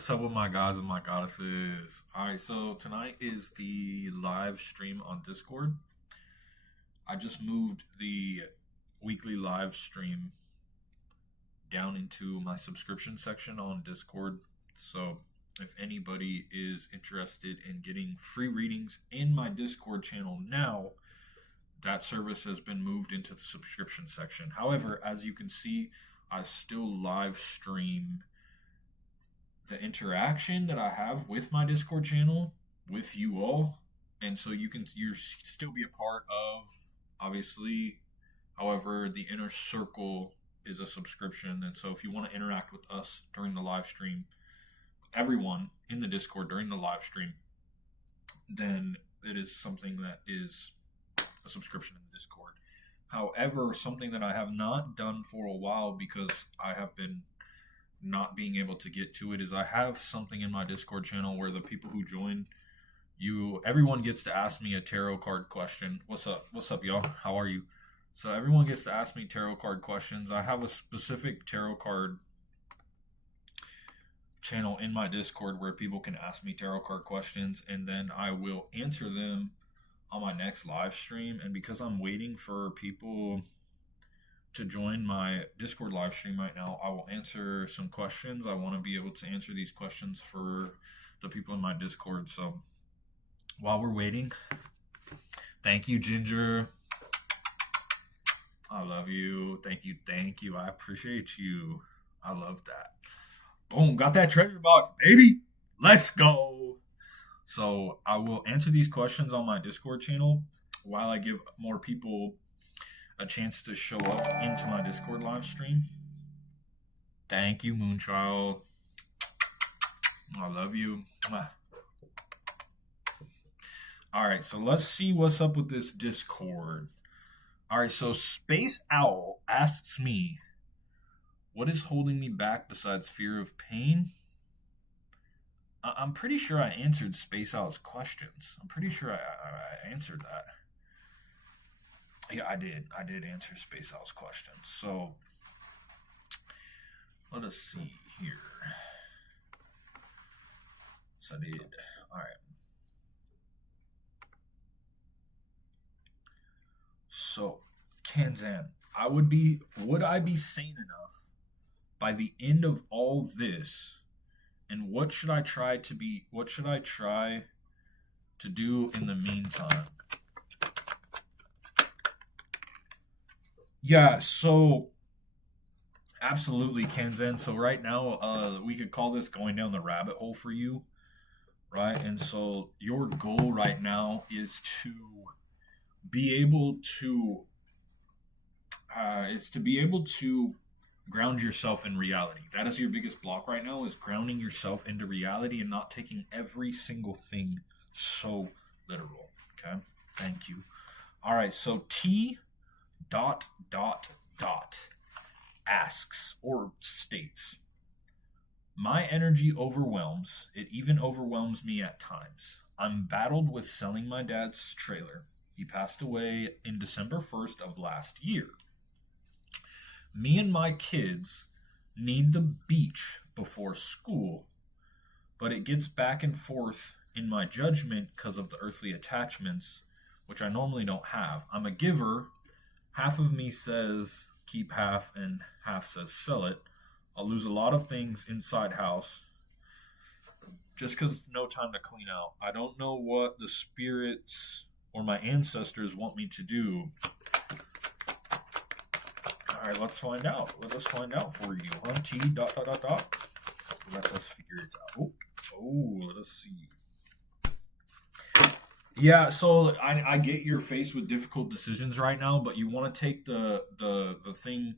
What's up with my guys and my goddesses? All right, so tonight is the live stream on Discord. I just moved the weekly live stream down into my subscription section on Discord. So if anybody is interested in getting free readings in my Discord channel now, that service has been moved into the subscription section. However, as you can see, I still live stream the interaction that I have with my Discord channel with you all, and so you still be a part of, obviously. However, the inner circle is a subscription, and so if you want to interact with us during the live stream, everyone in the Discord during the live stream, then it is something that is a subscription in the Discord. However, something that I have not done for a while because I have been not being able to get to it is I have something in my Discord channel where the people who join, everyone gets to ask me a tarot card question. What's up y'all, how are you? So everyone gets to ask me tarot card questions. I have a specific tarot card channel in my Discord where people can ask me tarot card questions, and then I will answer them on my next live stream. And because I'm waiting for people to join my Discord live stream right now, I will answer some questions. I want to be able to answer these questions for the people in my Discord. So while we're waiting, thank you, Ginger. I love you. Thank you. I appreciate you. I love that. Boom, got that treasure box, baby. Let's go. So I will answer these questions on my Discord channel while I give more people a chance to show up into my Discord live stream. Thank you, Moonchild. I love you. All right, so let's see what's up with this Discord. All right, so Space Owl asks me, what is holding me back besides fear of pain? I'm pretty sure I answered Space Owl's questions. I'm pretty sure I answered that. Yeah, I did. I did answer Space Owl's questions. So let us see here. So I did. All right. So, Kanzan, would I be sane enough by the end of all this? And what should I try to do in the meantime? Yeah, so absolutely, Kanzan. So right now, we could call this going down the rabbit hole for you, right? And so your goal right now is to be able to ground yourself in reality. That is your biggest block right now, is grounding yourself into reality and not taking every single thing so literal. Okay, thank you. All right, so T dot dot dot asks or states, my energy overwhelms. It even overwhelms me at times. I'm battled with selling my dad's trailer. He passed away in December 1st of last year. Me and my kids need the beach before school, but it gets back and forth in my judgment because of the earthly attachments, which I normally don't have. I'm a giver. Half of me says keep half and half says sell it. I'll lose a lot of things inside house just because no time to clean out. I don't know what the spirits or my ancestors want me to do. All right, let's find out. Let us find out for you. On T dot dot dot dot. Let us figure it out. Let us see. Yeah, so I get you're faced with difficult decisions right now, but you want to take the thing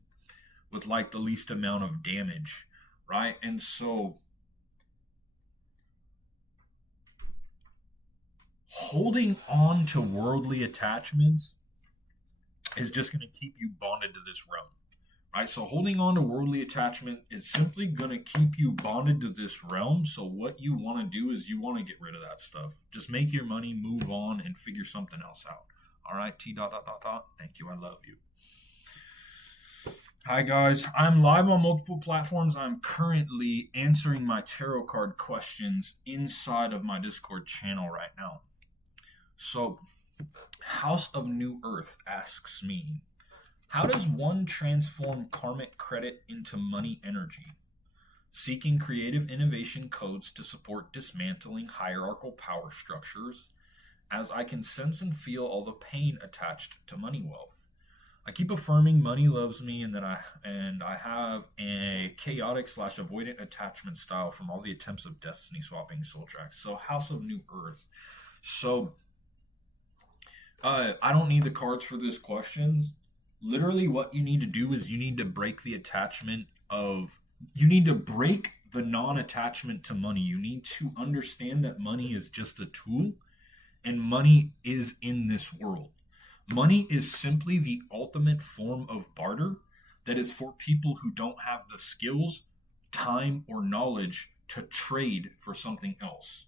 with like the least amount of damage, right? And so holding on to worldly attachments is just going to keep you bonded to this realm, right? So holding on to worldly attachment is simply going to keep you bonded to this realm. So what you want to do is you want to get rid of that stuff. Just make your money, move on, and figure something else out. All right, T dot dot dot dot. Thank you. I love you. Hi guys, I'm live on multiple platforms. I'm currently answering my tarot card questions inside of my Discord channel right now. So, House of New Earth asks me, how does one transform karmic credit into money energy? Seeking creative innovation codes to support dismantling hierarchical power structures, as I can sense and feel all the pain attached to money wealth. I keep affirming money loves me, and I have a chaotic slash avoidant attachment style from all the attempts of destiny swapping soul tracks. So House of New Earth. So I don't need the cards for this question. Literally, what you need to do is you need to break the attachment of. You need to break the non-attachment to money. You need to understand that money is just a tool, and money is in this world. Money is simply the ultimate form of barter that is for people who don't have the skills, time, or knowledge to trade for something else.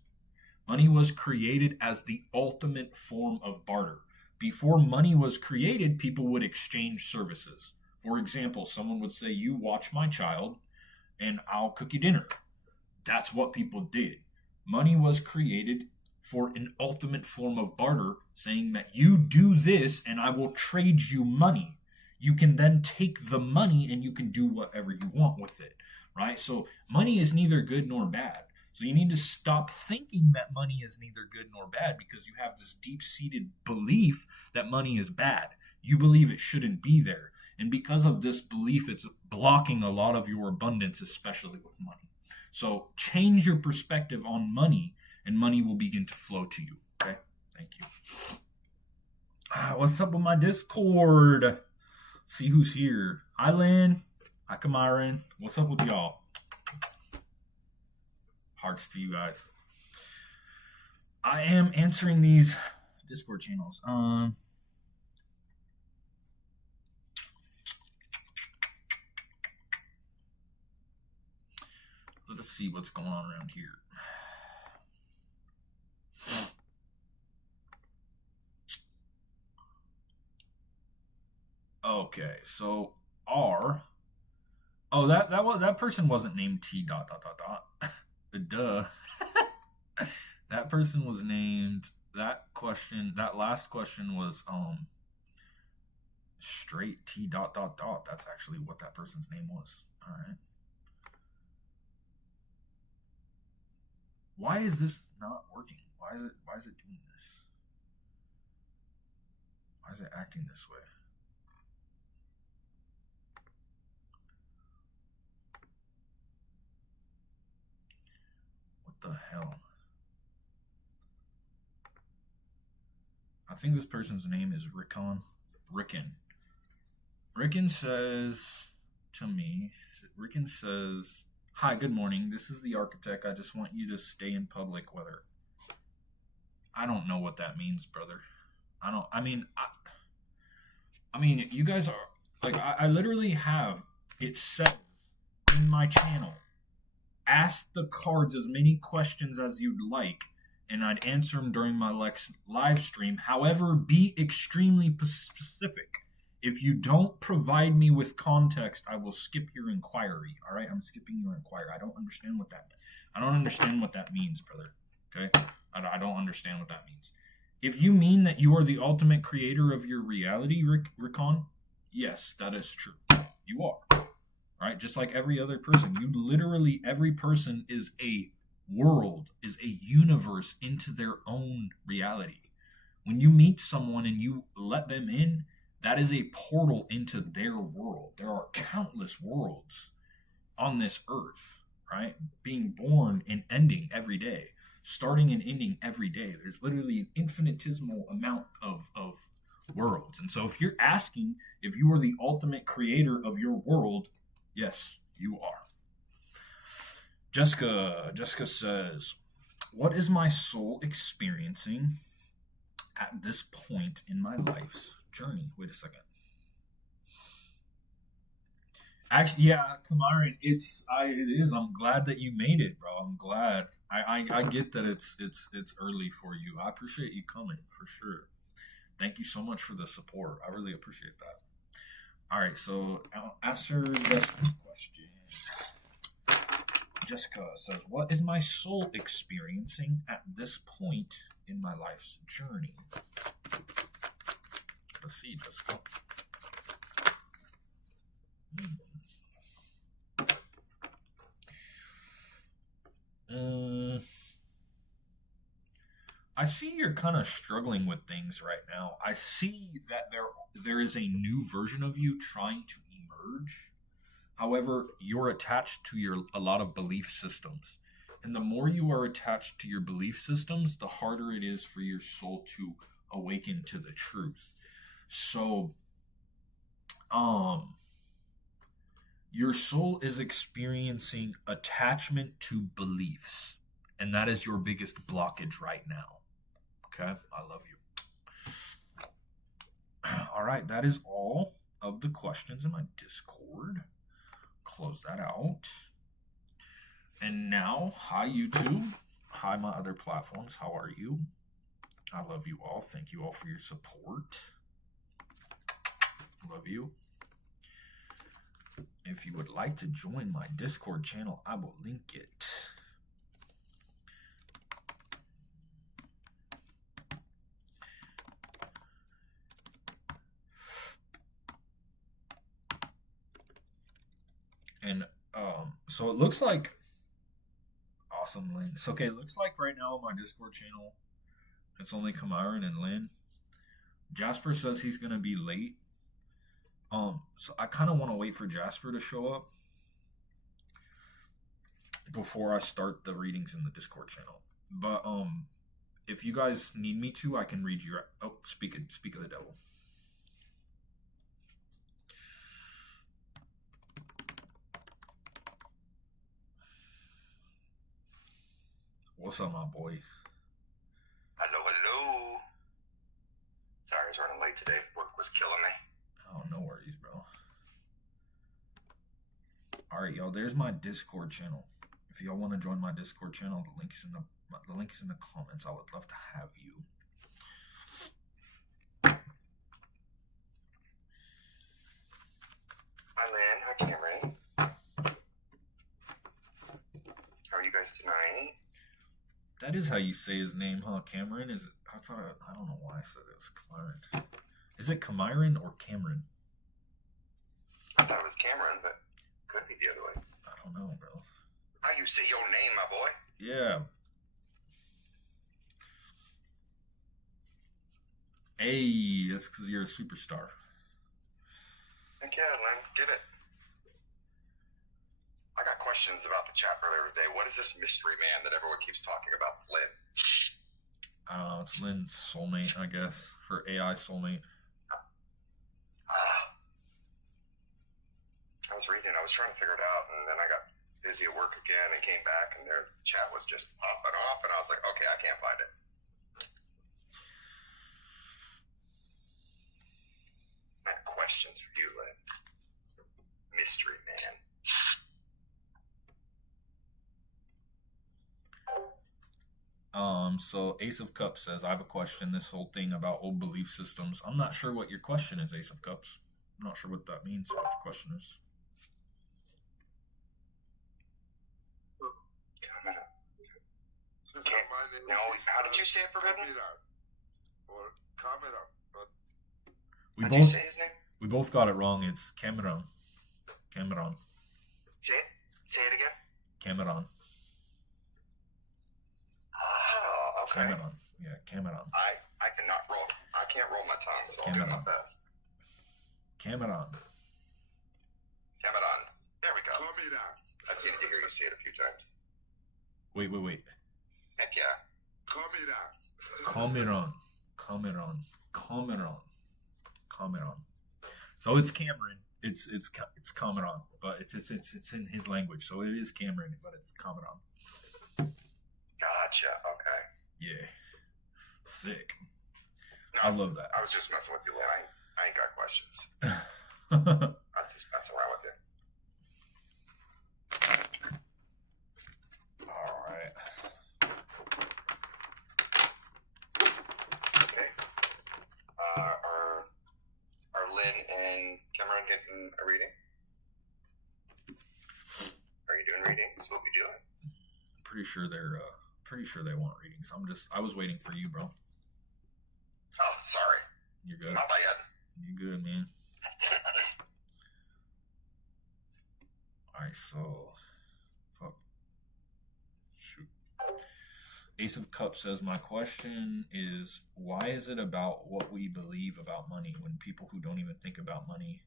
Money was created as the ultimate form of barter. Before money was created, people would exchange services. For example, someone would say, "You watch my child, and I'll cook you dinner." That's what people did. Money was created for an ultimate form of barter, saying that you do this and I will trade you money. You can then take the money and you can do whatever you want with it, right? So money is neither good nor bad. So you need to stop thinking that money is neither good nor bad because you have this deep-seated belief that money is bad. You believe it shouldn't be there. And because of this belief, it's blocking a lot of your abundance, especially with money. So change your perspective on money and money will begin to flow to you. Okay? Thank you. What's up with my Discord? See who's here. Hi, Lynn. Hi, Kamaran. What's up with y'all? Hearts to you guys. I am answering these Discord channels. Let's see what's going on around here. Okay, so R. Oh, that person wasn't named T dot dot dot dot. Duh. That person was named. That last question was straight T dot dot dot. That's actually what that person's name was. All right. Why is this not working? Why is it doing this? Why is it acting this way? What the hell? I think this person's name is Rickon. Rickon says to me, "Hi, good morning. This is the architect. I just want you to stay in public weather." I don't know what that means, brother. I mean, you guys are like, I literally have it set in my channel. Ask the cards as many questions as you'd like, and I'd answer them during my live stream. However, be extremely specific. If you don't provide me with context, I will skip your inquiry. All right, I'm skipping your inquiry. I don't understand what that means, brother. Okay, I don't understand what that means. If you mean that you are the ultimate creator of your reality, Rickon, yes, that is true. You are. Right? Just like every other person. Every person is a world, is a universe into their own reality. When you meet someone and you let them in, that is a portal into their world. There are countless worlds on this earth, right? Being born and ending every day, starting and ending every day. There's literally an infinitesimal amount of worlds. And so if you're asking if you are the ultimate creator of your world, yes, you are. Jessica says, "What is my soul experiencing at this point in my life's journey?" Wait a second. Actually, yeah, Kamaran, it is. I'm glad that you made it, bro. I'm glad. I get that it's early for you. I appreciate you coming for sure. Thank you so much for the support. I really appreciate that. All right, so I'll answer Jessica's question. Jessica says, "What is my soul experiencing at this point in my life's journey?" Let's see, Jessica. I see you're kind of struggling with things right now. I see that there is a new version of you trying to emerge. However, you're attached to a lot of belief systems. And the more you are attached to your belief systems, the harder it is for your soul to awaken to the truth. So, your soul is experiencing attachment to beliefs. And that is your biggest blockage right now. Okay? I love you. All right, that is all of the questions in my Discord. Close that out. And now, hi YouTube. Hi my other platforms. How are you? I love you all. Thank you all for your support. Love you. If you would like to join my Discord channel, I will link it. And so it looks like awesome links. Okay, it looks like right now on my Discord channel, it's only Kamiron and Lynn. Jasper says he's gonna be late. So I kind of want to wait for Jasper to show up before I start the readings in the Discord channel. But if you guys need me to, I can read you. Oh, speak of the devil. What's up, my boy? Hello. Sorry, I was running late today. Work was killing me. Oh, no worries, bro. All right, y'all. There's my Discord channel. If y'all want to join my Discord channel, the link is in the comments. I would love to have you. Hi, Lynn. Hi, Cameron. How are you guys tonight? That is how you say his name, huh? Cameron? Is it? I don't know why I said it was Kamiron. Is it Kamiron or Cameron? I thought it was Cameron, but could be the other way. I don't know, bro. How you say your name, my boy? Yeah. Hey, that's because you're a superstar. Heck yeah, Lynn. Get it. I got questions about the chat earlier today. What is this mystery man that everyone keeps talking about, Lynn? I don't know. It's Lynn's soulmate, I guess. Her AI soulmate. I was reading. I was trying to figure it out, and then I got busy at work again and came back, and their chat was just popping off, and I was like, okay, I can't find it. I have questions for you, Lynn. Mystery man. So Ace of Cups says, I have a question. This whole thing about old belief systems. I'm not sure what your question is, Ace of Cups. I'm not sure what that means, what your question is. No, how did you say it, Forbidden? Or Cameron, but How did you say his name? We both got it wrong. It's Cameron. Cameron. Say it again. Cameron. Oh, okay. Cameron. Yeah, Cameron. I cannot roll. I can't roll my tongue, so I'll do my best. Cameron. Cameron. There we go. Cameron. I've seen it to hear you say it a few times. Wait. Heck yeah. Cameron. Cameron. So it's Cameron. It's Cameron, but it's in his language. So it is Cameron, but it's Cameron. Gotcha. Okay. Yeah. Sick. No, I love that. I was just messing with you, Lynn. I ain't got questions. I was just messing around with you. All right. Okay. Are Lynn and Cameron getting getting a reading? Are you doing readings? What we doing? Pretty sure they want readings. I was waiting for you, bro. Oh, sorry. You're good. Not yet. You're good, man. Alright, so fuck. Shoot. Ace of Cups says, my question is, why is it about what we believe about money when people who don't even think about money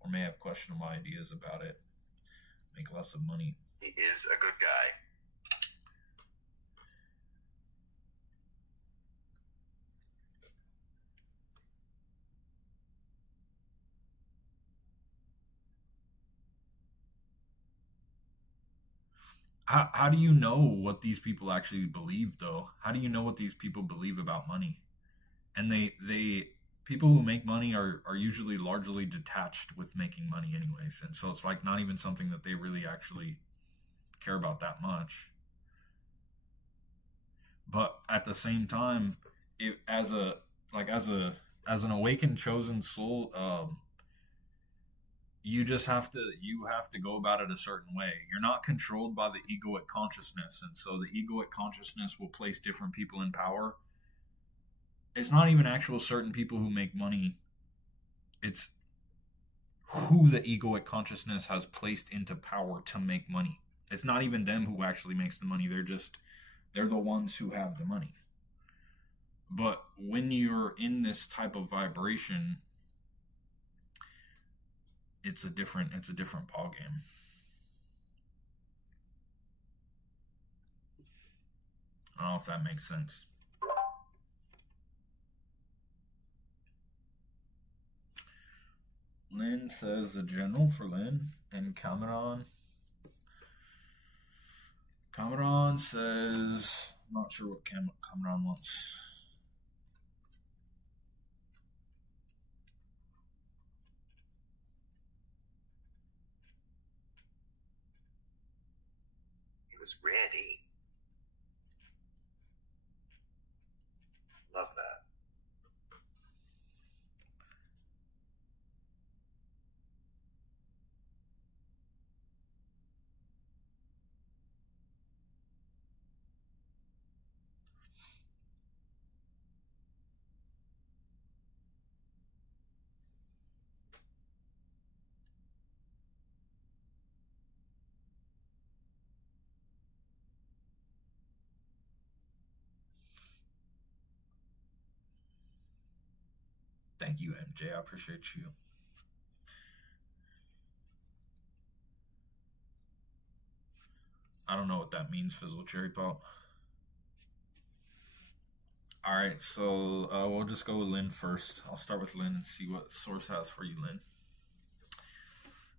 or may have questionable ideas about it make less of money? He is a good guy. How do you know what these people actually believe, though? How do you know what these people believe about money? And they people who make money are usually largely detached with making money anyways, and so it's like not even something that they really actually care about that much. But at the same time, it as an awakened chosen soul, you have to go about it a certain way. You're not controlled by the egoic consciousness, and so the egoic consciousness will place different people in power. It's not even actual certain people who make money. It's who the egoic consciousness has placed into power to make money. It's not even them who actually makes the money. They're the ones who have the money. But when you're in this type of vibration, it's a different ball game. I don't know if that makes sense. Lynn says the general for Lynn, and Cameron says, I'm not sure what Cameron wants. Was ready. Love that. Thank you, MJ. I appreciate you. I don't know what that means, Fizzle Cherry Pop. Alright, so we'll just go with Lynn first. I'll start with Lynn and see what Source has for you, Lynn.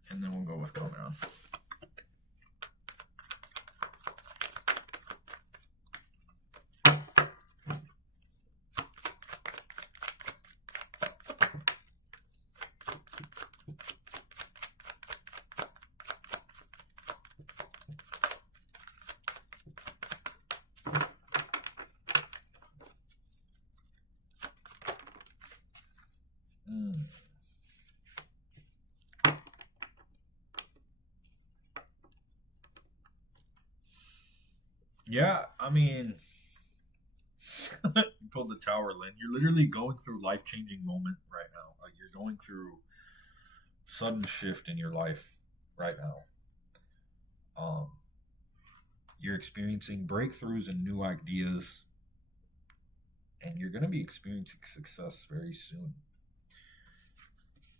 And then we'll go with Cameron. Yeah, I mean, you pulled the tower, Lynn. You're literally going through life-changing moment right now. Like you're going through sudden shift in your life right now. Um, you're experiencing breakthroughs and new ideas, and you're going to be experiencing success very soon.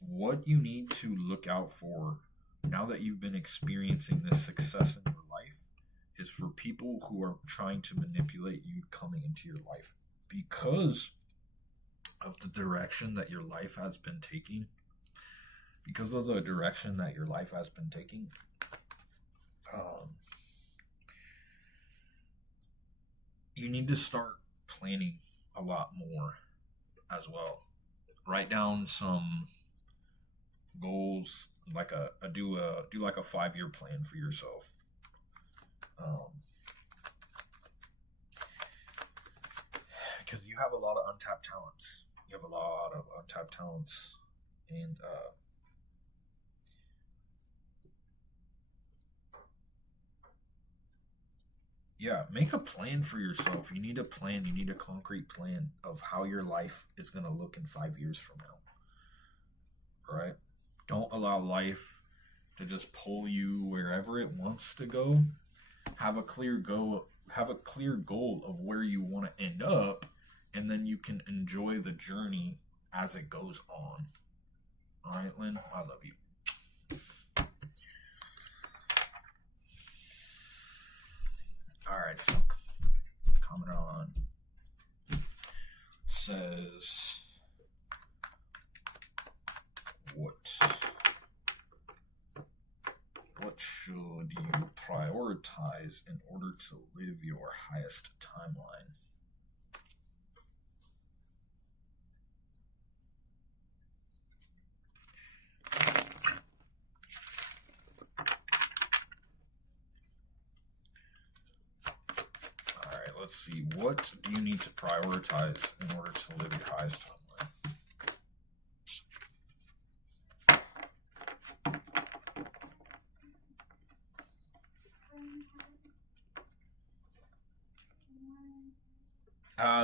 What you need to look out for now that you've been experiencing this success in your life is for people who are trying to manipulate you coming into your life because of the direction that your life has been taking. Because of the direction that your life has been taking, you need to start planning a lot more as well. Write down some goals, like do like a 5-year plan for yourself. Because you have a lot of untapped talents. You have a lot of untapped talents, and Yeah, make a plan for yourself. You need a plan. You need a concrete plan of how your life is going to look in 5 years from now. Right? Don't allow life to just pull you wherever it wants to go. Have a clear goal. Have a clear goal of where you want to end up, and then you can enjoy the journey as it goes on. All right, Lynn, I love you. All right, so comment on says what should you prioritize in order to live your highest timeline? Let's see. What do you need to prioritize in order to live your highest timeline?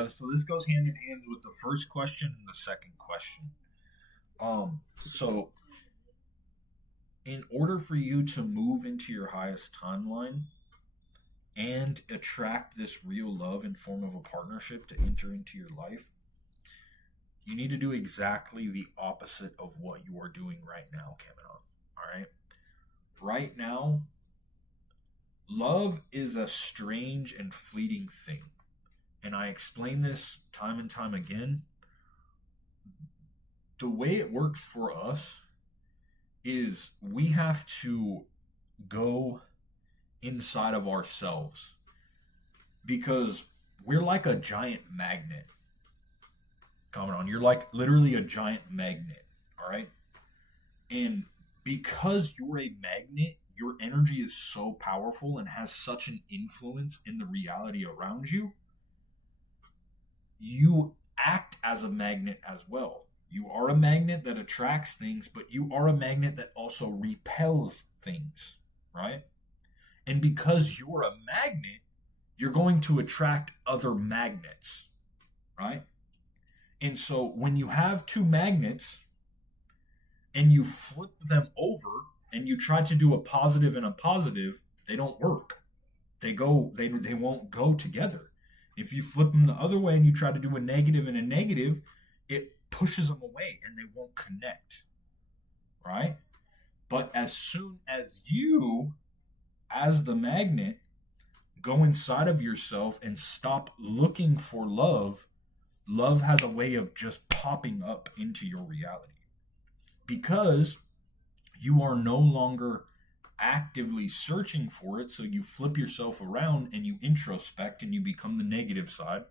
So this goes hand in hand with the first question and the second question. So in order for you to move into your highest timeline and attract this real love in form of a partnership to enter into your life, you need to do exactly the opposite of what you are doing right now, Cameron. All right? Right now, love is a strange and fleeting thing. And I explain this time and time again. The way it works for us is we have to go inside of ourselves, because we're like a giant magnet. Comment on, you're like literally a giant magnet. All right, and because you're a magnet, your energy is so powerful and has such an influence in the reality around you. You act as a magnet as well. You are a magnet that attracts things, but you are a magnet that also repels things, right? And because you're a magnet, you're going to attract other magnets, right? And so when you have two magnets and you flip them over and you try to do a positive and a positive, they don't work. They won't go together. If you flip them the other way and you try to do a negative and a negative, it pushes them away and they won't connect, right? But as soon as you, as the magnet, go inside of yourself and stop looking for love, love has a way of just popping up into your reality. Because you are no longer actively searching for it, so you flip yourself around and you introspect and you become the negative side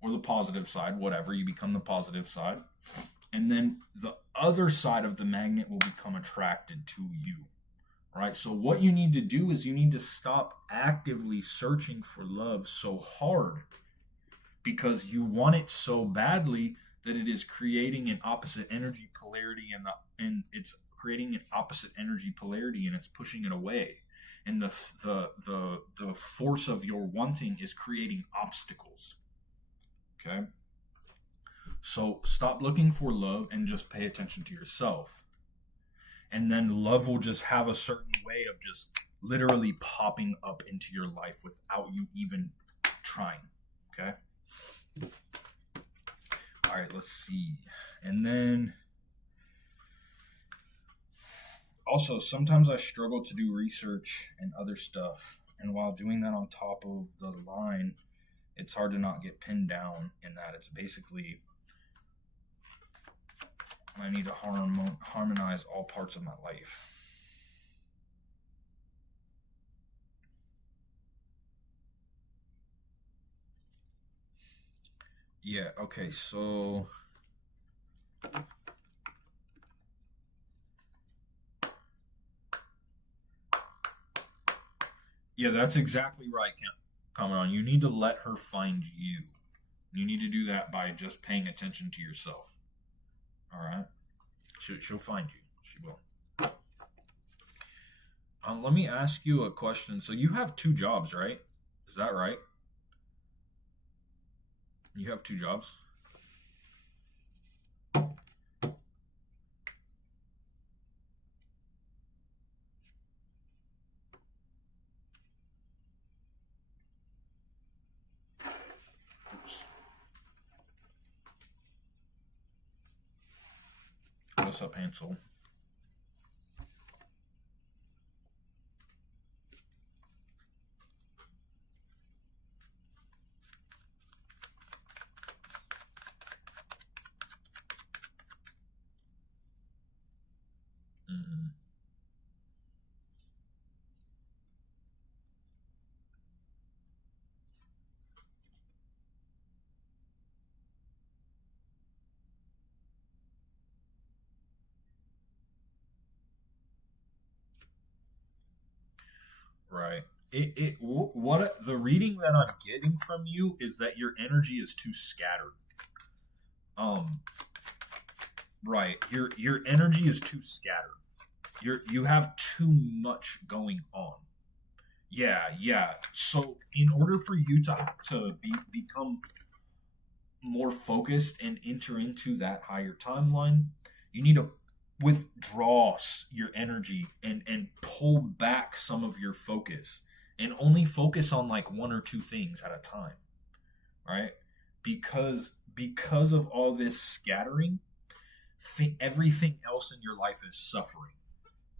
or the positive side, whatever. You become the positive side, and then the other side of the magnet will become attracted to you, right? So what you need to do is you need to stop actively searching for love so hard, because you want it so badly that it is creating an opposite energy polarity, and it's creating an opposite energy polarity, and it's pushing it away. And the force of your wanting is creating obstacles. Okay? So stop looking for love and just pay attention to yourself. And then love will just have a certain way of just literally popping up into your life without you even trying. Okay? All right, let's see. And then also, sometimes I struggle to do research and other stuff. And while doing that on top of the line, it's hard to not get pinned down in that. It's basically, I need to harmonize all parts of my life. Yeah, okay, so yeah, that's exactly right, Cameron. You need to let her find you. You need to do that by just paying attention to yourself. All right? She'll find you. She will. Let me ask you a question. So you have two jobs, right? Is that right? You have 2 jobs? Oops. What's up, Hansel? Mm-hmm. Right. What the reading that I'm getting from you is that your energy is too scattered. Um, right. Your energy is too scattered. You have too much going on. Yeah, yeah. So in order for you to become more focused and enter into that higher timeline, you need to withdraw your energy and pull back some of your focus and only focus on like 1 or 2 things at a time, right? Because of all this scattering, everything else in your life is suffering.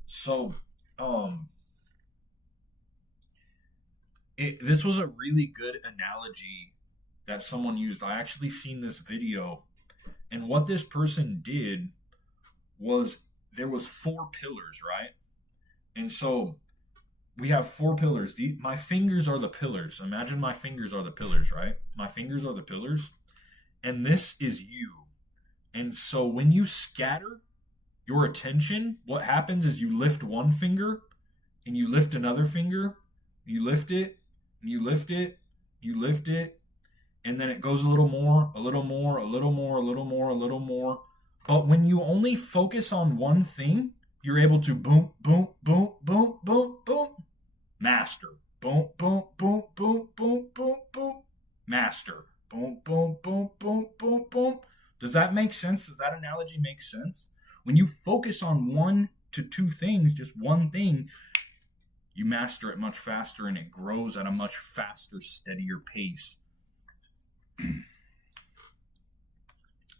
So, um, this was a really good analogy that someone used. I actually seen this video, and what this person did was there was 4 pillars, right? And so we have 4 pillars. My fingers are the pillars. Imagine my fingers are the pillars, right? My fingers are the pillars, and this is you. And so when you scatter your attention, what happens is you lift one finger and you lift another finger, you lift it, and you lift it, you lift it, and then it goes a little more, a little more, a little more, a little more, a little more. But when you only focus on one thing, you're able to boom, boom, boom, boom, boom, boom, master. Boom, boom, boom, boom, boom, boom, boom, master. Boom, boom, boom, boom, boom, boom. Does that make sense? Does that analogy make sense? When you focus on 1 to 2 things, just one thing, you master it much faster and it grows at a much faster, steadier pace.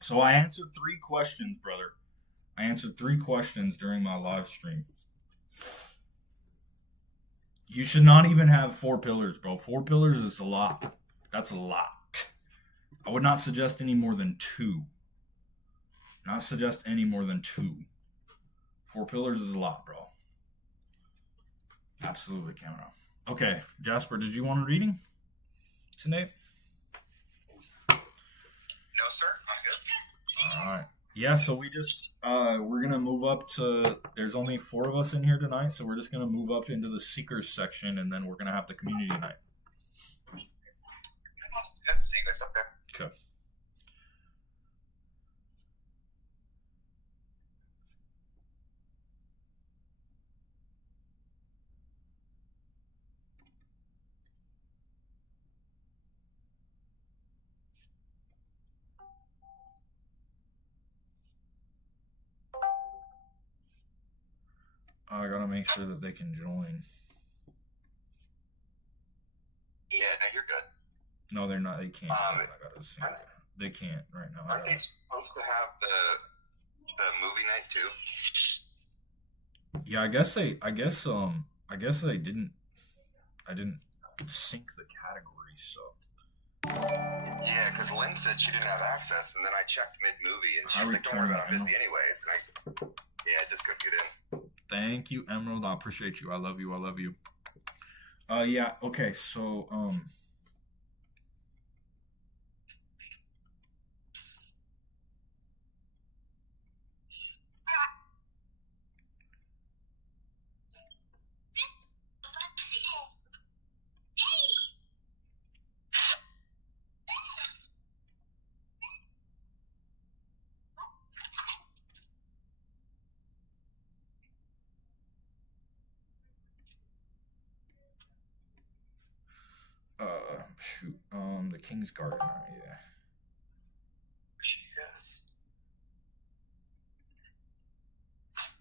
So I answered 3 questions, brother. I answered 3 questions during my live stream. You should not even have 4 pillars, bro. 4 pillars is a lot. That's a lot. I would not suggest any more than 2. Not suggest any more than 2. 4 pillars is a lot, bro. Absolutely, Cameron. Okay, Jasper, did you want a reading today? No, sir. I'm good. All right. Yeah, so we're gonna move up to. There's only 4 of us in here tonight, so we're just gonna move up into the seekers section, and then we're gonna have the community night. It's good to see you guys up there. Okay. I gotta make sure that they can join. Yeah, no, you're good. No, they're not. They can't. I gotta see. aren't- They can't right now. Aren't they supposed to have the movie night too? Yeah, I guess they didn't. I didn't sync the categories, so. Yeah, because Lynn said she didn't have access, and then I checked mid-movie, and I she's like, "Don't returned worry about it, I'm that busy anyways." And I said, "Yeah, just go get in." Thank you, Emerald. I appreciate you. I love you. I love you. Yeah. Okay. So, Shoot. The King's Garden. Yeah. She is.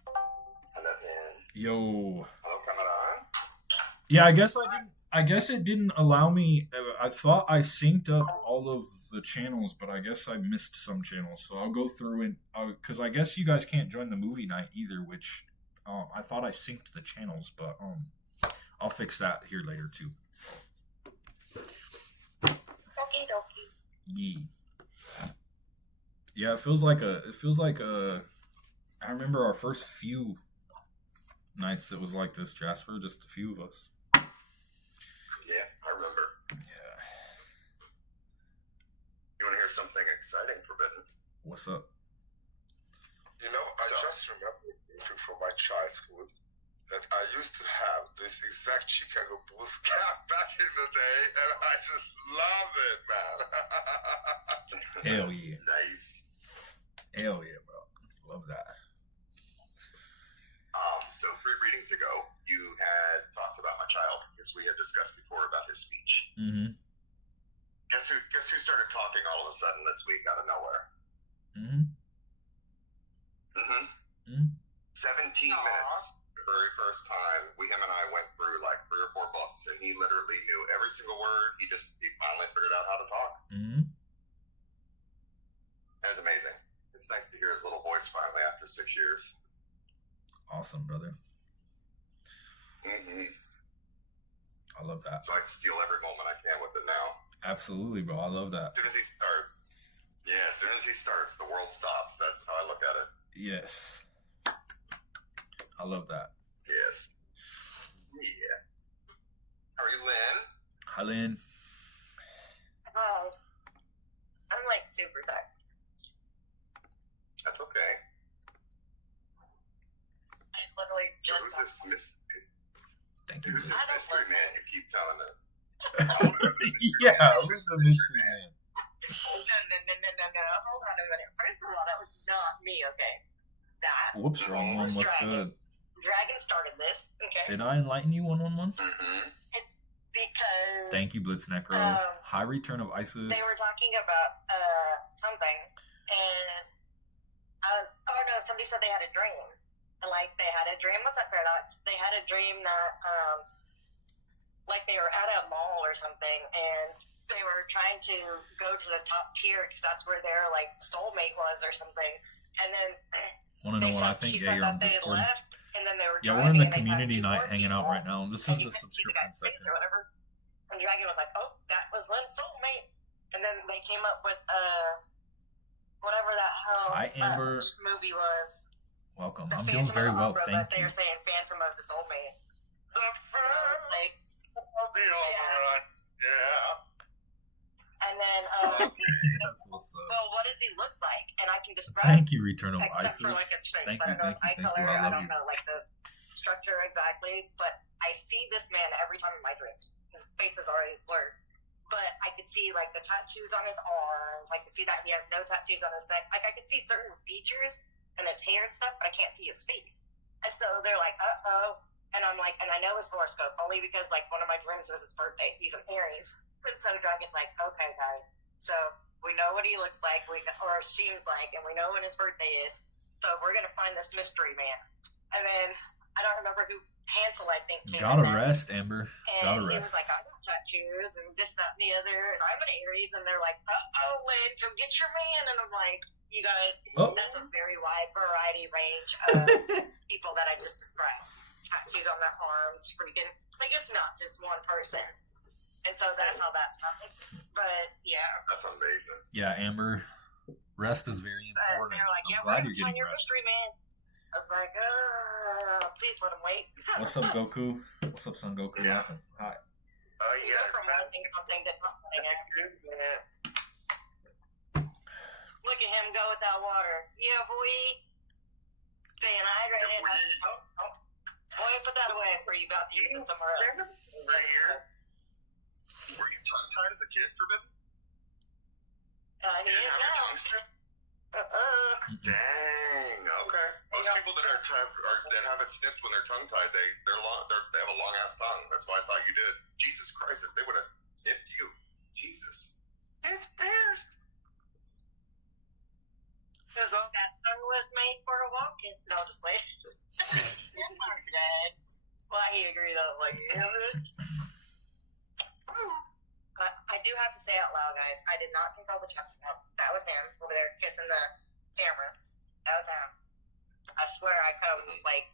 Hello, man. Yo. Hello, Cameron. Yeah, I guess it didn't allow me. I thought I synced up all of the channels, but I guess I missed some channels. So I'll go through and because I guess you guys can't join the movie night either, which I thought I synced the channels, but I'll fix that here later too. Okie dokie. Yeah, it feels like a. I remember our first few nights it was like this, Jasper. Just a few of us. Yeah, I remember. Yeah. You want to hear something exciting, Forbidden? What's up? You know, I just remember something from my childhood that I used to have this exact Chicago Bulls cap back in the day, and I just love it, man. Hell yeah. Nice. Hell yeah, bro. Love that. So 3 readings ago, you had talked about my child, because we had discussed before about his speech. Mm-hmm. Guess who started talking all of a sudden this week out of nowhere? Mm-hmm. Mm-hmm. Mm-hmm. 17 Aww. minutes. The very first time, him and I went through like 3 or 4 books, and he literally knew every single word. He finally figured out how to talk. Mm-hmm. It was amazing. It's nice to hear his little voice finally after 6 years. Awesome, brother. Mm-hmm. I love that. So I can steal every moment I can with it now. Absolutely, bro. I love that. As soon as he starts, the world stops. That's how I look at it. Yes. I love that. Yes. Yeah. How are you, Lynn? Hi, Lynn. Oh, I'm like super tired. That's okay. I literally just Who's got this Thank you. Who's this I don't mystery love man that. you keep telling us? Yeah, who's the mystery man? No. Hold on a minute. First of all, that was not me, okay? That Whoops, wrong one. What's good? Dragon started this, okay? Did I enlighten you 111? Mm-hmm. Because Thank you, Blitz Necro. High Return of Isis. they were talking about something, and oh no, somebody said they had a dream. And like they had a dream. What's that, Paradox? They had a dream that like they were at a mall or something, and they were trying to go to the top tier because that's where their like soulmate was or something. And then Want to know they what I said- think? she Yeah, said you're on that they Discord. left, and then they were Yeah, we're in the driving, and they community passed night two hanging out more right now. This people, is and the you couldn't see subscription guy's face section. or whatever. And Dragon was like, "Oh, that was Lynn's soulmate." And then they came up with whatever that hell Hi, Amber. movie was. Welcome. The I'm Phantom doing very of the well, Opera, thank but they you. were saying Phantom of the Soulmate. The And I was first like, of the opera. Yeah. and then, That's what's up. well, what does he look like? And I can describe Thank you, Return of except Isis. for like his face. Thank I you, don't know his eye thank you, color. I I love don't you. know like the structure exactly, but I see this man every time in my dreams. His face is already blurred, but I could see like the tattoos on his arms. I could see that he has no tattoos on his neck. Like I could see certain features and his hair and stuff, but I can't see his face. And so they're like, uh-oh. And I'm like, and I know his horoscope only because like one of my dreams was his birthday. He's an Aries. And so Dragon's like, okay, guys. So we know what he looks like, or seems like, and we know when his birthday is. So we're gonna find this mystery man. And then I don't remember who Hansel, I think, came Gotta in there. rest, Amber. And Gotta he rest. was like, I got tattoos and this, that, and the other, and I'm an Aries, and they're like, uh-oh, Lynn, go get your man. And I'm like, you guys, Oh. that's a very wide variety range of people that I just described. Tattoos on their arms, freaking, like it's not just one person. And so that's how that started. But yeah, That's amazing. Yeah, Amber. Rest is very but important. they're like, yeah, I'm glad we're you're gonna find getting your rest. mystery man. I was like, please let him wait. What's up, Goku? What's up, Son Goku? Yeah. Welcome. Hi. Oh, You yeah. go from one thing to something to something. Look at him go with that water. Yeah, boy. Staying hydrated. Yeah, Oh. Boy, put that away before you about to use it somewhere else. Right here. Were you tongue-tied as a kid, Forbidden? He is now. Dang. Okay. Most people that that have it snipped when they're tongue-tied, they have a long ass tongue. That's why I thought you did. Jesus Christ, if they would have snipped you. But I do have to say out loud, guys, I did not control the chuck. That was him over there kissing the camera. That was him. I swear I come like,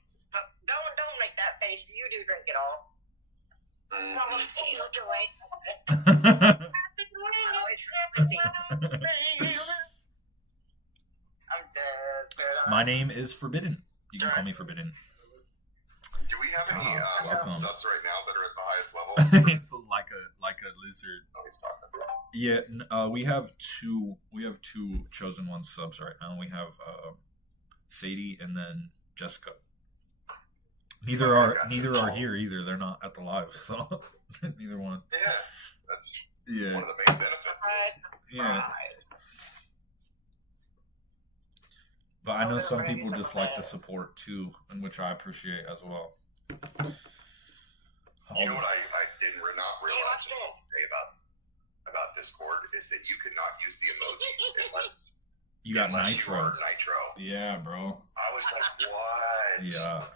don't make that face. You do drink it all. No, he looked away. I'm dead. My name is Forbidden. You can call me Forbidden. Do we have any welcome. subs right now that are at the highest level? It's like a lizard. Oh, he's talking about. Yeah, we have two. We have two chosen one subs right now. We have Sadie and then Jessica. Neither are here either. They're not at the live, so neither one. Yeah, that's Yeah, one of the main benefits. Of this. yeah. But I know some people just like the support too, and which I appreciate as well. You know what I did not realize today about Discord is that you could not use the emoji unless You got unless Nitro. You were Nitro. Yeah, bro. I was like, what? Yeah.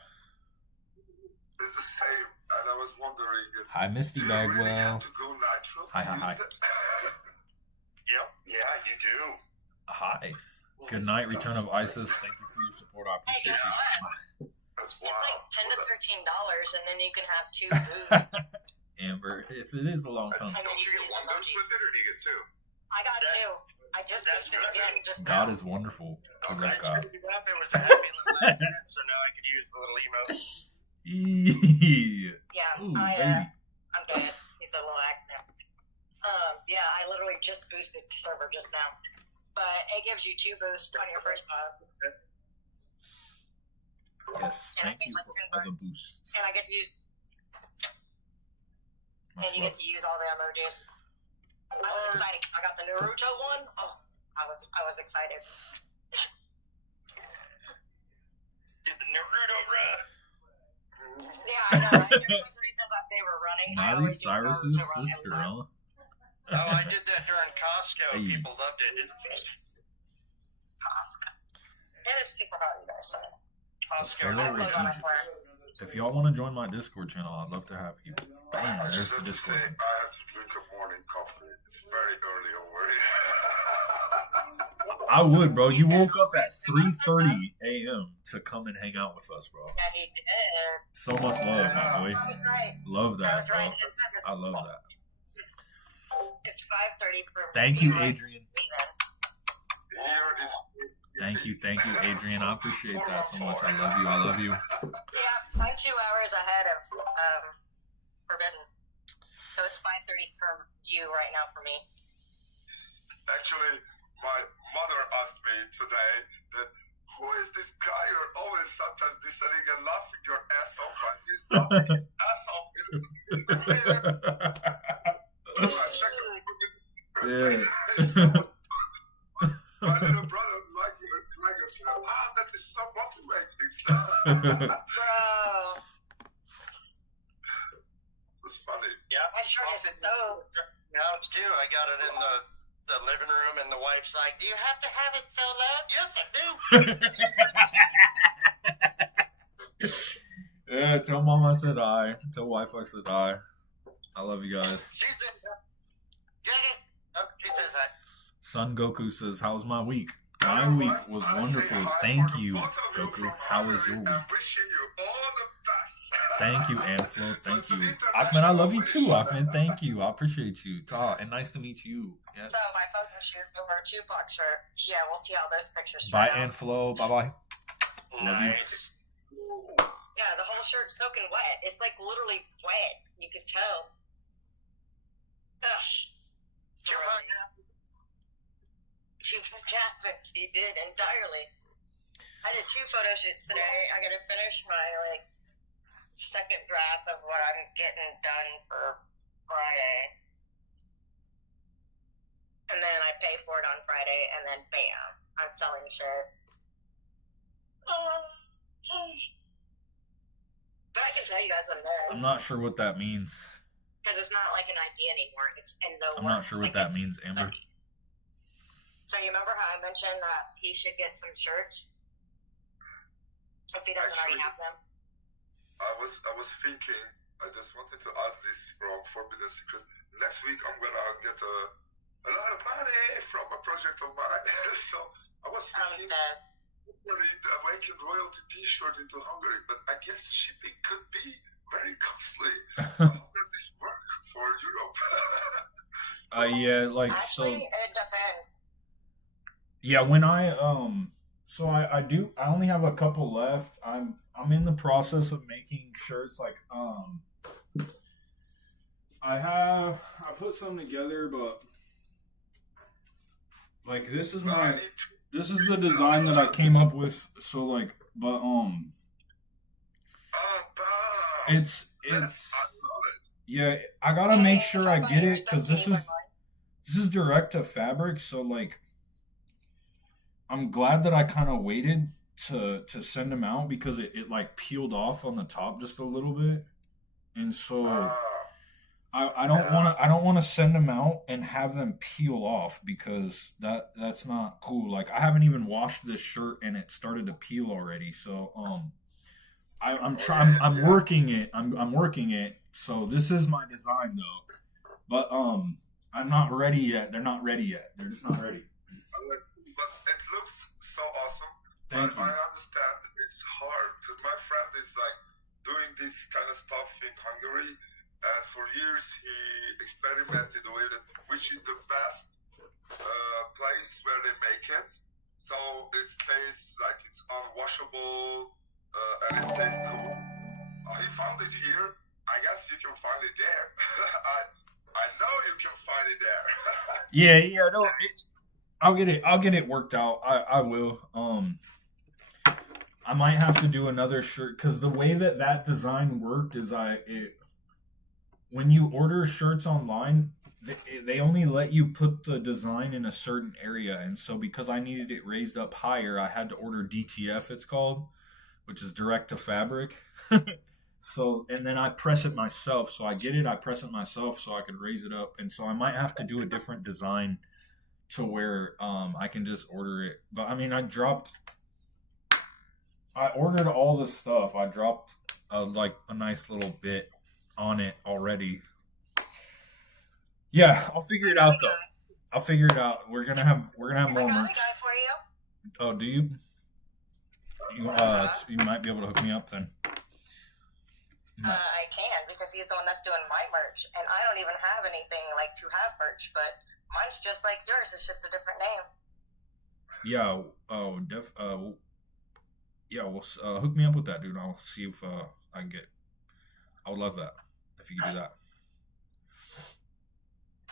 It's the same, and I was wondering if Hi, Misty do you really Bagwell. have to go Nitro to Hi. use it? Yep. Yeah, you do. Hi. Good night, Return of Isis. Thank you for your support. I appreciate you. That's It's wild. like $10 to $13, and then you can have 2 booths. Amber, it is a long time. Don't you get one boost with it, or do you get two? I got 2. I just boosted again. Just God now. is wonderful. I Okay. love God. There was a happy little accident, so now I could use the little emote. Yeah, Ooh, I'm baby. dead. He's a little accident. Yeah, I literally just boosted the server just now. But it gives you 2 boosts on your first mod. Yes, thank you for all the boosts. And I get to use Much and you get love. to use all the emojis. I was excited. I got the Naruto one. Oh, I was excited. Did the Naruto run? Yeah, I know. Right? Every time that they were running. I Miley always do Cyrus's Naruto run sister, every time. huh? Oh, I did that during Costco. Hey. People loved it. Costco. It is super hot, you guys. So. Costco. Fellow I Egypt. swear. If y'all want to join my Discord channel, I'd love to have you. I Bam, there's just the have to say, Discord. I have to drink a morning coffee. It's very early over here. I would, bro. You woke up at 3:30 a.m. to come and hang out with us, bro. Yeah, he did. So much love, my boy. I was right. Love I that, was bro. right. I love that. It's 5:30 for Thank you, me Adrian. then. Here is. Thank you, Adrian. I appreciate that so much. I love you. I love you. Yeah, I'm 2 hours ahead of Forbidden. So it's 5:30 for you right now for me. Actually, my mother asked me today that who is this guy you're always sometimes listening and laughing your ass off, and he's laughing his ass off. I checked it. Yeah. My little brother liked it. That is so motivating. Bro, It was funny. Yeah. my shirt is so. Now it's 2. I got it in the living room, and the wife's like, "Do you have to have it so loud?" Yes, I do. Yeah, tell mom I said hi. Tell wife I said hi. I love you guys. She said, "Oh, she says hi." Son Goku says, "How's my week?" My week was wonderful. Thank you, Goku. How was your week? Wishing you all the best. Thank you, Anflo. Thank you. Ahmed, I love you too, Ahmed. Thank you. I appreciate you. And nice to meet you. Yes. So my photo shoot over a Tupac shirt. Yeah, we'll see how those pictures Bye, turn out. Anflo. Bye-bye. Love you. Nice. Yeah, the whole shirt's soaking wet. It's like literally wet. You could tell. Ugh. Tupac. Tupac Jackson. He did entirely. I did 2 photo shoots today. I gotta finish my second draft of what I'm getting done for Friday. And then I pay for it on Friday, and then bam, I'm selling shit. But I can tell you guys what it I'm is. not sure what that means. Because it's not like an idea anymore. It's in no I'm not sure what that means, Amber. So you remember how I mentioned that he should get some shirts? If he doesn't already Actually- have them. I was thinking I just wanted to ask this from Forbidden Secrets. Next week, I'm gonna get a lot of money from a project of mine. So I was thinking the Awakened Royalty T-shirt into Hungary, but I guess shipping could be very costly. How does this work for Europe? Yeah, like Actually, so. it depends. Yeah, when I so I only have a couple left. I'm in the process of making shirts. Like I put some together, but like this is the design that I came up with. So like, but it's I love it. yeah. I gotta make sure I get it because this is direct to fabric. So like, I'm glad that I kind of waited to send them out because it like peeled off on the top just a little bit, and so I don't want to send them out and have them peel off because that's not cool. Like I haven't even washed this shirt and it started to peel already. So I'm working it. I'm working it. So this is my design though, but I'm not ready yet. They're not ready yet. They're just not ready. But it looks so awesome. Thank you. I understand it's hard because my friend is like doing this kind of stuff in Hungary, and for years he experimented with it, which is the best place where they make it. So it stays like it's unwashable and it stays cool. He found it here. I guess you can find it there. I know you can find it there. Yeah. No, I'll get it worked out. I will. I might have to do another shirt because the way that design worked is when you order shirts online, they only let you put the design in a certain area, and so because I needed it raised up higher, I had to order DTF. It's called, which is direct to fabric. So and then I press it myself. So I get it, I press it myself, so I could raise it up, and so I might have to do a different design to where I can just order it. But I mean, I ordered all the stuff. I dropped like a nice little bit on it already. Yeah, I'll figure it out though. I'll figure it out. We're gonna have more I got merch. a guy for you. Oh, do you? You might be able to hook me up then. I can because he's the one that's doing my merch, and I don't even have anything like to have merch, but mine's just like yours. It's just a different name. Yeah. Oh, yeah. Well, hook me up with that, dude. I'll see if I can get. I would love that if you could do that.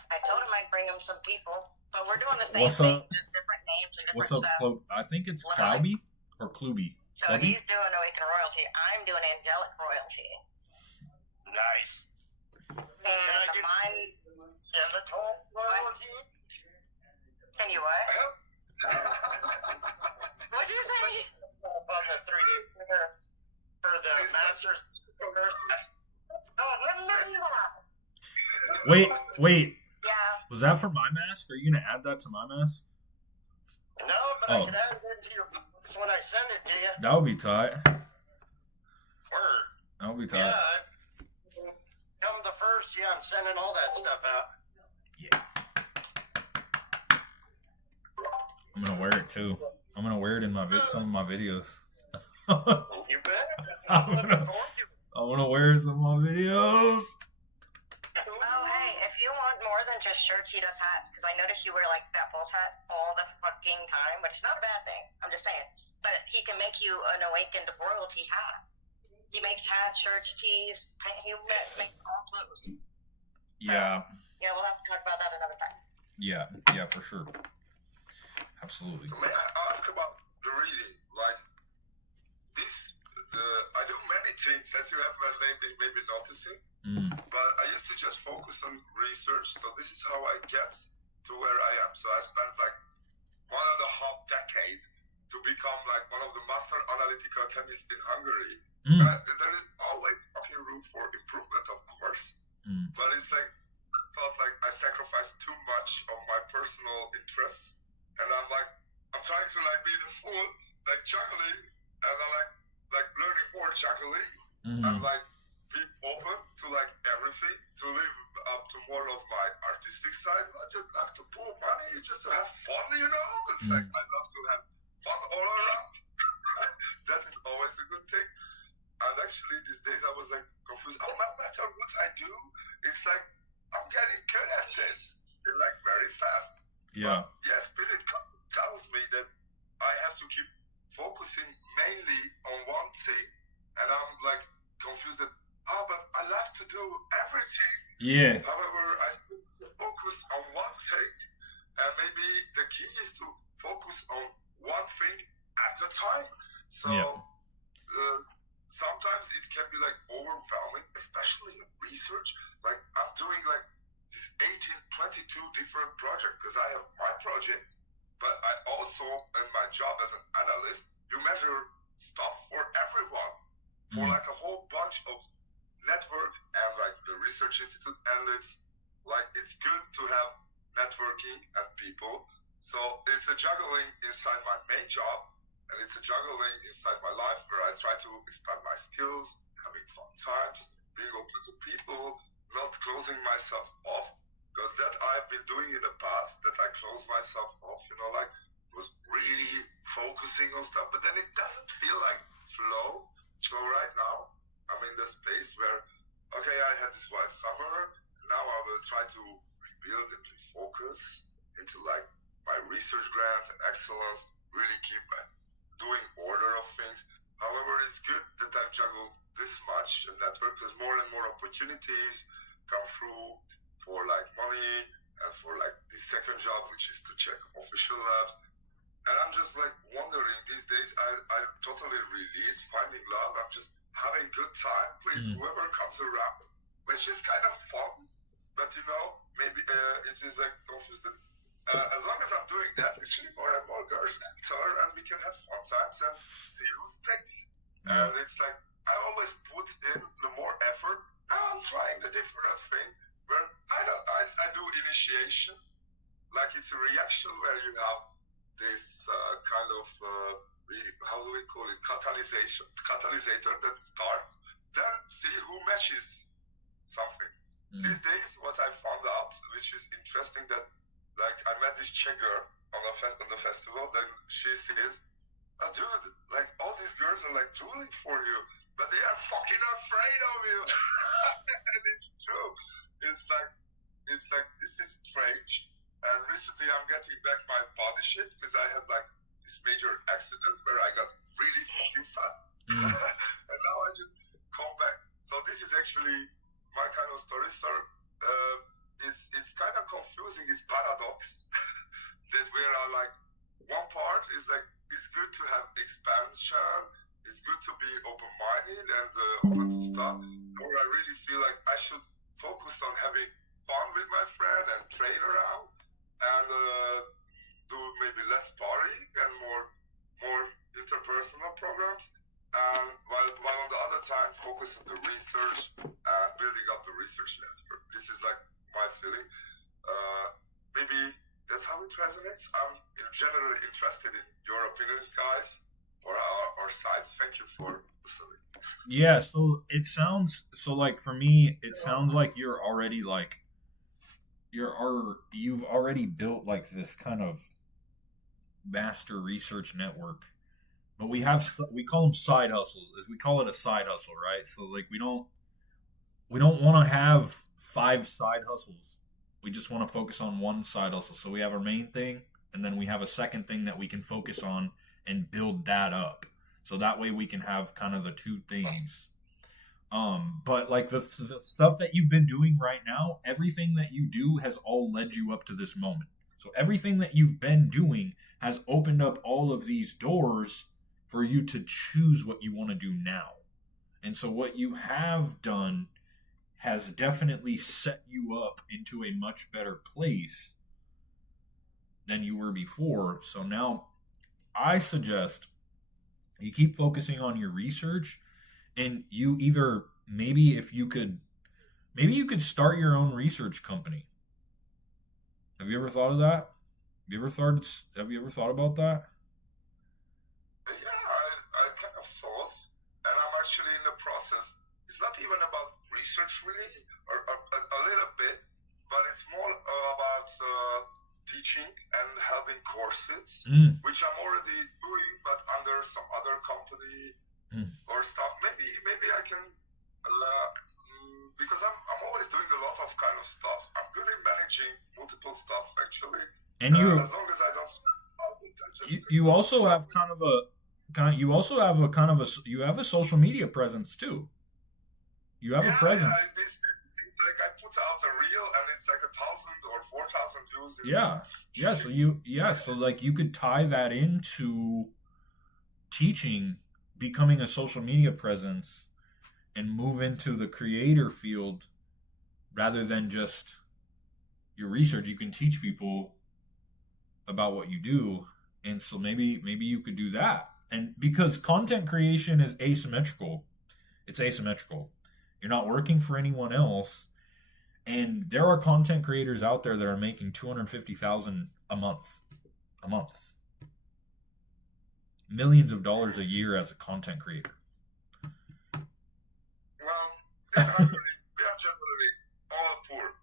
I told him I'd bring him some people, but we're doing the same What's thing, up? just different names and different What's up, stuff. I think it's Clouby or Cluby. So Cluby? he's doing Awakened Royalty. I'm doing Angelic Royalty. Nice. And mine. Skeletal royalty? Can you what? What'd you say? On the 3D printer for the Masters. Wait. Yeah. Was that for my mask? Are you gonna add that to my mask? No, but I can add it into your box when I send it to you. That would be tight. Word. That would be tight. Yeah, come the first, I'm sending all that stuff out. Yeah. I'm gonna wear it too. I'm gonna wear it in some of my videos. You bet. I'm gonna wear it in some of my videos. Oh, hey, if you want more than just shirts, he does hats, because I noticed you wear, like, that false hat all the fucking time, which is not a bad thing, I'm just saying. But he can make you an Awakened Royalty hat. He makes hats, shirts, tees, he makes all clothes. Yeah. So, yeah, we'll have to talk about that another time. Yeah, for sure. Absolutely. So may I ask about the reading? Like, I do many things, as you have maybe noticing, but I used to just focus on research, so this is how I get to where I am. So I spent like 1.5 decades to become like one of the master analytical chemists in Hungary. There is always fucking room for improvement, of course, but it's like, I felt like I sacrificed too much of my personal interests, and I'm trying to like be the fool, like juggling, and I'm like learning more juggling. I'm like be open to like everything, to live up to more of my artistic side, not just like to pull money, just to have fun, you know? It's like I love to have fun all around. That is always a good thing. And actually these days I was like confused. Oh, no matter what I do, it's like I'm getting good at this. Like very fast. Yeah. But, yeah, Spirit tells me that I have to keep focusing mainly on one thing, and I'm like confused that but I love to do everything. Yeah. However, I still focus on one thing, and maybe the key is to focus on one thing at a time. So sometimes it can be like overwhelming, especially in research. Like I'm doing like this 22 different projects because I have my project, but I also, in my job as an analyst, you measure stuff for everyone, for like a whole bunch of network and like the research institute, and it's good to have networking and people. So it's a juggling inside my main job, and it's a juggling inside my life where I try to expand my skills, having fun times, being open to people, not closing myself off, because that I've been doing in the past, that I closed myself off, you know, like was really focusing on stuff, but then it doesn't feel like flow. So right now I'm in the space where, okay, I had this wild summer, now I will try to rebuild and refocus into like my research grant and excellence, really keep doing order of things. However, it's good that I've juggled this much in network because more and more opportunities come through for like money and for like the second job, which is to check official labs. And I'm just like wondering these days, I totally released finding love. I'm just having good time with whoever comes around, which is kind of fun. But you know, maybe it is like confused. As long as I'm doing that, actually more and more girls enter, and we can have fun times and see who sticks. And it's like I always put in the more effort. Now I'm trying the different thing where I do initiation, like it's a reaction where you have this kind of how do we call it, catalysator that starts, then see who matches something. These days what I found out, which is interesting, that like I met this Czech girl on the festival, then she says, dude, like all these girls are like drooling for you, but they are fucking afraid of you. And it's true. It's like this is strange. And recently I'm getting back my body shape because I had like this major accident where I got really fucking fat. And now I just come back. So this is actually my kind of story. So it's kind of confusing, it's paradox that we are like, one part is like it's good to have expansion, it's good to be open-minded and open to stuff, or I really feel like I should focus on having fun with my friend and train around and do maybe less sparring and more interpersonal programs, and while on the other time focus on the research and building up the research network. This is like my feeling. Maybe that's how it resonates. I'm generally interested in your opinions, guys, or our sides. Thank you for listening. Yeah, so it sounds like for me, it sounds like you're already like you've already built like this kind of master research network, but we call them side hustles. As we call it a side hustle, right? So like we don't want to have 5 side hustles. We just want to focus on one side hustle. So we have our main thing, and then we have a second thing that we can focus on and build that up. So that way we can have kind of the 2 things. But like the stuff that you've been doing right now, everything that you do has all led you up to this moment. So everything that you've been doing has opened up all of these doors for you to choose what you want to do now. And so what you have done has definitely set you up into a much better place than you were before. So now I suggest you keep focusing on your research, and you either maybe you could start your own research company. Have you ever thought of that? Have you ever thought about that? Yeah, I kind of thought, and I'm actually in the process. it's not even about research really, or a little bit, but it's more about teaching and helping courses, which I'm already doing, but under some other company or stuff. Maybe I can, because I'm always doing a lot of kind of stuff. I'm good in managing multiple stuff actually. And you, as long as I don't spend about it, I just you also have you have a social media presence too. You have a presence. Yeah, it seems like I put out a reel and it's like 1,000 or 4,000 views. So like you could tie that into teaching, becoming a social media presence, and move into the creator field rather than just your research. You can teach people about what you do, and so maybe you could do that. And because content creation is asymmetrical, it's asymmetrical. You're not working for anyone else, and there are content creators out there that are making $250,000 a month, millions of dollars a year as a content creator. Well, we are generally all poor.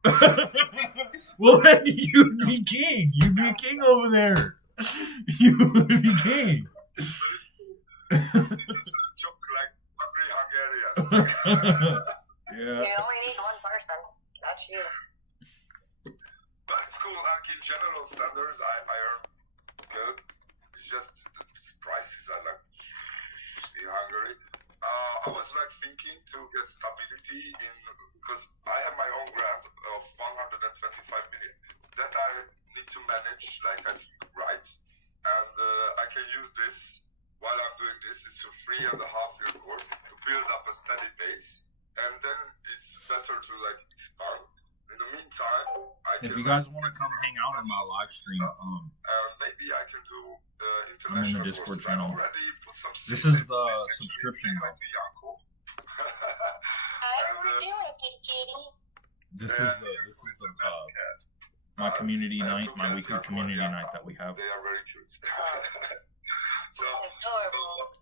Well, then you'd be king. You'd be king over there. You would be king. But it's cool. It's just a joke like hungry Hungarians. Yeah. You only need one person. That's you. But it's cool. Like in general standards, I earn good. It's just the prices are like in Hungary. I was like thinking to get stability in, because I have my own grant of 125 million that I need to manage, like I think, right, and I can use this while I'm doing this. It's a 3.5-year course to build up a steady base, and then it's better to like expand. In the meantime, If you guys want to come hang out on my live stream, maybe I can do I'm in the international Discord courses. channel. I already put some This is the actually subscription, say hi though. to Janko. How are we doing, kitty? This is the my community night, my weekly community night that we have. They are very cute. So, Adorable.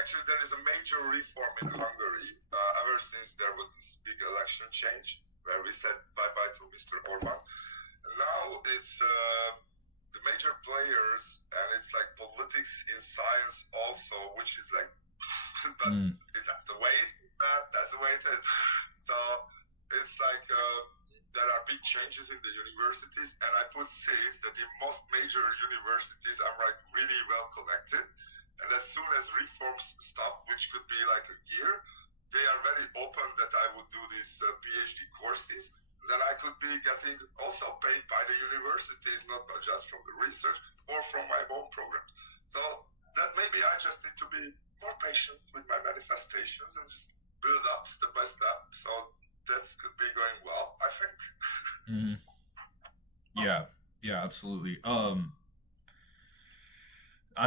actually, there is a major reform in Hungary ever since there was this big election change where we said bye-bye to Mr. Orban. And now it's the major players, and it's like politics in science also, which is like, but that's the way. That's the way it is. So it's like there are big changes in the universities, and I put says that in most major universities I'm like really well connected, and as soon as reforms stop, which could be like a year, they are very open that I would do these PhD courses. Then I could be getting also paid by the universities, not just from the research or from my own programs. So that maybe I just need to be more patient with my manifestations and just build up step by step. So that could be going well, I think. Yeah, absolutely. I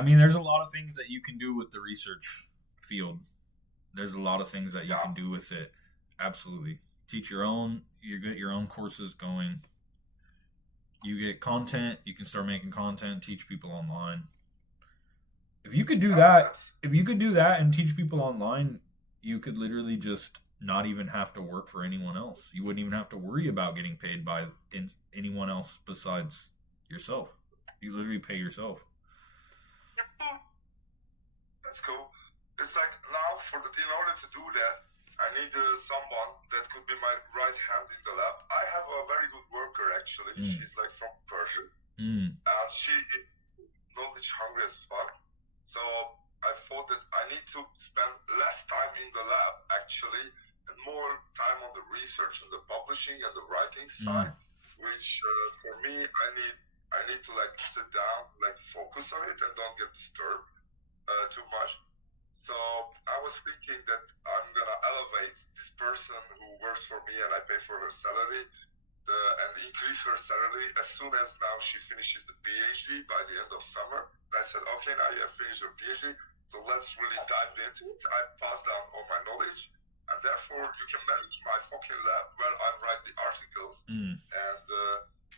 mean, there's a lot of things that you can do with the research field. There's a lot of things that you can do with it. Absolutely. Teach your own, you get your own courses going. You get content, you can start making content, teach people online. If you could do that and teach people online, you could literally just not even have to work for anyone else. You wouldn't even have to worry about getting paid by anyone else besides yourself. You literally pay yourself. That's cool. It's like now, in order to do that, I need someone that could be my right hand in the lab. I have a very good worker actually. She's like from Persia, and she is knowledge hungry as fuck. So I thought that I need to spend less time in the lab actually, and more time on the research and the publishing and the writing side. Which for me, I need to like sit down, like focus on it, and don't get disturbed too much. So I was thinking that I'm gonna elevate this person who works for me and I pay for her salary, and increase her salary as soon as now she finishes the PhD by the end of summer. And I said, okay, now you have finished your PhD, so let's really dive into it. I pass down all my knowledge, and therefore you can manage my fucking lab where I write the articles, and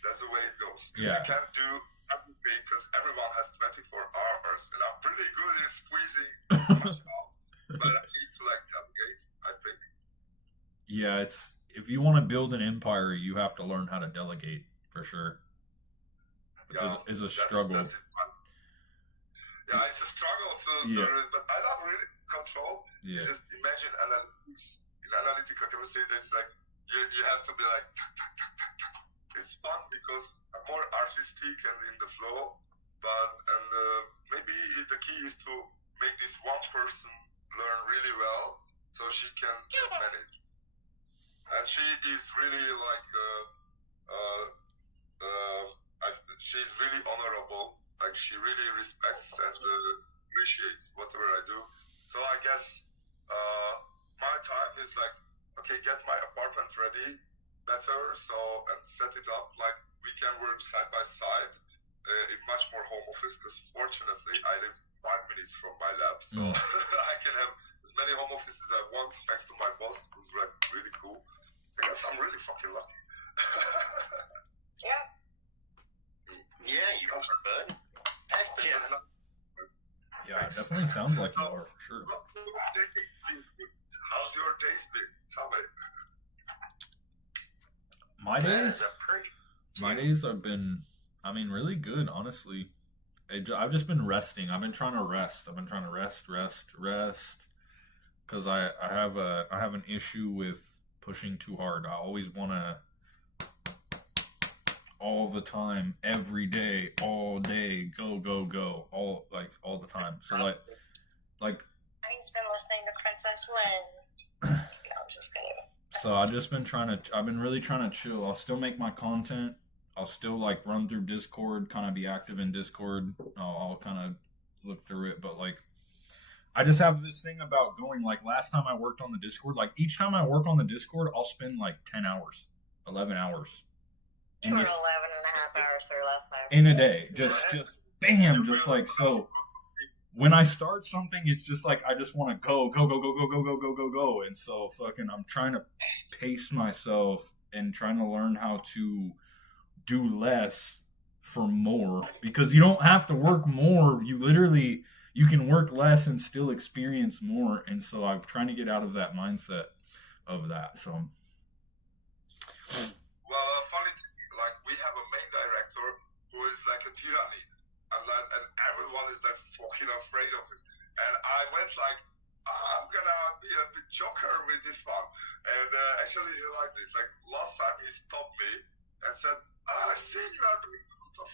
that's the way it goes. Because you can't do everything because everyone has 24 hours, and I'm pretty good in squeezing much out, but I need to like delegate, I think. Yeah, it's if you want to build an empire, you have to learn how to delegate for sure, which is a struggle. That's it. Yeah, it's a struggle to but I don't really control. Yeah. Just imagine analytics. In analytical chemistry, it's like you have to be like, it's fun because I'm more artistic and in the flow, and maybe the key is to make this one person learn really well so she can manage. And she is really like, she's really honorable. Like she really respects and appreciates whatever I do. So I guess my time is like, okay, get my apartment ready better, and set it up like we can work side by side in much more home office. Because fortunately, I live 5 minutes from my lab, so I can have as many home offices as I want thanks to my boss, who's like really cool. I guess I'm really fucking lucky. Yeah. Yeah, you are, bud. Heck yeah. Yeah, it definitely sounds like you are for sure. How's your days been? Tell me. My days have been, I mean, really good, honestly. I've just been resting. I've been trying to rest. I've been trying to rest, because I have an issue with pushing too hard. I always want to all the time, every day, all day, go, all the time. So like I've been listening to Princess Lynn. No, I'm just kidding. So I've been really trying to chill. I'll still make my content. I'll still like run through Discord, kind of be active in Discord. I'll kind of look through it, but like I just have this thing about going, like last time I worked on the Discord, like each time I work on the Discord, I'll spend like 10 hours, 11 hours. And 11 and a half hours or less. In a day. Just bam, just like so. When I start something, it's just like I just want to go. And so I'm trying to pace myself and trying to learn how to do less for more, because you don't have to work more. You can work less and still experience more. And so I'm trying to get out of that mindset of that. So funny thing, like we have a main director who is like a tyranny. And everyone is like fucking afraid of him. And I went like, I'm gonna be a big joker with this one. And actually he liked it. Like last time he stopped me and said, I've seen you are doing a lot of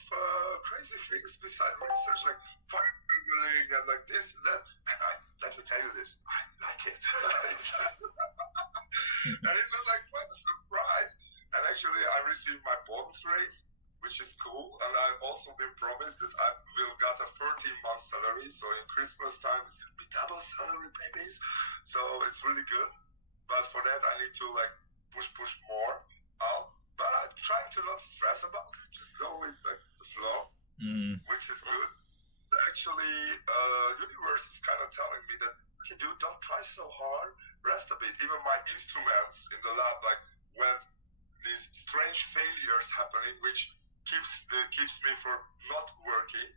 crazy things beside research, like fire googling and like this and that. And let me tell you this, I like it. And it was like quite a surprise. And actually I received my bonus raise, which is cool, and I've also been promised that I will get a 13-month salary, so in Christmas time it's gonna be double salary, babies. So it's really good, but for that I need to like push more out. But I'm trying to not stress about it, just go with like the flow, which is good. Actually, universe is kind of telling me that, okay, dude, don't try so hard, rest a bit. Even my instruments in the lab like went these strange failures happening, which keeps me from not working,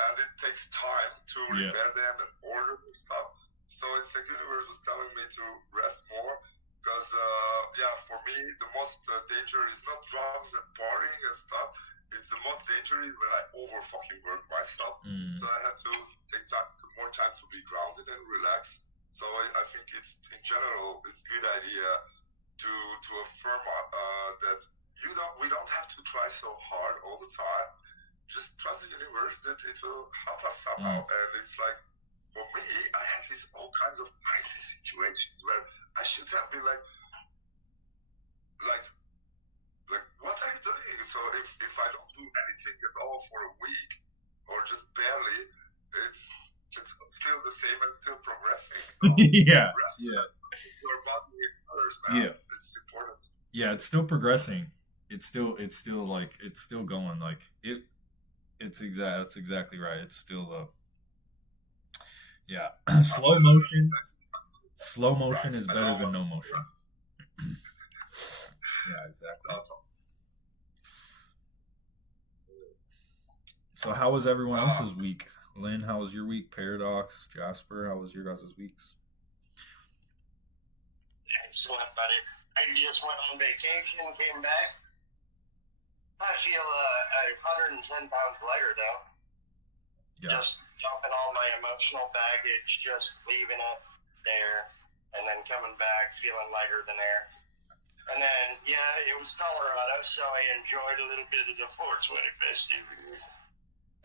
and it takes time to repair them and order and stuff. So it's like universe was telling me to rest more, because for me the most danger is not drugs and partying and stuff. It's the most dangerous when I over fucking work myself. So I had to take more time to be grounded and relax. So I think it's in general it's a good idea to affirm that we don't have to try so hard all the time. Just trust the universe that it will help us somehow. And it's like, for me, I had these all kinds of crazy situations where I should have been like, what are you doing? So if I don't do anything at all for a week or just barely, it's still the same and still progressing. So yeah. Your body others, man. It's important. Yeah, it's still progressing. It's still going. Like that's exactly right. It's still slow motion. Slow motion is better than no motion. Yeah, exactly. Awesome. So how was everyone else's week? Lynn, how was your week? Paradox, Jasper, how was your guys' weeks? Excellent, buddy. I just went on vacation, came back. I feel 110 pounds lighter though. Yeah. Just dumping all my emotional baggage, just leaving it there, and then coming back feeling lighter than air. And then, yeah, it was Colorado, so I enjoyed a little bit of the 420 festivities.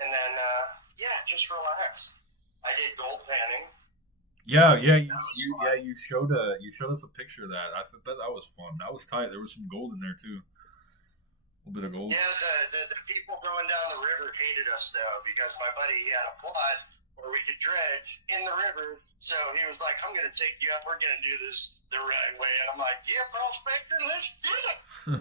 And then, just relaxed. I did gold panning. Yeah, you showed us a picture of that. I thought that was fun. That was tight. There was some gold in there too. A little bit of gold. Yeah, the people going down the river hated us though, because my buddy, he had a plot where we could dredge in the river. So he was like, "I'm gonna take you up. We're gonna do this the right way." And I'm like, "Yeah, Prospector, let's do it."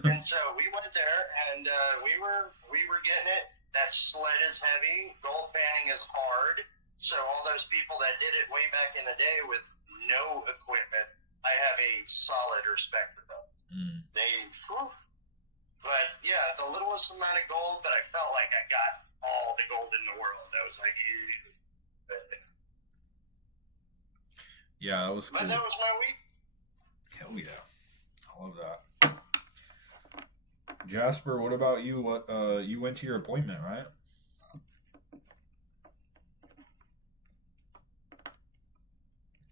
And so we went there, and we were getting it. That sled is heavy. Gold fanning is hard. So all those people that did it way back in the day with no equipment, I have a solid respect for them. But yeah, the littlest amount of gold, but I felt like I got all the gold in the world. I was like, yeah, that was cool. But that was my week. Hell yeah, I love that. Jasper, what about you? What you went to your appointment, right?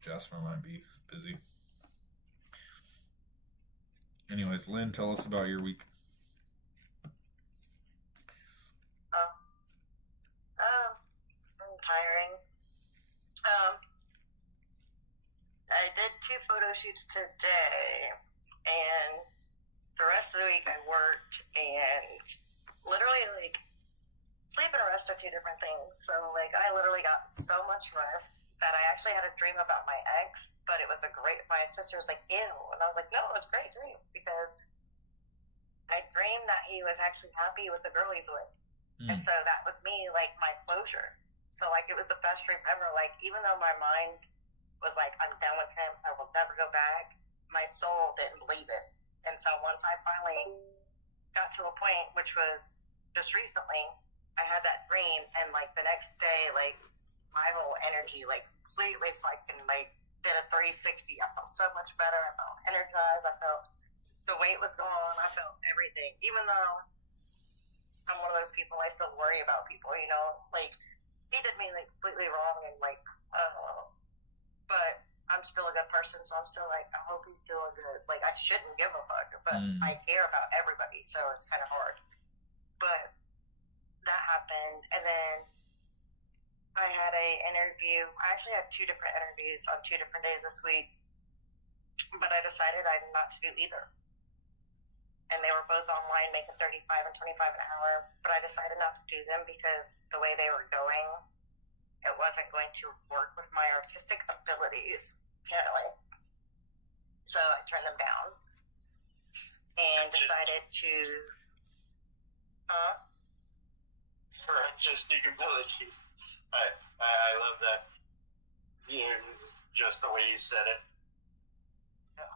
Jasper might be busy. Anyways, Lynn, tell us about your week. Tiring. I did 2 photo shoots today, and the rest of the week I worked, and literally, like, sleep and rest are 2 different things. So, like, I literally got so much rest that I actually had a dream about my ex, but it was my sister was like, ew, and I was like, no, it's a great dream, because I dreamed that he was actually happy with the girl he's with. And so that was me, like, my closure. So, like, it was the best dream ever. Like, even though my mind was like, I'm done with him, I will never go back, my soul didn't believe it. And so once I finally got to a point, which was just recently, I had that dream, and, like, the next day, like, my whole energy, like, completely fucking, like, did a 360. I felt so much better. I felt energized. I felt the weight was gone. I felt everything. Even though I'm one of those people, I still worry about people, you know? Like, he did me, like, completely wrong, and, like, but I'm still a good person, so I'm still like, I hope he's doing good. Like, I shouldn't give a fuck, but I care about everybody, so it's kind of hard. But that happened, and then I had a interview. I actually had 2 different interviews on 2 different days this week, but I decided not to do either. And they were both online, making $35 and $25 an hour. But I decided not to do them because the way they were going, it wasn't going to work with my artistic abilities, apparently. So I turned them down and decided to, for artistic abilities. I love that. Just the way you said it. Yeah.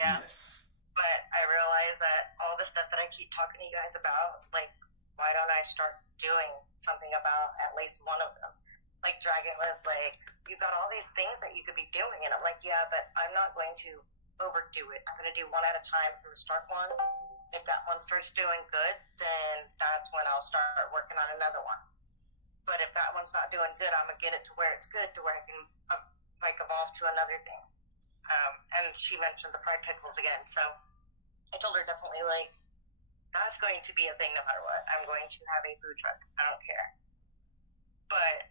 Yes. But I realized that all the stuff that I keep talking to you guys about, like, why don't I start doing something about at least one of them? Like, Dragon was like, you've got all these things that you could be doing. And I'm like, yeah, but I'm not going to overdo it. I'm going to do one at a time and start one. If that one starts doing good, then that's when I'll start working on another one. But if that one's not doing good, I'm going to get it to where it's good, to where I can, like, evolve to another thing. And she mentioned the fried pickles again, so I told her definitely, like, that's going to be a thing no matter what. I'm going to have a food truck. I don't care. But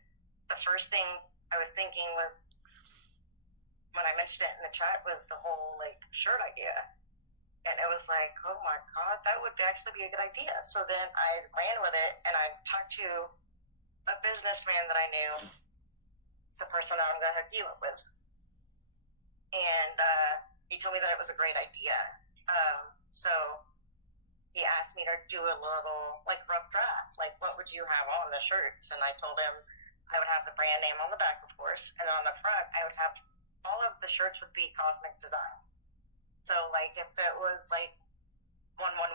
the first thing I was thinking was, when I mentioned it in the chat, was the whole, like, shirt idea. And it was like, oh my God, that would actually be a good idea. So then I ran with it, and I talked to a businessman that I knew, the person that I'm going to hook you up with. And he told me that it was a great idea. So he asked me to do a little, like, rough draft. Like, what would you have on the shirts? And I told him I would have the brand name on the back, of course. And on the front, I would have all of the shirts would be Cosmic Design. So, like, if it was, like, 111,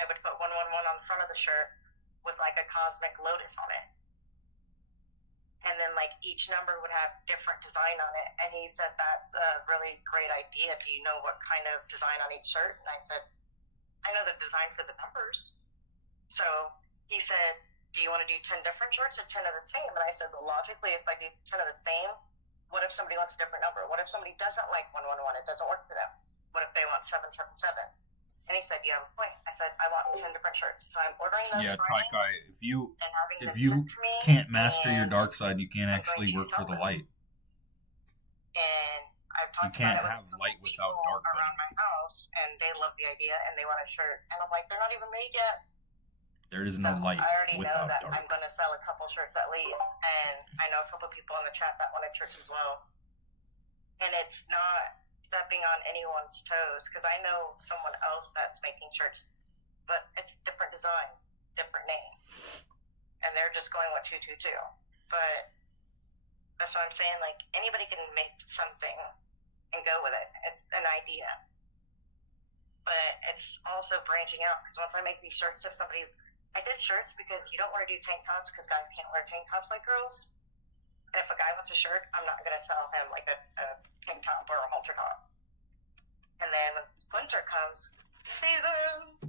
I would put 111 on the front of the shirt with, like, a cosmic lotus on it. and then like each number would have different design on it. And he said that's a really great idea. Do you know what kind of design on each shirt? And I said, I know the design for the numbers. So he said, do you want to do 10 different shirts or 10 of the same? And I said, well, logically, if I do 10 of the same, what if somebody wants a different number? What if somebody doesn't like 111? It doesn't work for them. What if they want 777? And he said, you have a point. I said, I want 10 different shirts. So I'm ordering those Friday, Kai, if you and having them you sent to me, can't master your and dark side, you can't I'm actually going to work for sell the them. light. And I've You talked can't about it have with a couple light without people dark, around buddy. my house, and they love the idea, and they want a shirt. And I'm like, they're not even made yet. There is So no light I already know without that dark. I'm going to sell a couple shirts at least, and I know a couple people in the chat that wanted shirts as well. And it's not stepping on anyone's toes, because I know someone else that's making shirts, but it's different design, different name, and they're just going with 222. But that's what I'm saying. Like, anybody can make something and go with it. It's an idea, but it's also branching out, because once I make these shirts, if somebody's, I did shirts because you don't want to do tank tops because guys can't wear tank tops like girls. And if a guy wants a shirt, I'm not going to sell him like a tank top or a halter top. And then when winter comes, season,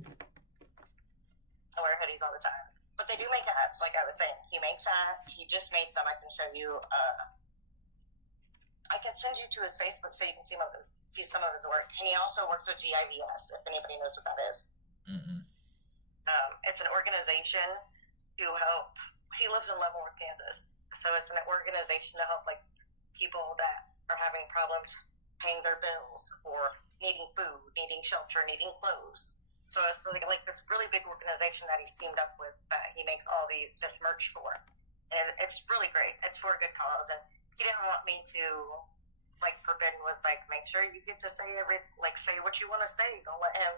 I wear hoodies all the time. But they do make hats, like I was saying. He makes hats. He just made some. I can show you. I can send you to his Facebook so you can see some of his work. And he also works with GIVS, if anybody knows what that is. Mm-mm. It's an organization who help. He lives in Leavenworth, Kansas, so it's an organization to help like people that are having problems paying their bills or needing food, needing shelter, needing clothes. So it's like this really big organization that he's teamed up with that he makes all this merch for, and it's really great. It's for a good cause, and he didn't want me to. Like Forbidden was like, make sure you get to say say what you want to say. Don't let them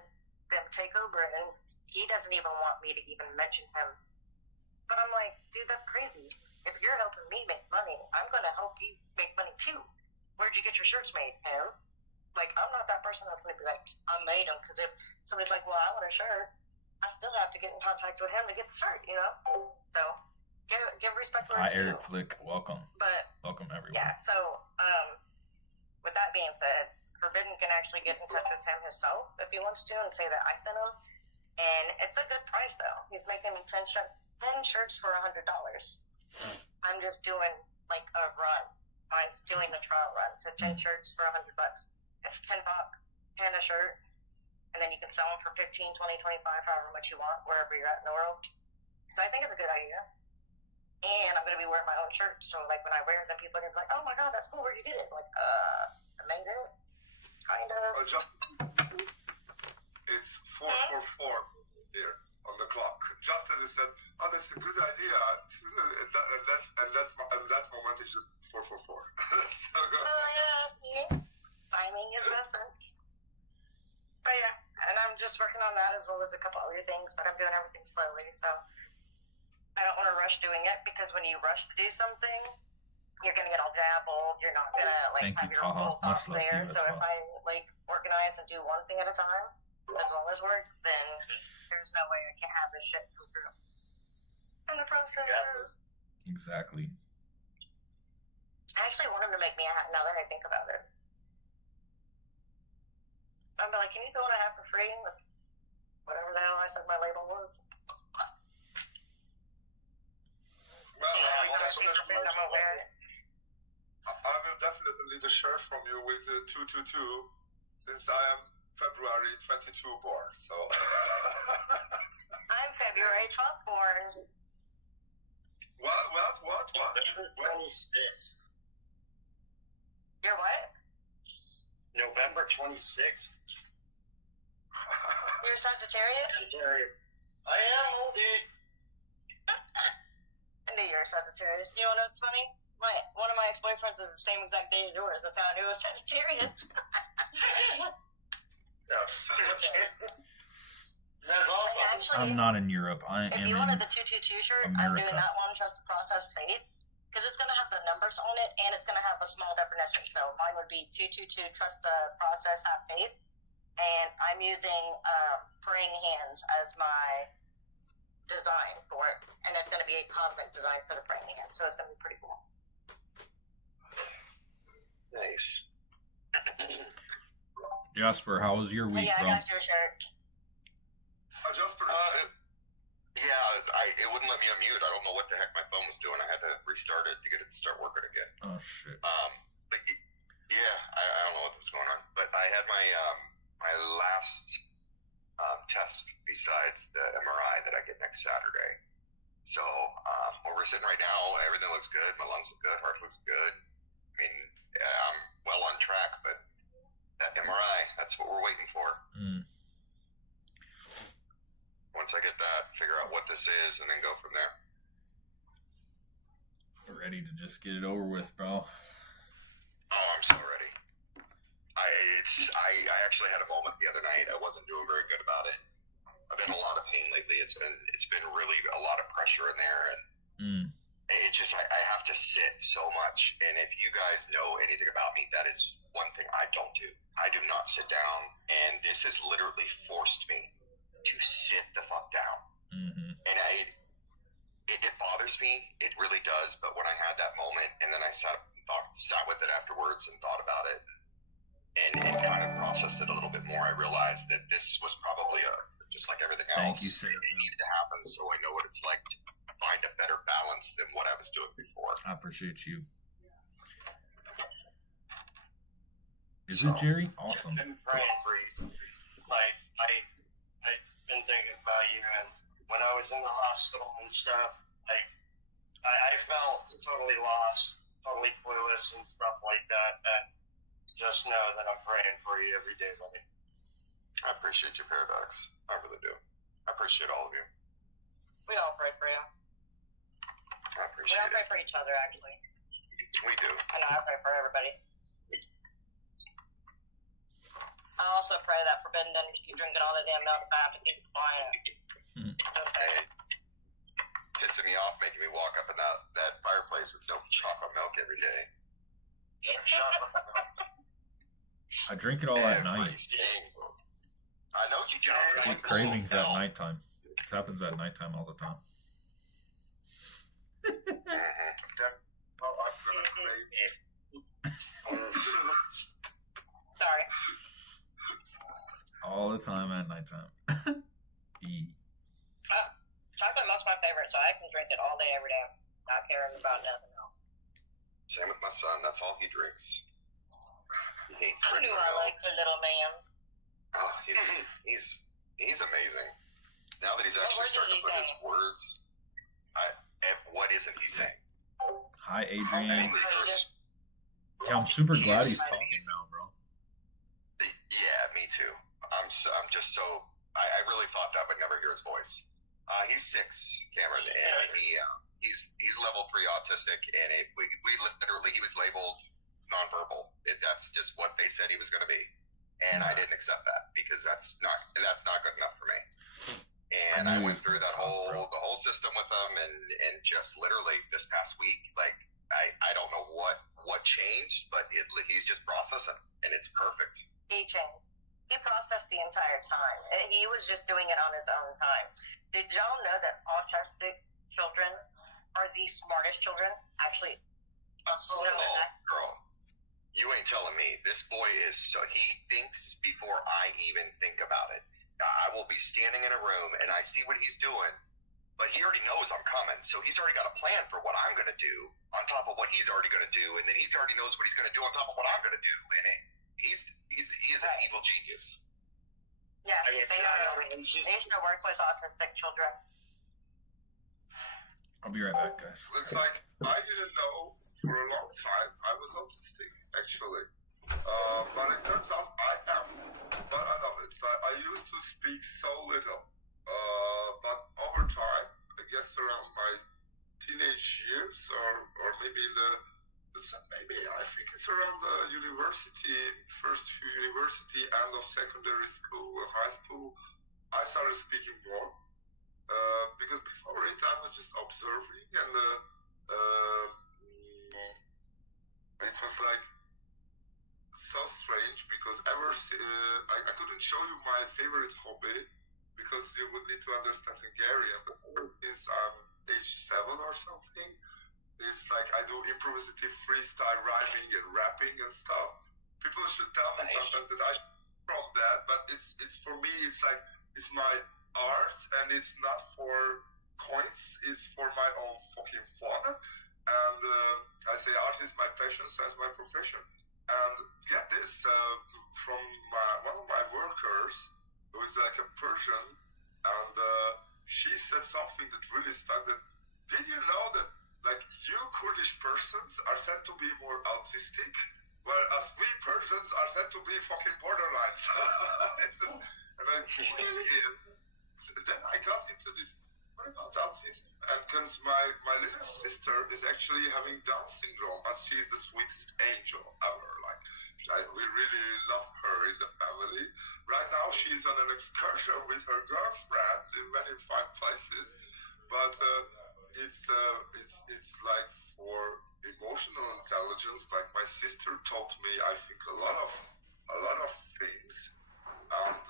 take over. And he doesn't even want me to even mention him. But I'm like, dude, that's crazy. If you're helping me make money, I'm going to help you make money too. Where'd you get your shirts made, him? Like, I'm not that person that's going to be like, I made them. Because if somebody's like, well, I want a shirt, I still have to get in contact with him to get the shirt, you know? So, give respect where Hi, it's due. Eric Flick. Welcome. But, Welcome, everyone. yeah, so, with that being said, Forbidden can actually get in touch with him himself if he wants to and say that I sent him. And it's a good price, though. He's making me 10 shirts for $100. I'm just doing, like, a run. Mine's doing the trial run. So 10 shirts for $100. It's $10 a shirt. And then you can sell them for 15, 20, 25, however much you want, wherever you're at in the world. So I think it's a good idea. And I'm going to be wearing my own shirt. So, like, when I wear it, then people are going to be like, oh, my God, that's cool. Where'd you get it? I'm like, I made it. Kind of. It's 4:44 here on the clock. Just as you said, oh, that's a good idea. And that moment is just 4:44. So go. Oh, yeah, see? Timing is reference. But, yeah, and I'm just working on that as well as a couple other things, but I'm doing everything slowly, so I don't want to rush doing it, because when you rush to do something, you're going to get all dabbled. You're not going to, like, Thank have you, your Taha. full thoughts Much love to there. you as So well. if I, like, organize and do one thing at a time, as well as work, then there's no way I can't have this shit go through. And the process. Yeah. Exactly. I actually want him to make me a hat now that I think about it. I'm like, can you throw in a hat for free? With whatever the hell I said my label was. Well, Yeah, I'm gonna wear it. I will definitely need a shirt from you with 222, since I am February 22 born. So. I'm February 12th born. What? November 26th. You're what? November 26th. You're Sagittarius? I am, old dude. I knew you were Sagittarius. You know what's funny? One of my ex-boyfriends is the same exact day as yours. That's how I knew it was Sagittarius. That's awesome. Actually, I'm not in Europe. I if am you in wanted the 222 shirt, I'm America. doing that one, Trust the Process Fate, because it's going to have the numbers on it, and it's going to have a small definition. So mine would be 222 Trust the Process, Have Faith, and I'm using Praying Hands as my design for it, and it's going to be a cosmic design for the Praying Hands, so it's going to be pretty cool. Nice. Jasper, how was your week, Yeah, I bro? got your shirt. Jasper, It wouldn't let me unmute. I don't know what the heck my phone was doing. I had to restart it to get it to start working again. Oh shit. But yeah, I don't know what was going on. But I had my my last test besides the MRI that I get next Saturday. So where we're sitting right now, everything looks good. My lungs look good. Heart looks good. I mean, I'm well on track. But that MRI, that's what we're waiting for. Mm. Once I get that, figure out what this is, and then go from there. Ready to just get it over with, bro. Oh, I'm so ready. I actually had a moment the other night. I wasn't doing very good about it. I've been in a lot of pain lately. It's been really a lot of pressure in there, and it just I have to sit so much. And if you guys know anything about me, that is one thing I don't do. I do not sit down, and this has literally forced me to sit the fuck down. Mm-hmm. And it bothers me. It really does. But when I had that moment, and then I sat with it afterwards and thought about it, and kind of processed it a little bit more, I realized that this was probably just like everything else. Thank you, sir. It needed to happen, so I know what it's like to find a better balance than what I was doing before. I appreciate you. Is it Jerry? Awesome. I've been praying for you. Like, I've been thinking about you, and when I was in the hospital and stuff, I felt totally lost, totally clueless and stuff like that, and just know that I'm praying for you every day, buddy. I appreciate you, Paradox. I really do. I appreciate all of you. We all pray for you. I We appreciate all pray it. for each other, actually. We do. I know I pray for everybody. I also pray that Forbidden doesn't keep drinking all the damn milk, so I have to keep it quiet. Okay. Pissing me off, making me walk up in that fireplace with no chocolate milk every day. I drink it all at Every night. day. I know you do. I get cravings at nighttime. It happens at nighttime all the time. Mhm. well, I'm gonna crave. Sorry. All the time at nighttime. Chocolate milk's my favorite, so I can drink it all day, every day. Not caring about nothing else. Same with my son. That's all he drinks. He hates I knew regular I milk. liked the little man. Oh, he's amazing. Now that he's What actually word starting to did put he his say? words, what isn't he saying? Hi, I Adrian. think the first- Yeah, I'm super glad he's talking now, bro. Yeah, me too. I'm just so. I really thought that I would never hear his voice. He's 6, Cameron, and he's level 3 autistic, and we literally he was labeled nonverbal. That's just what they said he was going to be, and I didn't accept that because that's not good enough for me. And I knew he went was through gonna that talk, bro. the whole system with him, and just literally this past week, like I don't know what changed, but he's just processing, and it's perfect. He changed. He processed the entire time. He was just doing it on his own time. Did y'all know that autistic children are the smartest children? Actually, Oh, girl, you ain't telling me. This boy is he thinks before I even think about it. I will be standing in a room and I see what he's doing, but he already knows I'm coming, so he's already got a plan for what I'm going to do on top of what he's already going to do, and then he already knows what he's going to do on top of what I'm going to do, and he is an evil genius. Yeah, I used to work with autistic children. I'll be right back, guys. It's like I didn't know for a long time I was autistic, actually. But it turns out I am. But I love it. I used to speak so little. But over time, I guess around my teenage years, or maybe maybe I think it's around the university, first few university, end of secondary school, high school, I started speaking more. Because before it, I was just observing, and it was like so strange because I couldn't show you my favorite hobby because you would need to understand Hungarian. But since I'm age 7 or something, It's like I do improvisative freestyle rhyming and rapping and stuff. People should tell me sometimes that I should from that, but it's for me. It's like it's my art, and it's not for coins. It's for my own fucking fun. And I say art is my passion, science my profession. And get this from one of my workers, who is like a Persian, and she said something that really stuck. That did you know that like you Kurdish persons are tend to be more autistic? Whereas we Persians are said to be fucking borderlines. And I really, then I got into this, what about autism? And because my little sister is actually having Down syndrome, but she's the sweetest angel ever. Like, we really love her in the family. Right now she's on an excursion with her girlfriends in many fine places. But it's like for emotional intelligence, like my sister taught me, I think a lot of things, and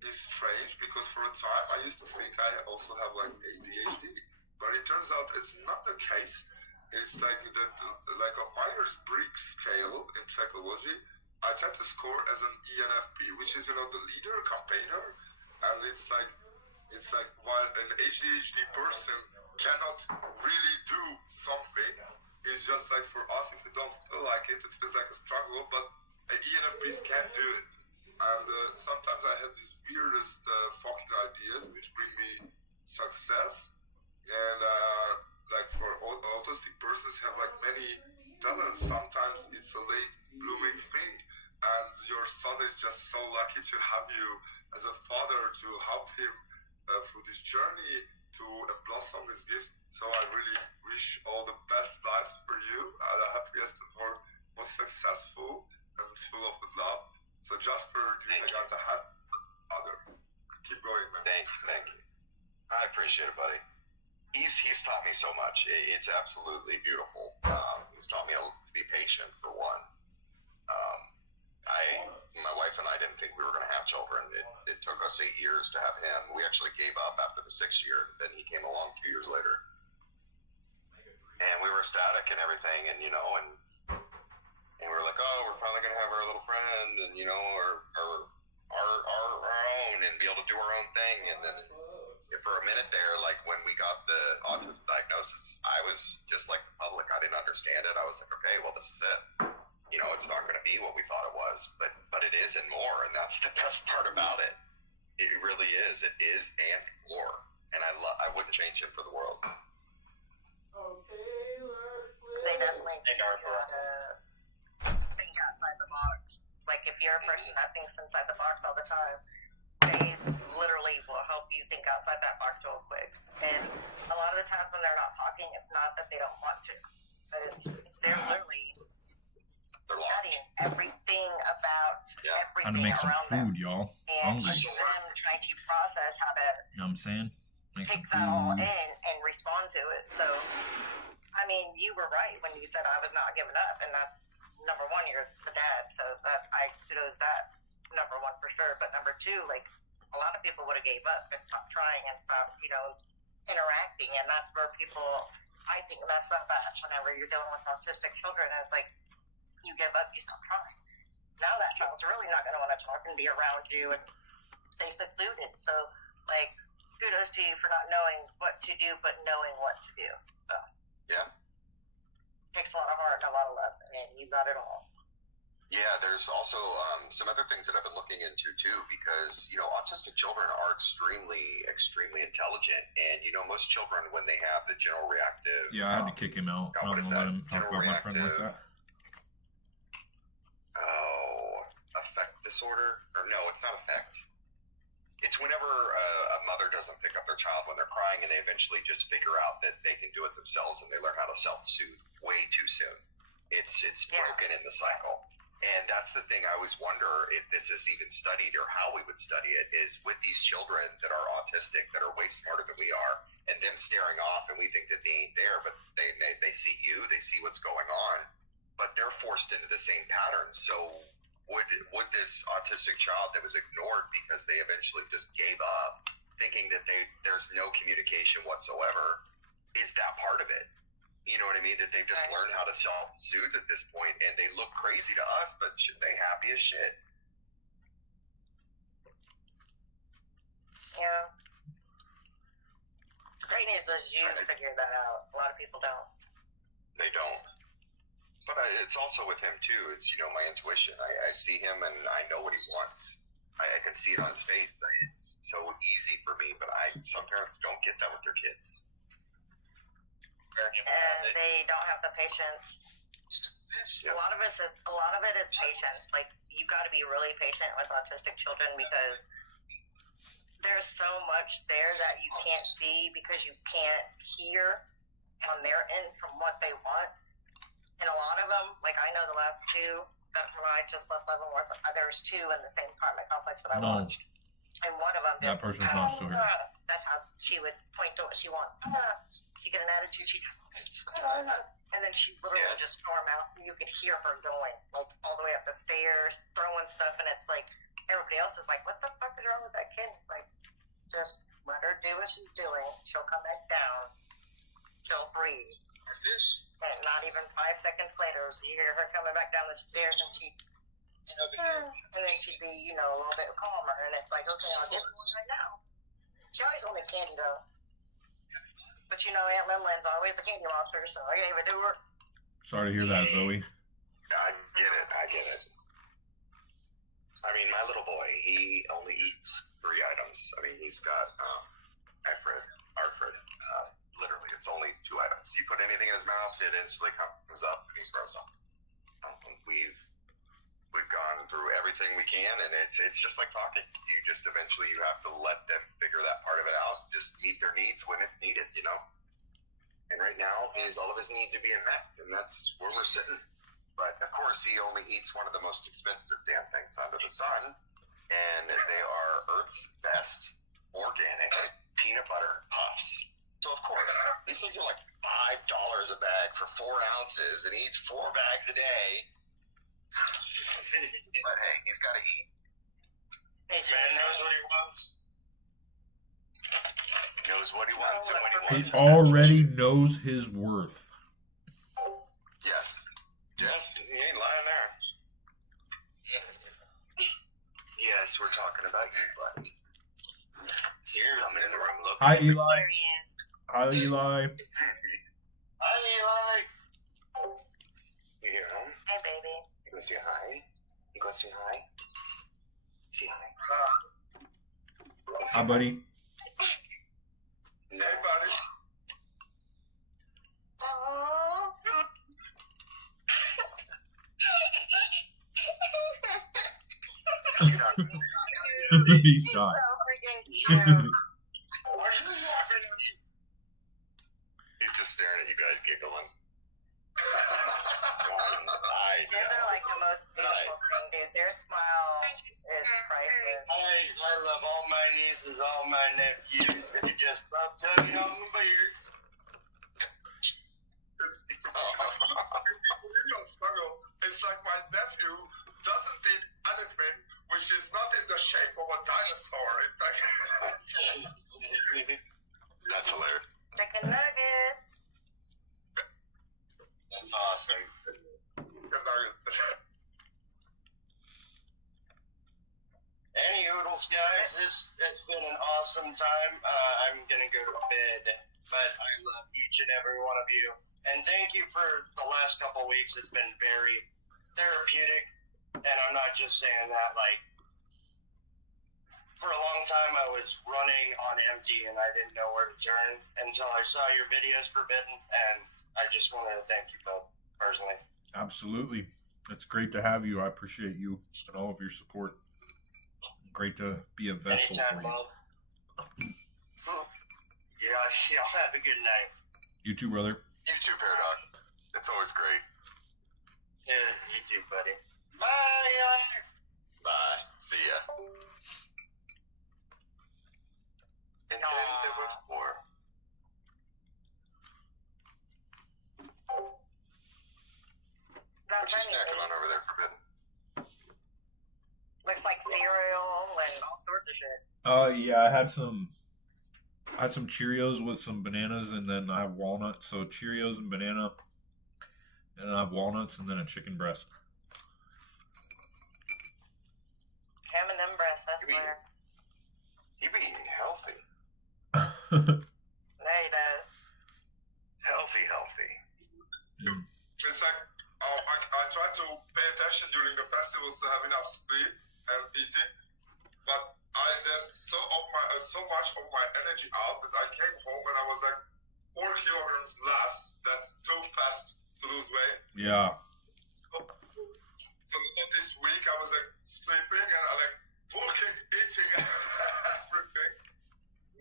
it's strange because for a time I used to think I also have like ADHD, but it turns out it's not the case. It's like that, like a Myers-Briggs scale in psychology. I tend to score as an ENFP, which is the leader, campaigner, and it's like while an ADHD person cannot really do something. It's just like for us, if we don't feel like it, it feels like a struggle, but ENFPs can do it. And sometimes I have these weirdest fucking ideas which bring me success. And like for autistic persons have like many talents. Sometimes it's a late blooming thing, and your son is just so lucky to have you as a father to help him through this journey to blossom his gifts. So I really wish all the best lives for you, and the happiest and most successful and full of love. So just for you, I got a hat other. Keep going, man. Thank you. I appreciate it, buddy. He's taught me so much. It's absolutely beautiful. He's taught me to be patient, for one. My wife and I didn't think we were going to have children. It took us 8 years to have him. We actually gave up after the 6th year. Then he came along 2 years later. And we were ecstatic and everything, and we were like, oh, we're finally going to have our little friend, and our own, and be able to do our own thing. And then for a minute there, like when we got the autism diagnosis, I was just like the public. I didn't understand it. I was like, okay, well, this is it. It's not going to be what we thought it was, but it is and more, and that's the best part about it. It really is. It is and more, and I wouldn't change it for the world. They definitely teach you how to think outside the box. Like if you're a person that thinks inside the box all the time, they literally will help you think outside that box real quick. And a lot of the times when they're not talking, it's not that they don't want to, but they're literally studying everything about everything how to make some food, y'all. And Hungry. them trying to process how to You know what I'm saying? Make take some that all food. in and respond to it. So, I mean, you were right when you said I was not giving up, and that's number one, you're the dad, so that I kudos that, number one for sure. But number two, like a lot of people would have gave up and stopped trying and stopped, interacting, and that's where people, I think, mess up at whenever you're dealing with autistic children. It's like you give up, you stop trying. Now that child's really not going to want to talk and be around you and stay secluded. So, like, kudos to you for not knowing what to do, but knowing what to do. So, Yeah. Takes a lot of heart and a lot of love, and you got it all. Yeah, there's also some other things that I've been looking into too, because autistic children are extremely, extremely intelligent, and most children, when they have the general reactive, Yeah, I had to kick him out. I don't want to let him talk about my friend like that. Affect disorder, or no, it's not affect. It's whenever a mother doesn't pick up their child when they're crying, and they eventually just figure out that they can do it themselves, and they learn how to self-soothe way too soon. It's broken in the cycle. And that's the thing I always wonder if this is even studied or how we would study it, is with these children that are autistic, that are way smarter than we are, and them staring off, and we think that they ain't there, but they see you, they see what's going on, but they're forced into the same pattern. So would this autistic child that was ignored because they eventually just gave up, thinking that there's no communication whatsoever, is that part of it? You know what I mean? That they've just learned how to self-soothe at this point, and they look crazy to us, but they happy as shit. Yeah. Great news is you figured that out. A lot of people don't. They don't. But it's also with him too. It's my intuition. I see him and I know what he wants. I can see it on his face. It's so easy for me. But some parents don't get that with their kids. And they don't have the patience. Yep. A lot of it is patience. Like, you got to be really patient with autistic children because there's so much there that you can't see because you can't hear on their end from what they want. And a lot of them, like I know the last two that I just left Leavenworth, there's two in the same apartment complex that I watched. And one of them That just, person's not still here. That's how she would point to what she wants. She get an attitude, she and then she literally would just storm out, and you could hear her going, like, all the way up the stairs, throwing stuff, and it's like, everybody else is like, what the fuck is wrong with that kid? It's like, just let her do what she's doing. She'll come back down. She'll breathe. And not even 5 seconds later, you hear her coming back down the stairs, and and then she'd be, a little bit calmer, and it's like, okay, I'll get one right now. She always wanted candy, though. But Aunt Linlin's always the candy monster, so I gave it to her. Sorry to hear that, Zoe. I get it. I mean, my little boy, he only eats 3 items. I mean, he's got Arfred. Literally, it's only 2 items. You put anything in his mouth, it instantly comes up and he throws up. We've gone through everything we can, and it's just like talking. You just eventually you have to let them figure that part of it out. Just meet their needs when it's needed, And right now, all of his needs are being met, and that's where we're sitting. But of course, he only eats one of the most expensive damn things under the sun, and they are Earth's best organic peanut butter puffs. So of course, these things are like $5 a bag for 4 ounces, and he eats 4 bags a day. But hey, he's got to eat. Hey, man knows what he wants. Knows what he wants and when he He wants it. already knows his worth. Yes, he ain't lying there. Yes, we're talking about you, buddy. Here, I'm in the room. Look. Hi, Eli. There he is. Hi, Eli. Hi, Eli. You hear him? Hey, baby. You go say hi. You go say hi. Say hi. Hi, buddy. No. Hey, buddy. He's He's shot. so freaking cute. Why are you laughing at me? He's just staring at you guys, giggling. Kids are like the most beautiful thing, dude. Their smile is priceless. I love all my nieces, all my nephews. They just love tugging on the beard. It's struggle. It's like my nephew doesn't eat anything which is not in the shape of a dinosaur. It's like That's hilarious. Chicken nuggets. That's awesome. Any oodles, guys. This has been an awesome time. I'm going to go to bed, but I love each and every one of you. And thank you for the last couple of weeks. It's been very therapeutic. And I'm not just saying that, like, for a long time I was running on empty and I didn't know where to turn until I saw your videos, Forbidden, and I just wanted to thank you both personally. Absolutely. It's great to have you. I appreciate you and all of your support. Great to be a vessel Anytime, for you. Bob. Yeah, y'all have a good night. You too, brother. You too, Paradox. It's always great. Yeah, you too, buddy. Bye. Bye. See ya. And then there was more. What you snacking on over there, Forbidden? Looks like cereal and all sorts of shit. Yeah, I had some I had some Cheerios with some bananas, and then I have walnuts. So Cheerios and banana, and I have walnuts, and then a chicken breast. Ham and them breasts, I swear. You be eating healthy. There he does. Healthy. It's like I try to pay attention during the festivals to have enough sleep and eating, but there's so much of my energy out that I came home and I was like 4 kilograms less. That's too fast to lose weight. Yeah. So this week I was like sleeping and I like working, eating everything.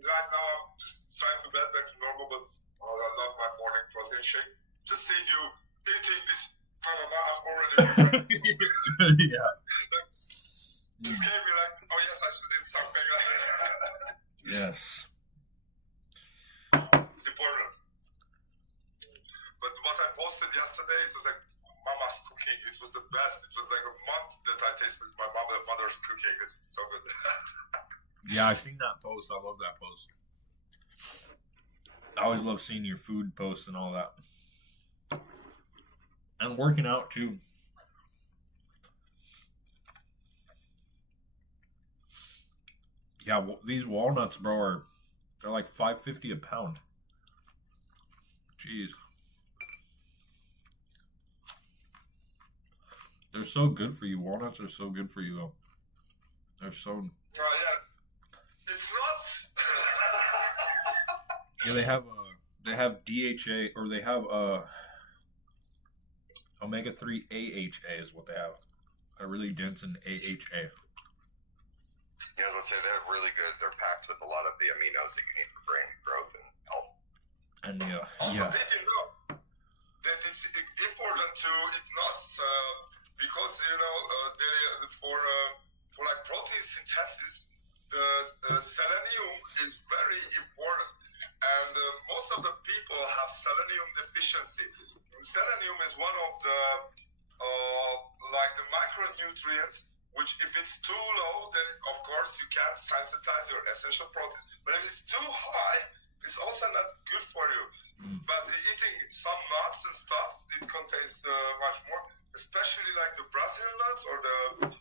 Right now I'm just trying to get back to normal, but I love my morning protein shake. Just seeing you eating this, I'm already. Yeah. Just gave me like, oh yes, I should eat something. Yes. It's important. But what I posted yesterday, it was like Mama's cooking. It was the best. It was like a month that I tasted my mother's cooking. It's so good. Yeah, I seen that post. I love that post. I always love seeing your food posts and all that. And working out too. Yeah, these walnuts, bro, they're like $5.50 a pound. Jeez. They're so good for you. Walnuts are so good for you, though. They're so... Yeah. It's not... Yeah, they have DHA, or they have omega-3 AHA is what they have. They're really dense in AHA. Yeah, as I say, they're really good. They're packed with a lot of the aminos that you need for brain growth and health. And also, did you know that it's important to eat nuts because for like protein synthesis, the selenium is very important, and most of the people have selenium deficiency. Selenium is one of the the micronutrients, which if it's too low, then of course you can't synthesize your essential proteins. But if it's too high, it's also not good for you. But eating some nuts and stuff, it contains much more, especially like the Brazil nuts or the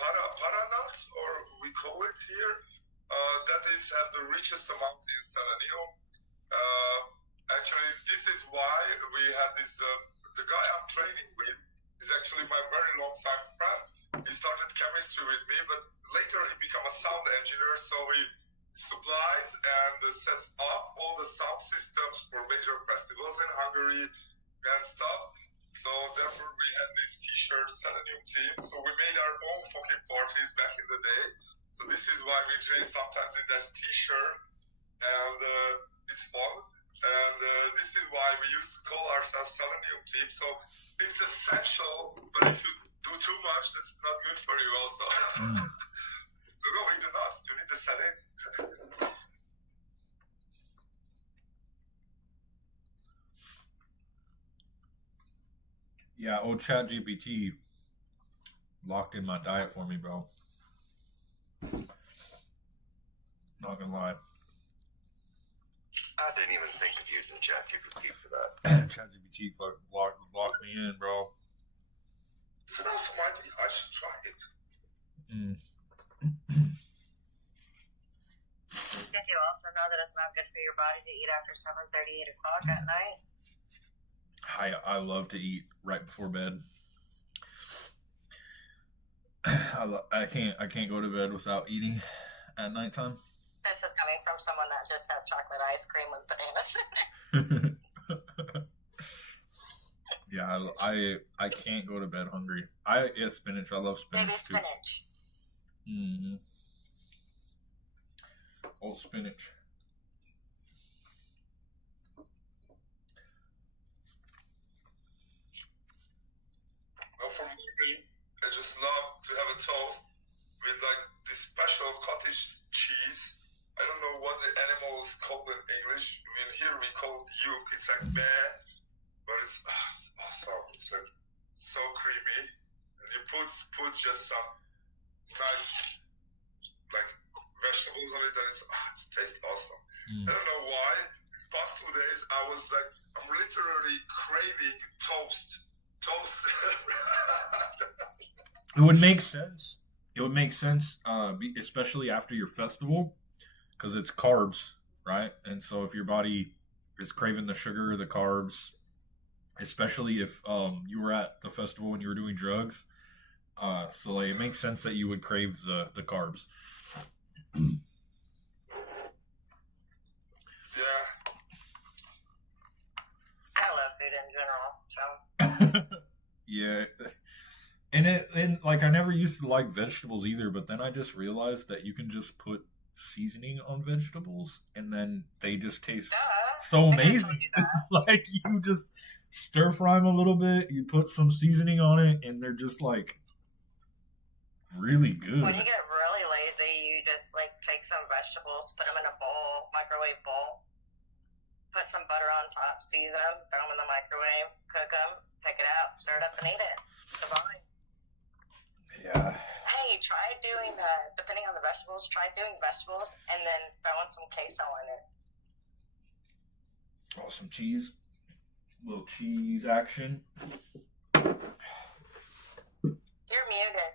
para nuts, or we call it here. That is have the richest amount in selenium. Actually, this is why we have this. The guy I'm training with is actually my very long time friend. He started chemistry with me, but later he became a sound engineer, so he supplies and sets up all the sound systems for major festivals in Hungary and stuff. So therefore we had this t-shirt selenium team. So we made our own fucking parties back in the day. So this is why we train sometimes in that t-shirt, and it's fun. And this is why we used to call ourselves Selenium Team. So it's essential, but if you do too much, that's not good for you also. So go eat the nuts. You need the selenium. Yeah, old ChatGPT locked in my diet for me, bro. Not gonna lie. I didn't even think of using ChatGPT for that. ChatGPT locked me in, bro. It's an awesome idea. I should try it. Did you also know that it's not good for your body to eat after 7:30, 8 o'clock at night? I love to eat right before bed. I can't go to bed without eating at nighttime. This is coming from someone that just had chocolate ice cream with bananas in it. Yeah, I can't go to bed hungry. I eat spinach. I love spinach. Maybe spinach. Too. Mm-hmm. Oh, spinach. Well, for me, I just love to have a toast with like this special cottage cheese. I don't know what the animal is called in English. I mean, here we call yolk. It's like meh, but it's awesome. It's like so creamy, and you put just some nice like vegetables on it, and it tastes awesome. Mm. I don't know why. These past 2 days, I was like, I'm literally craving toast. It would make sense. It would make sense, especially after your festival, because it's carbs, right? And so if your body is craving the sugar, the carbs, especially if you were at the festival and you were doing drugs, so like, it makes sense that you would crave the carbs. Yeah. I love food in general, so. Yeah. And like, I never used to like vegetables either, but then I just realized that you can just put seasoning on vegetables and then they just taste so amazing. It's like you just stir fry them a little bit, you put some seasoning on it, and they're just like really good. When you get really lazy, you just like take some vegetables, put them in a bowl, microwave bowl, put some butter on top, season them, throw them in the microwave, cook them, take it out, stir it up, and eat it. Divine. Yeah. Hey, try doing depending on the vegetables, try doing vegetables and then throwing some queso in it. Oh, some cheese. A little cheese action. You're muted.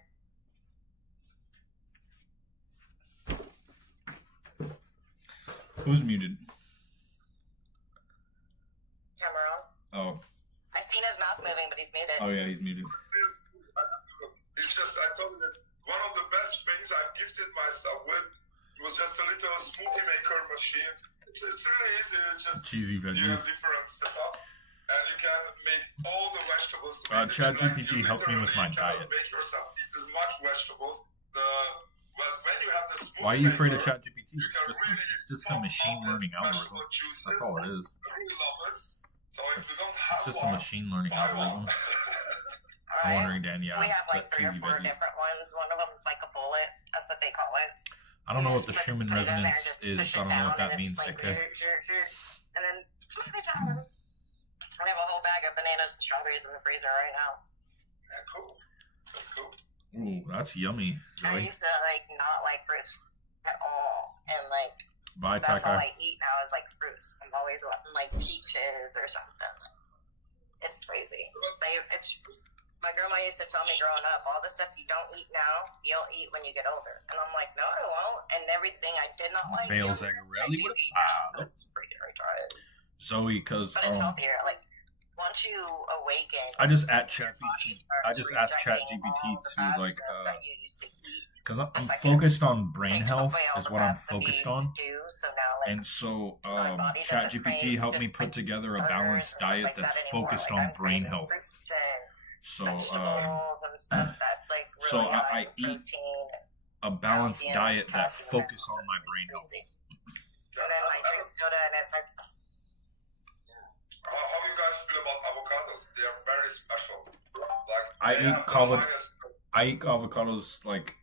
Who's muted? Cameron. Oh. I seen his mouth moving, but he's muted. Oh yeah, he's muted. It's just, I told you that one of the best things I've gifted myself with was just a little smoothie maker machine. It's really easy. It's just cheesy you have veggies. different setup, and you can make all the vegetables. ChatGPT helped me with my diet. Make yourself eat as much vegetables. When you have the smoothie Why are you afraid of maker, ChatGPT? It's just a machine learning algorithm. That's all it is. I really love it. So if you don't have It's just a one, machine learning buy one. algorithm. I'm wondering, Dan, yeah, We have like that 3 or cheesy 4 veggies. different ones. One of them's like a bullet. That's what they call it. I don't know what You the just Schumann put it in there, resonance just is. push I it don't know what down, that and it's means. like, Okay. and then smoothie time. We have a whole bag of bananas and strawberries in the freezer right now. Yeah, cool. That's cool. Ooh, that's yummy, I Zoe. used to like not like fruits at all, and like Bye, that's all Taka. I eat now is like fruits. I'm always wanting like peaches or something. It's crazy. My grandma used to tell me growing up, all the stuff you don't eat now, you'll eat when you get older. And I'm like, no, I won't. And everything I did not like, Vale I Zagarelli do with a eat now, so pile. it's freaking retarded. Zoe, because But it's healthier. Like once you awaken, I just asked your body ChatGPT. starts I just asked rejecting ChatGPT all the to bad like, stuff that you used to eat. because I'm It's like focused on brain takes health away all is the what I'm bad stuff you focused used on. to do, so now like And so my body doesn't ChatGPT crave helped me just, put like, together a burgers balanced and stuff diet like that's that anymore. focused Like, on I'm brain craving health. fruits and So vegetables and stuff that's like really so I high in eat protein, a balanced calcium, diet that potassium, focus minerals, on my it's brain health. crazy. And then like drink soda and it's like How you guys feel about avocados? They are very special. Like I they eat have the cava- highest- I eat avocados like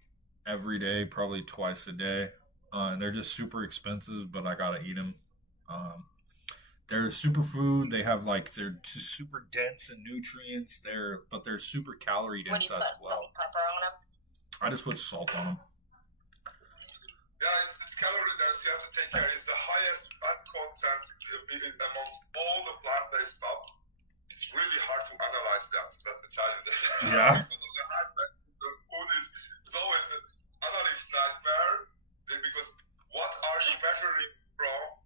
every day, probably twice a day. And they're just super expensive, but I gotta eat them. They're superfood. They have like they're just super dense in nutrients. But they're super calorie what do dense you put? as well. Honey pepper on them? I just put salt on them. Yeah, it's calorie dense. You have to take care. It's the highest fat content amongst all the plant-based stuff. It's really hard to analyze them. Let me tell you this. Yeah. Because of the high fat, the food is always an analyst nightmare. Because what are you measuring from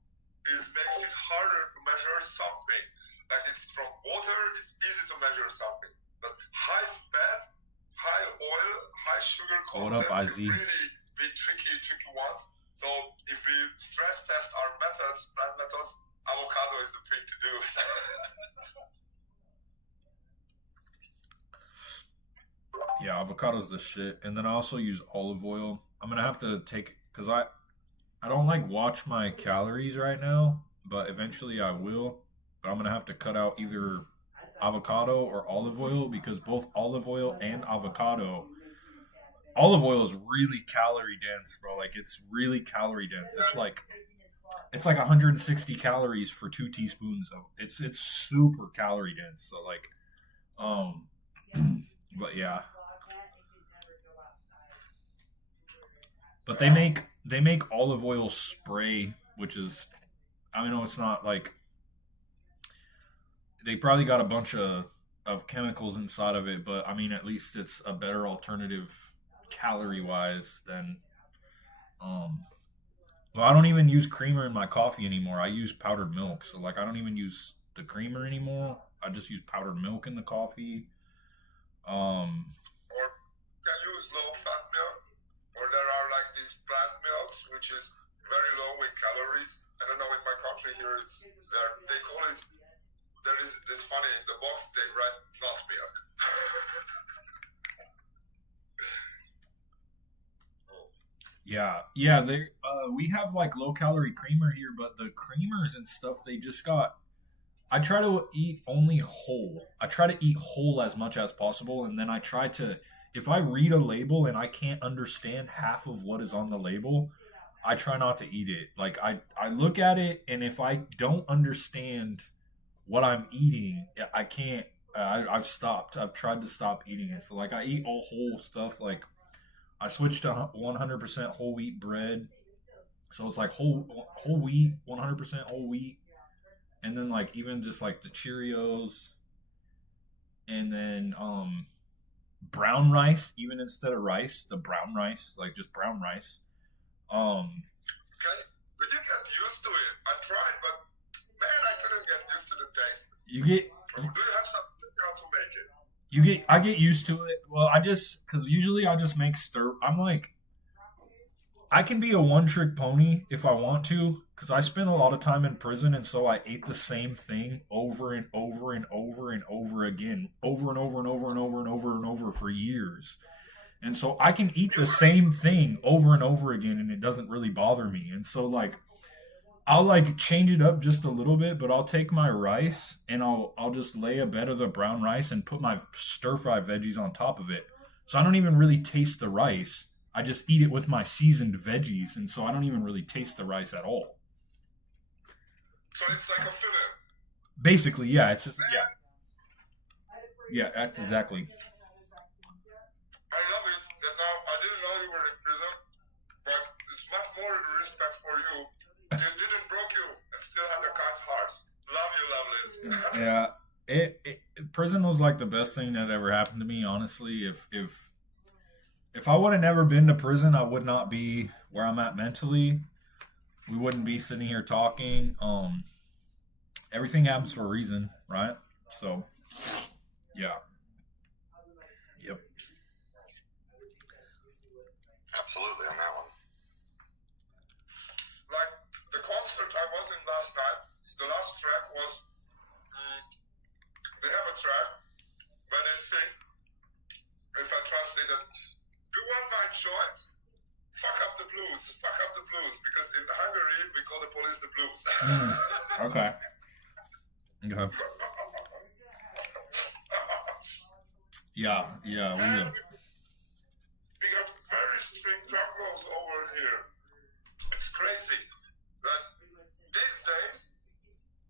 makes it harder to measure something. Like it's from water, it's easy to measure something. But high fat, high oil, high sugar What content up, IZ? can really be tricky ones. So if we stress test our plant methods, avocado is the thing to do. Yeah, avocado's the shit. And then I also use olive oil. I'm gonna have to take because I don't like watch my calories right now, but eventually I will. But I'm gonna have to cut out either avocado or olive oil because both olive oil and avocado. Olive oil is really calorie dense, bro. Like it's really calorie dense. It's like 160 calories for 2 teaspoons of it's super calorie dense. So like, but yeah. But they make they make olive oil spray, which is, I know it's not like, they probably got a bunch of chemicals inside of it, but I mean, at least it's a better alternative calorie wise than, well, I don't even use creamer in my coffee anymore. I use powdered milk. So like, I don't even use the creamer anymore. I just use powdered milk in the coffee. Or can use low fat milk, or there are like these plant milks, which is very low in calories. I don't know, in my country here they call it, it's funny, in the box they write nut milk. Yeah. We have like low calorie creamer here, but the creamers and stuff they just got. I try to eat only whole. I try to eat whole as much as possible, and then I try to. If I read a label and I can't understand half of what is on the label, I try not to eat it. Like I look at it, and if I don't understand what I'm eating, I can't. I've stopped. I've tried to stop eating it. So like I eat all whole stuff. Like I switched to 100% whole wheat bread. So it's like whole wheat, 100% whole wheat, and then like even just like the Cheerios, and then brown rice, even instead of rice, the brown rice, like just brown rice. Okay, but you get used to it. I tried, but man, I couldn't get used to the taste. Do you have something how to make it? I get used to it. Well, because usually I just make I'm like, I can be a one-trick pony if I want to, because I spent a lot of time in prison, and so I ate the same thing over and over and over and over again, over and over and over and over and over and over for years. And so I can eat the same thing over and over again, and it doesn't really bother me. And so like, I'll like change it up just a little bit, but I'll take my rice and I'll just lay a bed of the brown rice and put my stir-fry veggies on top of it. So I don't even really taste the rice. I just eat it with my seasoned veggies, and so I don't even really taste the rice at all. So it's like a fillet. Basically, yeah. It's just yeah. That's exactly. I love it. And now I didn't know you were in prison, but it's much more respect for you. They didn't broke you and still had a kind heart. Love you, Lovelace. Yeah. Prison was like the best thing that ever happened to me. Honestly, if I would have never been to prison, I would not be where I'm at mentally. We wouldn't be sitting here talking. Everything happens for a reason, right? So, yeah. Yep. Absolutely on that one. Like the concert I was in last night, the last track was, they have a track where they sing, if I translate it, do one mind joint, fuck up the blues, because in Hungary we call the police the blues. Okay. Yeah. We got very strict drug laws over here. It's crazy. Like these days,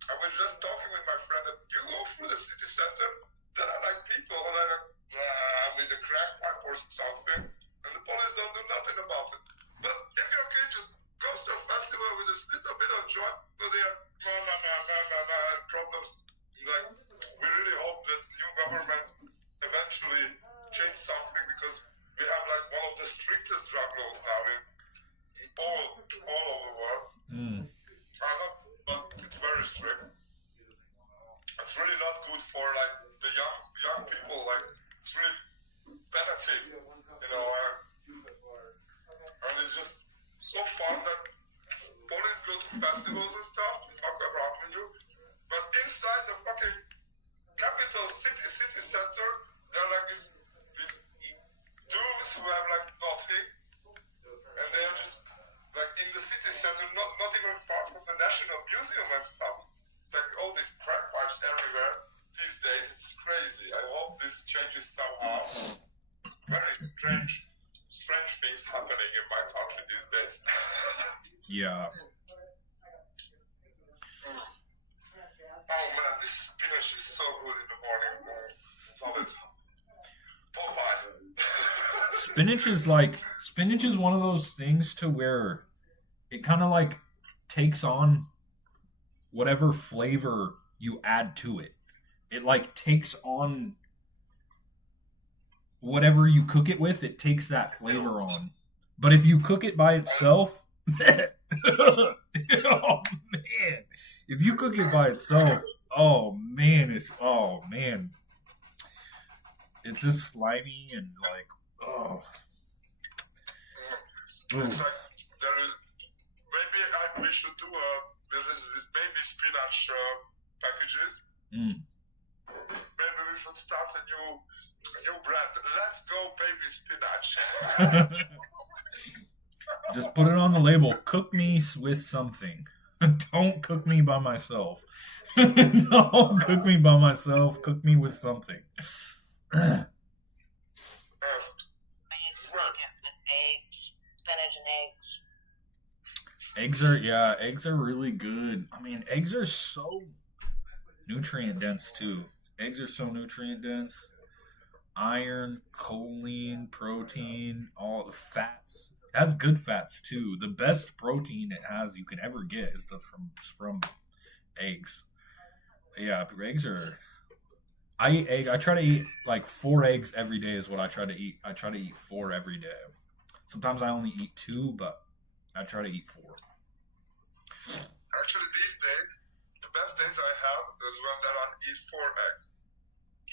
I was just talking with my friend that you go through the city center, there are like people who are like with a crack pipe or something, and the police don't do nothing about it. But if your kid just goes to a festival with a little bit of joint, so they have problems. Like we really hope that the new government eventually change something, because we have like one of the strictest drug laws now in all over the world. But it's very strict. It's really not good for like the young people. Like it's really penalty, and it's just so fun that police go to festivals and stuff to fuck around with you, but inside the fucking capital city center, there are like these dudes who have like nothing, and they are just like in the city center, not even far from the National Museum and stuff. It's like all these crack pipes everywhere these days. It's crazy. I hope this changes somehow. Very strange things happening in my country these days. Yeah. Oh man, this spinach is so good in the morning. Love it. Popeye. Spinach is one of those things to where it kind of like takes on whatever flavor you add to it. It like takes on whatever you cook it with, it takes that flavor on. But if you cook it by itself, oh man. If you cook it by itself, it's just slimy and like It's like there is maybe we should do there is this baby spinach packages. Maybe we should start a new brand. Let's go baby spinach. Just put it on the label. Cook me with something. Don't cook me by myself. Don't cook me by myself. Cook me with something. I used to make it with eggs, spinach and eggs. Eggs are really good. I mean, eggs are so nutrient dense too. Eggs are so nutrient dense. Iron, choline, protein, all the fats. It has good fats too. The best protein it has you can ever get is from eggs. Yeah, eggs are. I eat egg. I try to eat like 4 eggs every day is what I try to eat. I try to eat 4 every day. Sometimes I only eat 2, but I try to eat 4. Actually, these days, the best days I have is when I eat 4 eggs.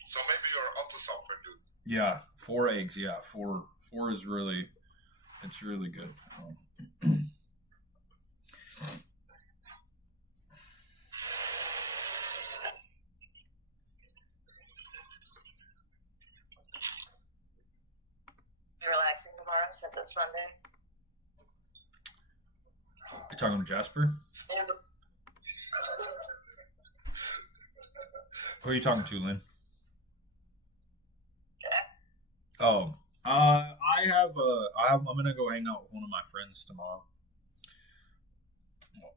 So maybe you're onto something, dude. Yeah, 4 eggs. Yeah, 4 is really. It's really good. Relaxing tomorrow since it's Sunday. You talking to Jasper? Who are you talking to, Lynn? Oh, I'm gonna go hang out with one of my friends tomorrow.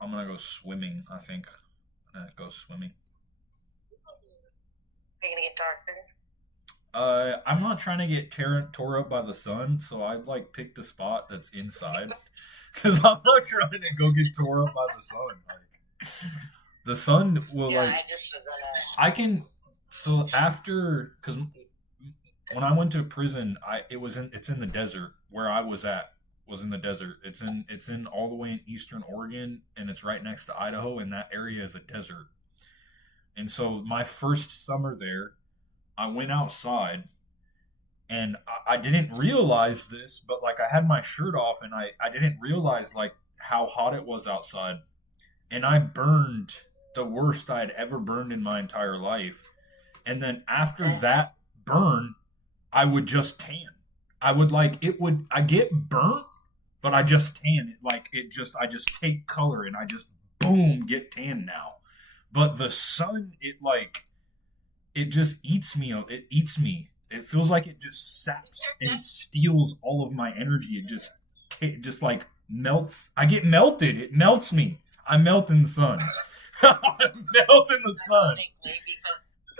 I'm gonna go swimming. I think I'm gonna go swimming. Are you gonna get dark then? I'm not trying to get tore up by the sun, so I'd like pick the spot that's inside, because I'm not trying to go get tore up by the sun. Like the sun will I just was I can. So after, because when I went to prison, it's in the desert where I was at. Was in the desert. It's in all the way in eastern Oregon, and it's right next to Idaho, and that area is a desert. And so my first summer there, I went outside, and I didn't realize this, but like I had my shirt off, and I didn't realize like how hot it was outside, and I burned the worst I'd ever burned in my entire life. And then after that burn, I would just tan. I get burnt, but I just tan it. Like I just take color and I just boom, get tan now. But the sun, it just eats me. It eats me. It feels like it just saps and steals all of my energy. It just like melts. I get melted. It melts me. I melt in the sun. I melt in the sun.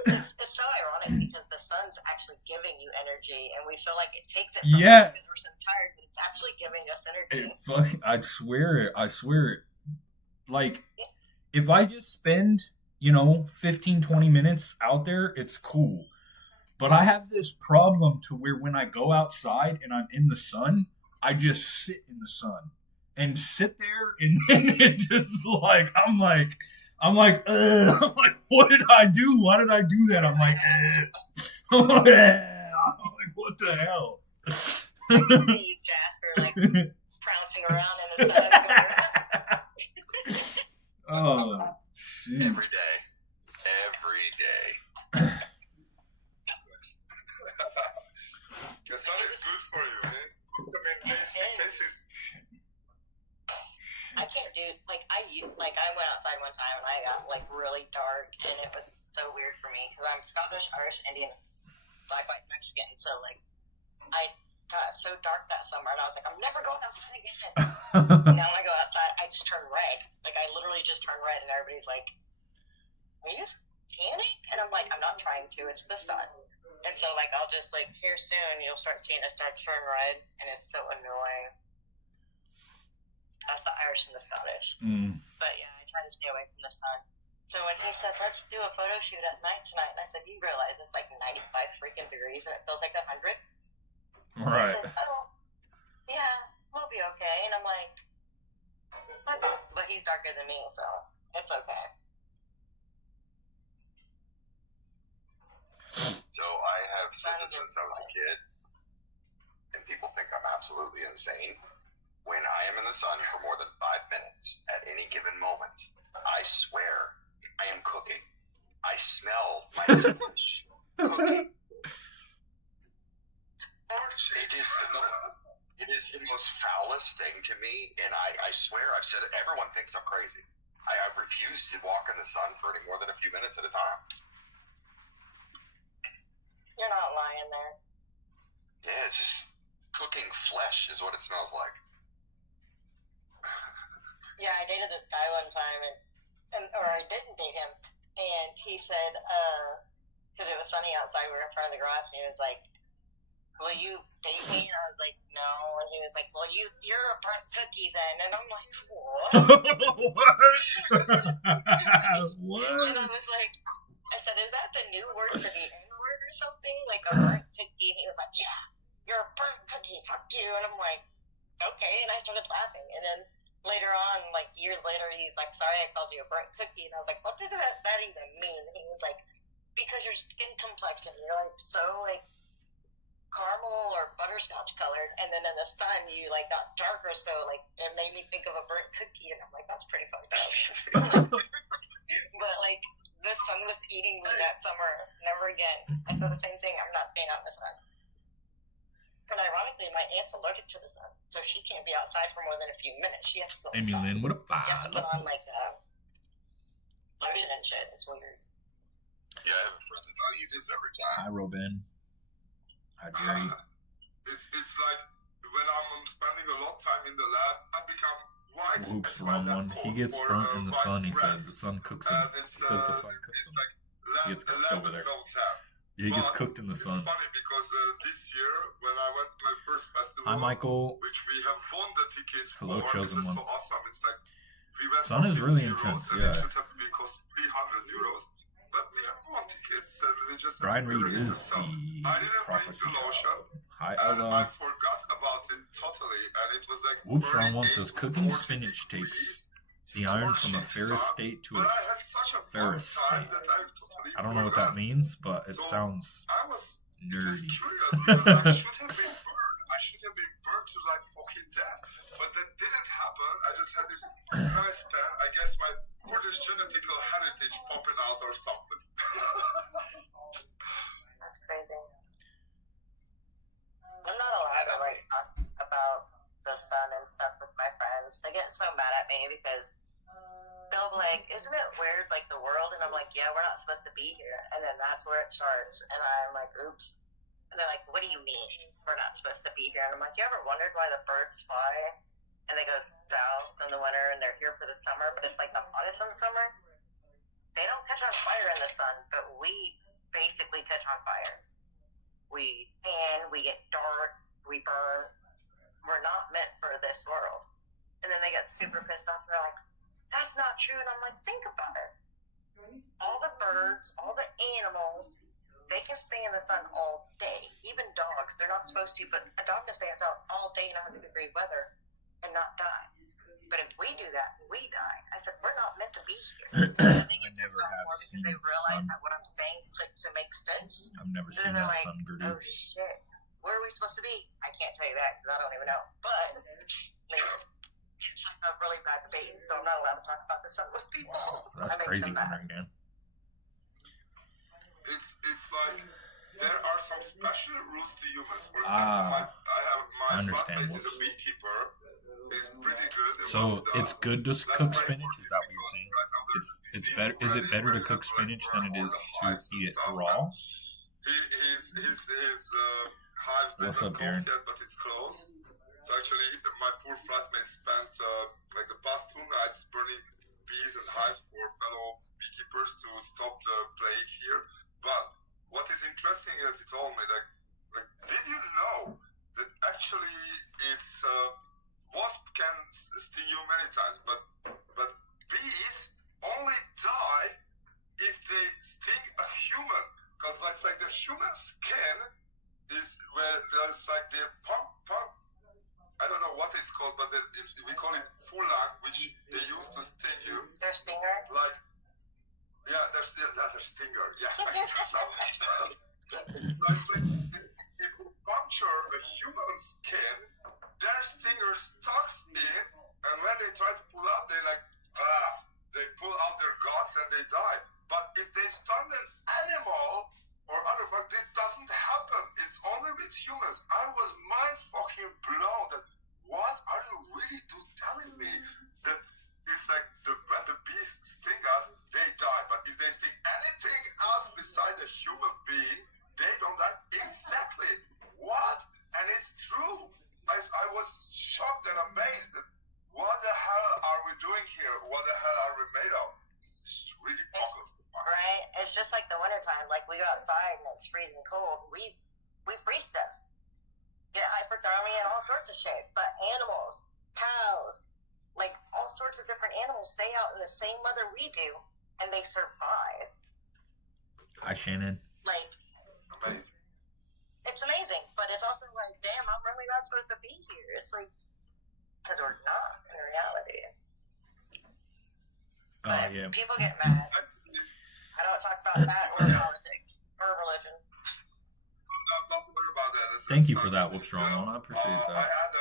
It's so ironic because the sun's actually giving you energy, and we feel like it takes it from Yeah. us because we're so tired, but it's actually giving us energy. I swear it. Like, if I just spend, 15, 20 minutes out there, it's cool. But I have this problem to where when I go outside and I'm in the sun, I just sit in the sun and sit there, and then it just like, I'm like, what did I do? Why did I do that? I'm like, I'm like, what the hell? See Jasper like prancing around in the sun. Oh, shit. Every day. The sun is good for you, eh? I mean, cases. I can't do I went outside one time and I got like really dark, and it was so weird for me because I'm Scottish, Irish, Indian, Black, white, Mexican. So like I got so dark that summer, and I was like, I'm never going outside again. Now when I go outside, I just turn red. Like I literally just turn red, and everybody's like, "Are you tanning?" And I'm like, "I'm not trying to. It's the sun." And so, like, I'll just, like, here soon, you'll start seeing it start to turn red, and it's so annoying. That's the Irish and the Scottish. But, yeah, I try to stay away from the sun. So when he said, let's do a photo shoot at night tonight, and I said, you realize it's, like, 95 freaking degrees, and it feels like 100? Right. I said, oh, yeah, we'll be okay. And I'm like, but he's darker than me, so it's okay. So I have said this since I was a kid, and people think I'm absolutely insane. When I am in the sun for more than 5 minutes at any given moment, I swear I am cooking. I smell my fish cooking. It is the most foulest thing to me, and I swear I've said it. Everyone thinks I'm crazy. I refuse to walk in the sun for any more than a few minutes at a time. You're not lying there. Yeah, it's just cooking flesh is what it smells like. Yeah, I dated this guy one time, or I didn't date him, and he said, because it was sunny outside, we were in front of the garage, and he was like, will you date me? And I was like, no. And he was like, well, you're a burnt cookie then. And I'm like, what? What? And I was like, I said, is that the new word for the N-word or something? Like a burnt cookie? And he was like, yeah, you're a burnt cookie, fuck you. And I'm like, okay. And I started laughing. And then later on, like years later, he's like, sorry, I called you a burnt cookie. And I was like, what does that even mean? And he was like, because your skin complexion, you're like so like caramel or butterscotch colored, and then in the sun you like got darker, so like it made me think of a burnt cookie, and I'm like, that's pretty fucked up. But like the sun was eating me that summer. Never again. I said the same thing. I'm not staying out in the sun. And ironically, my aunt's allergic to the sun, so she can't be outside for more than a few minutes. She has to go Amy inside. Lynn, what a She has to put vibe. on like lotion and shit. It's weird. Yeah, I have a friend that sneezes every time. Hi, Robin. Hi, Jerry. It's like when I'm spending a lot of time in the lab, I become white. Whoops, as my wrong lab one. He calls gets for, burnt in the white sun, he bread. said. The sun cooks him. He says the sun cooks It's him. like He gets cooked over there. Yeah, He gets cooked in the sun. It's funny because this year when I went to my first festival, Hi, Michael. which we have won the tickets Hello, for, chosen it was one. so awesome. It's like we went Sun for is really 50 intense, euros, and yeah. it should have been cost 300 euros. But we have won tickets, and we just had Brian to Reed release is them. So the I didn't prophecy bring the lotion. child. Hi, And I Ella. forgot about it totally, and it was like Whoops, wrong one 38 says to cooking 40 spinach takes degrees, the iron from a scorching ferrous sun. state to But a I had such a fun ferrous time state. that I totally I don't know what that forgot. means, but it So, sounds I was just nerdy. curious because I should have been burned. I should have been burned to like fucking death. But that didn't happen. I just had this nice tan. I guess my Kurdish genetical heritage popping out or something. That's crazy. I'm not allowed to like talk about the sun and stuff with my friends. They get so mad at me because they'll be like, isn't it weird, like the world? And I'm like, yeah, we're not supposed to be here. And then that's where it starts. And I'm like, oops. And they're like, what do you mean we're not supposed to be here? And I'm like, you ever wondered why the birds fly and they go south in the winter and they're here for the summer, but it's like the hottest in the summer? They don't catch on fire in the sun, but we basically catch on fire. We tan, we get dark, we burn. We're not meant for this world. And then they get super pissed off. They're like, that's not true. And I'm like, think about it. All the birds, all the animals, they can stay in the sun all day. Even dogs, they're not supposed to, but a dog can stay out all day in 100-degree weather and not die. But if we do that, we die. I said, we're not meant to be here. And they I get never pissed off have more because seen they realize sun. that what I'm saying clicks and makes sense. I've never And seen then they're that like, sun, Gertie. oh shit, where are we supposed to be? I can't tell you that because I don't even know. But like, it's like a really bad debate, so I'm not allowed to talk about the sun with people. That's I make crazy them one mad. right now. It's like there are some special rules to humans. For Ah, example, my understand. flatmate is a Whoops. beekeeper. He's pretty good. So about it's that. good to Let's cook pray spinach? for Is that what him you're saying? because right now there's It's disease better. Is it spreading better to where cook there's, spinach like, than it all is the to hives and eat it stuff. raw? His hives What's didn't up, Darren? close yet, but it's close. So actually, my poor flatmate spent like the past 2 nights burning bees and hives for fellow beekeepers to stop the plague here. But what is interesting that he told me, like, did you know that actually it's wasp can sting you many times, but bees only die if they sting a human, because like the human skin is where there's like the pump. I don't know what it's called, but we call it fulang, which they use to sting you. Their stinger. Like, yeah, there's their stinger. Yeah, so it's like if you puncture a human skin, their stinger stuck in, and when they try to pull out, they pull out their guts and they die. But if they stun an animal or other, but this doesn't happen. It's only with humans. I was mind fucking blown that what are you really telling me? That it's like when the bees sting us, they die. But if they sting anything else beside a human being, they don't die. Exactly. What? And it's true. I was shocked and amazed that what the hell are we doing here? What the hell are we made of? It's really boggles the mind. Right? It's just like the wintertime. Like, we go outside and it's freezing cold. We freeze stuff. Get hypothermia and all sorts of shit. But animals, cows, like all sorts of different animals stay out in the same weather we do, and they survive. Hi, Shannon. Like, Amazing. it's amazing, but it's also like, damn, I'm really not supposed to be here. It's like, because we're not in reality. But Yeah. people get mad. I don't talk about that or politics or religion. Don't worry about that. Thank you for that, Whoopstrong. I appreciate I that. had a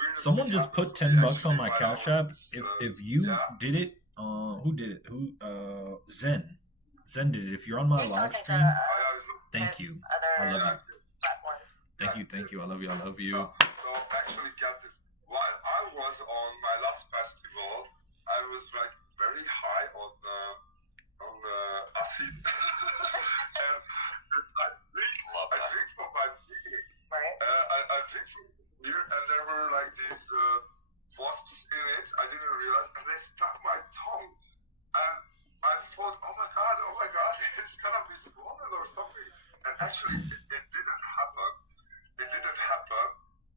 weirdest Someone thing just happen put to me $10 on actually my while Cash I App. was, If you yeah. did it, who did it? Zen did it. If you're on my He's live talking stream, to thank you. other I love you. platforms. Thank you. I love you. I love you. So actually get this. While I was on my last festival, I was like very high on acid, and I drink from my beer. Right? I drink from beer, and there were like these wasps in it. I didn't realize, and they stuck my tongue, and I thought, oh my god, it's gonna be swollen or something. And actually, it didn't happen. It didn't happen.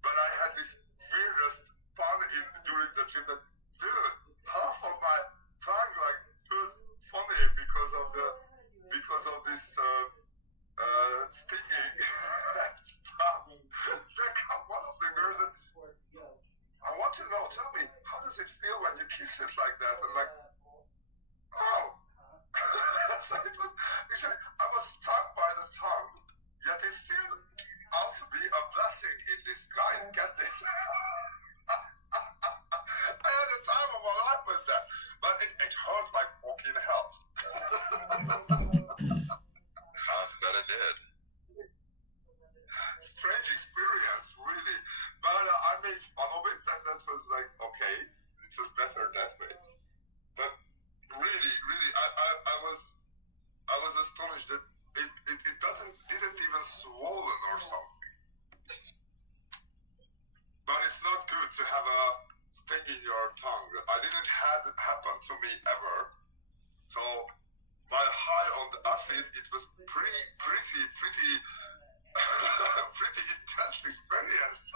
But I had this weirdest fun during the trip. That dude, half of my tongue like was funny because of this stinging stuff. Then come one of the girls and I want to know. Tell me, how does it feel when you kiss it like that? And like, oh. So it was actually, I was stung by the tongue, yet it's still out to be a blessing in disguise. Get this? I had the time of my life with that, but it hurt like fucking hell. I bet it did. Strange experience, really. But I made fun of it, and that was like, okay, it was better that way. But really, I was astonished that it didn't even swollen or something. But it's not good to have a sting in your tongue. I didn't have it happen to me ever. So while high on the acid, it was pretty pretty intense experience.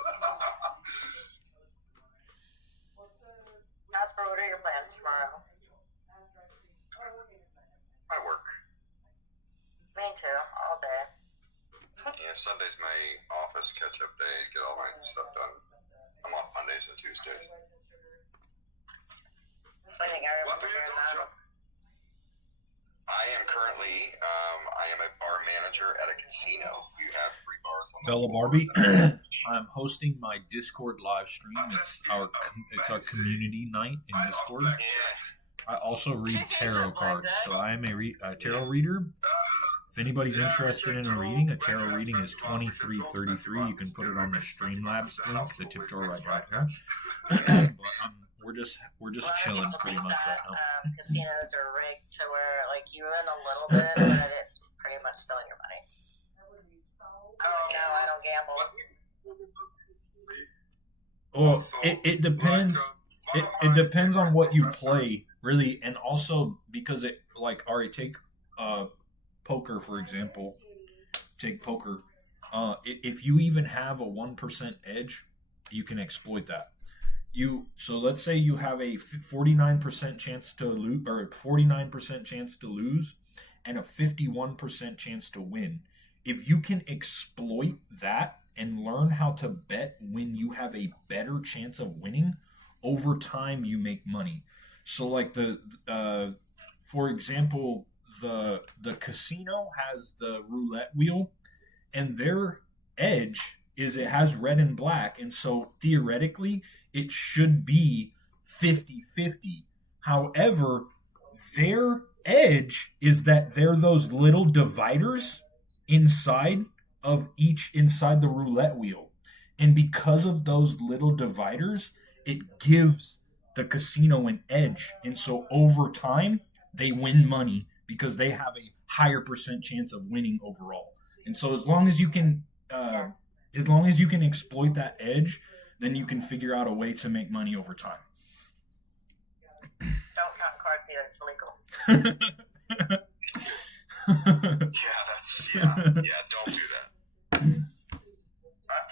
Jasper, what are your plans tomorrow? I work. Me too, all day. Yeah, Sunday's my office catch-up day. Get all my stuff done. I'm off Mondays and Tuesdays. I think everyone's What do you doing do, that. John? I am currently, I am a bar manager at a casino. We have 3 bars on the Bella floor. Barbie, I'm hosting my Discord live stream. It's our community night in Discord. Yeah. I also read tarot cards, so I am a tarot reader. If anybody's interested in a reading, a tarot reading is $23.33. You can put it on the Streamlabs link, the tip jar right down here. But we're just chilling pretty much right now. Casinos are rigged to where like you win a little bit, but it's pretty much stealing your money. I'm like, no, I don't gamble. Well, it depends. It depends on what you play, really, and also because it like Ari, take poker for example. take poker. If you even have a 1% edge, you can exploit that. So let's say you have a 49% chance to lose, or 49% chance to lose, and a 51% chance to win. If you can exploit that and learn how to bet when you have a better chance of winning, over time you make money. So like for example, the casino has the roulette wheel, and their edge is it has red and black, and so theoretically it should be 50-50. However, their edge is that they're those little dividers inside the roulette wheel. And because of those little dividers, it gives the casino an edge. And so over time, they win money because they have a higher percent chance of winning overall. And so as long as you can exploit that edge, then you can figure out a way to make money over time. Don't count cards here; it's illegal. Don't do that.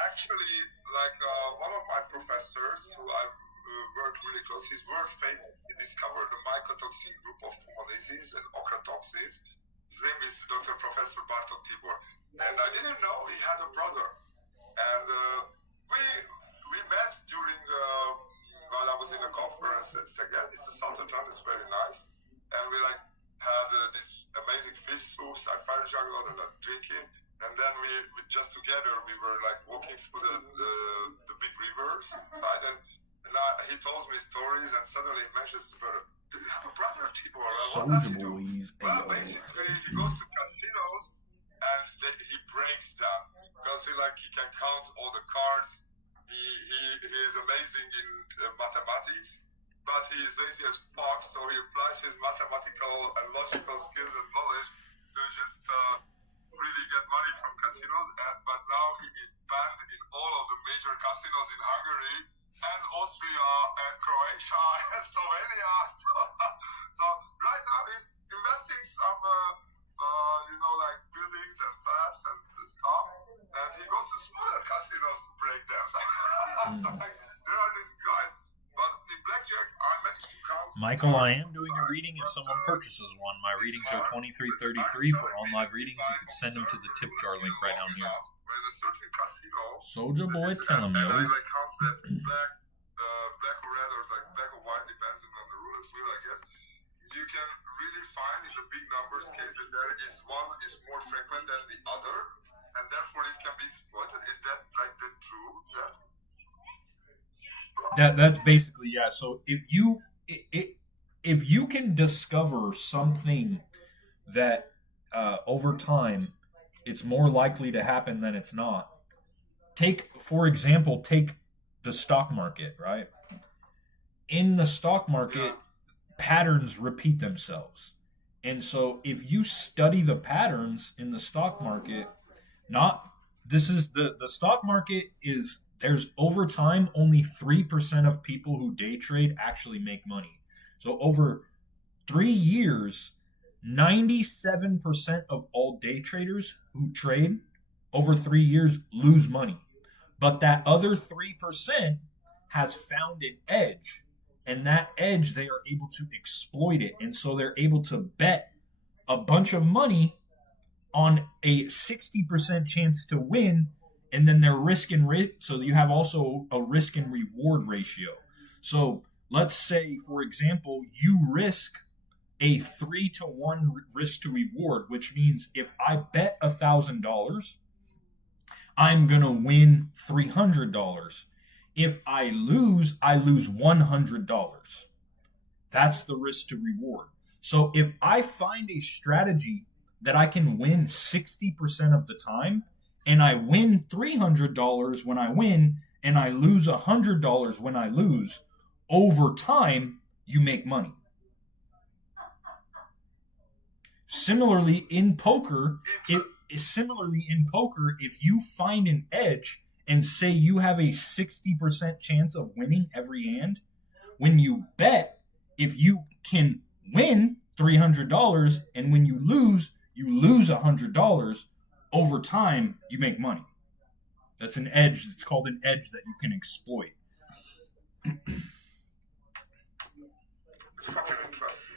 Actually, like one of my professors who I work really close, he's world famous. He discovered the mycotoxin group of fumonaces and ochratoxins. His name is Dr. Professor Bartok Tibor. And I didn't know he had a brother. And we met during, while I was in a conference at Szeged. It's a Saturday, it's very nice. And we had this amazing fish soups, I fire juggled and drinking. And then we just together, we were walking through the big rivers side. And he tells me stories, and suddenly he mentions, do you have a brother, Tibor? What does he do? Well, basically, he goes to casinos and he breaks them because he can count all the cards. He is amazing in mathematics, but he is lazy as fuck, so he applies his mathematical and logical skills and knowledge to just really get money from casinos. But now he is banned in all of the major casinos in Hungary and Austria and Croatia and Slovenia. So right now he's investing some, buildings and flats and stuff, and he goes to smaller casinos to break them. So there are these guys. But in blackjack, I managed to count. Michael, I am doing a reading if someone purchases one. My readings are $23.33 for all live readings. You can send them to the tip jar link right down here. When a certain casino, Soldier Boy, tell him, yo. I count that black or red, or black or white, depends on the roulette wheel, I guess. You can really find in the big numbers case that there is one is more frequent than the other, and therefore it can be exploited. Is that the truth? That's basically, yeah. So if you can discover something that over time it's more likely to happen than it's not. For example, take the stock market, right? In the stock market, patterns repeat themselves. And so if you study the patterns in the stock market, the stock market is, there's over time only 3% of people who day trade actually make money. So over 3 years, 97% of all day traders who trade over 3 years lose money. But that other 3% has found an edge, and that edge, they are able to exploit it. And so they're able to bet a bunch of money on a 60% chance to win, and then their risk. So you have also a risk and reward ratio. So let's say, for example, you risk a 3-to-1 risk to reward, which means if I bet $1,000, I'm going to win $300. If I lose $100. That's the risk to reward. So if I find a strategy that I can win 60% of the time, and I win $300 when I win, and I lose $100 when I lose, over time, you make money. Similarly, in poker, if you find an edge and say you have a 60% chance of winning every hand, when you bet, if you can win $300 and when you lose $100, over time, you make money. That's an edge. It's called an edge that you can exploit. It's fucking interesting.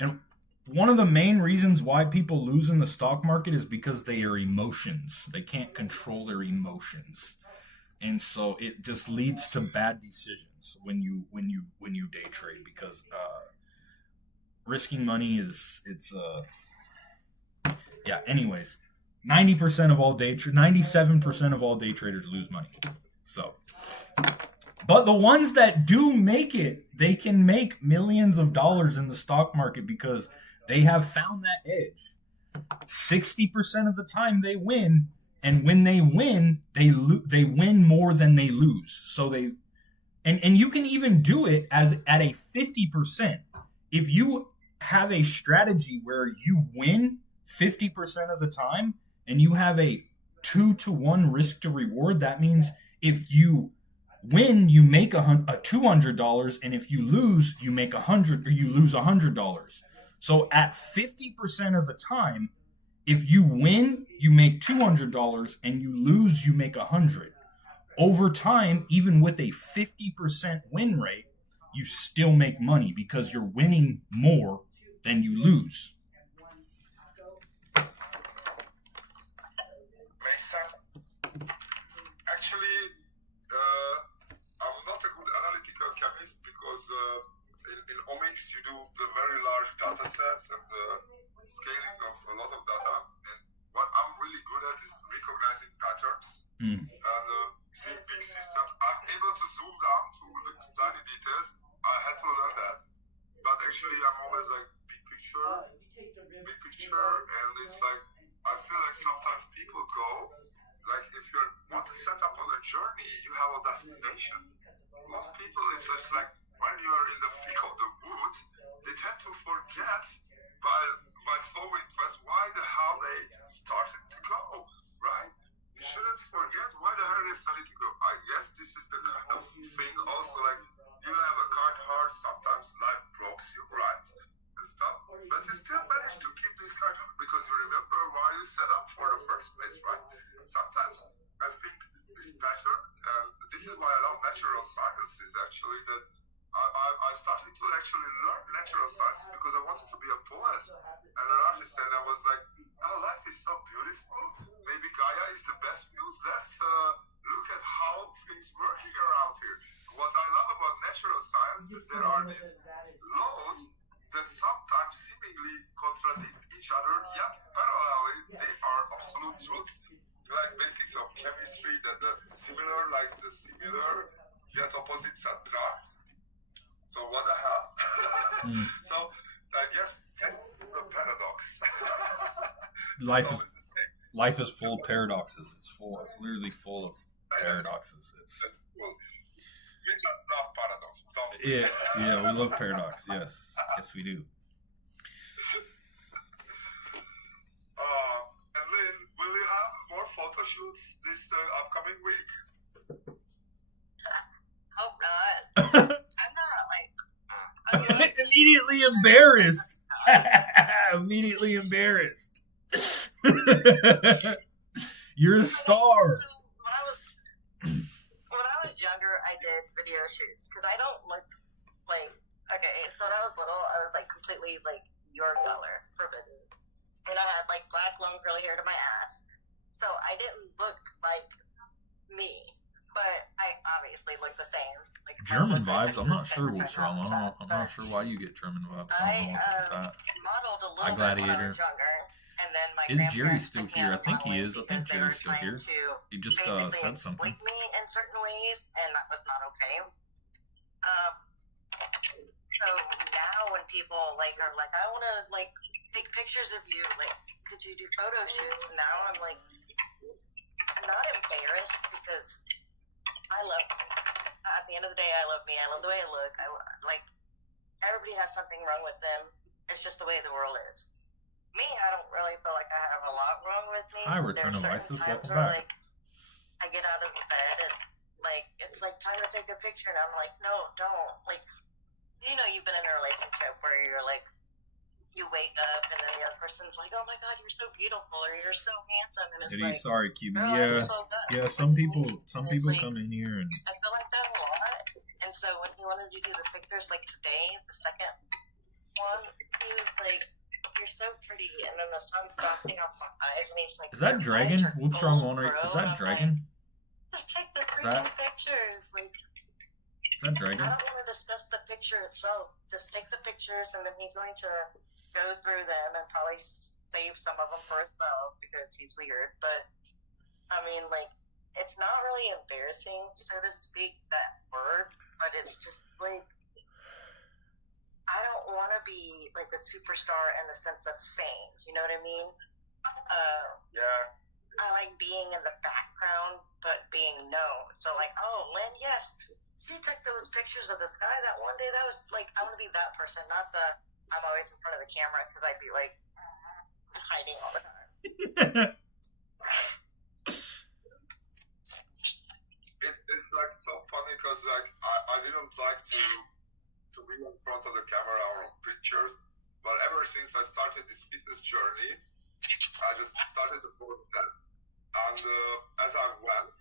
And one of the main reasons why people lose in the stock market is because they are emotions. They can't control their emotions. And so it just leads to bad decisions when you day trade, because risking money anyways, 97% of all day traders lose money. So, but the ones that do make it, they can make millions of dollars in the stock market because they have found that edge. 60% of the time they win, and when they win, they win more than they lose. So and you can even do it at a 50%. If you have a strategy where you win 50% of the time and you have a 2-to-1 risk to reward, that means if you win, you make a $200, and if you lose, you make $100, or you lose $100. So at 50% of the time, if you win, you make $200, and you lose, you make $100. Over time, even with a 50% win rate, you still make money because you're winning more than you lose. Makes sense. Actually, I'm not a good analytical chemist because in omics you do the very large data sets and the scaling of a lot of data. And what I'm really good at is recognizing patterns and seeing big systems. I'm able to zoom down to the tiny details. I had to learn that. But actually, I'm always like big picture, and it's like I feel like sometimes people go, like if you want to set up on a journey, you have a destination. Most people, it's just like when you're in the thick of the woods, they tend to forget by solving quests why the hell they started to go, right? You shouldn't forget why the hell they started to go. I guess this is the kind of thing also, like you have a kind heart, sometimes life breaks you, right? And stuff, but you still manage to keep this kind heart because you remember why you set up for the first place, right? Sometimes I think this pattern, and this is why I love natural sciences actually, that I started to actually learn natural sciences because I wanted to be a poet and an artist, and I was like, oh, life is so beautiful. Maybe Gaia is the best muse. Let's look at how things working around here. What I love about natural science, that there are these laws that sometimes seemingly contradict each other, yet parallelly they are absolute truths. Like basics of chemistry, that the similar likes the similar, yet opposites attract. So what the hell? So I guess the paradox. Life is full of paradoxes. It's literally full of paradoxes. We love paradox. Yeah, we love paradox. Yes, we do. And Lynn, will you have more photo shoots this upcoming week? Hope not. I'm not like Immediately embarrassed. Immediately embarrassed. You're a star. So when I was younger, I did video shoots because I don't look like. Okay, so when I was little, I was like completely like your color, forbidden, and I had like black long curly hair to my ass. So I didn't look like me, but I obviously look the same. Like German vibes. I'm not sure what's wrong. I'm not sure why you get German vibes. I don't know what's up with that. Modeled a little bit when I was younger, and then my Is Jerry grandparents still took me here? I out think he modeling is. I think because they Jerry's were still trying here. to He just basically said something. exploit me in certain ways, and that was not okay. So now when people like are like, I want to like take pictures of you, like, could you do photo shoots? Now I'm like, I'm not embarrassed because I love me. At the end of the day, I love me. I love the way I look. Like everybody has something wrong with them. It's just the way the world is. Me, I don't really feel like I have a lot wrong with me. Hi, Return of Isis. Welcome back. Like, I get out of bed and like it's like time to take a picture, and I'm like, no, don't. Like, you know, you've been in a relationship where you're like, you wake up and then the other person's like, "Oh my God, you're so beautiful," or "You're so handsome," and it's like, Sorry, QB. "Girl, I just woke up." Yeah. Some people Like, come in here and I feel like that a lot. And so when he wanted to do the pictures, like today, the second one, he was like, "You're so pretty," and then the sun's bouncing off my eyes, and he's like, is that "Your Dragon? eyes are Whoops, wrong gold, one. bro." Is And that I'm Dragon? like, just take the freaking that- pictures. Like, Is that Dragon? I don't want to discuss the picture itself. Just take the pictures, and then he's going to go through them and probably save some of them for himself because he's weird. But I mean, like, it's not really embarrassing, so to speak, that word, but it's just like, I don't want to be like a superstar in the sense of fame. You know what I mean? Yeah. I like being in the background, but being known. So like, oh, Lynn, yes, she took those pictures of the sky that one day. That was like, I want to be that person, not the I'm always in front of the camera because I'd be like hiding all the time. It's like so funny because like I didn't like to be in front of the camera or on pictures, but ever since I started this fitness journey, I just started to put that. And as I went,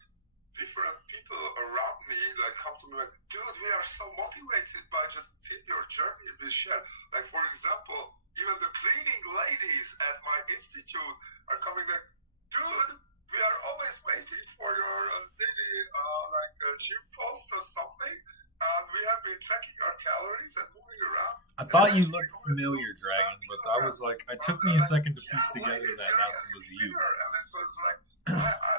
different people around me like come to me like, dude, we are so motivated by just seeing your journey we share. Like for example, even the cleaning ladies at my institute are coming like, dude, we are always waiting for your daily gym post or something, and we have been tracking our calories and moving around. I thought you looked familiar, Dragon, but I was like, it took me a second to piece together that was you. And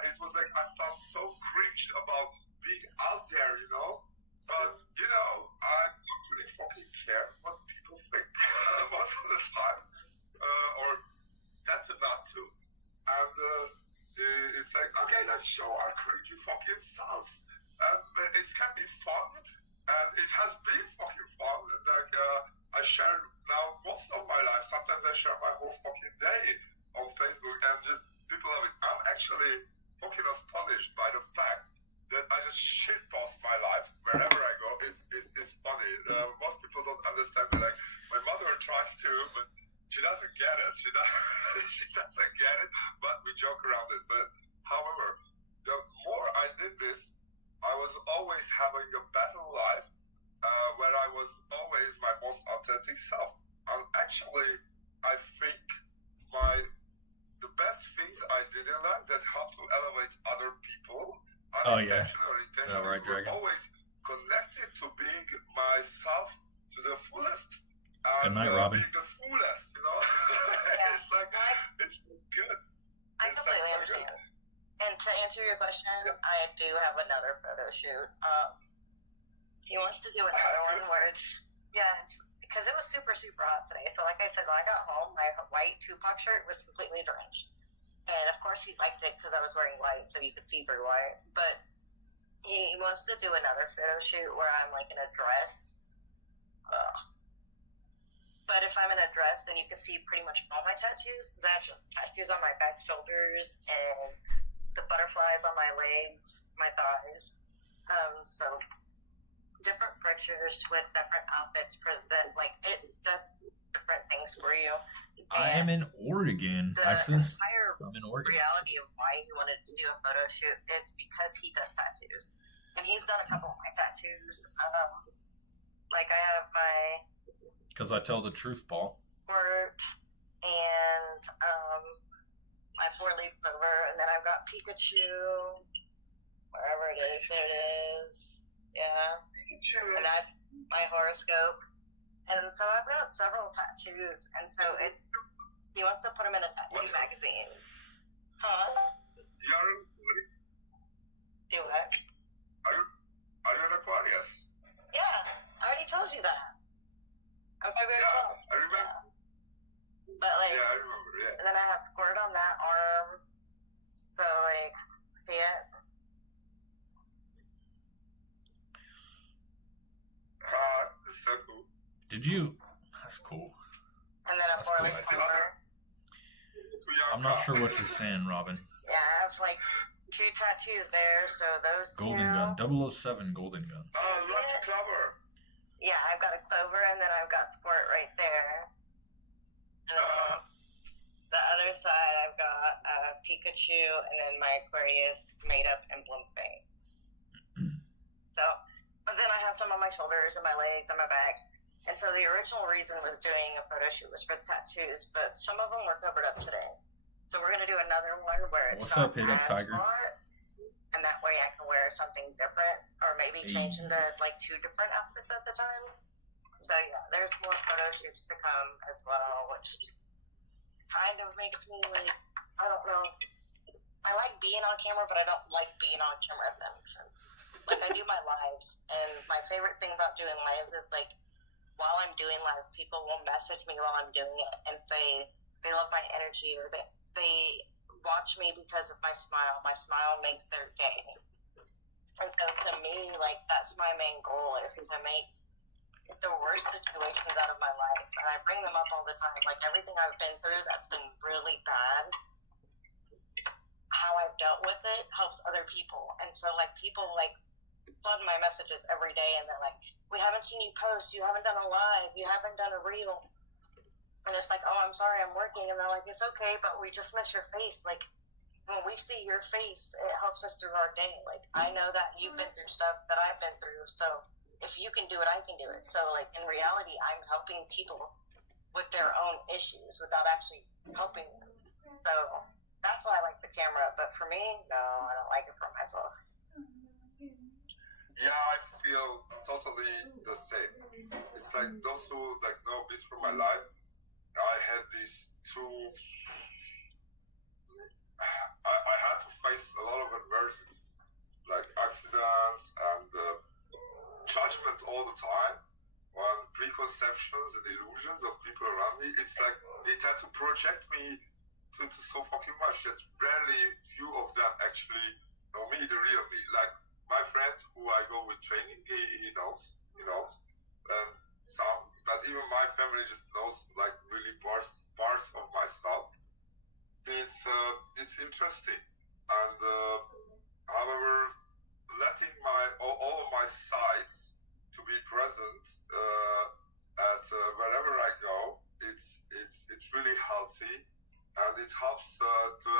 it was like, I felt so cringe about being out there, you know. But you know, I don't really fucking care what people think most of the time, or tend to not to. And it's like, okay, let's show our cringy fucking selves. It can be fun, and it has been fucking fun. Like I share now most of my life. Sometimes I share my whole fucking day on Facebook, and just people have it. I'm actually fucking astonished by the fact that I just shitpost my life wherever I go. It's funny. Most people don't understand that. Like my mother tries to, but she doesn't get it. She doesn't get it. But we joke around it. But however, the more I did this, I was always having a better life, where I was always my most authentic self. And actually, I think the best things I did in life that helped to elevate other people, unintentionally or intentionally, right, Dragon. always connected to being myself to the fullest. Good And night, Robin. being the fullest, you know. Yeah. It's like, it's good. I It's completely so understand. good. And to answer your question, Yep. I do have another photo shoot. He wants to do another one where it's because it was super, super hot today. So like I said, when I got home, my white Tupac shirt was completely drenched. And of course he liked it because I was wearing white, so you could see through white. But he wants to do another photo shoot where I'm like in a dress. But if I'm in a dress, then you can see pretty much all my tattoos, because I have tattoos on my back shoulders and the butterflies on my legs, my thighs. So different pictures with different outfits present, like it does different things for you. I am in Oregon. The ISIS. entire I'm in Oregon. reality of why he wanted to do a photo shoot is because he does tattoos, and he's done a couple of my tattoos. Like I have my Because I tell the truth, Paul. squirt and my four-leaf clover, and then I've got Pikachu, wherever it is, there it is. Yeah. And that's my horoscope. And so I've got several tattoos, and so he wants to put them in a tattoo magazine. Huh? You're Do it. Are you an Aquarius? Yeah, I already told you that. I'm February Yeah, 12th. I remember. Yeah. But like, Yeah, I remember. Yeah. and then I have squirt on that arm. So like, see it? It's so cool. Did you? That's cool. And then a That's cool. four-leaf clover. I'm not sure what you're saying, Robin. Yeah, I have like 2 tattoos there, so those Golden two. Gun. 007 Golden Gun. Lucky Clover. Yeah, I've got a clover, and then I've got squirt right there. Pikachu, and then my Aquarius made-up emblem thing. So, but then I have some on my shoulders and my legs and my back. And so the original reason was doing a photo shoot was for the tattoos, but some of them were covered up today. So we're going to do another one where it's What's not up, Hit Up as Tiger? hot, and that way I can wear something different, or maybe change into like 2 different outfits at the time. So yeah, there's more photo shoots to come as well, which kind of makes me like, I don't know. I like being on camera, but I don't like being on camera, if that makes sense. Like, I do my lives, and my favorite thing about doing lives is like, while I'm doing lives, people will message me while I'm doing it and say they love my energy, or that they watch me because of my smile. My smile makes their day. And so to me, like, that's my main goal, is to make the worst situations out of my life. And I bring them up all the time. Like, everything I've been through that's been really bad, how I've dealt with it helps other people. And so, like, people, like, flood my messages every day, and they're like, we haven't seen you post, you haven't done a live, you haven't done a reel. And it's like, oh, I'm sorry, I'm working. And they're like, it's okay, but we just miss your face. Like, when we see your face, it helps us through our day. Like, I know that you've been through stuff that I've been through, so if you can do it, I can do it. So, like, in reality, I'm helping people with their own issues without actually helping them. So that's why I like the camera. But for me, no, I don't like it for myself. Yeah, I feel totally the same. It's like those who like know a bit from my life. I had these 2. I had to face a lot of adversity, like accidents and judgment all the time, on preconceptions and illusions of people around me. It's like they tend to project me to so fucking much that rarely few of them actually know me, the real me. Like, my friend who I go with training, he knows, and some, but even my family just knows like really parts of myself. It's interesting, and however, letting all of my sides to be present at wherever I go, it's really healthy, and it helps to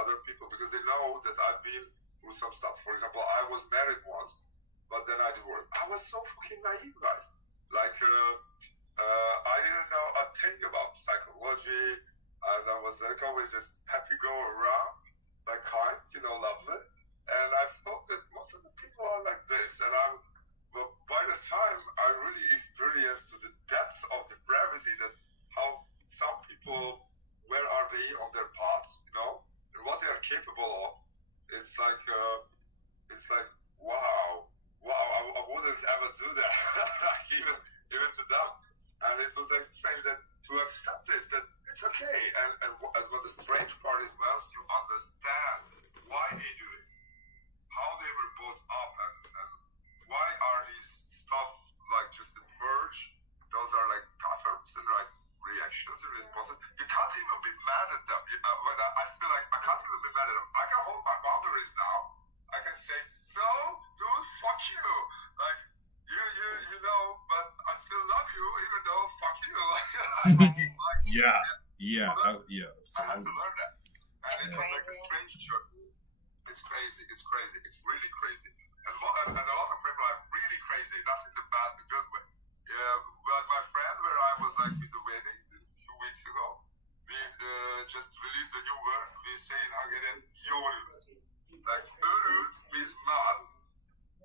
other people, because they know that I've been through some stuff. For example, I was married once, but then I divorced. I was so fucking naive, guys. Like, I didn't know a thing about psychology, and I was like always just happy go around, like kind, lovely. And I thought that most of the people are like this, and but by the time I really experienced to the depths of depravity, that how some people, where are they on their paths, and what they are capable of. It's like wow, I wouldn't ever do that, like even to them. And it was like strange that to accept this, that it's okay. And what the strange part is, once you understand why they do it, how they were brought up, and why are these stuff like just emerge, those are like patterns and like reactions and responses. You can't even be mad at them. But I feel like I can't even be mad at them. I can hold my boundaries now. I can say, no, dude, fuck you. Like, you know, but I still love you, even though fuck you. Like, yeah. I had to learn that. And it was like a strange journey. It's crazy. It's really crazy. And a lot of people are really crazy, not in the bad, the good way. Yeah, well, my friend, where I was like with the wedding a few weeks ago, we just released a new word. We say in Hungarian, "Yorut." Like, "Örült" means mad,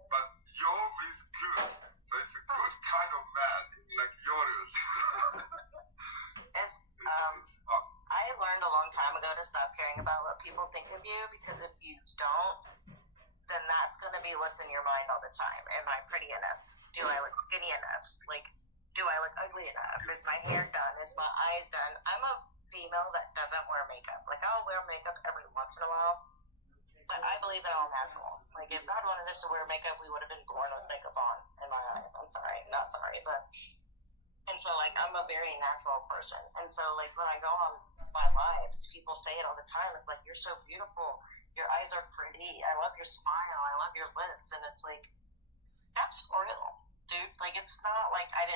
but "yo" means good. So it's a good kind of mad, like "Yorut." I learned a long time ago to stop caring about what people think of you, because if you don't, then that's going to be what's in your mind all the time. Am I pretty enough? Do I look skinny enough? Like, do I look ugly enough? Is my hair done? Is my eyes done? I'm a female that doesn't wear makeup. Like, I'll wear makeup every once in a while, but I believe in all natural. Like, if God wanted us to wear makeup, we would have been born with makeup on, in my eyes. I'm sorry. Not sorry, but... And so, like, I'm a very natural person. And so, like, when I go on my lives, people say it all the time. It's like, you're so beautiful. Your eyes are pretty. I love your smile. I love your lips. And it's like, that's real, dude. Like, it's not like I'm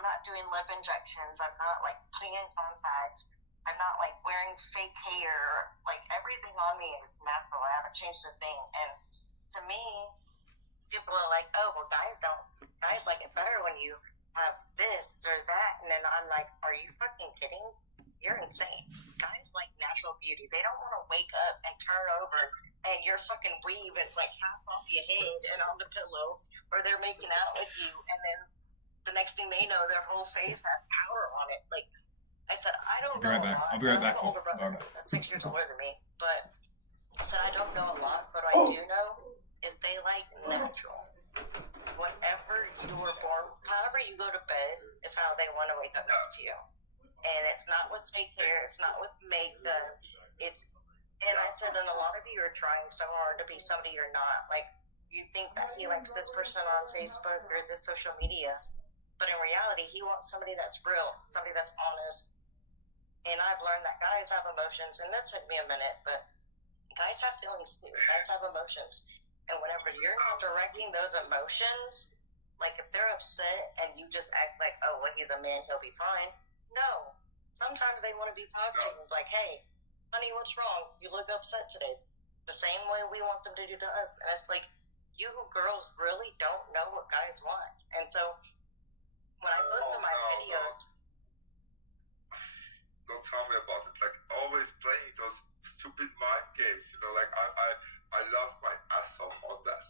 not doing lip injections. I'm not, like, putting in contacts. I'm not like wearing fake hair. Like everything on me is natural. I haven't changed a thing. And to me, people are like, oh, well, guys like it better when you have this or that. And then I'm like, are you fucking kidding? You're insane. Guys like natural beauty. They don't want to wake up and turn over and your fucking weave is like half off your head and on the pillow, or they're making out with you, and then the next thing they know, their whole face has powder on it. Like I said, I don't know a lot. I'll be right back. I have an older brother that's 6 years older than me, but I said I don't know a lot, but I do know is they like natural. Whatever you were born, however you go to bed is how they want to wake up next to you. And it's not with fake hair, it's not with makeup, and I said, and a lot of you are trying so hard to be somebody you're not. Like, you think that he likes this person on Facebook or this social media, but in reality, he wants somebody that's real, somebody that's honest. And I've learned that guys have emotions, and that took me a minute, but guys have feelings too. Guys have emotions. And whenever you're not directing those emotions, like if they're upset and you just act like, oh, well, he's a man, he'll be fine. No. Sometimes they want to be positive, like, hey, honey, what's wrong? You look upset today. The same way we want them to do to us. And it's like, you girls really don't know what guys want. And so when I post my videos, don't tell me about it. Like always playing those stupid mind games, you know. Like I love my ass off on that,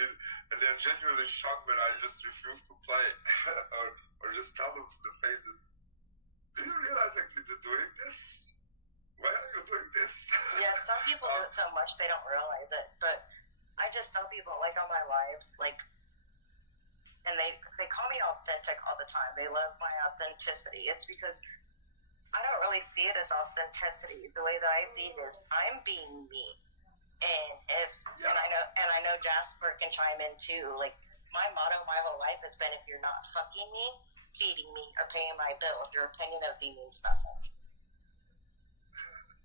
and they're genuinely shocked when I just refuse to play, or just tell them to the face, do you realize like you're doing this? Why are you doing this? Yeah, some people do it so much they don't realize it. But I just tell people, like on my lives, like, and they call me authentic all the time. They love my authenticity. It's because I don't really see it as authenticity. The way that I see it is I'm being me. And and I know Jasper can chime in too. Like my motto my whole life has been, if you're not fucking me, feeding me, or paying my bills, your opinion of me means nothing.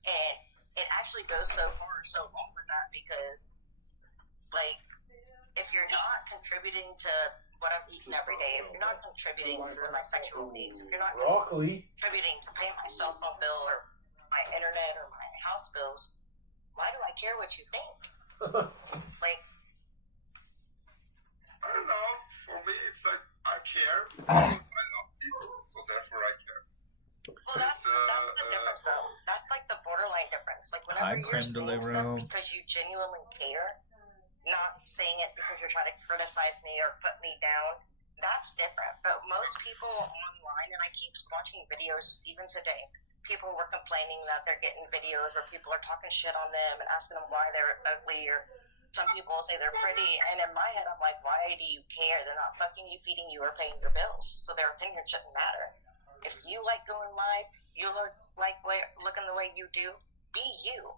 And it actually goes so far, so long with that, because like if you're not contributing to what I'm eating every day, if you're not contributing to my sexual needs, if you're not contributing to pay my cell phone bill or my internet or my house bills, why do I care what you think? Like, I don't know. For me, it's like I care because I love people, so therefore I care. Well, that's the difference, though. That's like the borderline difference. Like whenever you're saying stuff because you genuinely care, not saying it because you're trying to criticize me or put me down, that's different. But most people online, and I keep watching videos even today, people were complaining that they're getting videos or people are talking shit on them and asking them why they're ugly, or some people say they're pretty. And in my head, I'm like, why do you care? They're not fucking you, feeding you, or paying your bills, so their opinion shouldn't matter. If you like going live, you like looking the way you do, be you.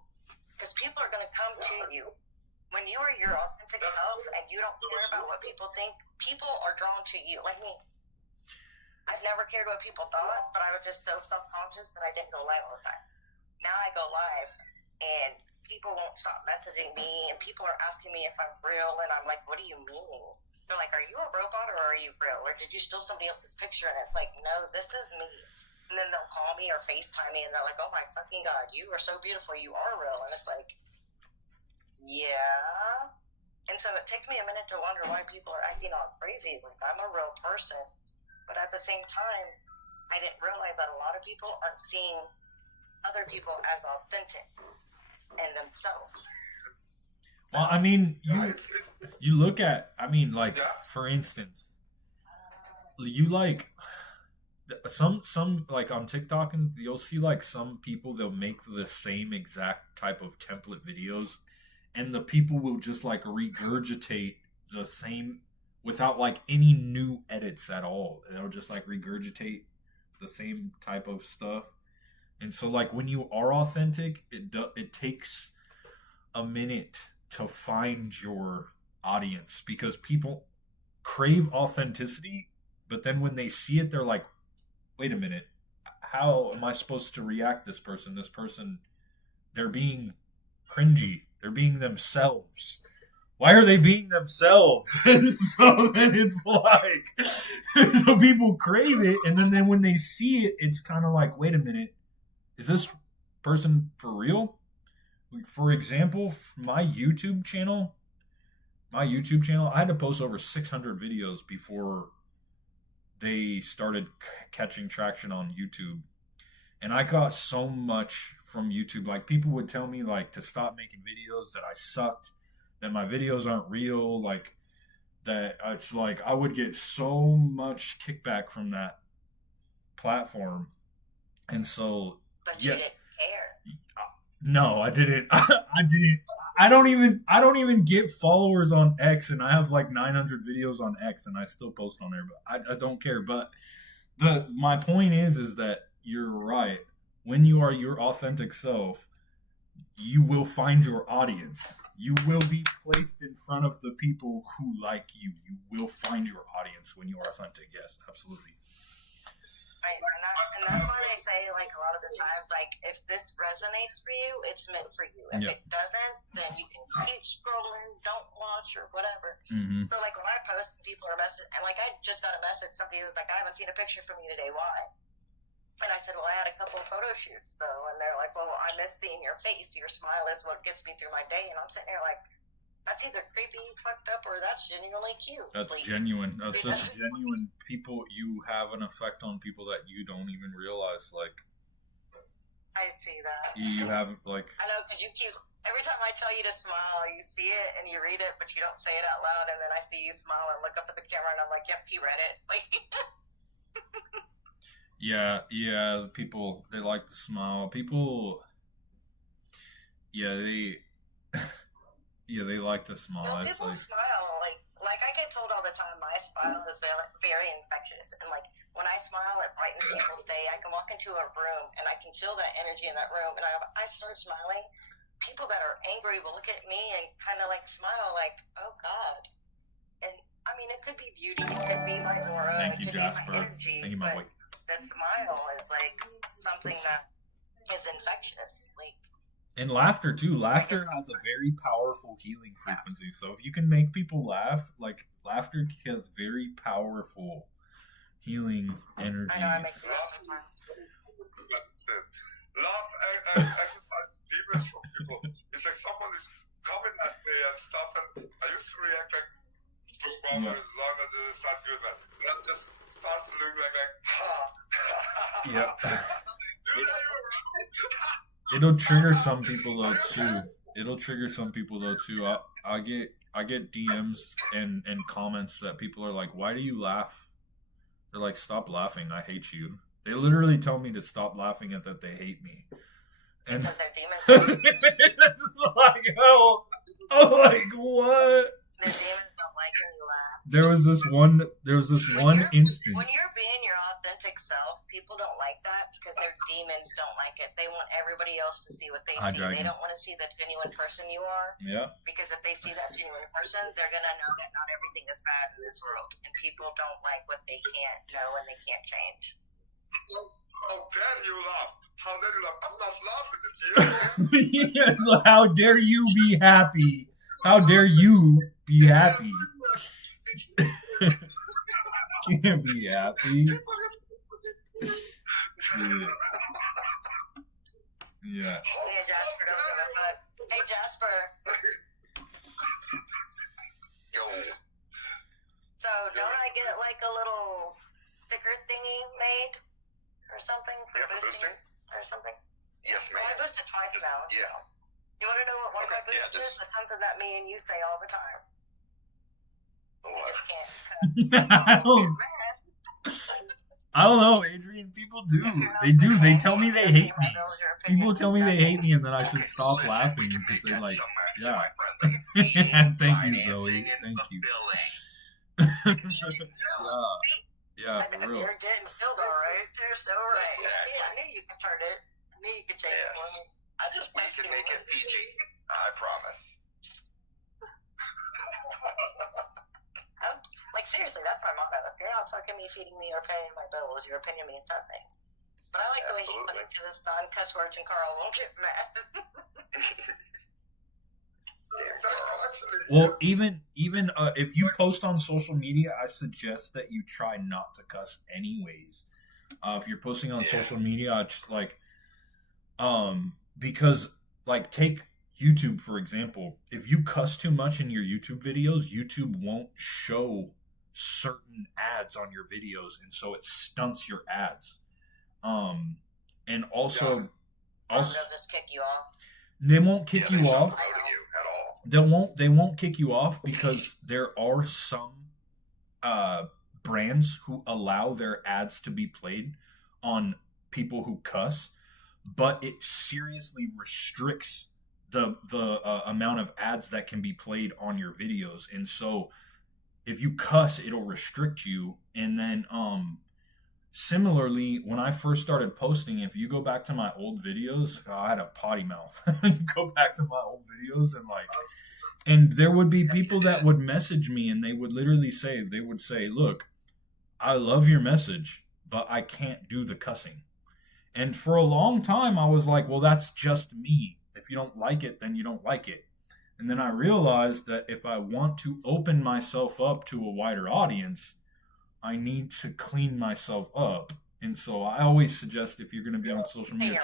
Because people are going to come to you. When you are your authentic self and you don't care about what people think, people are drawn to you. Like me. I've never cared what people thought, but I was just so self-conscious that I didn't go live all the time. Now I go live, and people won't stop messaging me, and people are asking me if I'm real, and I'm like, what do you mean? They're like, are you a robot or are you real? Or did you steal somebody else's picture? And it's like, no, this is me. And then they'll call me or FaceTime me, and they're like, oh my fucking God, you are so beautiful, you are real. And it's like, yeah. And so it takes me a minute to wonder why people are acting all crazy. Like, I'm a real person. But at the same time, I didn't realize that a lot of people aren't seeing other people as authentic and themselves. Well, I mean, you look at, I mean, like, for instance, you like some like on TikTok, and you'll see like some people, they'll make the same exact type of template videos, and the people will just like regurgitate the same without like any new edits at all. They'll just like regurgitate the same type of stuff. And so like when you are authentic, it takes a minute to find your audience, because people crave authenticity, but then when they see it, they're like, wait a minute, how am I supposed to react this person? This person, they're being cringy. They're being themselves. why are they being themselves? And so then it's like, so people crave it, and then when they see it, it's kind of like, wait a minute, is this person for real? For example, my YouTube channel, I had to post over 600 videos before they started catching traction on YouTube. And I got so much from YouTube. Like, people would tell me, like, to stop making videos, that I sucked, that my videos aren't real, like, that it's like I would get so much kickback from that platform. And so, but you didn't care. No, I didn't. I didn't. I don't even get followers on X, and I have like 900 videos on X, and I still post on there, but I don't care. But my point is that you're right. When you are your authentic self, you will find your audience. You will be placed in front of the people who like you. You will find your audience when you are authentic. Yes, absolutely. Right, and that's why they say, like, a lot of the times, like, if this resonates for you, it's meant for you. If it doesn't, then you can keep scrolling, don't watch, or whatever. Mm-hmm. So, like, when I post, people are messaging, and, like, I just got a message, somebody was like, I haven't seen a picture from you today, why? And I said, well, I had a couple of photo shoots, though, and they're like, well, I miss seeing your face. Your smile is what gets me through my day, and I'm sitting there like, that's either creepy, fucked up, or that's genuinely cute. That's like, genuine. That's just genuine. People, you have an effect on people that you don't even realize. Like, I see that. You haven't, like... I know, because you keep... Every time I tell you to smile, you see it and you read it, but you don't say it out loud, and then I see you smile and look up at the camera, and I'm like, yep, he read it. Like... Yeah, people, they like to smile. People... Yeah, they like to smile. Well, people smile. Like I get told all the time, my smile is very, very infectious. And, like, when I smile, it brightens people's day. I can walk into a room, and I can feel that energy in that room. And I start smiling. People that are angry will look at me and kind of, like, smile like, oh, God. And, I mean, it could be beauty. It could be my aura. Thank you, could Jasper. be my energy. Thank you, my boy. The smile is, like, something that is infectious. Like, and laughter too. Laughter has a very powerful healing frequency. So if you can make people laugh, like, laughter has very powerful healing energies. I know, I make laugh exercises demons from people. It's like someone is coming at me and stuff, and I used to react like, as long as it's not good, man. That just starts to look like ha. Yeah. Do that, It'll trigger some people though too. I get DMs and comments that people are like, "Why do you laugh?" They're like, "Stop laughing. I hate you." They literally tell me to stop laughing at that they hate me. And because they're demons. like, oh, like what? The demons don't like when you laugh. There was this one instance. When you're being your authentic self, people don't like that because their demons don't like it. They want everybody else to see what they see. They don't want to see the genuine person you are. Yeah. Because if they see that genuine person, they're going to know that not everything is bad in this world. And people don't like what they can't know and they can't change. How dare you laugh? How dare you laugh? I'm not laughing at you. Yeah, how dare you be happy? How dare you be happy? Can't be happy. Yeah. Hey, Jasper, don't give a fuck. Hey, Jasper. Yo. So, don't I get, like, a little sticker thingy made? Or something? For boosting? Or something? Yes, ma'am. Well, I boosted twice now. Yeah. You want to know what one of my boosts is? It's something that me and you say all the time. What? You just can't. I don't know, Adrian. People do. They do. They tell me they hate me. People tell me they hate me, and then I should stop laughing because they like, yeah. Thank you, Zoe. Thank you. Yeah, for real. You're getting filled, all right. You're so right. Exactly. Yeah, I knew you could turn it. I knew you could take it for me. I just We can make it PG. I promise. Like, seriously, that's my motto. If you're not fucking me, feeding me, or paying my bills, your opinion means nothing. But I like the way you put it because it's non-cuss words and Carl won't get mad. Yeah. Exactly. Well, even if you post on social media, I suggest that you try not to cuss anyways. If you're posting on social media, I just like because like take YouTube for example. If you cuss too much in your YouTube videos, YouTube won't show certain ads on your videos, and so it stunts your ads. And also they'll just kick you off. They won't kick you off. You at all. They won't kick you off because there are some brands who allow their ads to be played on people who cuss, but it seriously restricts the amount of ads that can be played on your videos. And so if you cuss, it'll restrict you. And then similarly, when I first started posting, if you go back to my old videos, I had a potty mouth. Go back to my old videos and there would be people that would message me and they would literally say, look, I love your message, but I can't do the cussing. And for a long time, I was like, well, that's just me. If you don't like it, then you don't like it. And then I realized that if I want to open myself up to a wider audience, I need to clean myself up. And so I always suggest if you're going to be on social media,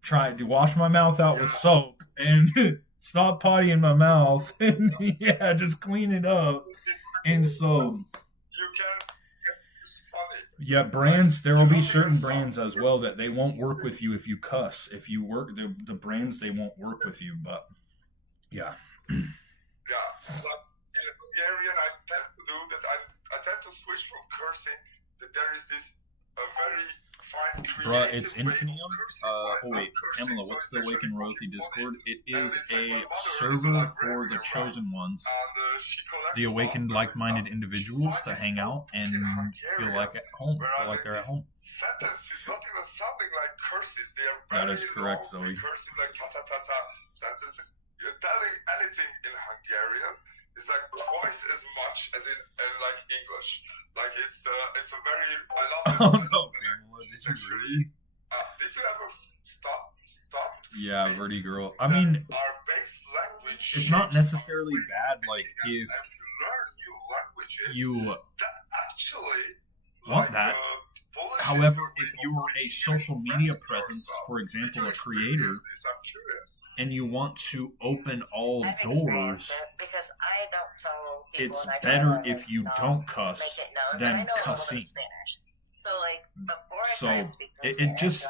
try to wash my mouth out with soap and stop potty in my mouth. And yeah, just clean it up. And so, yeah, brands, there will be certain brands as well that they won't work with you if you cuss. If you work, the brands, they won't work with you. But yeah. Yeah, like in Hungarian, I tend to do that. I tend to switch from cursing. That there is this very fine. Bruh, it's Infinium. Oh wait, Pamela, what's the Awakened Royalty Discord? It is a server for the chosen ones, the awakened, like-minded individuals to hang out and feel like at home, feel like they're at home. Sentences, not even something like curses. They are that is correct, Zoe. Cursive like ta ta ta ta sentences. You're telling anything in Hungarian is like twice as much as in like English. Like it's a very I love this. Oh no, Pamela, did you really? Did you ever stop? Yeah, Verdi girl. I mean, our base language. It's not necessarily bad. Like if learn new languages, you that actually want that. However, if you are a social media presence, for example, a creator, and you want to open all doors, because I don't tell people it's better if you don't cuss than cussing. So, like, before I so speak it just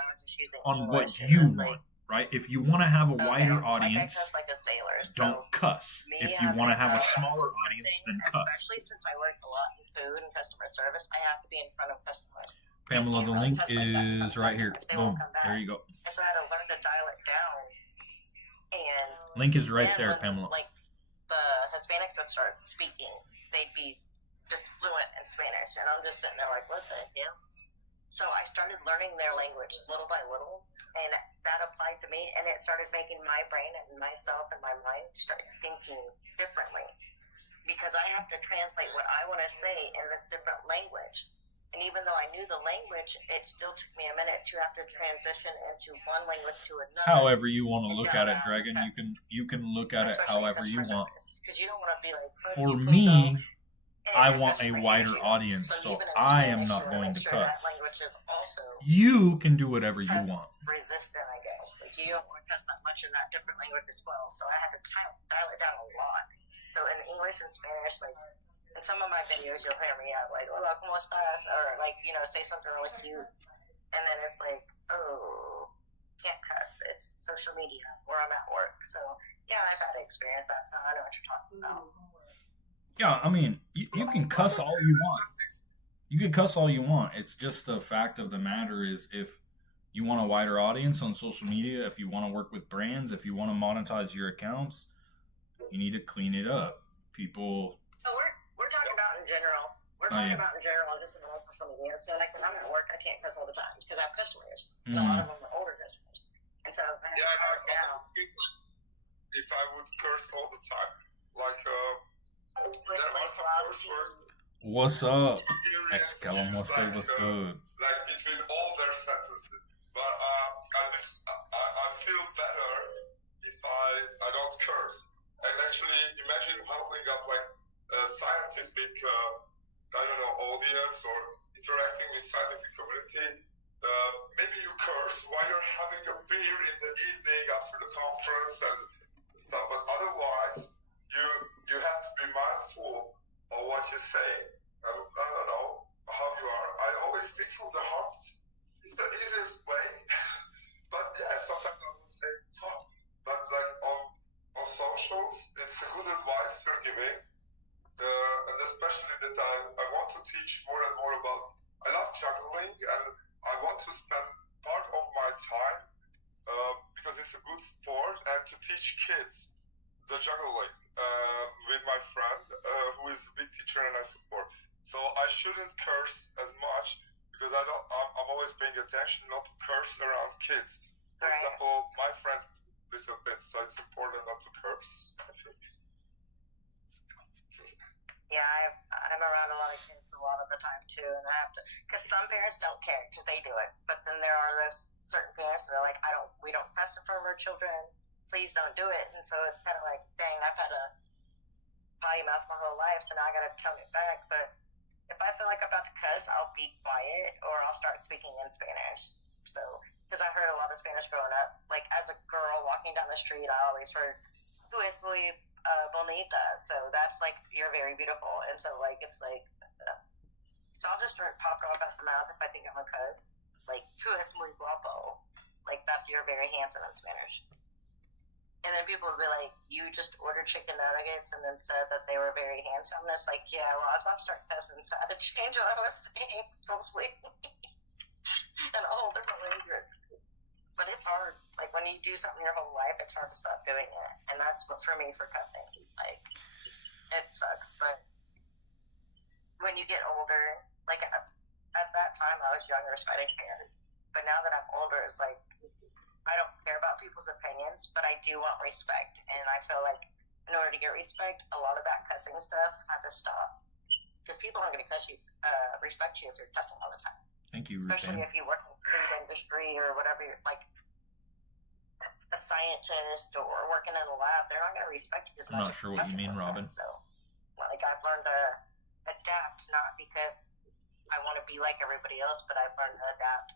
on what you want, right? If you want to have a wider audience, like a sailor, don't cuss. If you want to have a smaller audience, then cuss. Especially since I work a lot in food and customer service, I have to be in front of customers. Pamela, the link is right here. Boom. There you go. So I had to learn to dial it down. And link is right there, Pamela. Like the Hispanics would start speaking, they'd be just fluent in Spanish, and I'm just sitting there like, what the hell? So I started learning their language little by little, and that applied to me, and it started making my brain and myself and my mind start thinking differently, because I have to translate what I want to say in this different language. And even though I knew the language, it still took me a minute to have to transition into one language to another. However you want to look at it, Dragon, you can look at it however you want. Because you don't want to be like. For me, I want a wider audience, so I am not going to cuss. You can do whatever you want. Resistant, I guess. Like you don't want to cuss that much in that different language as well. So I had to dial it down a lot. So in English and Spanish, like. In some of my videos, you'll hear me out like, hola, ¿cómo estás? Or like, you know, say something really cute. And then it's like, oh, can't cuss. It's social media where I'm at work. So, yeah, I've had to experience that, so I know what you're talking about. Yeah, I mean, you can cuss all you want. You can cuss all you want. It's just the fact of the matter is if you want a wider audience on social media, if you want to work with brands, if you want to monetize your accounts, you need to clean it up. People... We're talking about in general. We're talking about in general, just on social media. So, like, when I'm at work, I can't cuss all the time because I have customers. And a lot of them are older customers. And so, I have to cut it down. If I would curse all the time, like, there was some curse words. What's up? Excalibur, what's good? Like, between all their sentences. But I feel better if I don't curse. And actually, imagine huddling up like a scientific, audience or interacting with scientific community. Maybe you curse while you're having a beer in the evening after the conference and stuff, but otherwise, you have to be mindful of what you say. I don't know how you are. I always speak from the heart. It's the easiest way. But yeah, sometimes I will say fuck. But like on socials, it's a good advice you're giving. And especially that I want to teach more and more about. I love juggling, and I want to spend part of my time because it's a good sport, and to teach kids the juggling with my friend who is a big teacher and I support. So I shouldn't curse as much because I'm always paying attention not to curse around kids. For example, my friends a little bit, so it's important not to curse, I think. Yeah, I'm around a lot of kids a lot of the time too, and I have to, because some parents don't care because they do it, but then there are those certain parents that are like, we don't cuss in front of our children, please don't do it, and so it's kind of like, dang, I've had a potty mouth my whole life, so now I gotta tone it back, but if I feel like I'm about to cuss, I'll be quiet, or I'll start speaking in Spanish, so, because I heard a lot of Spanish growing up, like, as a girl walking down the street, I always heard, "Tú es muy bonita," so that's like, you're very beautiful, and so like it's like so I'll just start popping off out the mouth if I think I'm a cuss, like "Tú es muy guapo," like that's "you're very handsome" in Spanish, and then people will be like, "You just ordered chicken nuggets and then said that they were very handsome," and it's like, yeah, well, I was about to start cussing, so I had to change what I was saying completely in a whole different language. But it's hard. Like, when you do something your whole life, it's hard to stop doing it. And that's what, for me, for cussing. Like, it sucks. But when you get older, like, at that time, I was younger, so I didn't care. But now that I'm older, it's like, I don't care about people's opinions, but I do want respect. And I feel like in order to get respect, a lot of that cussing stuff had to stop. Because people aren't going to respect you if you're cussing all the time. Thank you, especially Ruth. if you work in the food industry or whatever, like a scientist or working in a lab, they're not going to respect you as much. I'm not sure what you mean, Robin. So, like, I've learned to adapt, not because I want to be like everybody else, but I've learned to adapt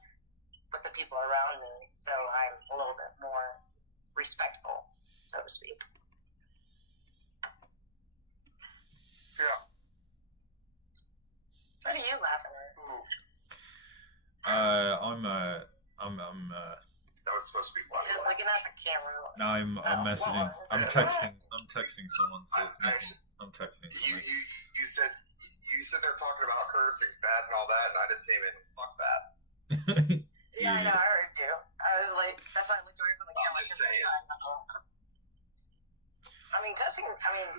with the people around me, so I'm a little bit more respectful, so to speak. Yeah. What are you laughing at? That was supposed to be funny. Just looking at the camera. No, I'm messaging. I'm texting. I'm texting someone. So I'm texting someone. You said they're talking about cursing's bad and all that, and I just came in and fuck that. Yeah, I know. I heard you. I was like, that's why I looked away from the camera. I'm just saying. I mean, cussing. I mean,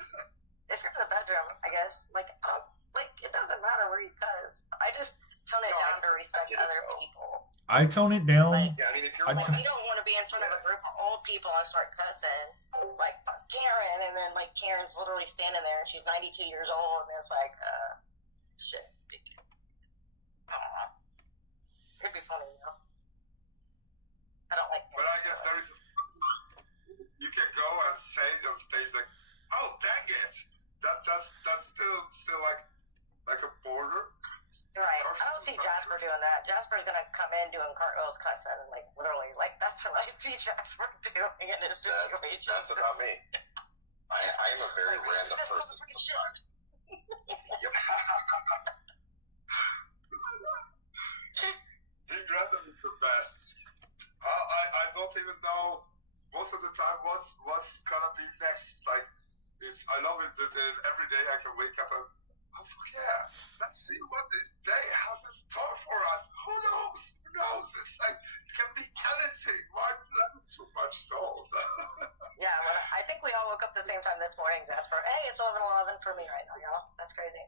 if you're in the bedroom, I guess, like it doesn't matter where you cuss. I just tone it down to respect other people. I tone it down. Yeah, I mean, if you're you don't want to be in front of a group of old people and start cussing, like fuck Karen, and then like Karen's literally standing there and she's 92 years old, and it's like, shit. I don't know. It'd be funny, you know. I don't like. But I guess there is. You can go and say it on stage like, "Oh, dang it!" That's still like a border. Right. I don't see Jasper doing that. Jasper's gonna come in doing cartwheels, cussing, like literally, like that's what I see Jasper doing in his situation. That's about me. I am a very random person sometimes. Yep. Being random is the best. I don't even know most of the time what's gonna be next. Like, I love it that every day I can wake up and, oh fuck yeah, let's see what this day has in store for us. Who knows? It's like, it can be anything. Why plan too much goals? Yeah, well, I think we all woke up the same time this morning, Jasper. Hey, it's 11:11 for me right now, y'all. That's crazy.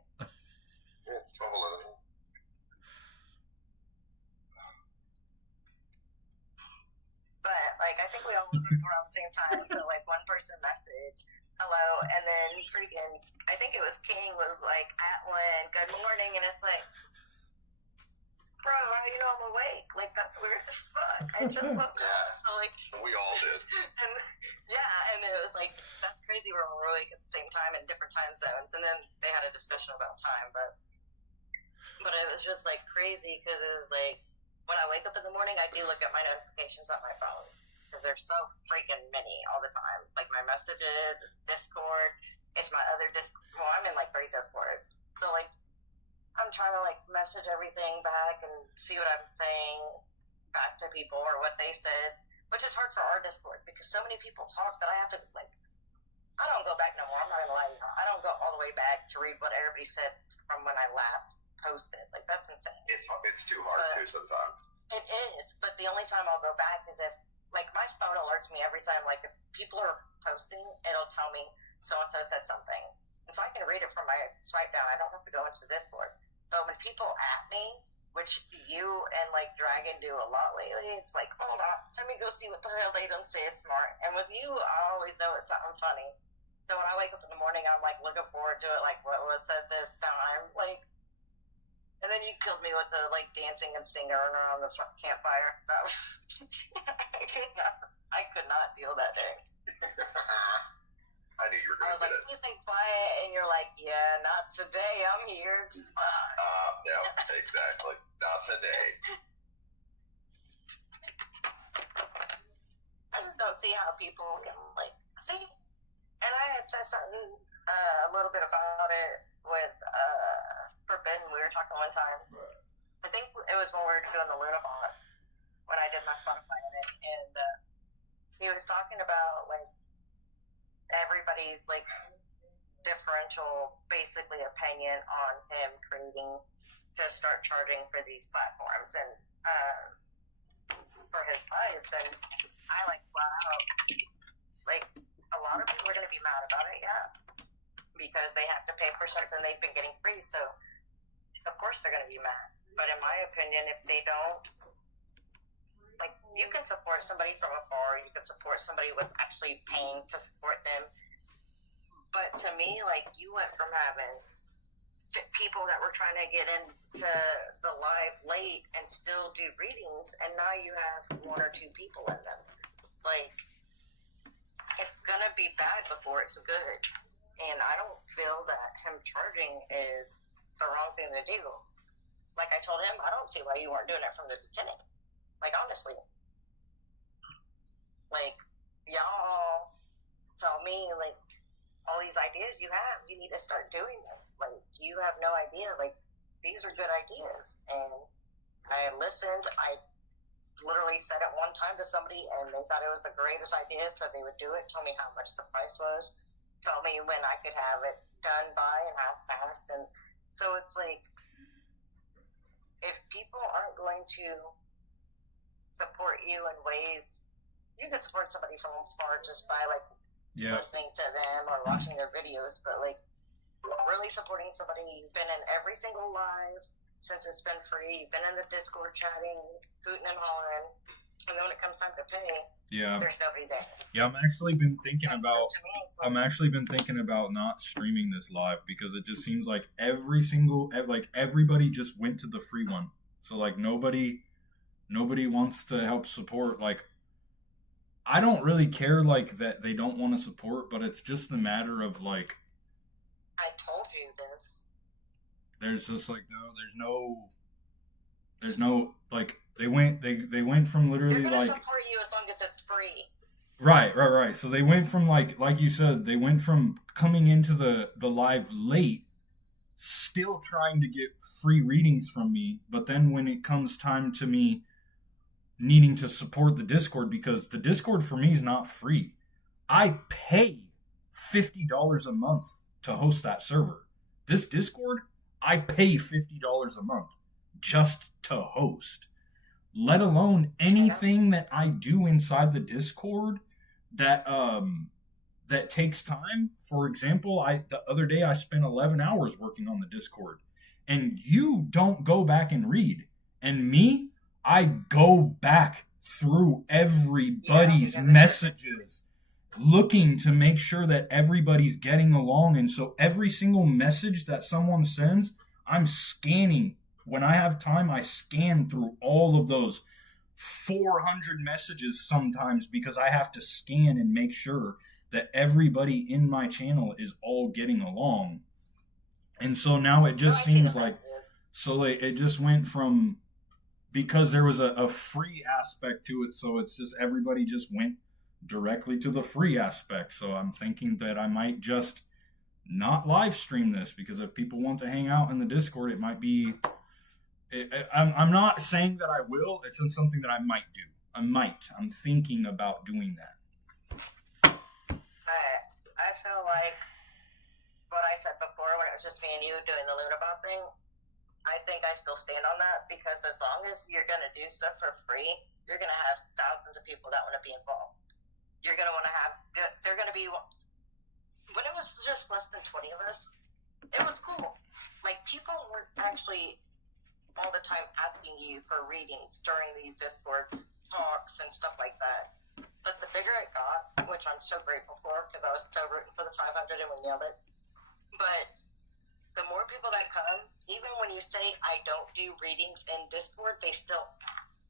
It's 12:11. But, like, I think we all woke up around the same time, so, like, one person messaged, hello, and then freaking, I think it was King was like, at one, good morning, and it's like, bro, how you know I'm awake. Like, that's weird as fuck. I just woke up. So, like, we all did. And and it was like, that's crazy. We're all awake at the same time in different time zones. And then they had a discussion about time, but it was just like crazy because it was like, when I wake up in the morning, I do look at my notifications on my phone because there's so freaking many all the time. Like my messages, Discord, it's my other Well, I'm in like 3 Discords. So like, I'm trying to like message everything back and see what I'm saying back to people or what they said, which is hard for our Discord because so many people talk that I have to like, I don't go back no more. I'm not gonna lie to you. I don't go all the way back to read what everybody said from when I last posted. Like, that's insane. It's too hard to sometimes. It is, but the only time I'll go back is if, like, my phone alerts me every time, like, if people are posting, it'll tell me so-and-so said something. And so I can read it from my swipe down. I don't have to go into Discord. But when people at me, which you and, like, Dragon do a lot lately, it's like, hold on, let me go see what the hell they don't say is smart. And with you, I always know it's something funny. So when I wake up in the morning, I'm, like, looking forward to it, like, what was said this time? Like, and then you killed me with the, like, dancing and singing around the campfire. That was, I could not deal that day. I knew you were I going was to like, do it. please stay quiet, and you're like, yeah, not today, I'm here, it's fine. Yeah, exactly. Not today. I just don't see how people can, like, see, and I had said something a little bit about it with, Forbidden. We were talking one time. I think it was when we were doing the Lunabot, when I did my Spotify in it, and he was talking about, like, everybody's, like, differential, basically, opinion on him creating to start charging for these platforms and for his lives. And I, like, flat out, like, a lot of people are going to be mad about it, yeah, because they have to pay for something they've been getting free, so of course they're going to be mad. But in my opinion, if they don't, like, you can support somebody from afar, you can support somebody with actually paying to support them. But to me, like, you went from having people that were trying to get into the live late and still do readings, and now you have 1 or 2 people in them. Like, it's going to be bad before it's good. And I don't feel that him charging is the wrong thing to do. Like I told him, I don't see why you weren't doing it from the beginning. Like, honestly. Like, y'all tell me, like, all these ideas you have, you need to start doing them. Like, you have no idea. Like, these are good ideas. And I listened. I literally said it one time to somebody, and they thought it was the greatest idea, so they would do it, told me how much the price was, told me when I could have it done by and how fast. And so it's like, if people aren't going to support you in ways, you can support somebody from afar just by, like, listening to them or watching their videos, but, like, really supporting somebody, you've been in every single live since it's been free, you've been in the Discord chatting, hooting and hollering, and then when it comes time to pay, there's nobody there. Yeah, I'm actually been thinking about not streaming this live because it just seems like everybody just went to the free one. So, like, nobody wants to help support. Like, I don't really care, like, that they don't want to support, but it's just a matter of, like, I told you this. There's just, like, there's no, like, they went from literally, they're gonna like, support you as long as it's free. Right. So they went from, like you said, they went from coming into the live late, still trying to get free readings from me, but then when it comes time to me needing to support the Discord, because the Discord for me is not free. I pay $50 a month to host that server. This Discord, I pay $50 a month just to host. Let alone anything that I do inside the Discord that takes time. For example, the other day I spent 11 hours working on the Discord, and you don't go back and read. And me, I go back through everybody's messages, looking to make sure that everybody's getting along. And so every single message that someone sends, I'm scanning when I have time, I scan through all of those 400 messages sometimes because I have to scan and make sure that everybody in my channel is all getting along. And so now it just seems like, so it just went from, because there was a free aspect to it, so it's just everybody just went directly to the free aspect. So I'm thinking that I might just not live stream this, because if people want to hang out in the Discord, it might be, I'm not saying that I will, it's something that I might do. I'm thinking about doing that. I feel like what I said before when it was just me and you doing the Lunabot thing, I think I still stand on that, because as long as you're going to do stuff for free, you're going to have thousands of people that want to be involved. You're going to want to have, they're going to be, when it was just less than 20 of us, it was cool. Like, people weren't actually all the time asking you for readings during these Discord talks and stuff like that. But the bigger it got, which I'm so grateful for, because I was so rooting for the 500 and we nailed it. But the more people that come, even when you say I don't do readings in Discord, they still,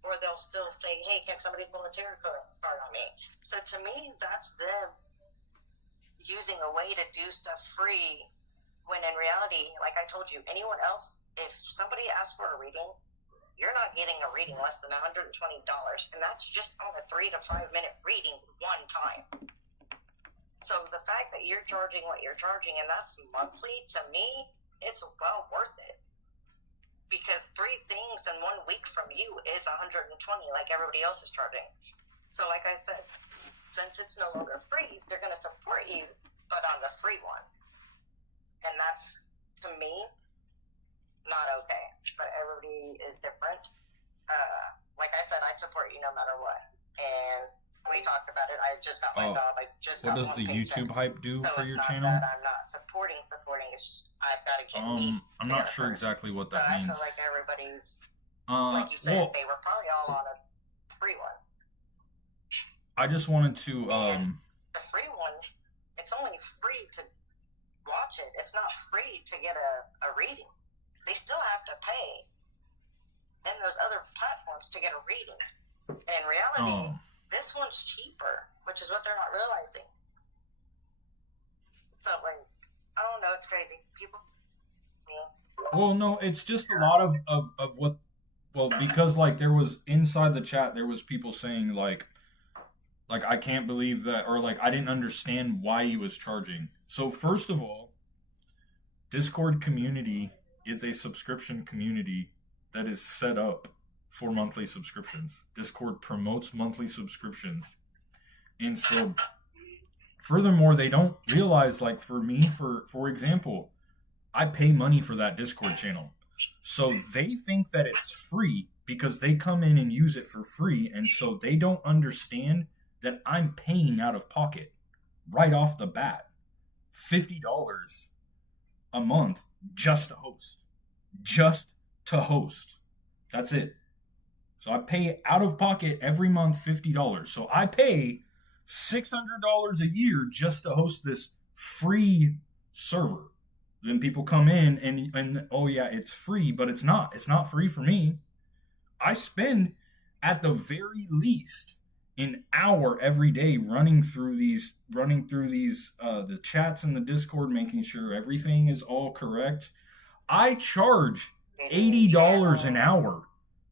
or they'll still say, hey, can somebody pull a tarot card on me? So to me, that's them using a way to do stuff free, when in reality, like I told you, anyone else, if somebody asks for a reading, you're not getting a reading less than $120, and that's just on a 3 to 5 minute reading one time. So the fact that you're charging what you're charging, and that's monthly, to me, it's well worth it. Because 3 things in 1 week from you is $120, like everybody else is charging. So like I said, since it's no longer free, they're going to support you, but on the free one. And that's, to me, not okay. But everybody is different. Like I said, I support you no matter what. And we talked about it. I just got my job. I just what got does the paycheck. YouTube hype do for your channel? So it's not that I'm not supporting. It's just I've got to get me. I'm not sure exactly what that means. I feel like everybody's, like you said, they were probably all on a free one. I just wanted to. The free one, it's only free to watch it. It's not free to get a reading. They still have to pay in those other platforms to get a reading. And in reality, this one's cheaper, which is what they're not realizing. So, like, I don't know, it's crazy. People. Well, no, it's just a lot of what. Well, because like there was inside the chat, there was people saying like I can't believe that, or like I didn't understand why he was charging. So first of all, Discord community is a subscription community that is set up for monthly subscriptions. Discord promotes monthly subscriptions. And so furthermore, they don't realize, like for me, for example, I pay money for that Discord channel. So they think that it's free because they come in and use it for free. And so they don't understand that I'm paying out of pocket right off the bat $50 a month just to host. Just to host. That's it. So I pay out of pocket every month $50. So I pay $600 a year just to host this free server. Then people come in and oh yeah, it's free, but it's not. It's not free for me. I spend at the very least an hour every day running through these the chats in the Discord, making sure everything is all correct. I charge $80 an hour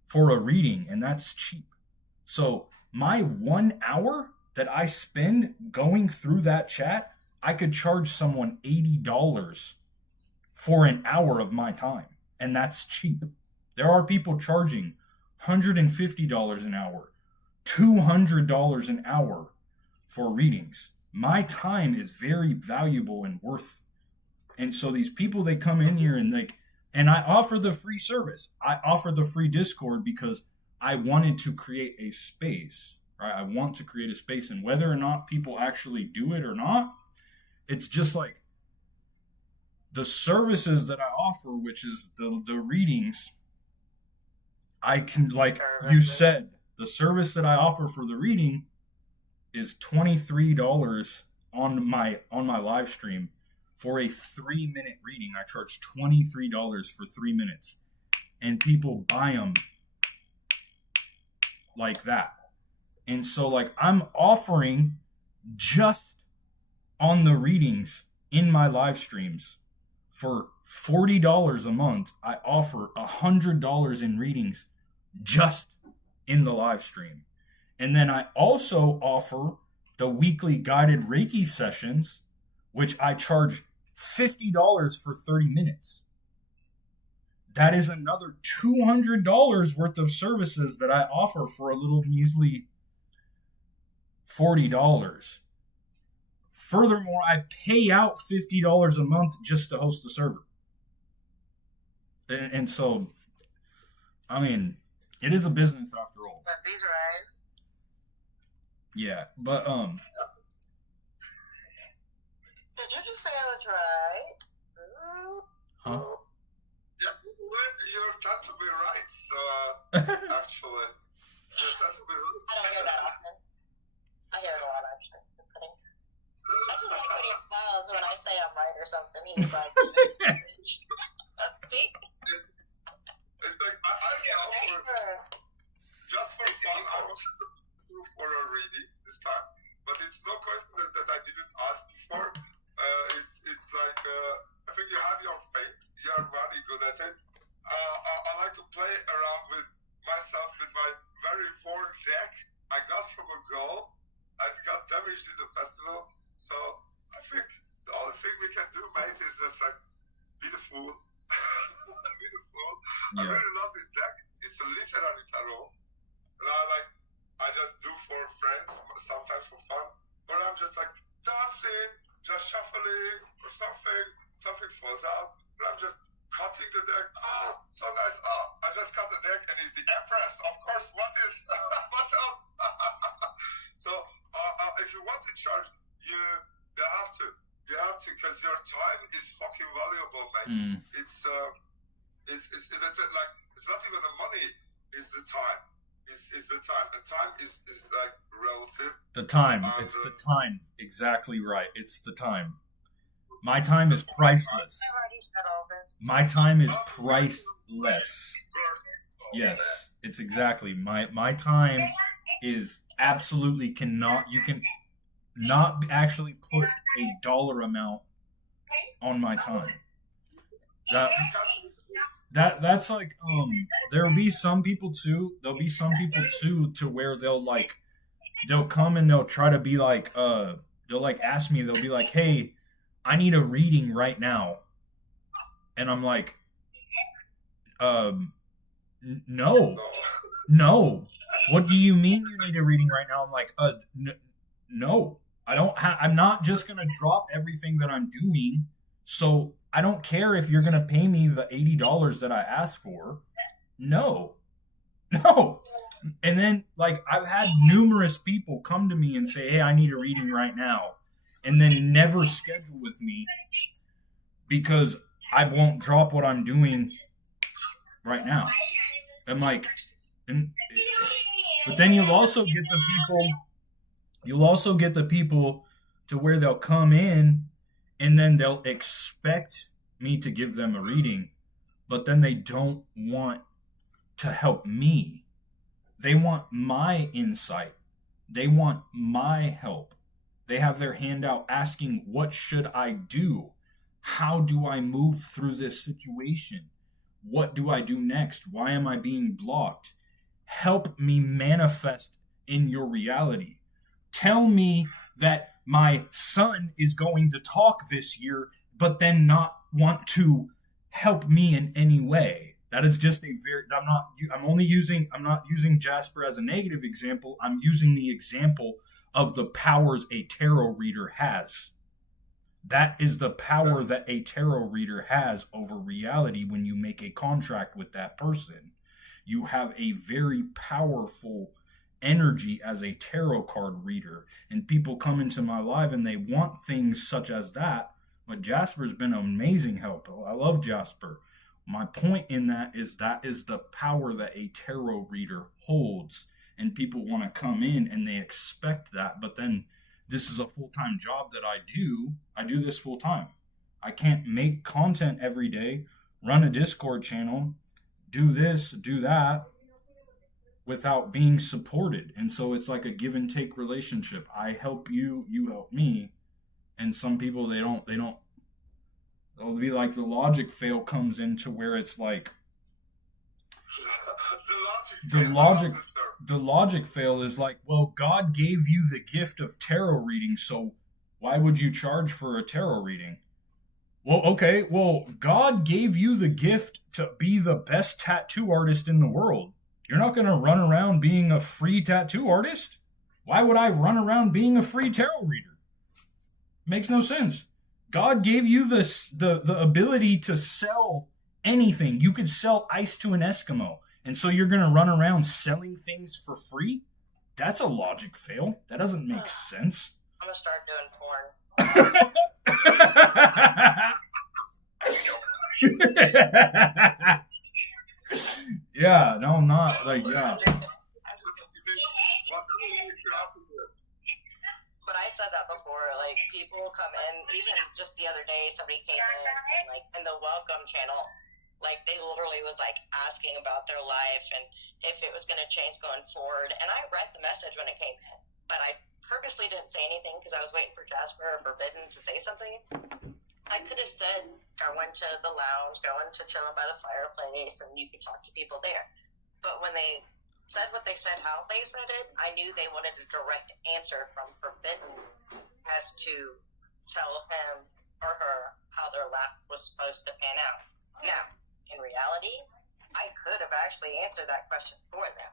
for a reading, and that's cheap. So my 1 hour that I spend going through that chat, I could charge someone $80 for an hour of my time, and that's cheap. There are people charging $150 an hour, $200 an hour for readings. My time is very valuable and worth. And so these people, they come in here and I offer the free service. I offer the free Discord because I wanted to create a space, right? I want to create a space, and whether or not people actually do it or not, it's just like the services that I offer, which is the readings. I can, like you said, the service that I offer for the reading is $23 on my live stream for a 3-minute reading. I charge $23 for 3 minutes. and people buy them like that. And so like I'm offering just on the readings in my live streams for $40 a month. I offer $100 in readings just in the live stream. And then I also offer the weekly guided Reiki sessions, which I charge $50 for 30 minutes. That is another $200 worth of services that I offer for a little measly $40. Furthermore, I pay out $50 a month just to host the server. And so, I mean, it is a business after all. That's easy, right? Yeah, but Did you just say I was right? huh? Yeah, you're tend to be right. Actually, you tend to be right. I don't hear that often. I hear it a lot, actually. Just kidding. I just like when he smiles when I say I'm right or something. He's like, see? It's like I offer just for fun. I was do for a reading this time, but it's no coincidence that I didn't ask before. It's like I think you have your faith. You're very good at it. I like to play around with myself with my very worn deck I got from a girl. I got damaged in the festival, so I think the only thing we can do, mate, is just like be the fool. Be the fool. I Yeah. really love this deck. It's a literary tarot. And I just do for friends, sometimes for fun. But I'm just like dancing, just shuffling or something falls out. And I'm just cutting the deck. Ah, so nice. Ah, I just cut the deck and it's the Empress. Of course, what what else? So if you want to charge, you have to. You have to, because your time is fucking valuable, mate. It's like it's not even the money, it's the time. Is the time, and time is like relative. The time. It's the time. Exactly right. It's the time. My time is priceless. I've already said all this. My time is priceless. Yes, it's exactly. My time is absolutely you can not actually put a dollar amount on my time. That's like there'll be some people too to where they'll come and they'll try to be like they'll like ask me, they'll be like, hey, I need a reading right now. And I'm like, no. What do you mean you need a reading right now? I'm like, no. I'm not just going to drop everything that I'm doing. So I don't care if you're going to pay me the $80 that I asked for. No. And then like I've had numerous people come to me and say, hey, I need a reading right now. And then never schedule with me because I won't drop what I'm doing right now. I'm like, but then you'll also get the people to where they'll come in and then they'll expect me to give them a reading, but then they don't want to help me. They want my insight. They want my help. They have their hand out asking, what should I do? How do I move through this situation? What do I do next? Why am I being blocked? Help me manifest in your reality. Tell me that my son is going to talk this year, but then not want to help me in any way. That is just I'm not using Jasper as a negative example. I'm using the example of the powers a tarot reader has. That is the power that a tarot reader has over reality when you make a contract with that person. You have a very powerful energy as a tarot card reader, and people come into my live and they want things such as that. But Jasper's been an amazing help. I love Jasper. My point in that is the power that a tarot reader holds, and people want to come in and they expect that. But then this is a full-time job that I do. I do this full-time. I can't make content every day, run a Discord channel, do this, do that, without being supported. And so it's like a give and take relationship. I help you, you help me. And some people, they'll be like, the logic fail comes into where it's like, the logic fail is like, well, God gave you the gift of tarot reading, so why would you charge for a tarot reading? Well, okay, well, God gave you the gift to be the best tattoo artist in the world. You're not going to run around being a free tattoo artist? Why would I run around being a free tarot reader? Makes no sense. God gave you the ability to sell anything. You could sell ice to an Eskimo. And so you're going to run around selling things for free? That's a logic fail. That doesn't make sense. I'm going to start doing porn. Yeah, no, I'm not. Like, yeah. But I said that before. Like, people come in, even just the other day, somebody came in, and, like, in the welcome channel, like, they literally was, like, asking about their life and if it was going to change going forward. And I read the message when it came in, but I purposely didn't say anything because I was waiting for Jasper or Forbidden to say something. I could have said, going to the lounge, going to chill by the fireplace, and you could talk to people there. But when they said what they said, how they said it, I knew they wanted a direct answer from Forbidden as to tell him or her how their life was supposed to pan out. Now, in reality, I could have actually answered that question for them,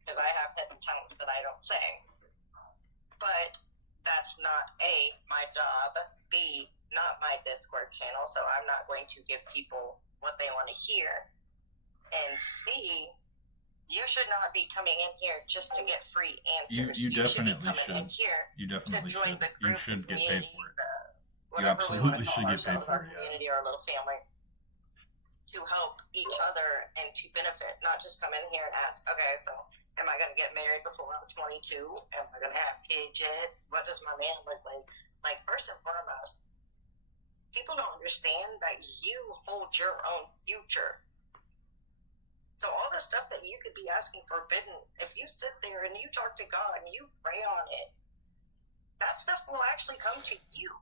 because I have hidden talents that I don't say. But that's not A, my job, B, not my Discord channel, so I'm not going to give people what they want to hear, and C, you should not be coming in here just to get free answers. You definitely should. You definitely should. You should get paid for it. You absolutely should get paid for it, yeah. Community or a little family, to help each other and to benefit, not just come in here and ask, okay, so am I going to get married before I'm 22? Am I going to have kids yet? What does my man look like? Like, first and foremost, people don't understand that you hold your own future. So all the stuff that you could be asking Forbidden, if you sit there and you talk to God and you pray on it, that stuff will actually come to you.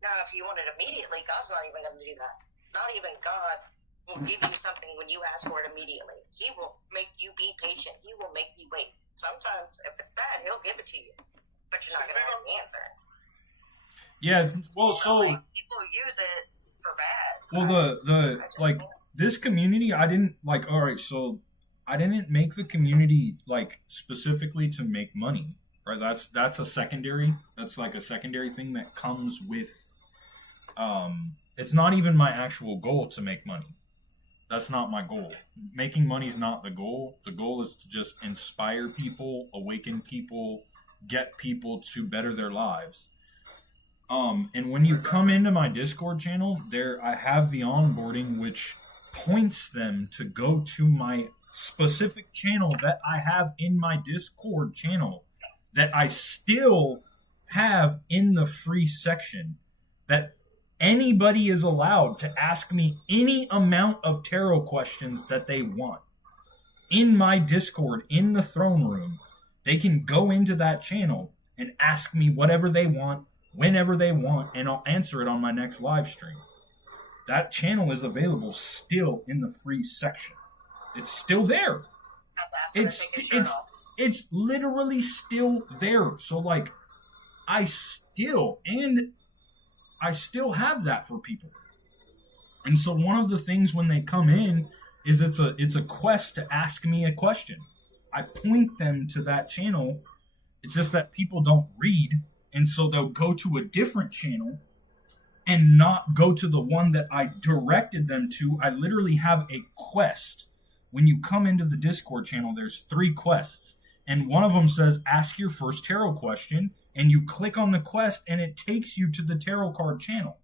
Now, if you want it immediately, God's not even going to do that. Not even God will give you something when you ask for it immediately. He will make you be patient. He will make you wait. Sometimes, if it's bad, he'll give it to you, but you're not going to have the answer. Yeah, well, so like, people use it for bad. Well, this community, I didn't like. All right, so I didn't make the community like specifically to make money, right? That's a secondary. That's like a secondary thing that comes with. It's not even my actual goal to make money. That's not my goal. Making money is not the goal. The goal is to just inspire people, awaken people, get people to better their lives. And when you come into my Discord channel, I have the onboarding which points them to go to my specific channel that I have in my Discord channel that I still have in the free section, that anybody is allowed to ask me any amount of tarot questions that they want. In my Discord, in the throne room, they can go into that channel and ask me whatever they want, whenever they want, and I'll answer it on my next live stream. That channel is available still in the free section. It's still there. It's literally still there. So like, I still have that for people. And so one of the things when they come in is it's a quest to ask me a question. I point them to that channel. It's just that people don't read, and so they'll go to a different channel and not go to the one that I directed them to. I literally have a quest. When you come into the Discord channel, there's 3 quests, and one of them says ask your first tarot question, and you click on the quest and it takes you to the tarot card channel.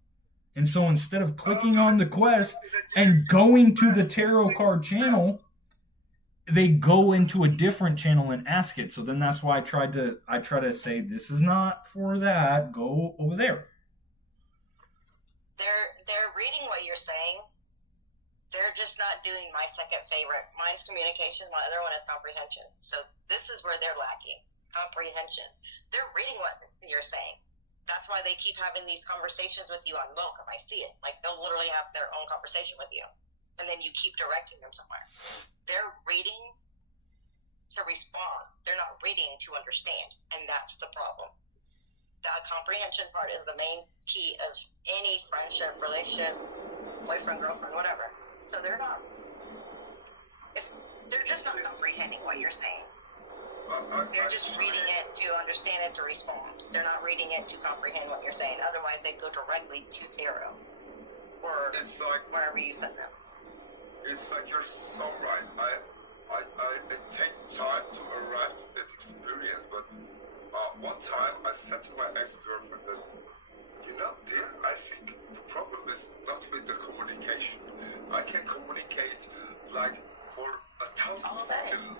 And so instead of clicking on the quest and going to the tarot card channel, they go into a different channel and ask it. So then that's why I try to say, this is not for that, go over there. They're reading what you're saying they're just not doing my second favorite. Mine's communication, my other one is comprehension. So this is where they're lacking, comprehension. They're reading what you're saying. That's why they keep having these conversations with you on Welcome. I see it. Like, they'll literally have their own conversation with you. And then you keep directing them somewhere. They're reading to respond. They're not reading to understand. And that's the problem. The comprehension part is the main key of any friendship, relationship, boyfriend, girlfriend, whatever. So they're just not comprehending what you're saying. They're just reading it to understand it to respond. They're not reading it to comprehend what you're saying. Otherwise, they'd go directly to tarot or it's like, wherever you send them. It's like you're so right. I take time to arrive to that experience, but one time I said to my ex-girlfriend that, dear, I think the problem is not with the communication. I can communicate like for 1,000 fucking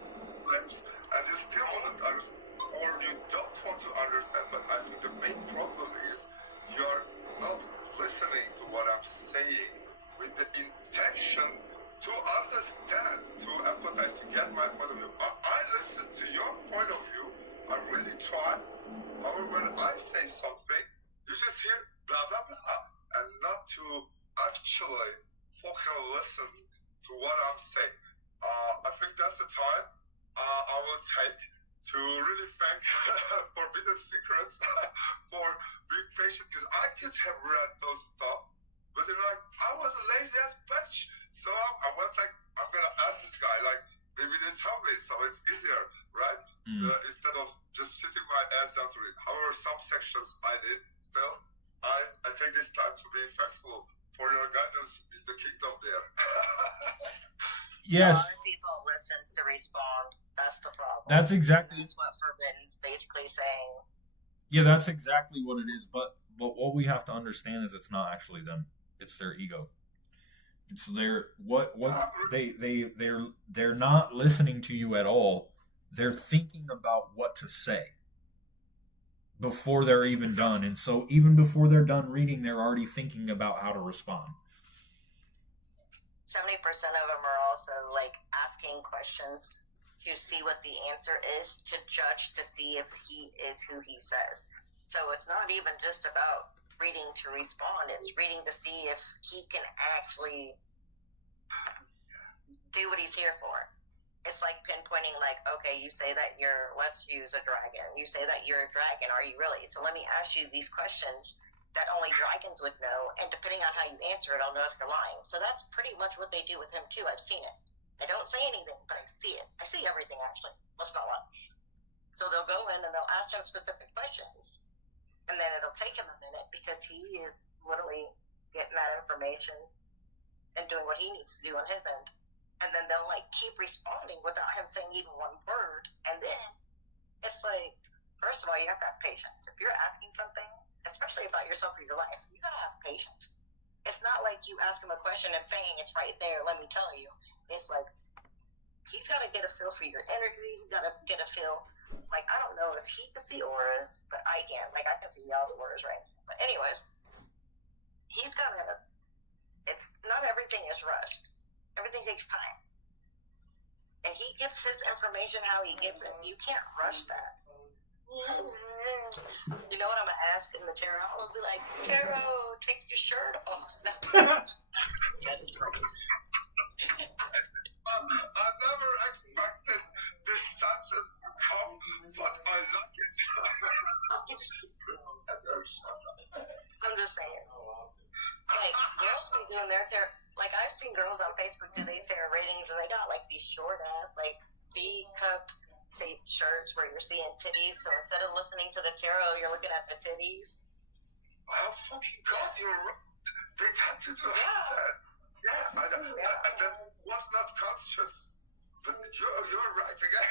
times, and you still wouldn't understand, or you don't want to understand. But I think the main problem is you're not listening to what I'm saying with the intention to understand, to empathize, to get my point of view. I listen to your point of view. I really try. However, when I say something, you just hear blah, blah, blah, and not to actually fucking listen to what I'm saying. I think that's the time I will take to really thank Forbidden Secrets for being patient, because I could have read those stuff, but I was a lazy ass bitch. So I went like, I'm gonna ask this guy, like, maybe they tell me, so it's easier, right? Instead of just sitting my ass down to read. However, some sections I did. Still, I take this time to be thankful for your guidance in the kingdom there. Yes. A lot of people listen to respond. That's the problem. That's exactly. That's what Forbidden's basically saying. Yeah, that's exactly what it is. But what we have to understand is it's not actually them. It's their ego. It's they're not listening to you at all. They're thinking about what to say before they're even done. And so even before they're done reading, they're already thinking about how to respond. 70% of them are also like asking questions to see what the answer is, to judge to see if he is who he says. So it's not even just about reading to respond. It's reading to see if he can actually do what he's here for. It's like pinpointing, like, okay, you say that let's use a dragon. You say that you're a dragon. Are you really? So let me ask you these questions that only dragons would know, and depending on how you answer it, I'll know if you're lying. So that's pretty much what they do with him, too. I've seen it. I don't say anything, but I see it. I see everything, actually. Let's not lie. So they'll go in and they'll ask him specific questions, and then it'll take him a minute because he is literally getting that information and doing what he needs to do on his end. And then they'll, like, keep responding without him saying even one word. And then it's like, first of all, you have to have patience. If you're asking something, especially about yourself or your life, you gotta have patience. It's not like you ask him a question and bang, it's right there, let me tell you. It's like, he's gotta get a feel for your energy, he's gotta get a feel, like, I don't know if he can see auras, but I can. Like, I can see y'all's auras, right? But anyways, he's gotta, it's, not everything is rushed. Everything takes time. And he gets his information how he gets it. You can't rush that. You know what I'm going to ask in the tarot? I'll be like, Tarot, take your shirt off. Yeah, that's right. I never expected this sentence to come, but I like it. I'm just saying. Like, girls be doing their tarot. Like, I've seen girls on Facebook do their tarot readings, and they got, like, these short-ass, like, B-cup shirts where you're seeing titties, so instead of listening to the tarot, you're looking at the titties. Oh, fucking God, you're right. They tend to do that. Yeah, I know. Yeah. And that was not conscious. But you're right again.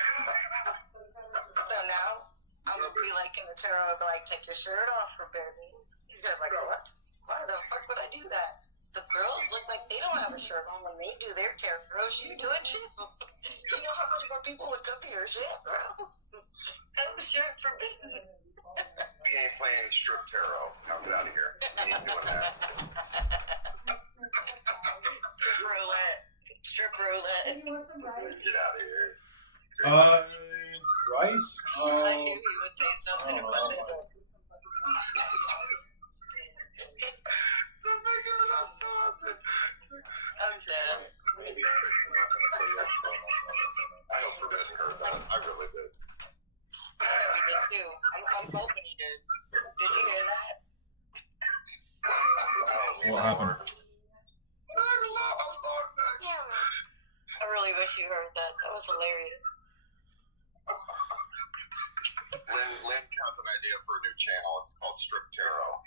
So now, I'm going to be like in the tarot, I'll be like, take your shirt off for baby. He's going to be like, what? Why the fuck would I do that? The girls look like they don't have a shirt on when they do their tarot. You do it too. You know how much more people look up to your shit, bro? Have a shirt forbidden. We ain't playing strip tarot. Now get out of here. We ain't doing that. Roulette. roulette. Get out of here. Rice? I knew he would say something about it. They're making it up so often. I'm dead. I hope Revenge heard that. I really did. He did too. I'm hoping he did. Did you hear that? What happened? I really wish you heard that. That was hilarious. Lynn has an idea for a new channel. It's called Strip Tarot.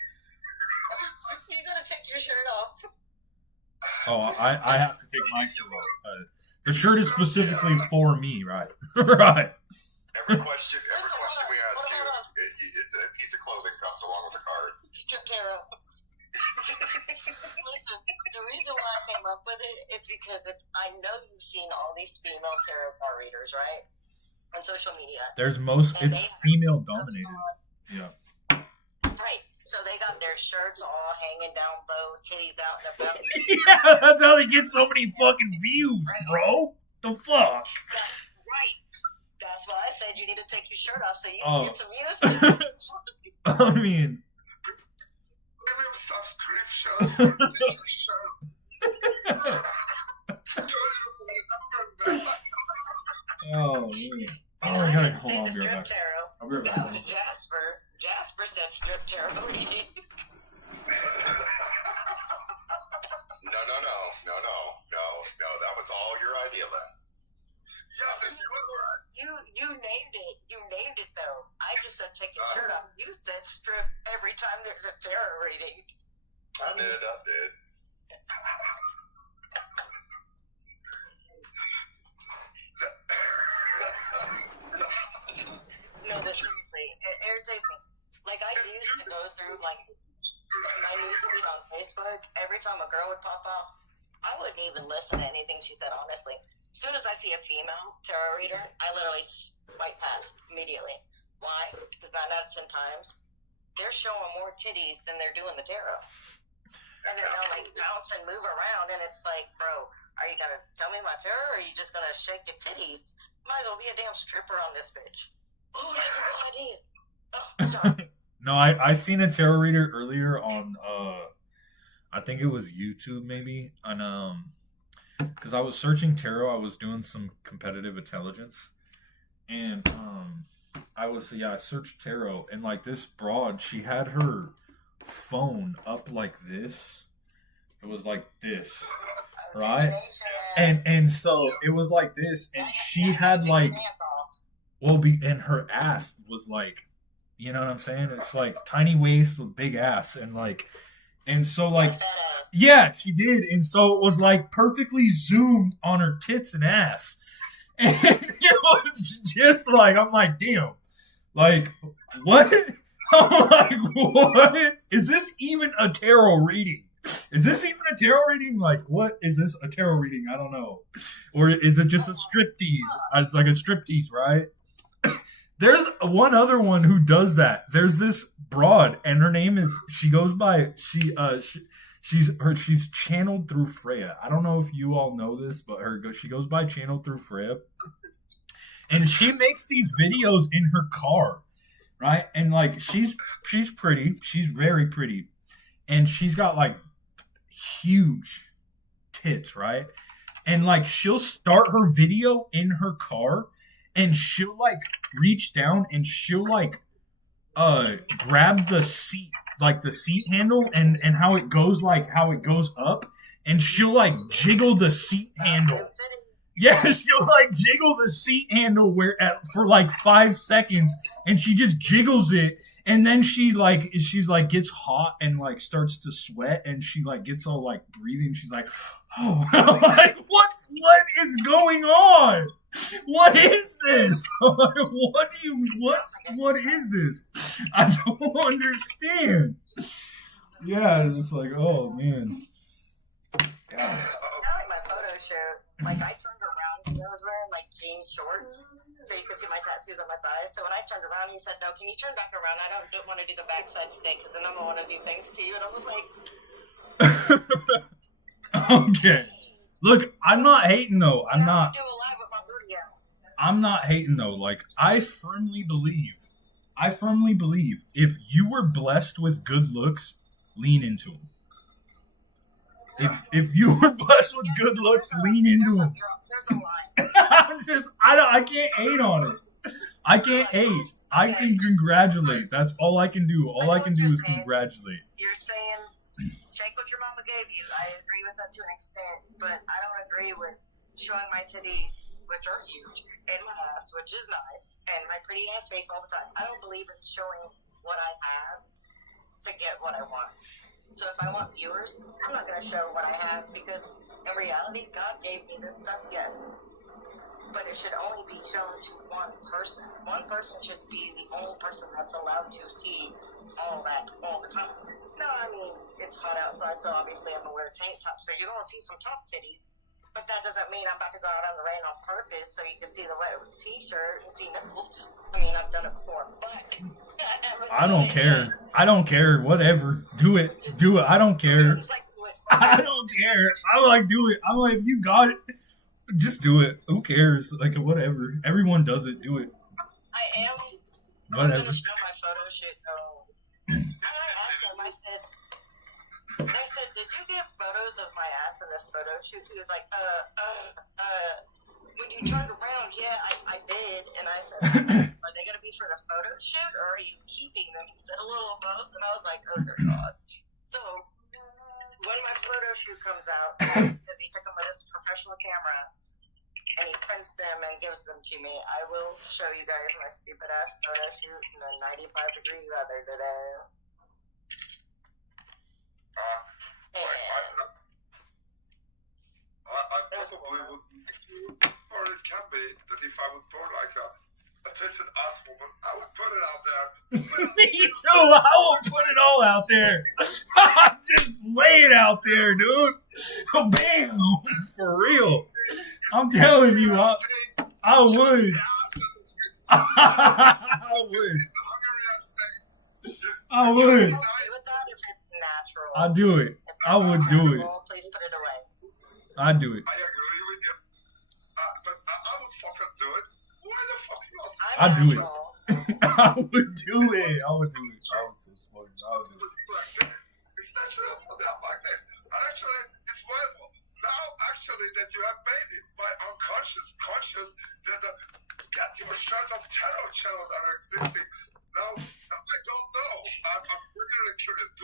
You gotta take your shirt off. Oh, I have to take my shirt off. The shirt is specifically for me, right? Right. Every question we ask you, a piece of clothing comes along with a card. Strip tarot. Listen, the reason why I came up with it is because I know you've seen all these female tarot card readers, right? On social media. It's female dominated. Yeah. Right. So they got their shirts all hanging down low, titties out and about. Yeah, that's how they get so many fucking views, bro. The fuck? That's right. That's why I said you need to take your shirt off so you can Oh. get some views. I mean, Premium subscriptions for the show. oh man. Oh, I gotta hold Say on. the I'll be strip right back. tarot. I'll be right That back. was Jasper said strip tarot reading. No. That was all your idea, Lynn. Yes, it was right. You named it. You named it though. I just said take your shirt off. You said strip every time there's a tarot reading. I did. No, but seriously, it irritates me. Like I used to go through like my newsfeed on Facebook. Every time a girl would pop off, I wouldn't even listen to anything she said. Honestly, as soon as I see a female tarot reader, I literally swipe past immediately. Why? Because 9 out of 10 times they're showing more titties than they're doing the tarot, and then they'll like bounce and move around, and it's like, bro, are you gonna tell me my tarot, or are you just gonna shake your titties? Might as well be a damn stripper on this bitch. Oh, that's a good idea. Oh, sorry. No, I seen a tarot reader earlier on I think it was YouTube maybe, and because I was searching tarot, I was doing some competitive intelligence, and I searched tarot, and like this broad, she had her phone up like this. It was like this, right? And so it was like this, and she had like, and her ass was like, you know what I'm saying? It's like tiny waist with big ass, and so like, yeah, she did, and so it was like perfectly zoomed on her tits and ass, and it was just like, I'm like, damn, like what? I'm like, what? Is this even a tarot reading? Is this even a tarot reading? Like, what is this a tarot reading? I don't know. Or is it just a striptease? It's like a striptease, right? There's one other one who does that. There's this broad, and her name is, she goes by, she's channeled through Freya. I don't know if you all know this, but she goes by channeled through Freya. And she makes these videos in her car, right? And like, she's pretty. She's very pretty. And she's got like huge tits, right? And like, she'll start her video in her car, and she'll like reach down and she'll like grab the seat, like the seat handle, and how it goes up, and she'll like jiggle the seat handle. Yeah, she'll like jiggle the seat handle for like 5 seconds, and she just jiggles it, and then she's like gets hot and like starts to sweat, and she like gets all like breathing. She's like, oh, I'm like, what is going on? What is this? What is this? I don't understand. Yeah, it's like, oh man. It's not like my photo shoot. Like, I turned around because I was wearing like jean shorts, so you could see my tattoos on my thighs. So when I turned around, he said, "No, can you turn back around? I don't want to do the backside stick because then I'm gonna want to do things to you." And I was like, Okay. Look, I'm not hating though. I'm Now I not. can do a live with my booty out. I'm not hating though. Like I firmly believe if you were blessed with good looks, lean into them. If you were blessed with good looks, lean into them. There's a line. I can't hate on it. I can't hate. I can congratulate. That's all I can do. All I can do is congratulate. You're saying take what your mama gave you. I agree with that to an extent, but I don't agree with showing my titties, which are huge, and my ass, which is nice, and my pretty ass face all the time. I don't believe in showing what I have to get what I want. So if I want viewers, I'm not going to show what I have because in reality, God gave me this stuff, yes. But it should only be shown to one person. One person should be the only person that's allowed to see all that all the time. No, I mean, it's hot outside, so obviously I'm going to wear a tank top. So you're going to see some top titties. But that doesn't mean I'm about to go out on the rain on purpose so you can see the wet t-shirt and see nipples. I mean, I've done it before, but I don't care. I don't care. Whatever. Do it. Do it. I don't care. I don't care. I'm like, do it. I'm like, if you got it, just do it. Who cares? Like, whatever. Everyone does it. Do it. I am. Whatever. I'm going to show my photo shoot, though. I asked him, they said, did you get photos of my ass in this photo shoot? He was like, when you turned around, yeah, I did. And I said, are they going to be for the photo shoot, or are you keeping them? He said, a little of both. And I was like, oh, dear God. So, when my photo shoot comes out, because he took them with his professional camera, and he prints them and gives them to me, I will show you guys my stupid ass photo shoot in the 95-degree weather today. I probably would, or it can be that if I would put like a titted ass woman, I would put it out there. Me too. I will put it all out there. Just lay it out there, dude. Bam. For real. I'm telling you, I would. I would. I would. I'd do it. I would do it. Please put it away. I'd do it. I agree with you. But I would fucking do it. Why the fuck not? I'd do it. I would do it. I would do it. I would so smart. I would do it. It's natural for them like this. And actually, it's viable. Now, actually, that you have made it, my unconscious conscious, that get your shot of terror channels are existing. Now I don't know. I'm really curious.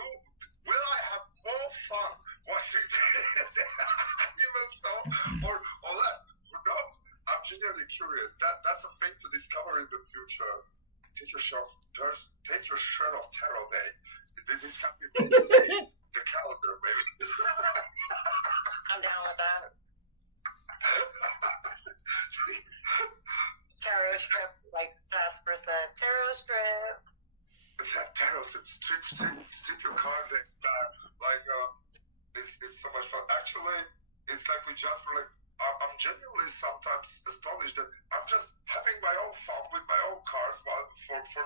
Will I have more fun watching this? Even so, or less? Who knows? I'm genuinely curious. That's a thing to discover in the future. Take your shot of terror day. This can be the calendar, maybe. I'm down with that. Tarot strip, like Casper said. Tarot strip. Tarot strip your card decks back. Like, it's so much fun. Actually, it's like we just were like, I'm genuinely sometimes astonished that I'm just having my own fun with my own cards for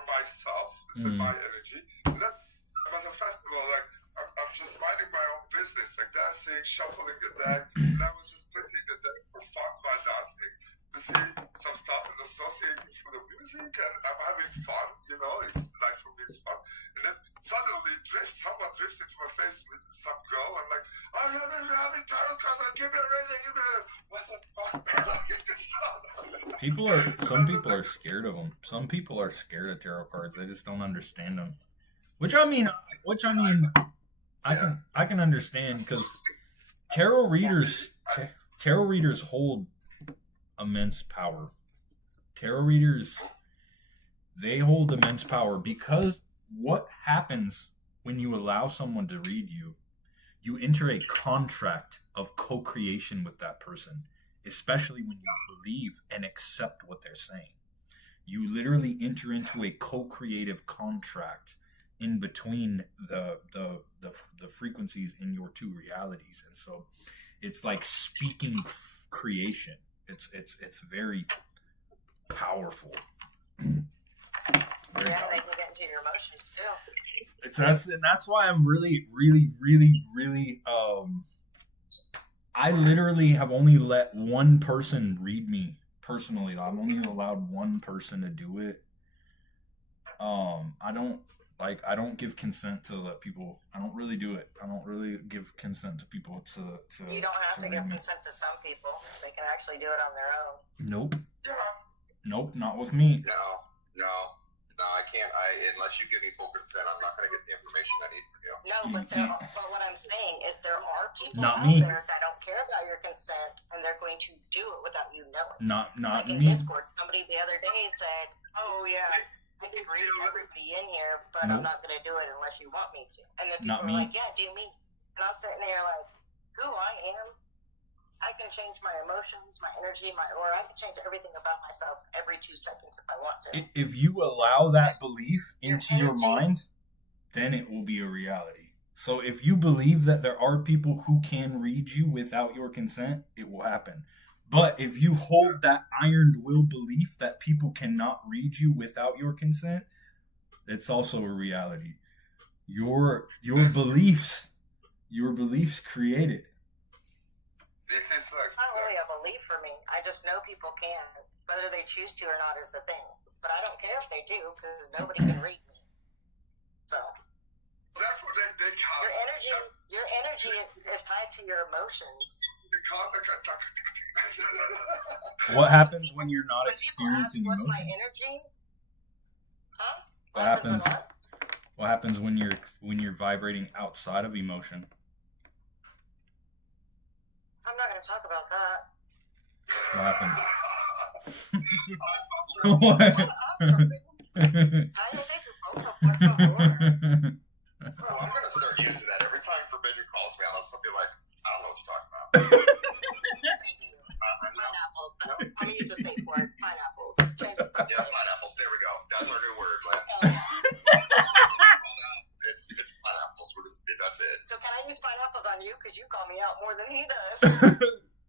myself. It's in my energy. And then I'm at a festival, like, I'm just minding my own business, like dancing, shuffling the deck. And I was just splitting the deck for fun by dancing to see some stuff and associating for the music, and I'm having fun, you know, it's like for me it's fun. And then suddenly someone drifts into my face with some girl, I'm like, oh, you're having tarot cards, like, give me a reading, give me a what the fuck, man? Some people are scared of them. Some people are scared of tarot cards. They just don't understand them. Which I mean, I can understand, because tarot readers hold immense power. Tarot readers, they hold immense power, because what happens when you allow someone to read you, you enter a contract of co-creation with that person, especially when you believe and accept what they're saying. You literally enter into a co-creative contract in between the frequencies in your two realities, and so it's like speaking creation. It's very powerful. Very powerful. They can get into your emotions too. That's why I'm really I literally have only let one person read me personally. I've only allowed one person to do it. I don't give consent to let people. I don't really do it. I don't really give consent to people to. You don't have to give read me. consent to some people. They can actually do it on their own. Nope. Yeah. Nope. Not with me. No, I can't. Unless you give me full consent, I'm not going to get the information I need from you. No, You but what I'm saying is there are people Not out me. there that don't care about your consent, and they're going to do it without you knowing. Not Like in me. Discord, somebody the other day said, "Oh yeah, I can read everybody in here, but I'm Nope. not going to do it unless you want me to." And then Not people are me. like, "Yeah, do me." And I'm sitting there like, "Who I am? I can change my emotions, my energy, my aura. I can change everything about myself every 2 seconds if I want to." If you allow that belief into your energy- mind, then it will be a reality. So if you believe that there are people who can read you without your consent, it will happen. But if you hold that iron will belief that people cannot read you without your consent, it's also a reality. Your beliefs create it. This is like It's not really a belief for me. I just know people can. Whether they choose to or not is the thing. But I don't care if they do because nobody can read me. So therefore they can't. your energy is tied to your emotions. They can't. What happens when you're not When people ask experiencing what's my emotion? energy, huh? What when happens? what? What happens when you're vibrating outside of emotion? I'm not going to talk about that. What happens? What? Cállate tu boca, por favor. Oh, I'm going to start using that every time Forbidden calls me out. I'll be like, I don't know what you're talking about. Pineapples. I'm going to use a safe word. Pineapples. Change the subject. Yeah, pineapples. There we go. That's our new word. Like, it's pineapples. That's it. So can I use pineapples on you? Because you call me out more than he does.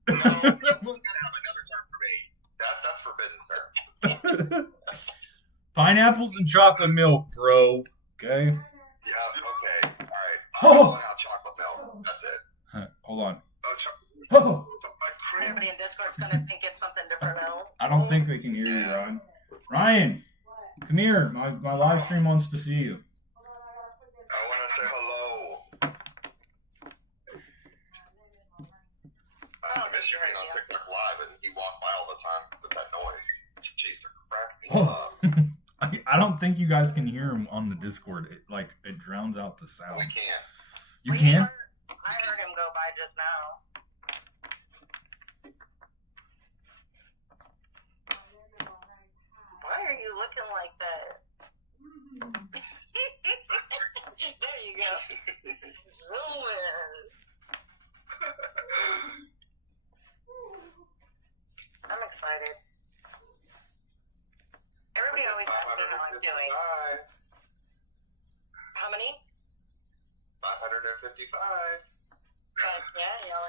No, we're going to have another term for me. That's Forbidden term. Pineapples and chocolate milk, bro. Okay. Yeah, okay. All right. Oh. I'm calling out chocolate milk. That's it. Hold on. Oh. My cream. Everybody in Discord's going to think it's something different now. I don't think they can hear you, Ryan. Ryan, come here. My live stream wants to see you. I want to say hello. I miss you hang on TikTok Live, and you walk by all the time with that noise. Jeez, they're cracking me up. I don't think you guys can hear him on the Discord. It drowns out the sound. We can't. You Well, can? I heard him go by just now. Why are you looking like that? There you go. Zoom in. I'm excited. Everybody always asks me how I'm doing. How many? 555. But yeah, you know.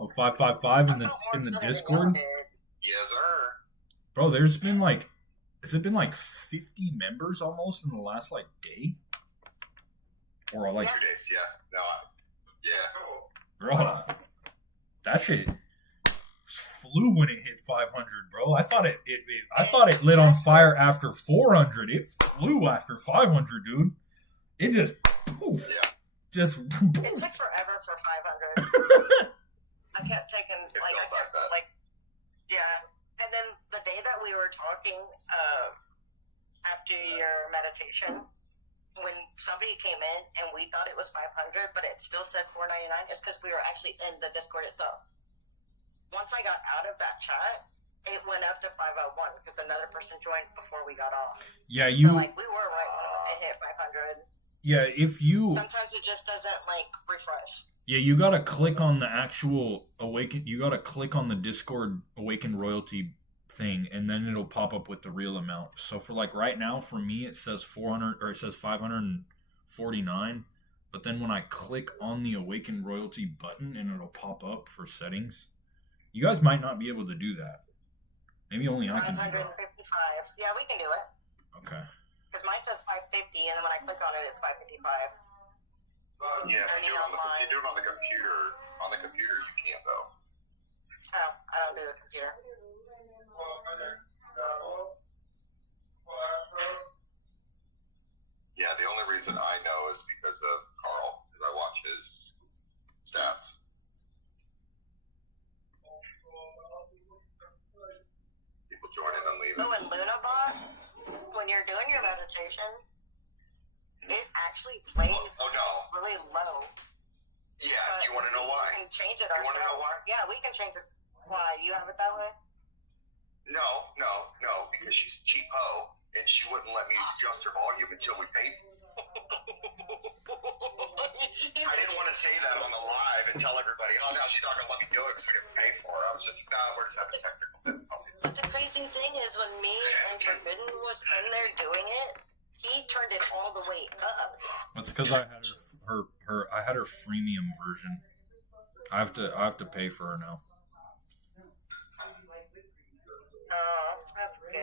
Oh, 555 I in the felt more excited than Discord? y'all did. Yes, sir. Bro, there's been has it been 50 members almost in the last day? Or 2 days, yeah. No, yeah. bro, that shit flew when it hit 500, bro. I thought it lit on fire after 400. It flew after 500, dude. It just poof. Yeah. Just It poof. took forever for 500. I kept taking yeah. And then the day that we were talking after your meditation, when somebody came in and we thought it was 500, but it still said 499, it's because we were actually in the Discord itself. Once I got out of that chat, it went up to 501 because another person joined before we got off. Yeah, So we were right when it hit 500. Yeah, if you Sometimes it just doesn't refresh. Yeah, you gotta click on the actual Awaken. You gotta click on the Discord Awaken Royalty thing, and then it'll pop up with the real amount. So for right now, for me, it says 400 or it says 549. But then when I click on the Awaken Royalty button, and it'll pop up for settings. You guys might not be able to do that. Maybe only I can do that. 555. Yeah, we can do it. Okay. Because mine says 550, and then when I click on it, it's 555. Yeah, if Only you do it on online. if you do it on the computer you can't though. Oh, I don't do a computer. Yeah, the only reason I know is because of Carl, because I watch his stats. People join in and leave. Oh, and Lunabot, when you're doing your meditation, it actually plays Oh no. really low. Yeah, But you want to know why? We can change it You wanna know ourselves. why? Yeah, we can change it. Why? You have it that way? No, because she's cheap hoe, and she wouldn't let me adjust her volume until we paid. I didn't want to say that on the live and tell everybody, oh, now she's not going to let me do it because we didn't pay for it. I was just, no, we're just having technical difficulties. But the crazy thing is, when me and Forbidden was in there doing it, he turned it all the way up. That's because I had I had her freemium version. I have to pay for her now. Oh, that's good.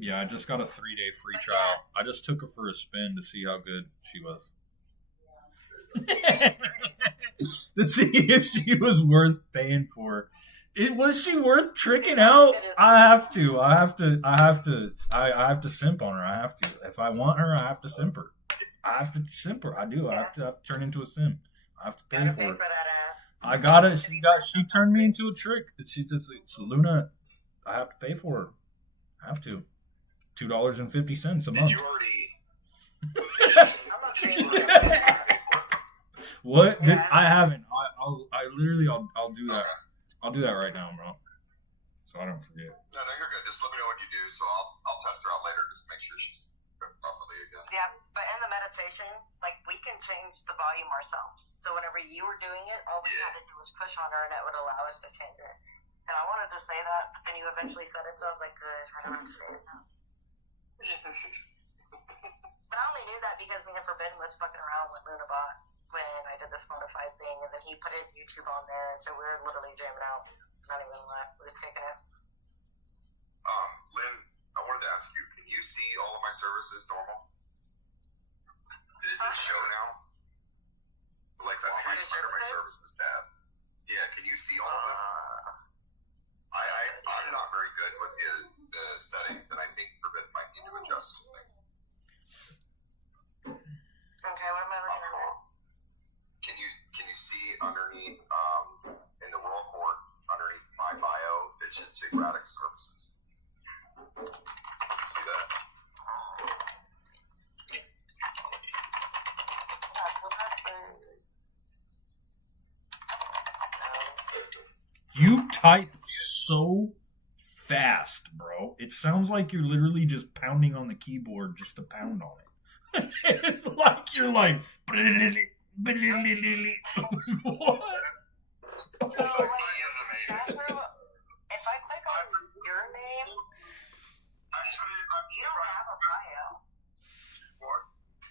Yeah, I just got a 3-day free trial. I just took her for a spin to see how good she was. To see if she was worth paying for. Was she worth tricking out? I have to simp on her. I have to. If I want her, I have to simp her. I have to simp her. I do. I have to turn into a simp. I have to pay Gotta for pay it. for that ass. I got it. She turned me into a trick. It's Luna. I have to pay for her. I have to. $2.50 a Did month. you already? I'm not paying for that. What? Yeah. I haven't. I'll do that. I'll do that right now, bro. So I don't forget. No, you're good. Just let me know what you do, so I'll test her out later just to make sure she's cooked properly again. Yeah, but in the meditation, like, we can change the volume ourselves. So whenever you were doing it, all we had to do was push on her, and it would allow us to change it. And I wanted to say that, but then you eventually said it, so I was like, good, I don't have to say it now. But I only knew that because me and Forbidden was fucking around with Lunabot when I did the Spotify thing, and then he put his YouTube on there, and so we were literally jamming out. Not even gonna lie, we were just kicking it. Lynn, I wanted to ask you, can you see all of my services normal? Is it show now? Like that All page your under my services? services tab. Yeah, can you see all of them? I'm not very good with the settings, and I think Forbidden might need to adjust something. Okay, what am I looking at? Can you see underneath in the World Court underneath my bio it should say Radix Services. See that? You type so fast, bro. It sounds like you're literally just pounding on the keyboard just to pound on it. It's like you're like. What? So, wait, Jasper, if I click on your name, Actually, you don't have a bio.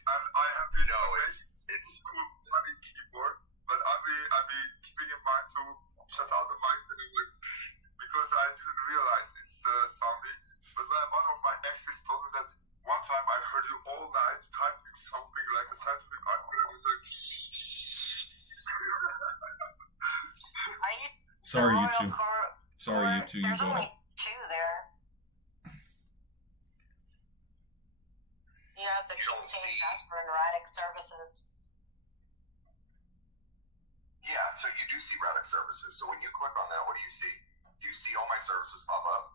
I have this it's cool funny keyboard, but I'll be keeping in mind to shut out the mic because I didn't realize it's sounding. But when one of my exes told me that one time I heard you all night typing something like a scientific article, and I was like, Sorry, you two. Sorry, you two. You There's go. only two there. You have the You don't King see- Jasper and Radix Services. yeah, so you do see Radix Services. So when you click on that, what do you see? Do you see all my services pop up?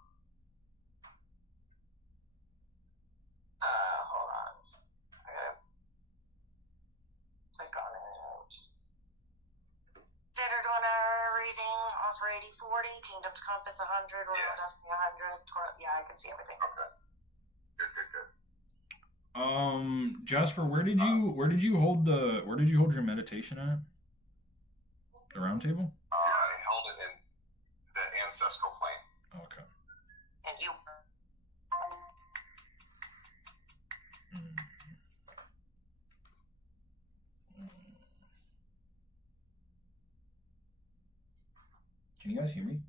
Hold on. I gotta click on it. Standard winner reading offer 80/40, Kingdom's Compass 100, Royal Yeah. Destiny 100. Yeah, I can see everything. Okay. Good. Jasper, where did you hold your meditation at? The round table? I held it in the ancestral plane. Okay. And you. Can you guys hear me?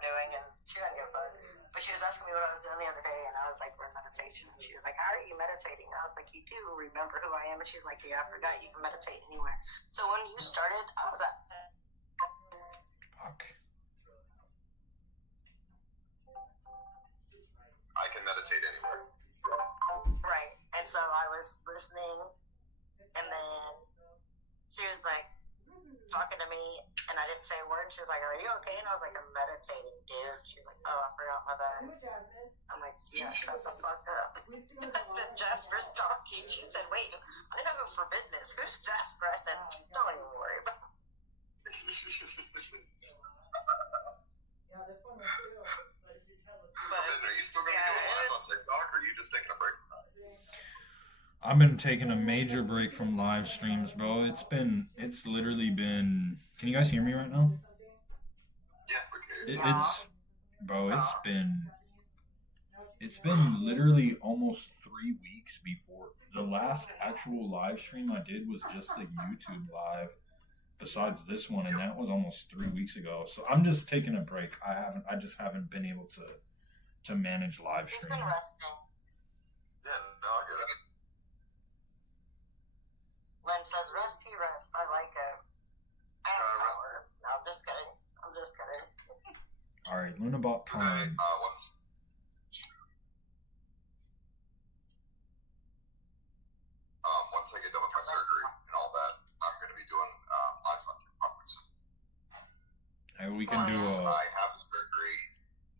I'm doing, and she doesn't give a fuck. But she was asking me what I was doing the other day, and I was like, we're in meditation. And she was like, how are you meditating? And I was like, you do remember who I am? And she's like, yeah, I forgot you can meditate anywhere. So when you started, I was at... Fuck. I can meditate anywhere. Right. And so I was listening, and then she was like talking to me, and I didn't say a word. And she was like, are you okay? And I was like, I'm meditating, dude. She was like, oh, I forgot my bad. I'm like, yeah, shut the fuck up. I said, Jasper's talking. She said, wait, I know who Forbidden is. Who's Jasper? I said, don't even worry about it. Forbidden, are you still going to be doing lives on TikTok, or are you just taking a break? I've been taking a major break from live streams, bro. It's literally been. Can you guys hear me right now? Yeah, we can. It's been literally almost 3 weeks before the last actual live stream I did was just the YouTube live. Besides this one, and that was almost 3 weeks ago. So I'm just taking a break. I just haven't been able to manage live He's streaming. been resting. Yeah, no, I get it. Len says, rest, he rest. I like it. I have power. No, I'm just kidding. All right, Lunabot Today, Prime. once I get done with my surgery and all that, I'm going to be doing lives on TikTok soon. We can do I have the surgery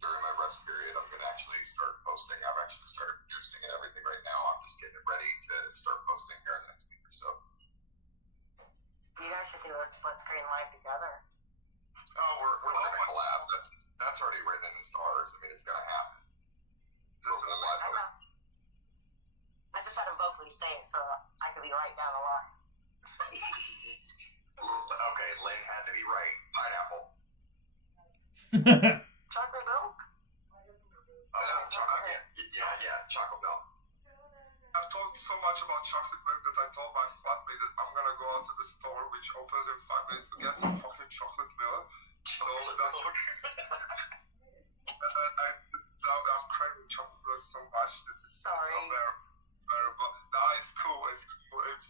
during my rest period. I'm going to actually start posting. I've actually started producing and everything right now. I'm just getting it ready to start posting here in the next week or so. You guys should do a split screen live together. Oh, we're doing a collab. That's already written in the stars. I mean, it's going to happen. I just had to vocally say it so I could be right down the line. Okay, Lynn had to be right. Pineapple. Chocolate milk? Chocolate milk. I've talked so much about chocolate milk that I told my flatmate that I'm gonna go out to the store, which opens in 5 minutes, to get some fucking chocolate milk. So that's I'm craving chocolate milk so much that it's so very, very, but no, it's cool. It's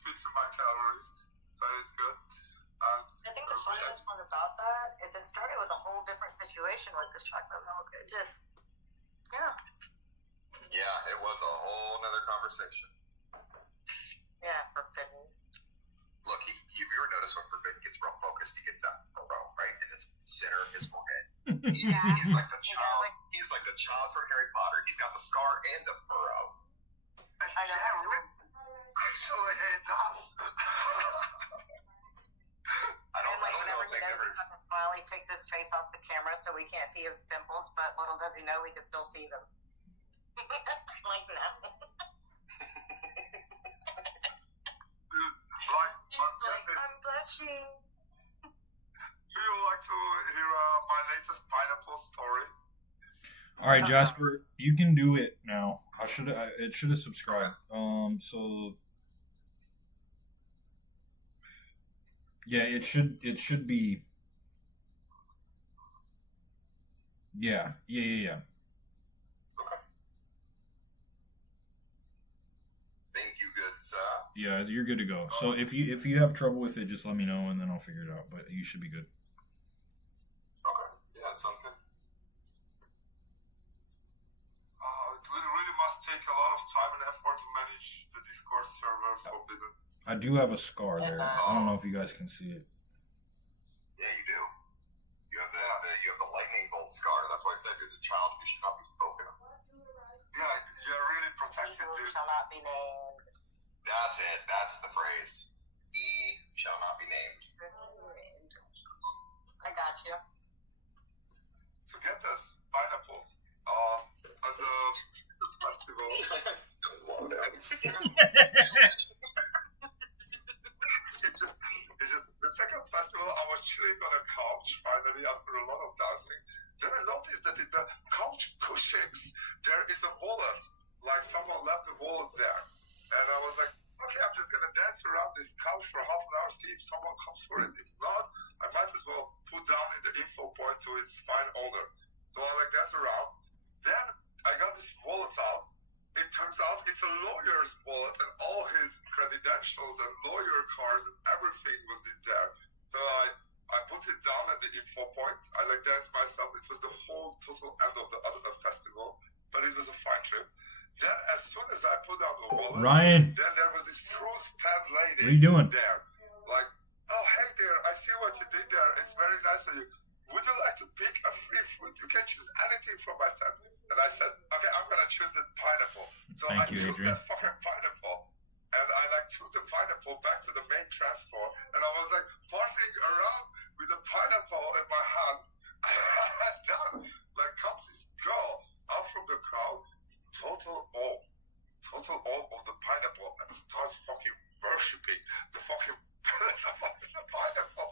fits in my calories, so it's good. I think the funniest part about that is it started with a whole different situation with this chocolate milk. It just, Yeah, it was a whole nother conversation. Yeah, Forbidden. Look, you ever notice when Forbidden gets real focused, he gets that furrow right in his center of his forehead. He's like the child. He's like the child from Harry Potter. He's got the scar and the furrow. I know. Actually, it does. I don't know if he knows he's got to smile, he takes his face off the camera so we can't see his dimples, but little does he know we can still see them. Like that. He's like, I'm blushing. Do you like to hear my latest pineapple story? All right, Jasper, you can do it now. It should have subscribed. So yeah, it should be. Yeah. Thank you, good sir. Yeah, you're good to go. So if you have trouble with it, just let me know and then I'll figure it out. But you should be good. Okay. Yeah, that sounds good. It really must take a lot of time and effort to manage the Discord server Forbidden. I do have a scar there. I don't know if you guys can see it. Yeah, you do. You have the lightning bolt scar. That's why I said you're the child who should not be spoken of. Yeah, you're really protected, Evil dude. shall not be named. That's it. That's the phrase. He shall not be named. I got you. So get this, pineapples. At the festival. It's just the second festival I was chilling on a couch finally after a lot of dancing. Then I noticed that in the couch cushions there is a wallet. Like someone left a wallet there. And I was like, okay, I'm just gonna dance around this couch for half an hour, see if someone comes for it. If not, I might as well put down in the info point to its fine owner. So I like that's around. Then I got this wallet out. It turns out it's a lawyer's wallet, and all his credentials and lawyer cards and everything was in there. So I put it down at the info point. I like danced myself. It was the whole total end of the Adana festival, but it was a fine trip. Then as soon as I put down the wallet, Ryan, then there was this fruit stand lady what are you doing? there. Like, oh, hey there, I see what you did there. It's very nice of you. Would you like to pick a free fruit? You can choose anything from my stand. And I said, okay, I'm going to choose the pineapple. So Thank I you, took Adrian. that fucking pineapple. And I like took the pineapple back to the main transport. And I was like farting around with the pineapple in my hand. And then, like, comes this girl out from the crowd, total awe of the pineapple, and starts fucking worshipping the fucking the pineapple.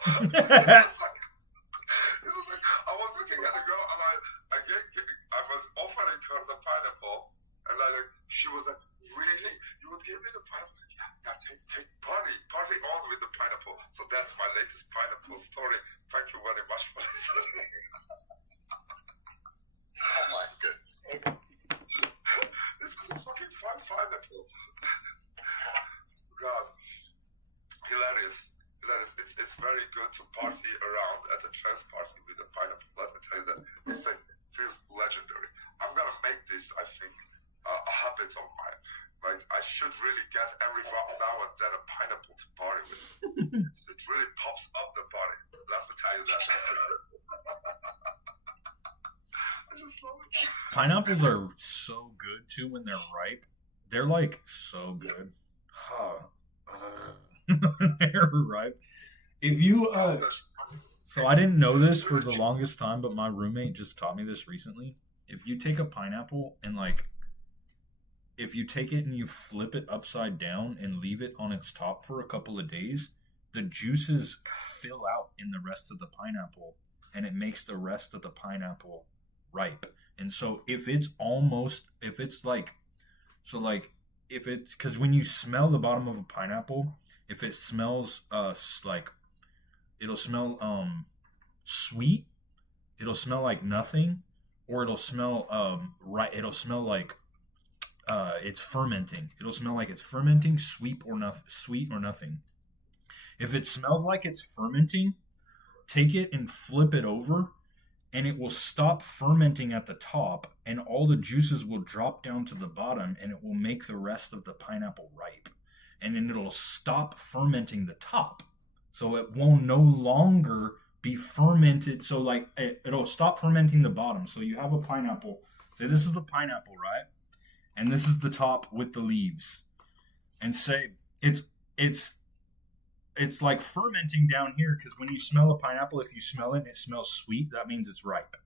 It was like I was looking at the girl, and I was offering her the pineapple, and she was like, really? You would give me the pineapple? Yeah, take party on with the pineapple. So that's my latest pineapple story. Thank you very much for listening. Oh my goodness. This was a fucking fun pineapple. God, hilarious. It's very good to party around at a trans party with a pineapple. Let me tell you that. This thing feels legendary. I'm gonna make this, I think, a habit of mine. Like, I should really get every now and then a pineapple to party with. It really pops up the party. Let me tell you that. I just love it. Pineapples are so good too when they're ripe. They're like so good. They're ripe. If you so I didn't know this for the longest time, but my roommate just taught me this recently. If you take a pineapple and like if you take it and you flip it upside down and leave it on its top for a couple of days, the juices fill out in the rest of the pineapple and it makes the rest of the pineapple ripe. And so if it's because when you smell the bottom of a pineapple, if it smells like it'll smell sweet, it'll smell like nothing, or it'll smell it'll smell like it's fermenting. It'll smell like it's fermenting, sweet or nothing. If it smells like it's fermenting, take it and flip it over, and it will stop fermenting at the top, and all the juices will drop down to the bottom, and it will make the rest of the pineapple ripe. And then it'll stop fermenting the top, so it will no longer be fermented. So like it'll stop fermenting the bottom. So you have a pineapple. Say this is the pineapple, right? And this is the top with the leaves. And say it's like fermenting down here, because when you smell a pineapple, if you smell it and it smells sweet, that means it's ripe.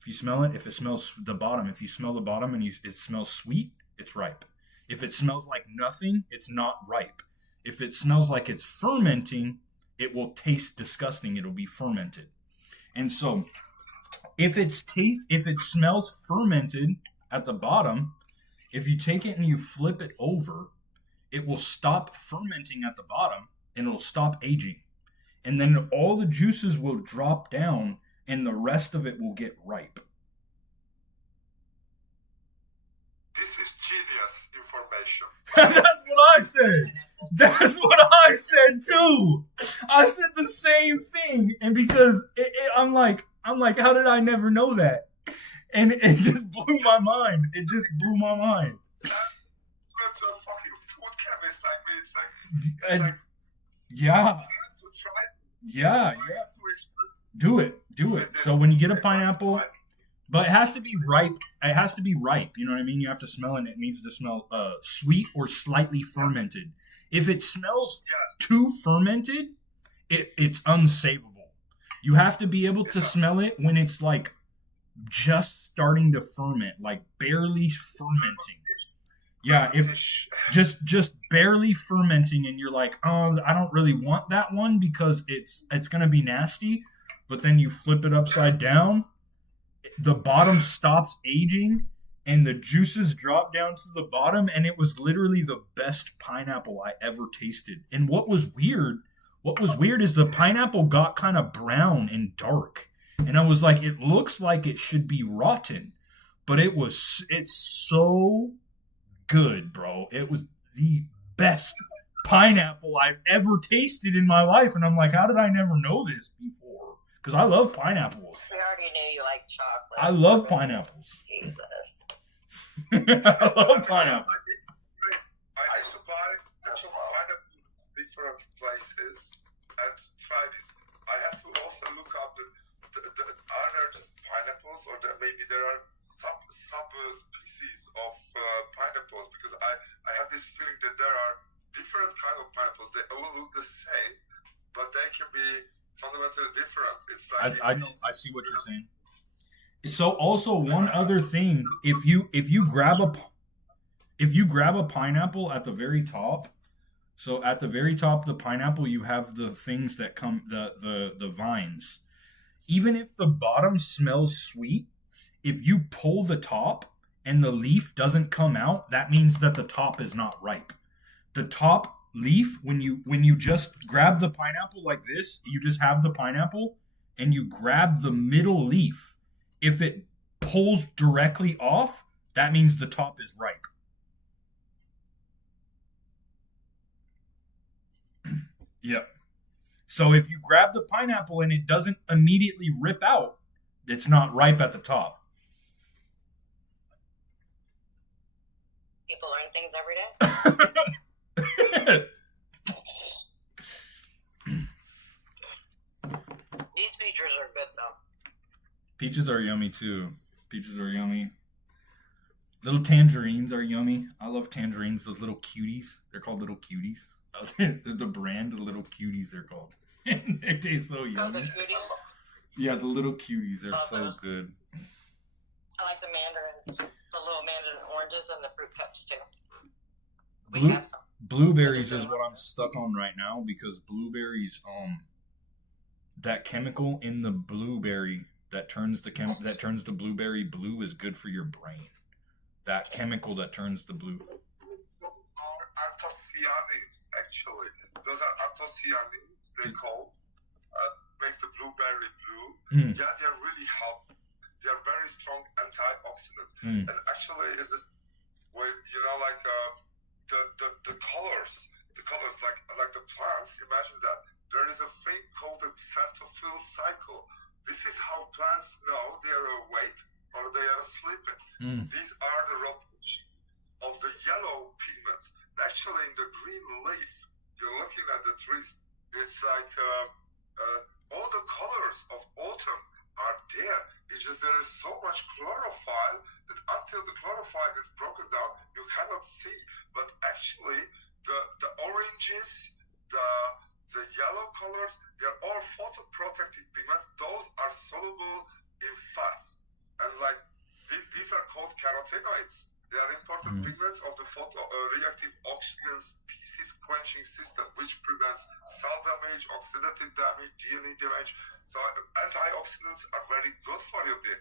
If you smell it, if it smells the bottom, if you smell the bottom and it smells sweet, it's ripe. If it smells like nothing, it's not ripe. If it smells like it's fermenting, it will taste disgusting. It'll be fermented. And so if it smells fermented at the bottom, if you take it and you flip it over, it will stop fermenting at the bottom and it'll stop aging. And then all the juices will drop down and the rest of it will get ripe. This is genius information. That's what I said. That's what I said too. I said the same thing, and because I'm like, how did I never know that? And it just blew my mind. It just blew my mind. That's a fucking food chemist like me. It's like yeah. I have to try. Yeah. I have to Do it. So when you get a pineapple. But it has to be ripe. It has to be ripe. You know what I mean? You have to smell it, and it needs to smell sweet or slightly fermented. If it smells too fermented, it's unsavable. You have to be able to smell it when it's like just starting to ferment, like barely fermenting. Yeah, if just barely fermenting, and you're like, oh, I don't really want that one because it's gonna be nasty. But then you flip it upside down. The bottom stops aging and the juices drop down to the bottom, and it was literally the best pineapple I ever tasted. And what was weird is the pineapple got kind of brown and dark. and I was like, it looks like it should be rotten, but it's so good, bro. It was the best pineapple I've ever tasted in my life, and I'm like, how did I never know this before? Because I love pineapples. We already knew you like chocolate. I love pineapples. Jesus. I love pineapple. I used to buy pineapple in different places and try this. I have to also look up are there just pineapples, or maybe there are sub species of pineapples, because I have this feeling that there are different kind of pineapples. They all look the same, but they can be fundamentally different. It's like I see what you're saying. So also one other thing, if you grab a pineapple at the very top, so at the very top of the pineapple you have the things that come the vines. Even if the bottom smells sweet, if you pull the top and the leaf doesn't come out, that means that the top is not ripe. The top leaf, when you just grab the pineapple like this, you just have the pineapple and you grab the middle leaf. If it pulls directly off, that means the top is ripe. Yep. So if you grab the pineapple and it doesn't immediately rip out, it's not ripe at the top. People learn things every day. These peaches are good though. Peaches are yummy too. Peaches are yummy. Little tangerines are yummy. I love tangerines, those little cuties. They're called little cuties. The brand of little cuties they're called. They taste so yummy. Yeah, the little cuties are so good. I like the mandarins, the little mandarin oranges, and the fruit cups too. Blueberries is what I'm stuck on right now, because blueberries, that chemical in the blueberry that turns the blueberry blue is good for your brain. That chemical that turns the blue. Anthocyanins, actually. Those are anthocyanins, they're called. Makes the blueberry blue. Yeah, they're really healthy. They're very strong antioxidants. And actually, is this way, like the colors, like the plants. Imagine that there is a thing called the xanthophyll cycle. This is how plants know they are awake or they are sleeping. These are the rotation of the yellow pigments. Actually, in the green leaf, you're looking at the trees. It's like all the colors of autumn are there. It's just there is so much chlorophyll that until the chlorophyll gets broken down, you cannot see. But actually, the oranges, the yellow colors, they're all photoprotective pigments. Those are soluble in fats, and like these are called carotenoids. They are important pigments of the photoreactive oxygen species quenching system, which prevents cell damage, oxidative damage, DNA damage. So antioxidants are very good for you there.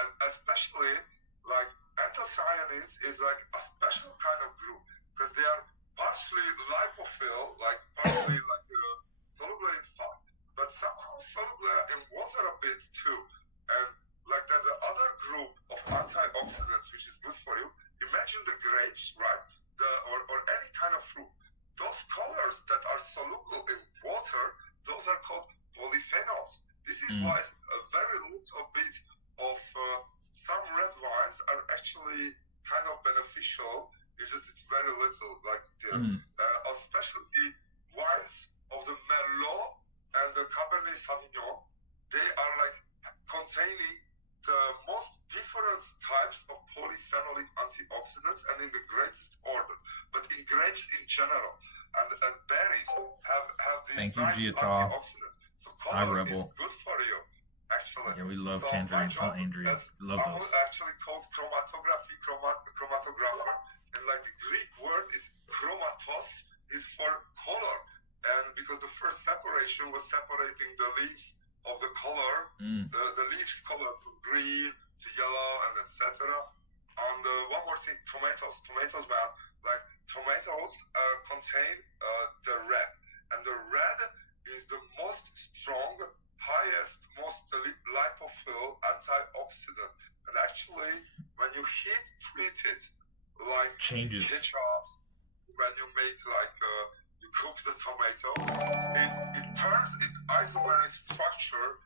And especially like anthocyanins is like a special kind of group, because they are partially lipophil, like partially like soluble in fat, but somehow soluble in water a bit too. And like that, the other group of antioxidants, which is good for you, imagine the grapes, right? Or any kind of fruit. Those colors that are soluble in water, those are called polyphenols. This is why a very little bit of some red wines are actually kind of beneficial. It's just it's very little, like especially wines of the Merlot and the Cabernet Sauvignon. They are like containing the most different types of polyphenolic antioxidants, and in the greatest order. But in grapes in general, and berries have these nice antioxidants. So color is good for you, actually. Yeah, we love tangerines, huh, Andrea? Love I those. was actually called chromatographer, and like the Greek word is chromatos, is for color, and because the first separation was separating the leaves of the color, the leaves color from green to yellow and etc. And one more thing, tomatoes, man, like tomatoes contain the red, and the red is the most strong highest, most lipophil antioxidant. And actually, when you heat treat it, like Changes. ketchup, when you make like you cook the tomato, it turns its isomeric structure.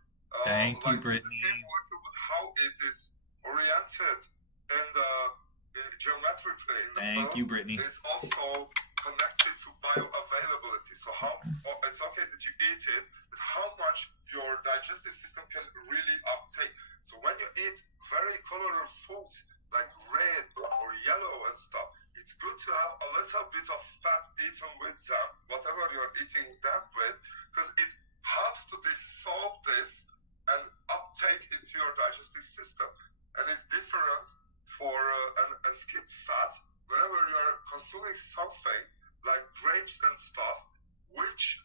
Thank you, like Brittany. The same molecule, but how it is oriented in the geometrically in the Thank film you, Brittany. is also connected to bioavailability. So how it's okay that you eat it, but how much your digestive system can really uptake. So when you eat very colorful foods like red or yellow and stuff, it's good to have a little bit of fat eaten with them, whatever you're eating them with, because it helps to dissolve this and uptake into your digestive system. And it's different for and skip fat whenever you're consuming something like grapes and stuff, which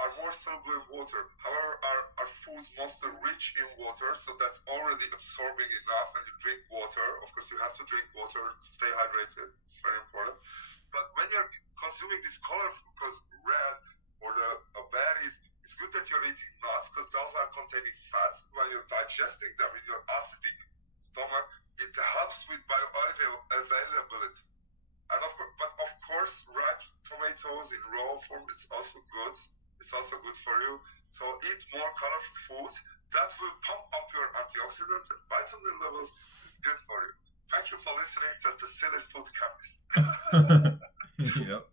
are more soluble in water. However, our food's mostly rich in water, so that's already absorbing enough. And you drink water. Of course, you have to drink water to stay hydrated. It's very important. But when you're consuming this colorful, because red or the berries, it's good that you're eating nuts because those are containing fats. When you're digesting them in your acidic stomach, it helps with bioavailability. And of course, ripe tomatoes in raw form, it's also good. It's also good for you. So eat more colorful foods. That will pump up your antioxidant and vitamin levels. It's good for you. Thank you for listening to the Silly Food Chemist. Yep.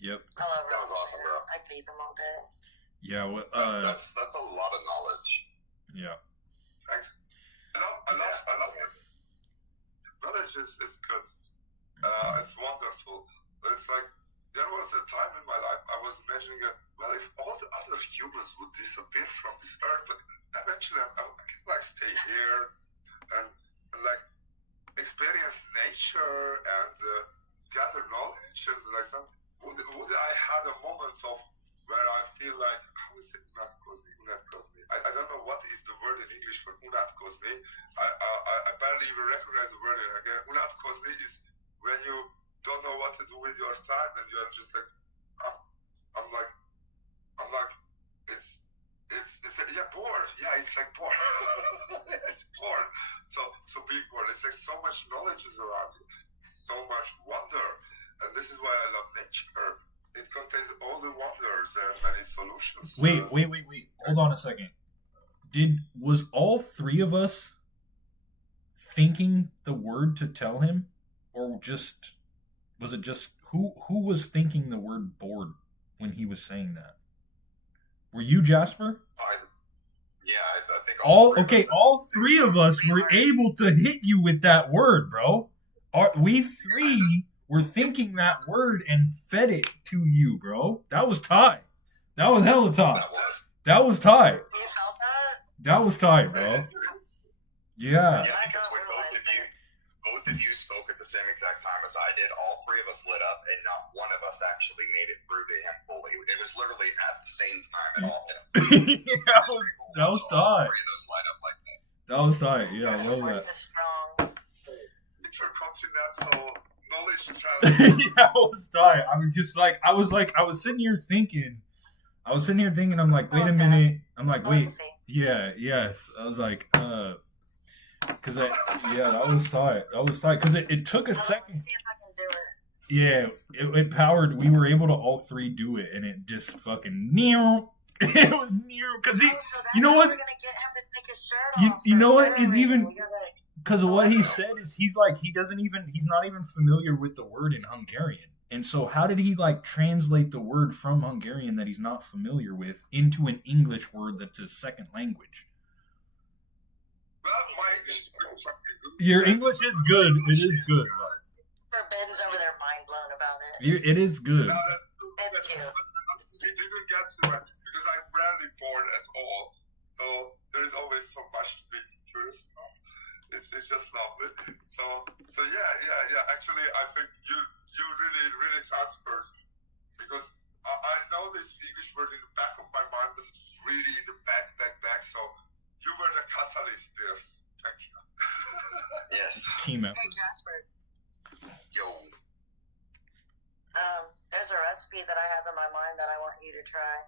Yep. I love That was awesome, bro. I could eat them all day. Yeah. Well, That's a lot of knowledge. yeah. Thanks. I love it. Knowledge is good. It's wonderful. But it's like, there was a time in my life I was imagining, well, if all the other humans would disappear from this earth, but eventually I can like stay here and like experience nature and gather knowledge and like some. Would I had a moment of where I feel like, how is it Unat Kozmi? I don't know what is the word in English for Unat Kozmi. I barely even recognize the word again. Unat Kozmi is when you don't know what to do with your time and you're just like, I'm like, it's bored. Yeah, it's like bored. It's bored. So being bored. It's like so much knowledge is around you, so much wonder, and this is why I love nature. It contains all the wonders and many solutions. Wait. Hold on a second. Was all three of us thinking the word to tell him, or was it just who was thinking the word bored when he was saying that? Were you, Jasper? I think all three of us were able to hit you with that word, bro. We three were thinking that word and fed it to you, bro. That was tight. That was hella tight. That was tight. You felt that? That was tight, bro. Yeah. Yeah, because when both of you spoke at the same exact time as I did, all three of us lit up, and not one of us actually made it through to him fully. It was literally at the same time at all. Yeah, that was tight. All three of those light up like that. That was tight. Yeah, I love that. Strong. Intercontinental knowledge transfer. Yeah, I was tight. I mean, just like I was sitting here thinking. I'm like, wait a minute. I'm like, wait. Yeah, yes. I was like, because that was tight. That was tight because it took a second. See if I can do it. Yeah, it powered. We were able to all three do it, and it just fucking near. It was near because you know what? We're gonna get him to take his shirt off. You know what is even We gotta because of what he said is he's not even familiar with the word in Hungarian. And so how did he like translate the word from Hungarian that he's not familiar with into an English word that's his second language? Well, my English is pretty fucking good. Your English is good. It is good. Ben's over there mind blown about it. It is good. Now It's cute. he didn't get to it because I'm rarely bored at all. So there is always so much to be curious about. It's just lovely. So yeah. Actually, I think you really transferred because I know this English word in the back of my mind, but it's really in the back. So you were the catalyst, yes. Thank you. Yes. Team effort. Hey Jasper, Yo. there's a recipe that I have in my mind that I want you to try.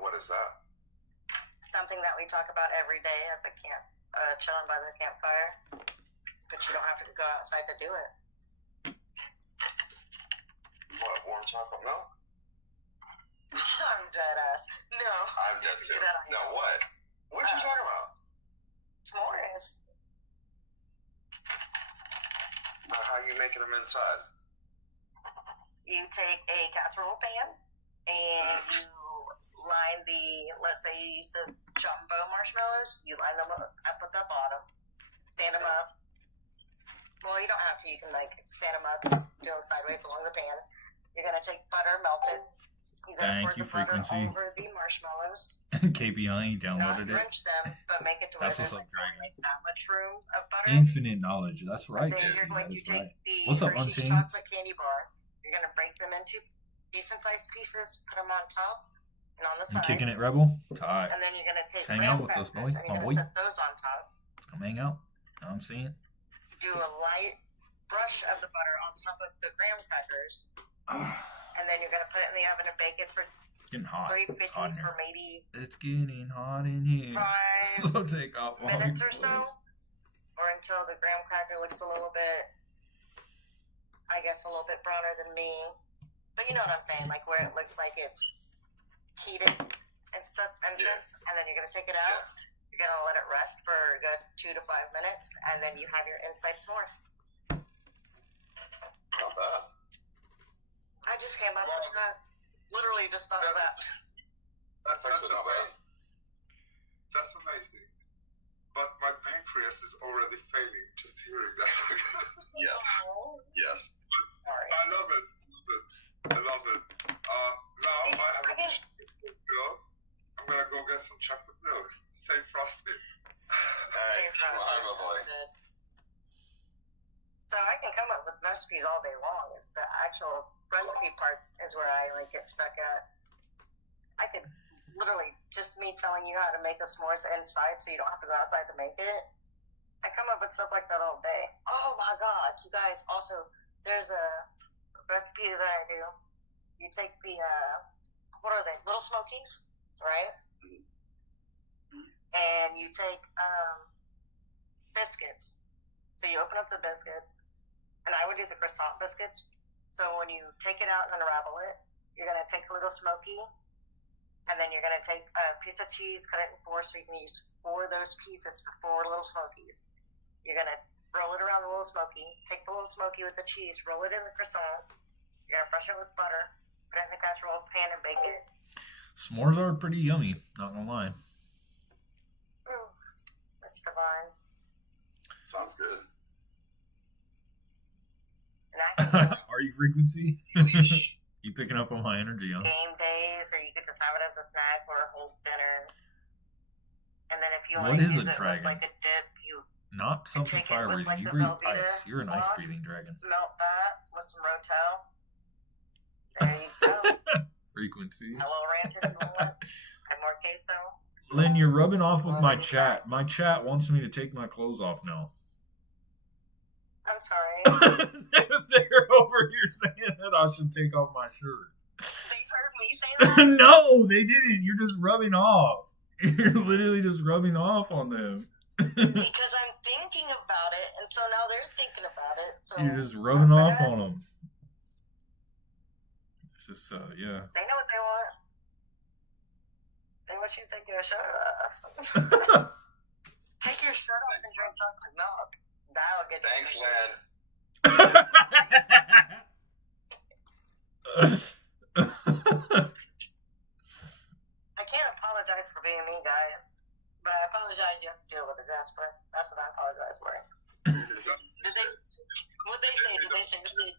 What is that? Something that we talk about every day at the camp, chilling by the campfire. But you don't have to go outside to do it. What, warm chocolate milk? I'm dead ass. No. I'm dead too. That I No, know. what? What you talking about? S'mores. How are you making them inside? You take a casserole pan and you line let's say you use the jumbo marshmallows, you line them up at the bottom, stand them up. Well, you don't have to, you can like stand them up, just do them sideways along the pan. You're going to take butter melted. You're going to Thank pour you, the butter Frequency. over the marshmallows. KPI Not downloaded it. drench them, but make it to where That's there's what's up, like, not, Dragon. like that much room of butter. Infinite knowledge. That's right. Then KPI, you're going that to is take right. the What's up, Hershey's Untamed? chocolate candy bar. You're going to break them into decent sized pieces, put them on top and on the You sides. kicking it, Rebel? Tight. And then you're going to take Hang graham out with us, crackers boy. and My you're boy. going to set those on top. Come hang out. Know what I'm saying? Do a light brush of the butter on top of the graham crackers. And then you're going to put it in the oven and bake it for Getting hot. 350 It's hot in for here. maybe It's getting hot in here. 5 So take off all your minutes or so. clothes. Or until the graham cracker looks a little bit, I guess, a little bit browner than me. But you know what I'm saying, like where it looks like it's heated and stuff, and then you're gonna take it out. You're gonna let it rest for a good 2 to 5 minutes, and then you have your inside s'mores. Not bad. I just came up with that. Literally just thought of that. That's actually not bad. amazing. That's amazing. But my pancreas is already failing just hearing that. Yes. Oh, Yes. sorry. I love it. I love it. Now I have a mission to fulfill. I'm gonna go get some chocolate milk. Stay frosty. Hey, well, I'm a boy. So I can come up with recipes all day long. It's the actual recipe part is where I like get stuck at. I could literally just me telling you how to make a s'mores inside so you don't have to go outside to make it. I come up with stuff like that all day. Oh my god, you guys, also there's a recipe that I do. You take the what are they? Little Smokies, right? And you take biscuits. So you open up the biscuits, and I would do the croissant biscuits. So when you take it out and unravel it, you're going to take a Little Smoky, and then you're going to take a piece of cheese, cut it in 4, so you can use 4 of those pieces for 4 Little Smokies. You're going to roll it around the Little Smoky, take the Little Smoky with the cheese, roll it in the croissant. You're going to brush it with butter, put it in the casserole pan, and bake it. S'mores are pretty yummy, not gonna lie. That's divine. Sounds good. And I can Are you Frequency? You picking up on my energy, huh? game days, or you could just have it as a snack or a whole dinner. And then if you What want to is use a it dragon? with like a dip, you Not something take it fire with, breathing. like, You the breathe Velveeta ice. You're an ice block. breathing dragon. melt that with some Rotel. There you go. Frequency. Hello Ranch if you want. And more queso. Lynn, you're rubbing off with my chat. My chat wants me to take my clothes off now. I'm sorry. They're over here saying that I should take off my shirt. They heard me say that. No, they didn't. You're just rubbing off. You're literally just rubbing off on them. Because I'm thinking about it, and so now they're thinking about it. So You're just rubbing off on them. It's just, yeah. they know what they want. They want you to take your shirt off. Take your shirt off and drink chocolate milk. That'll get you. Thanks, Lynn. I can't apologize for being me, guys. But I apologize you have to deal with it, Jasper. That's what I apologize for. Did they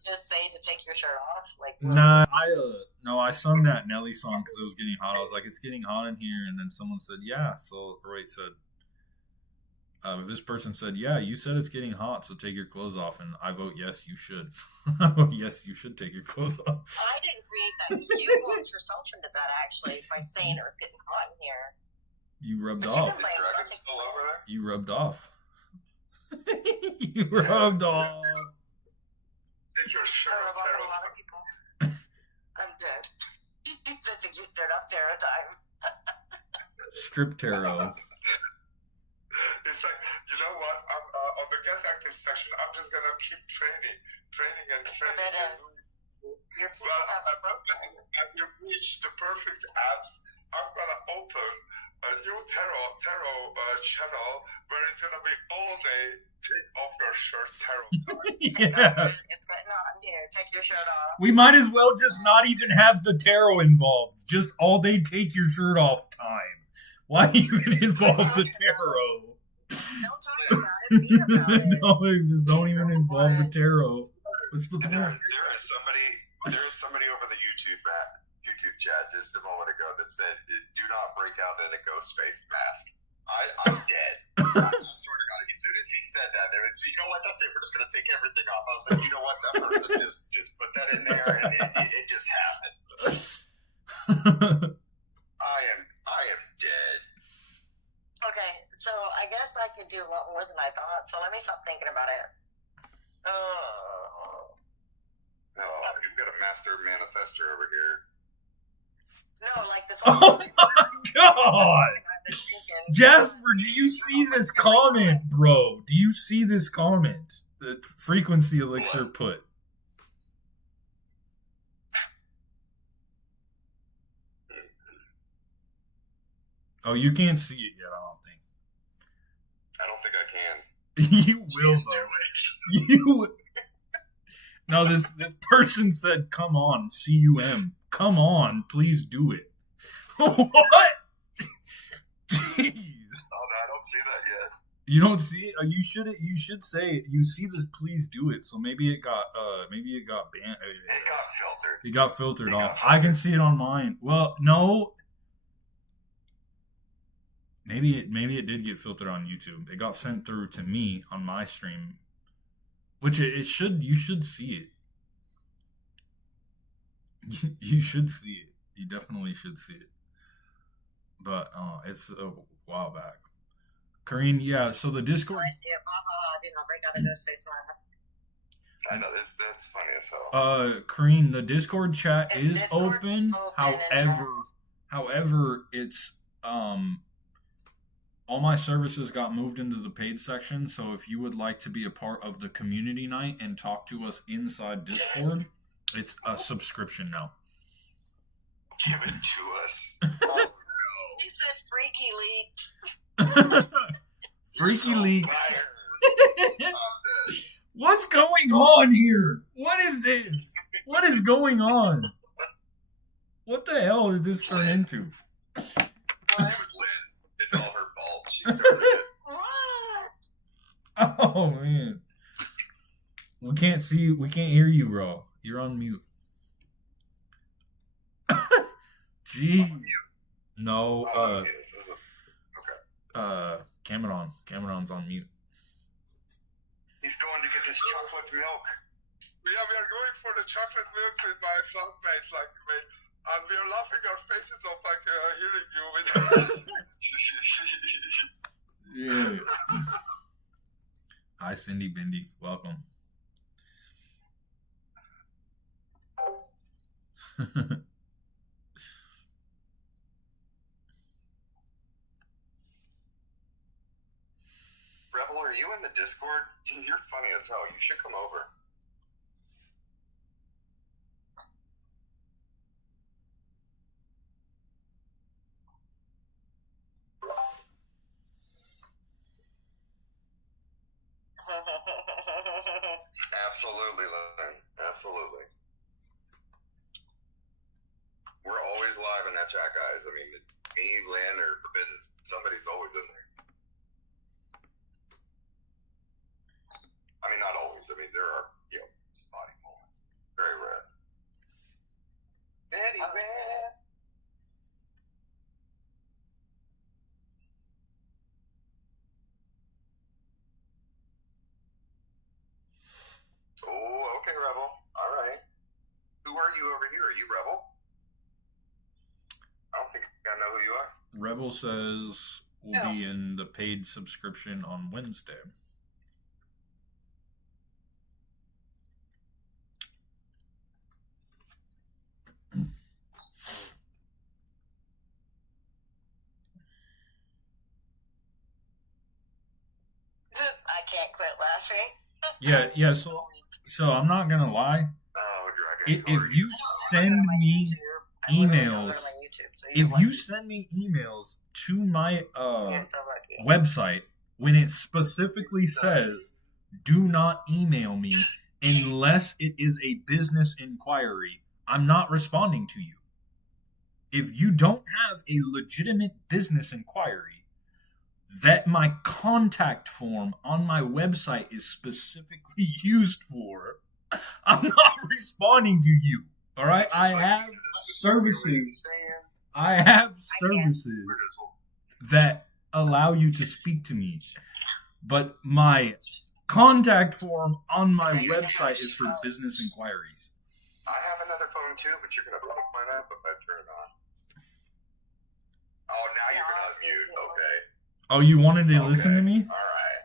just say to take your shirt off? Like, Nah, I sung that Nelly song because it was getting hot. I was like, it's getting hot in here, and then someone said, yeah. So Ray said, this person said, yeah, you said it's getting hot, so take your clothes off, and I vote yes, you should. Yes, you should take your clothes off. I didn't create that. You worked yourself into that, actually, by saying it was getting hot in here. You rubbed But off. Is Dragon still over there? You rubbed off. You rubbed off. Take your shirt I off, love a Terrell. lot of people. I'm dead. He said to get dirt up there a time. Strip tarot. It's like, you know what? I'm on the Get Active section. I'm just gonna keep training and training. Your people have spoken. And you reach the perfect abs. I'm gonna open a new tarot channel where it's gonna be all day. Take off your shirt, tarot time. Yeah. It's getting on here. Take your shirt off. We might as well just not even have the tarot involved. Just all day take your shirt off time. Why even involve the tarot? Don't talk about it. Be about it. No, just don't even involve the tarot. What's the point? There is somebody over the YouTube chat just a moment ago that said, "Do not break out in a ghost face mask." I'm dead. I swear to God. As soon as he said that, you know what? That's it. We're just gonna take everything off. I was like, you know what? That person just put that in there, and it just happened. I am dead. Okay, so I guess I could do a lot more than I thought. So let me stop thinking about it. No, you've got a master manifester over here. No, like this. Oh my God! Jasper, do you see this comment, bro? Do you see this comment that Frequency Elixir put? Oh, you can't see it yet, I don't think I can. I don't think. You will, though. You. No, this person said, "Come on, CUM. Come on, please do it." What? Jeez. Oh no, I don't see that yet. You don't see it? You should say it. You see this, please do it. So maybe it got banned. It got filtered. It got filtered off. I can see it on mine. Well, no. Maybe it did get filtered on YouTube. It got sent through to me on my stream. Which it should, you should see it. You should see it. You definitely should see it. But it's a while back. Kareen, yeah, so the Discord... I see it. Did not break out a ghost face mask. I know, that's funny as hell. Kareen, the Discord chat is Discord open. However, it's... all my services got moved into the paid section, so if you would like to be a part of the community night and talk to us inside Discord, it's a subscription now. Give it to us. He said freaky leaks. Freaky leaks. What's going on here? What is this? What is going on? What the hell did this turn into? It was Lynn. It's all her fault. She started it. Oh man. We can't hear you, bro. You're on mute. Gee. No, Cameron's on mute. He's going to get this chocolate milk. We are going for the chocolate milk with my flatmate, and we are laughing our faces off hearing you with. Yeah. Hi, Cindy Bindi. Welcome. Rebel, are you in the Discord? You're funny as hell. You should come over. Absolutely, Lynn. Absolutely. We're always live in that chat, guys. I mean, me, Lynn, or Forbidden, somebody's always in there. I mean, not always. I mean, there are, spotty moments. Very rare. Very rare. Oh, okay, Rebel. All right. Who are you over here? Are you Rebel? I don't think I know who you are. Rebel says we'll be in the paid subscription on Wednesday. can't quit laughing. Yeah. So I'm not gonna lie. Oh, Dragon. If you send me emails, if you send me emails to my You're so lucky. website when it specifically says do not email me unless it is a business inquiry, I'm not responding to you. If you don't have a legitimate business inquiry that my contact form on my website is specifically used for, I'm not responding to you. All right? I have services that allow you to speak to me. But my contact form on my website is for business inquiries. I have another phone too, but you're gonna block mine up if I turn it on. Oh, now you're gonna unmute. Okay. Oh, you wanted to listen to me? All right.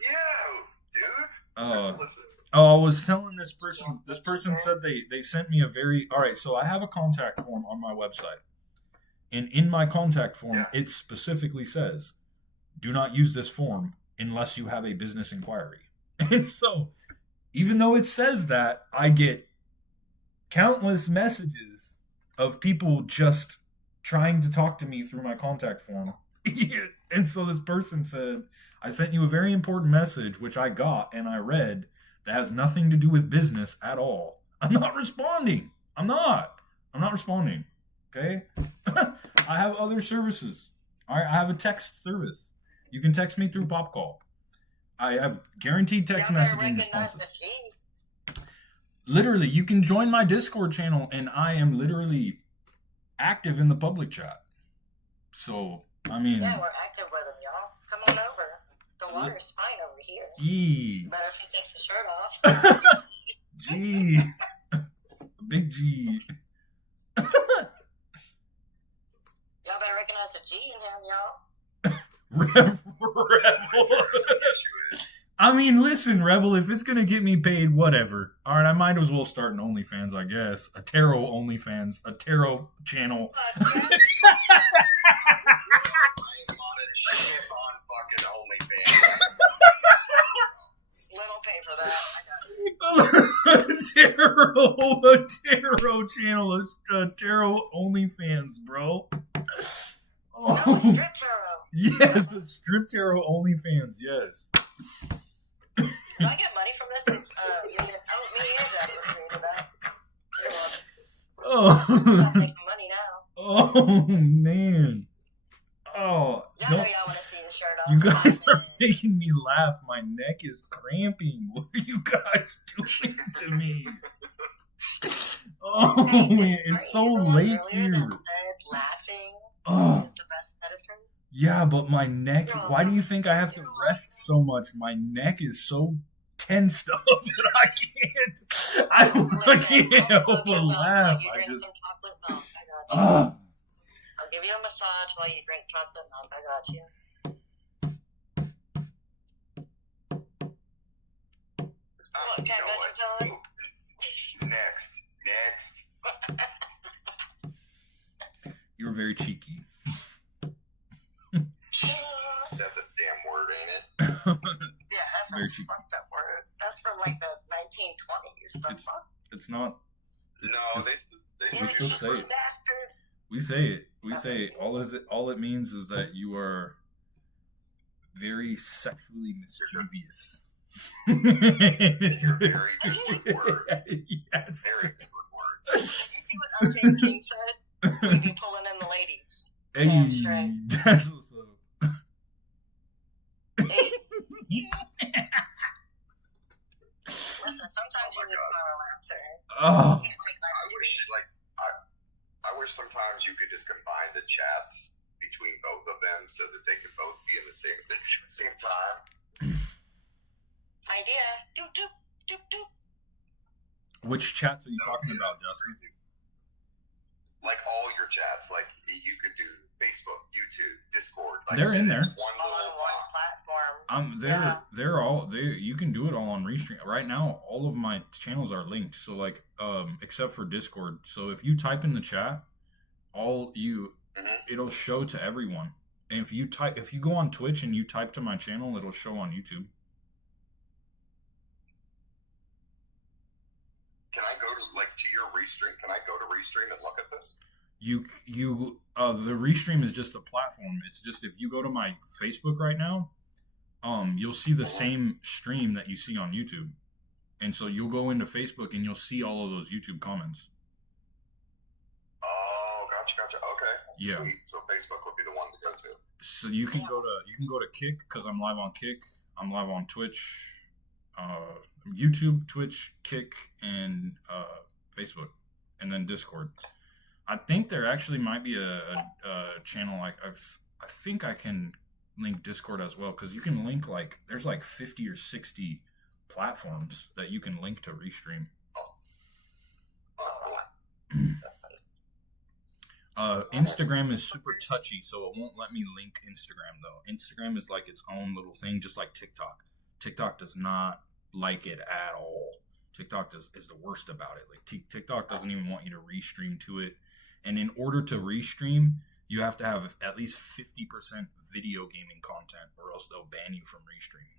Yeah, dude. Listen. Oh, I was telling this person said they sent me a very... All right, so I have a contact form on my website. And in my contact form, it specifically says, do not use this form unless you have a business inquiry. And so, even though it says that, I get countless messages of people just trying to talk to me through my contact form. And so this person said, I sent you a very important message, which I got and I read, that has nothing to do with business at all. I'm not responding. I'm not responding. Okay? I have other services. All right, I have a text service. You can text me through PopCall. I have guaranteed text messaging responses. Literally, you can join my Discord channel, and I am literally active in the public chat. So, I mean... Yeah, we're active with them, y'all. Come on over. The water's fine over here. Gee. Better if he takes the shirt off. G. Big G. Y'all better recognize a G in him, y'all. Rebel. I mean, listen, Rebel, if it's going to get me paid, whatever. All right, I might as well start an OnlyFans, I guess. A tarot OnlyFans. A tarot channel. I ain't on it. Shit on fucking OnlyFans. Little pay for that. I got it. A tarot channel. A tarot OnlyFans, bro. No, strip tarot. Yes, a strip tarot OnlyFans, yes. Do I get money from this? It's, me and Jasper created that. Oh. I'm making money now. Oh, man. Oh. Y'all know y'all want to see the shirt off. You guys are making me laugh. My neck is cramping. What are you guys doing to me? Oh, man. It's so late here. Laughing Oh. is the best medicine. Yeah, but my neck, why do you think I have to rest so much? My neck is so tensed up that I can't help but laugh. I just... I'll give you a massage while you drink chocolate milk. I got you. Look, can't bet your time. Next. You were very cheeky. That's a damn word, ain't it? Yeah, that's Very a cheeky. fucked up word. That's from like the 1920s. The fuck? It's not. It's No, just, they we still say it. Bastard. We say it. We say it. All it means is that you are very sexually mischievous. You're very good with words. Yes. Very good with words. You see what Untamed King said? We be pulling in the ladies. Hey, Damn straight. that's what's up. Hey. Listen, sometimes you need smile laughter. Oh. You can't take my I wish sometimes you could just combine the chats between both of them so that they could both be in the same time. idea. Doop, doop, doop, doop. Which chats are you talking about, Justin? Like all your chats, like you could do Facebook, YouTube, Discord. Like They're in there. It's one All little on one box. platform. They're all there. You can do it all on Restream. Right now, all of my channels are linked. So like, except for Discord. So if you type in the chat, it'll show to everyone. And if you go on Twitch and you type to my channel, it'll show on YouTube. Can I go to your Restream? Can I go to Restream and look at this? The Restream is just a platform. It's just if you go to my Facebook right now, you'll see the same stream that you see on YouTube. And so you'll go into Facebook and you'll see all of those YouTube comments. Oh, gotcha. Okay. Yeah. Sweet. So Facebook would be the one to go to. So you can go to Kick, because I'm live on Kick. I'm live on Twitch, YouTube, Twitch, Kick, and Facebook, and then Discord. I think there actually might be a channel I think I can link Discord as well, because you can link there's 50 or 60 platforms that you can link to Restream. Instagram is super touchy, so it won't let me link Instagram though. Instagram is its own little thing, just like TikTok. TikTok does not like it at all. TikTok is the worst about it. TikTok doesn't even want you to restream to it. And in order to restream, you have to have at least 50% video gaming content, or else they'll ban you from restreaming.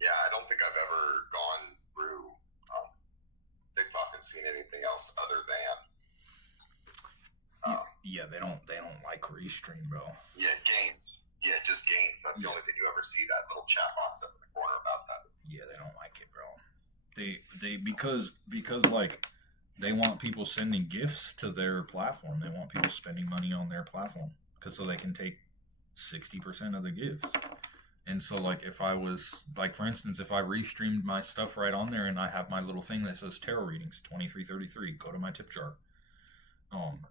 Yeah, I don't think I've ever gone through TikTok and seen anything else other than. Yeah, they don't like Restream, bro. Yeah, games. Yeah, just games. That's the only thing you ever see, that little chat box up in the corner about that. Yeah, they don't like it, bro. They because they want people sending gifts to their platform. They want people spending money on their platform so they can take 60% of the gifts. And so if I was for instance, if I restreamed my stuff right on there and I have my little thing that says tarot readings 2333, go to my tip jar.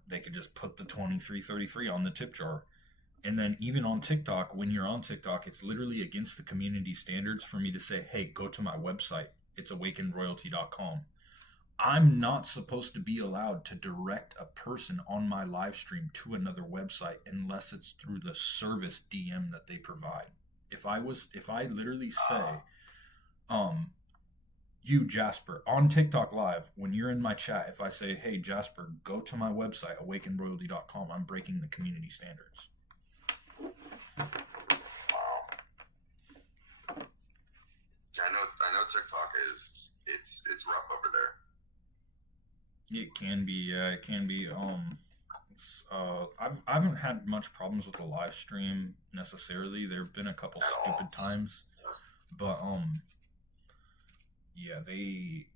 They could just put the 2333 on the tip jar. And then even on TikTok, when you're on TikTok, it's literally against the community standards for me to say, hey, go to my website. It's awakenedroyalty.com. I'm not supposed to be allowed to direct a person on my live stream to another website unless it's through the service DM that they provide. If I literally say, you, Jasper, on TikTok Live, when you're in my chat, if I say, hey, Jasper, go to my website, awakenedroyalty.com, I'm breaking the community standards. Wow. I know TikTok it's rough over there. It can be, yeah, it can be. I haven't had much problems with the live stream necessarily. There have been a couple stupid times, but yeah, they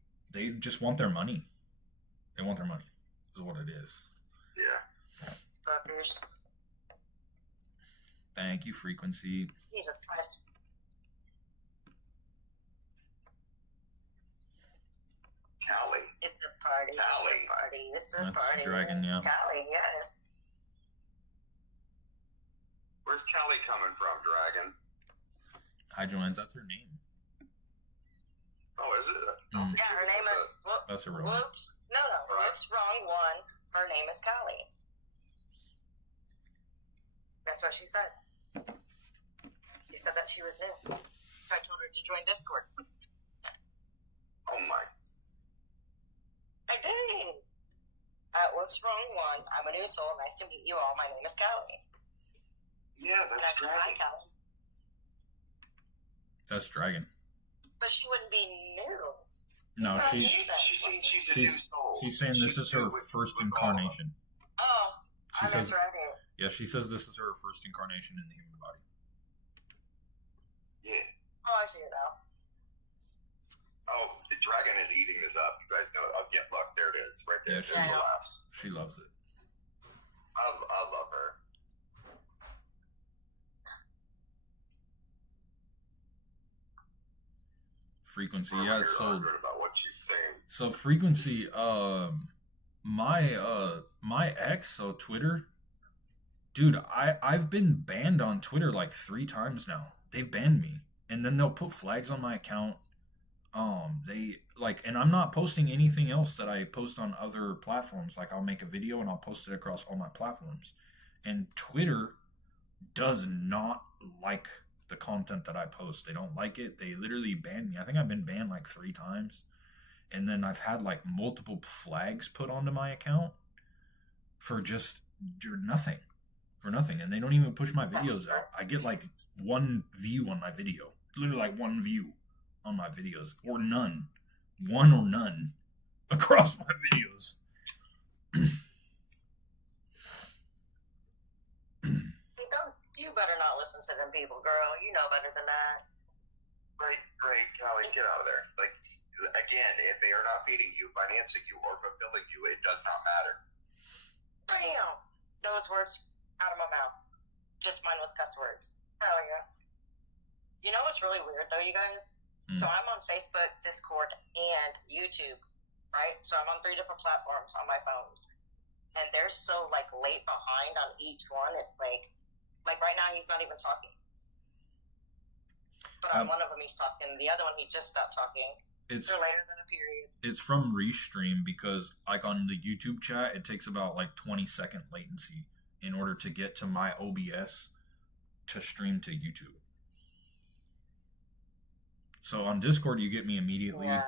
just want their money. They want their money, is what it is. Yeah. Fuckers. Thank you, Frequency. Jesus Christ. Callie. It's a party. Callie. It's a That's party. Dragon, yeah. Callie, yes. Where's Callie coming from, Dragon? Hi, Joanne. That's her name. Oh, is it? Mm. Yeah, her name is. That's her real name. Whoops. No. Whoops, wrong one. Her name is Callie. That's what she said. She said that she was new. So I told her to join Discord. Oh my. I did. Whoops, wrong one. I'm a new soul. Nice to meet you all. My name is Callie. Yeah, that's Dragon. Hi, Dragon. Callie. That's Dragon. But she wouldn't be new. No, She's saying she's a new soul. she's saying this is her first incarnation. Oh, She says, that's right. yeah, she says this is her first incarnation in the human body. Yeah. Oh, I see it now. Oh, the Dragon is eating this up. You guys know. Oh, yeah, look, there it is, right there. Yeah, There's the laughs. She loves it. I love her. Frequency, We're yeah. here So arguing about what she's saying. So Frequency, my ex, so Twitter, dude, I've been banned on Twitter 3 times now. They've banned me, and then they'll put flags on my account. And I'm not posting anything else that I post on other platforms. I'll make a video and I'll post it across all my platforms. And Twitter does not like the content that I post. They don't like it. They literally ban me. I think I've been banned 3 times. and then I've had like multiple flags put onto my account for just nothing. For nothing. And they don't even push my videos out. I get like 1 view on my video. Literally like 1 view on my videos. Or none. 1 or none across my videos. You better not listen to them people, girl. You know better than that. Great, Callie, get out of there. Like, again, if they are not feeding you, financing you, or fulfilling you, it does not matter. Damn! Those words out of my mouth. Just mine with cuss words. Hell yeah. You know what's really weird though, you guys? So I'm on Facebook, Discord, and YouTube, right? So I'm on 3 different platforms on my phones. And they're so like late behind on each one. It's like right now he's not even talking. But on one of them he's talking. The other one he just stopped talking. It's for later than a period. It's from Restream because like on the YouTube chat it takes about like 20-second latency in order to get to my OBS to stream to YouTube. So on Discord you get me immediately. Yeah.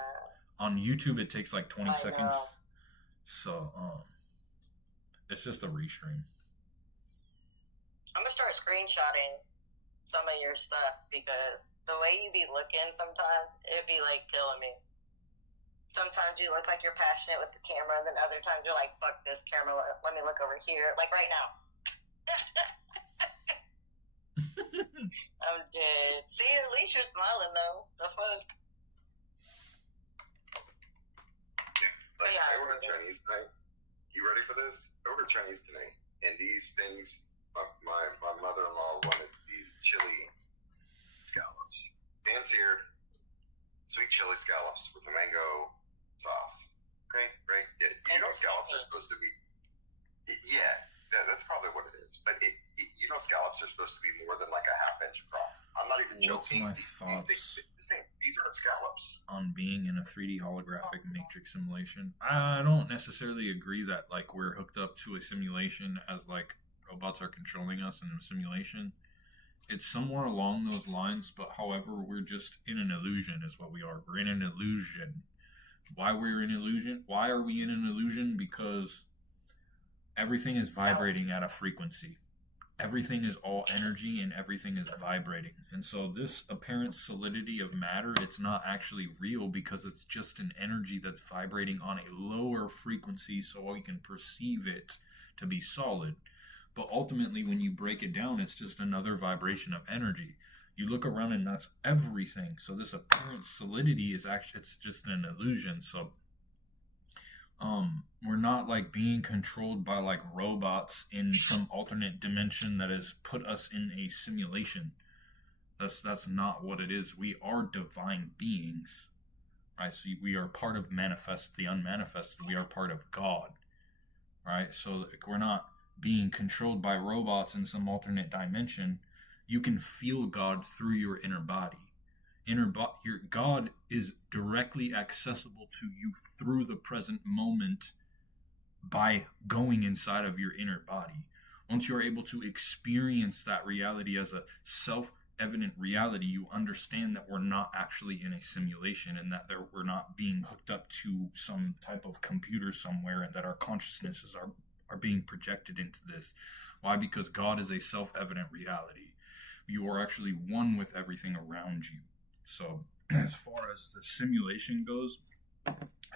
On YouTube it takes like 20 I seconds. know. So it's just a restream. I'm gonna start screenshotting some of your stuff because the way you be looking sometimes, it'd be like killing me. Sometimes you look like you're passionate with the camera, and then other times you're like, fuck this camera, let me look over here. Like right now. I'm dead. See, at least you're smiling though. The fuck? Like, Yeah, I ordered Chinese tonight. You ready for this? I ordered Chinese tonight. And these things, my mother-in-law wanted these chili scallops. Pan-seared, sweet chili scallops with a mango sauce. Okay, great. Yeah, you know scallops are supposed to be... Yeah, that's probably what it is. But you know scallops are supposed to be more than like a half-inch across. I'm not even joking. What's my thoughts these aren't scallops. on being in a 3D holographic matrix simulation? I don't necessarily agree that like we're hooked up to a simulation as like robots are controlling us in a simulation. It's somewhere along those lines, but however, we're just in an illusion is what we are. We're in an illusion. Why we're in illusion? Why are we in an illusion? Because everything is vibrating at a frequency. Everything is all energy and everything is vibrating. And so this apparent solidity of matter, it's not actually real because it's just an energy that's vibrating on a lower frequency so we can perceive it to be solid. But ultimately, when you break it down, it's just another vibration of energy. You look around and that's everything. So this apparent solidity is actually, it's just an illusion. So we're not like being controlled by like robots in some alternate dimension that has put us in a simulation. That's not what it is. We are divine beings, right? So we are part of manifest, the unmanifested. We are part of God, right? So we're not being controlled by robots in some alternate dimension. You can feel God through your inner body. Your God is directly accessible to you through the present moment by going inside of your inner body. Once you're able to experience that reality as a self-evident reality, you understand that we're not actually in a simulation and that we're not being hooked up to some type of computer somewhere and that our consciousnesses are being projected into this. Why? Because God is a self-evident reality. You are actually one with everything around you. So as far as the simulation goes,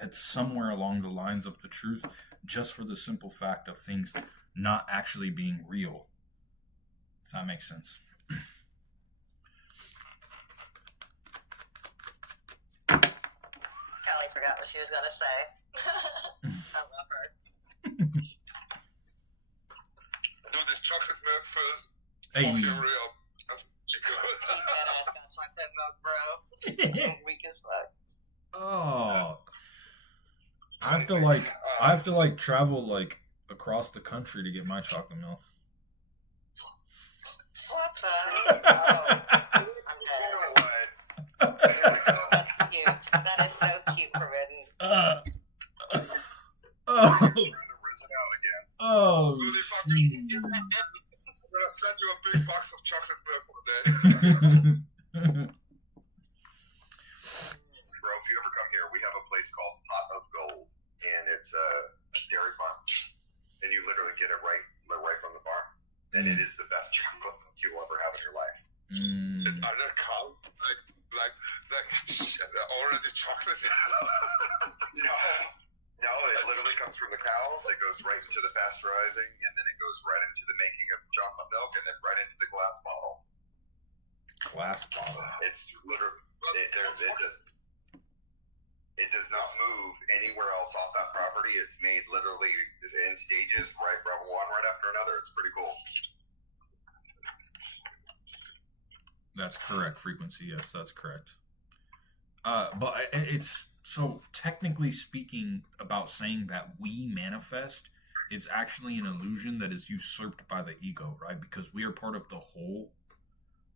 it's somewhere along the lines of the truth, just for the simple fact of things not actually being real. If that makes sense. Callie forgot what she was gonna say. I love her. Do this chocolate milk first. Hey. Fucking real. Eat that ass got chocolate milk, bro. I'm weak as fuck. Oh, I have to like travel like across the country to get my chocolate milk. What the? Oh, I'm dead. That's cute. That is so cute, Forbidden. Trying to risen out again. Shit. I'm gonna send you a big box of chocolate milk one day. Bro, if you ever come here, we have a place place called Pot of Gold, and it's a dairy farm, and you literally get it right from the farm, and it is the best chocolate milk you'll ever have in your life. Are there cows like already chocolate? No, it literally comes from the cows. It goes right into the pasteurizing, and then it goes right into the making of chocolate milk, and then right into the glass bottle. Glass bottle. It's literally it does not move anywhere else off that property. It's made literally in stages, right, one right after another. It's pretty cool. That's correct. Frequency, yes, that's correct. But it's so technically speaking about saying that we manifest, it's actually an illusion that is usurped by the ego, right? Because we are part of the whole,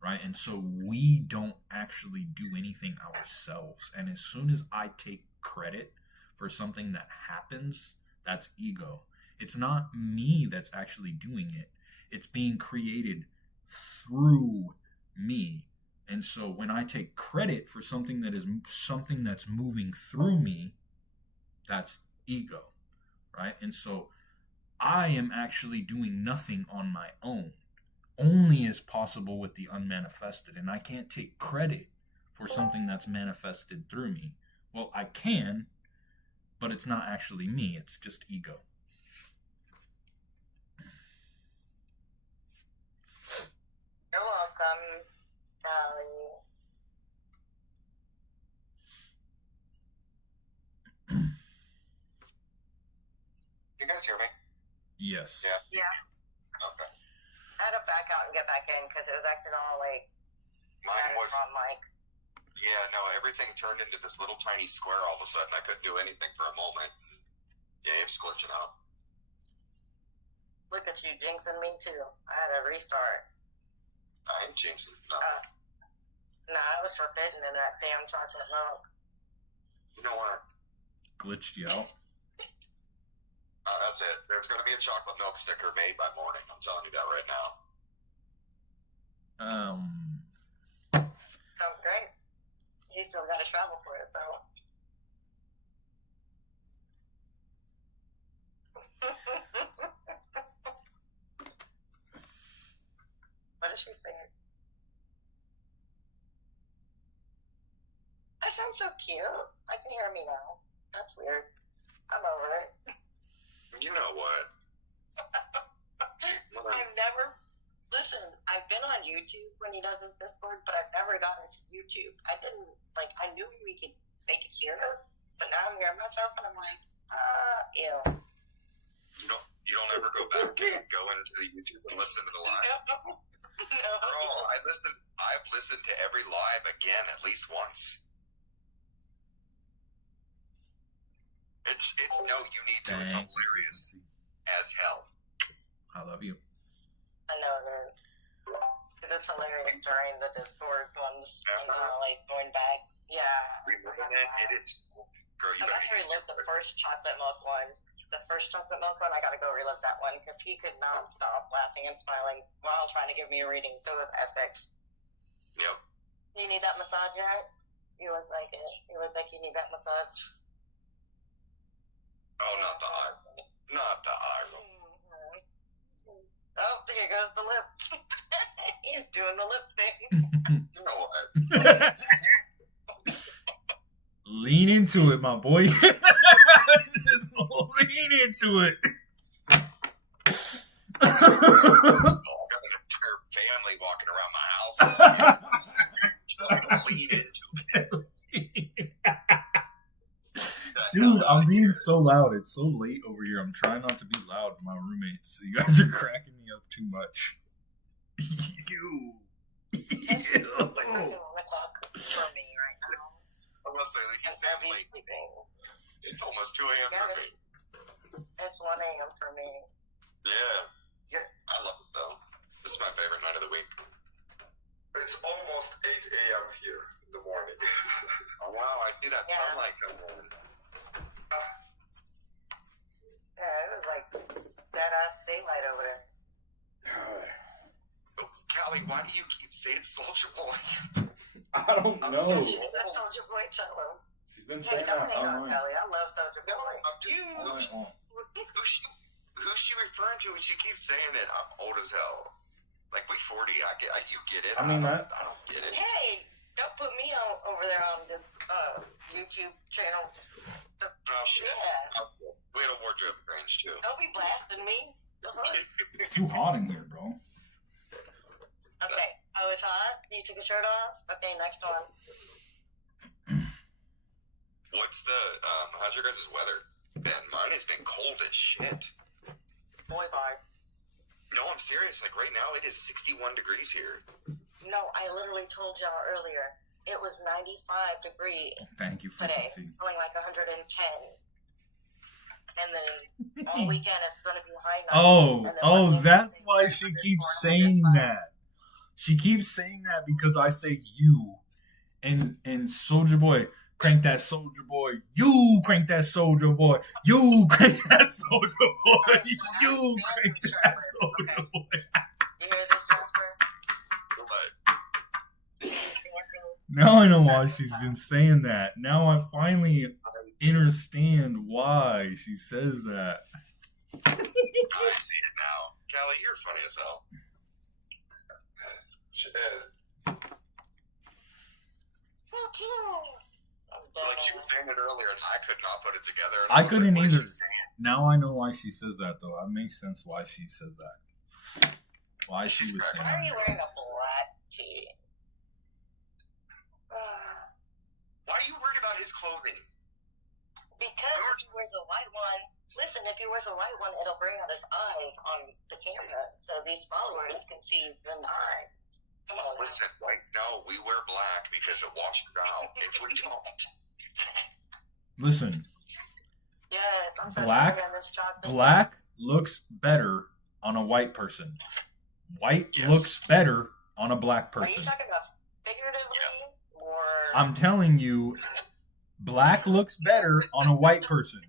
right? And so we don't actually do anything ourselves. And as soon as I take credit for something that happens, that's ego. It's not me that's actually doing it. It's being created through me. And so when I take credit for something that's moving through me, that's ego, right? And so I am actually doing nothing on my own. Only is possible with the unmanifested, and I can't take credit for something that's manifested through me. Well, I can, but it's not actually me, it's just ego. You're welcome, Callie. You guys hear me? Yes. Yeah. Yeah. Okay. I had to back out and get back in because it was acting all like Mine was. on mic. Yeah, no, everything turned into this little tiny square all of a sudden. I couldn't do anything for a moment. Yeah, it was glitching out. Look at you jinxing me too. I had to restart. I ain't jinxing. No. Nah, I was forbidden in that damn chocolate milk. You know what? Glitched you out? That's it. There's going to be a chocolate milk sticker made by morning. I'm telling you that right now. Sounds great. You still got to travel for it, though. What is she saying? I sound so cute. I can hear me now. That's weird. I'm over it. You know what? I've never... Listen, I've been on YouTube when he does his Discord, but I've never gotten to YouTube. I didn't, I knew they could hear us, but now I'm hearing myself and I'm like, ew. You don't ever go back and go into the YouTube and listen to the live? No. Girl, I've listened to every live again at least once. It's no, you need to. It's hilarious as hell. I love you. I know it is. Because it's hilarious during the Discord ones, going back. Yeah. It is. Girl, you I'm better going to relive the first chocolate milk one. The first chocolate milk one, I got to go relive that one because he could not stop laughing and smiling while trying to give me a reading. So it was epic. Yep. You need that massage yet? You look like it. You look like you need that massage. Oh, not the eye. Not the eye roll. Oh, here goes the lip. He's doing the lip thing. You know what? Lean into it, my boy. Just lean into it. I got an entire family walking around my house. Lean into it. Dude, I'm being so loud. It's so late over here. I'm trying not to be loud with my roommates. You guys are cracking me up too much. Ew. For me right now. I'm gonna say that he's saying late. It's almost 2 a.m. for me. It's 1 a.m. for me. Yeah. I love it though. This is my favorite night of the week. It's almost 8 a.m. here in the morning. Oh wow, I see that sunlight coming in. Yeah, it was like dead-ass daylight over there. Oh, Callie, why do you keep saying Soulja Boy? I don't know. She's that Soulja Boy, tell him. She's been Hey, saying don't that hate on online. Kelly. I love Soldier No, Boy. I'm just, who's she referring to? She keeps saying it. I'm old as hell. Like we 40. You get it. I mean, I don't get it. Hey, don't put me on over there on this YouTube channel. Oh shit. Yeah, We had a wardrobe range too. don't be blasting me. The fuck? It's too hot in here, bro. Okay. Oh, it's hot? You took your shirt off? Okay, next one. What's the how's your guys' weather? Man, mine has been cold as shit. Boy vibe. No, I'm serious. Like right now, it is 61 degrees here. No, I literally told y'all earlier. It was 95 degrees Thank you, today, frequency. feeling like 110. And then all weekend it's going to be high 90s. Oh, and then oh, Monday, that's Tuesday, why 100, she keeps 400, saying 500. that. She keeps saying that because I say you, and Soldier Boy, crank that Soldier Boy. You crank that Soldier Boy. You crank that Soldier Boy. You crank that Soldier Boy. You hear this, Jasper? But Now I know why she's been saying that. Now I finally understand why she says that. I see it now. Callie, you're funny as hell. She is. So cute. Like she was saying it earlier, and I could not put it together. And I was couldn't like, what is either. she saying? Now I know why she says that, though. It makes sense why she says that. Why she was saying Why are you that. wearing a black tee? Why are you worried about his clothing? Because if he wears a white one, listen, if he wears a white one, it'll bring out his eyes on the camera so these followers can see the eye. Come on. Listen, right now we wear black because it washed it out. If we don't, Listen, Yes, I'm so Black- happy on this chocolate. black looks better on a white person. White Yes. looks better on a black Are you person. talking about figuratively or? I'm telling you, black looks better on a white person.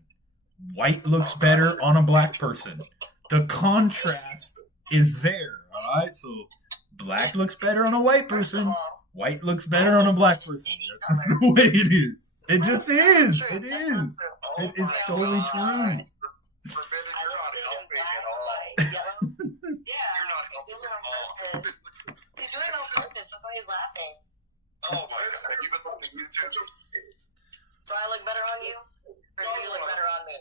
White looks better on a black person. The contrast is there, alright? So, black looks better on a white First of person. all, White looks better on a black person. That's just the way it is. It just is. true. It That's is. not true. Oh It is my totally God. true. forbidden, I you're look not good in helping black, at all. white, yellow. Yeah, You're not he's helping doing it at on all. purpose. He's doing it on purpose. That's why he's laughing. Oh my god, you've been looking at YouTube. So I look better on you, or do you look better on me?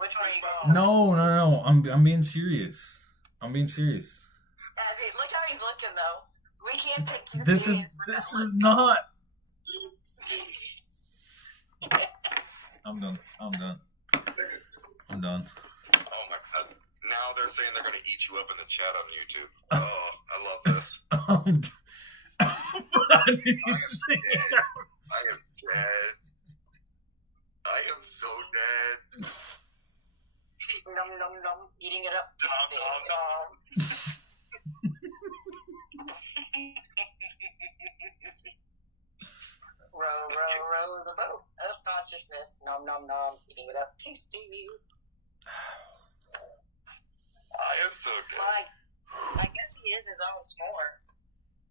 Which one are you going? No. I'm being serious. I'm being serious. Look how he's looking though. We can't take you This serious. is not. I'm done. Oh my god. Now they're saying they're gonna eat you up in the chat on YouTube. Oh, I love this. I didn't say that. I am dead. I am so dead. Num num num, eating it up. Nom, nom, nom. Row, row, row the boat of consciousness. Nom nom nom, eating it up. Tasty. I am so dead. Like, I guess he is his own s'more.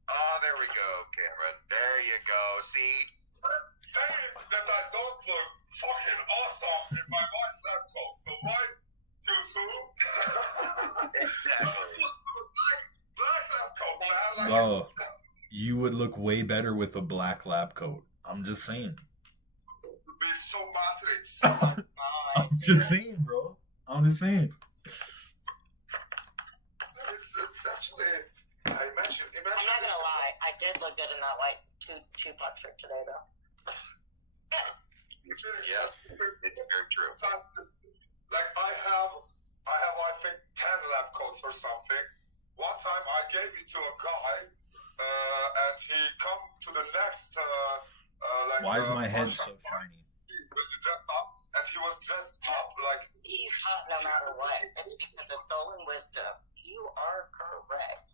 Oh, there we go, Cameron. There you go. See? Saying that I don't look fucking awesome in my white lab coat. So white suits who? Exactly. Black lab coat, man. Like, Oh, you would look way better with a black lab coat. I'm just saying. be so Matrix. I'm just saying, bro. I'm just saying. It's actually. Imagine. I'm not gonna lie, I did look good in that white two-puck trick today though. Yes, it's very true. Like I have I think 10 lab coats or something. One time I gave it to a guy, and he come to the next. Why is my head function so shiny? Dressed up, and he was dressed up like. He's hot no matter what. It's because of stolen wisdom. You are correct.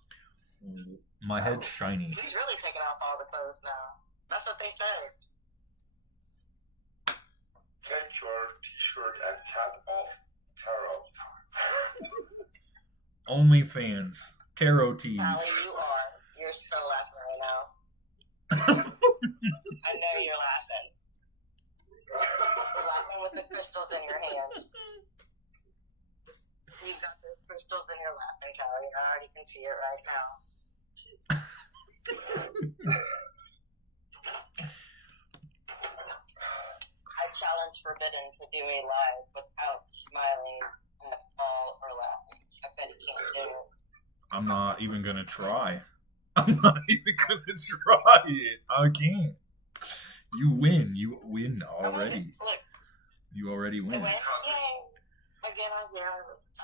My head's shiny. He's really taking off all the clothes now. That's what they say. Take your t-shirt and cap off. Tarot time. OnlyFans. Tarot tees. Allie, you are. You're so laughing right now. I know you're laughing. Laughing with the crystals in your hand. You got those crystals in your laughing, Callie. I already can see it right now. I challenge Forbidden to do a live without smiling at all or laughing. I bet he can't do it. I'm not even gonna try. I'm not even gonna try it. I can't. You win. You win already. Look, You already win. yay. Again, I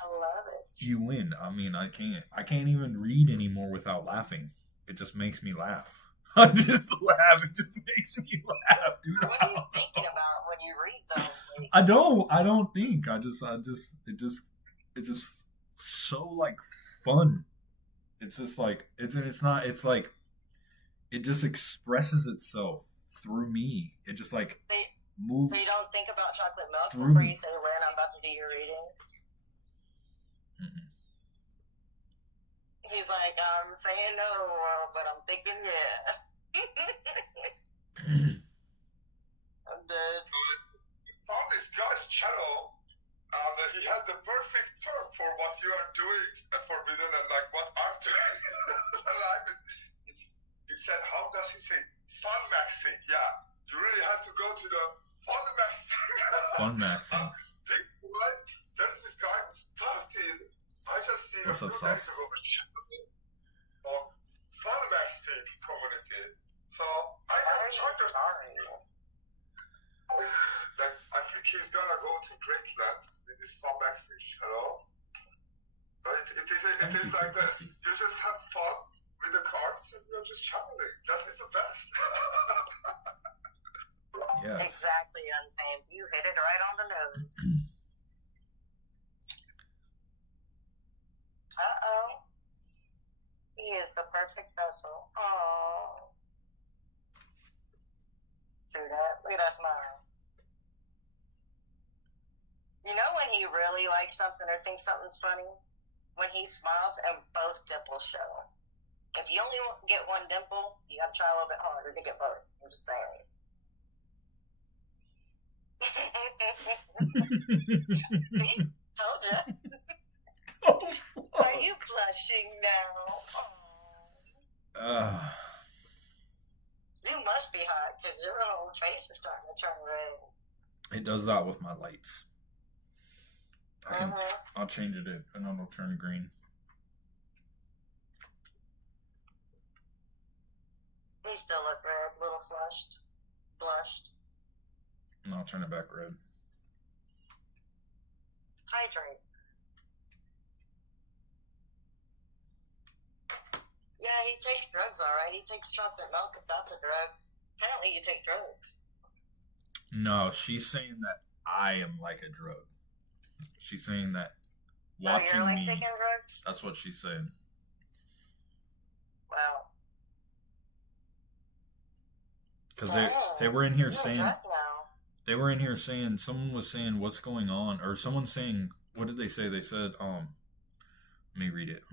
love it. You win. I mean, I can't even read anymore without laughing. It just makes me laugh. I just laugh. It just makes me laugh, dude. What are you thinking about when you read those? Like, I don't think. It just so like fun. It's just like it's like it just expresses itself through me. It just like moves. so you don't think about chocolate milk Through before me. you say, when I'm about to do your reading? Mm-mm. He's like, I'm saying no, but I'm thinking yeah. I'm dead. Found this guy's channel, and he had the perfect term for what you are doing at Forbidden and like what I'm doing. He said, how does he say? Fun maxing. Yeah, you really had to go to the fun maxing. Fun maxing. There's this guy who started. I just seen What's a up, few days Sauce? ago a channel on fun maxing community. So I just joined the. Like, I think he's gonna go to great lengths in this fun maxing channel. So it is like this. You just have fun with the cards and you're just channeling. That is the best. Yes. Exactly, Untamed. You hit it right on the nose. Uh-oh. He is the perfect vessel. Oh. True that. Look at that smile. You know when he really likes something or thinks something's funny? When he smiles and both dimples show. If you only get one dimple, you gotta try a little bit harder to get both. I'm just saying. See? Told ya. Are you blushing now? Oh. You must be hot because your whole face is starting to turn red. It does that with my lights. I'll change it and it'll turn green. You still look red, a little flushed, blushed. And I'll turn it back red. Hydrate. Yeah, he takes drugs, alright. He takes chocolate milk if that's a drug. Apparently you take drugs. No, she's saying that I am like a drug. She's saying that watching you're like me. taking drugs? That's what she's saying. Wow. Because they were in here You're a saying drug now. they were in here saying someone was saying what's going on, or someone saying, what did they say? They said let me read it.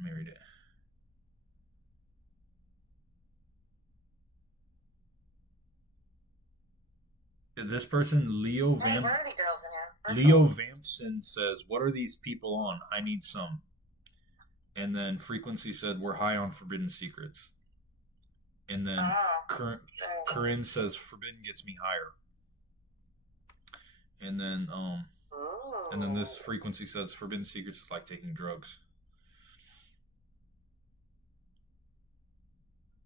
This person, Leo Hey, Vamp. where are the girls in here? Leo Vampson says, "What are these people on? I need some." And then Frequency said, "We're high on Forbidden Secrets." And then Corinne says, "Forbidden gets me higher." And then this Frequency says, "Forbidden Secrets is like taking drugs."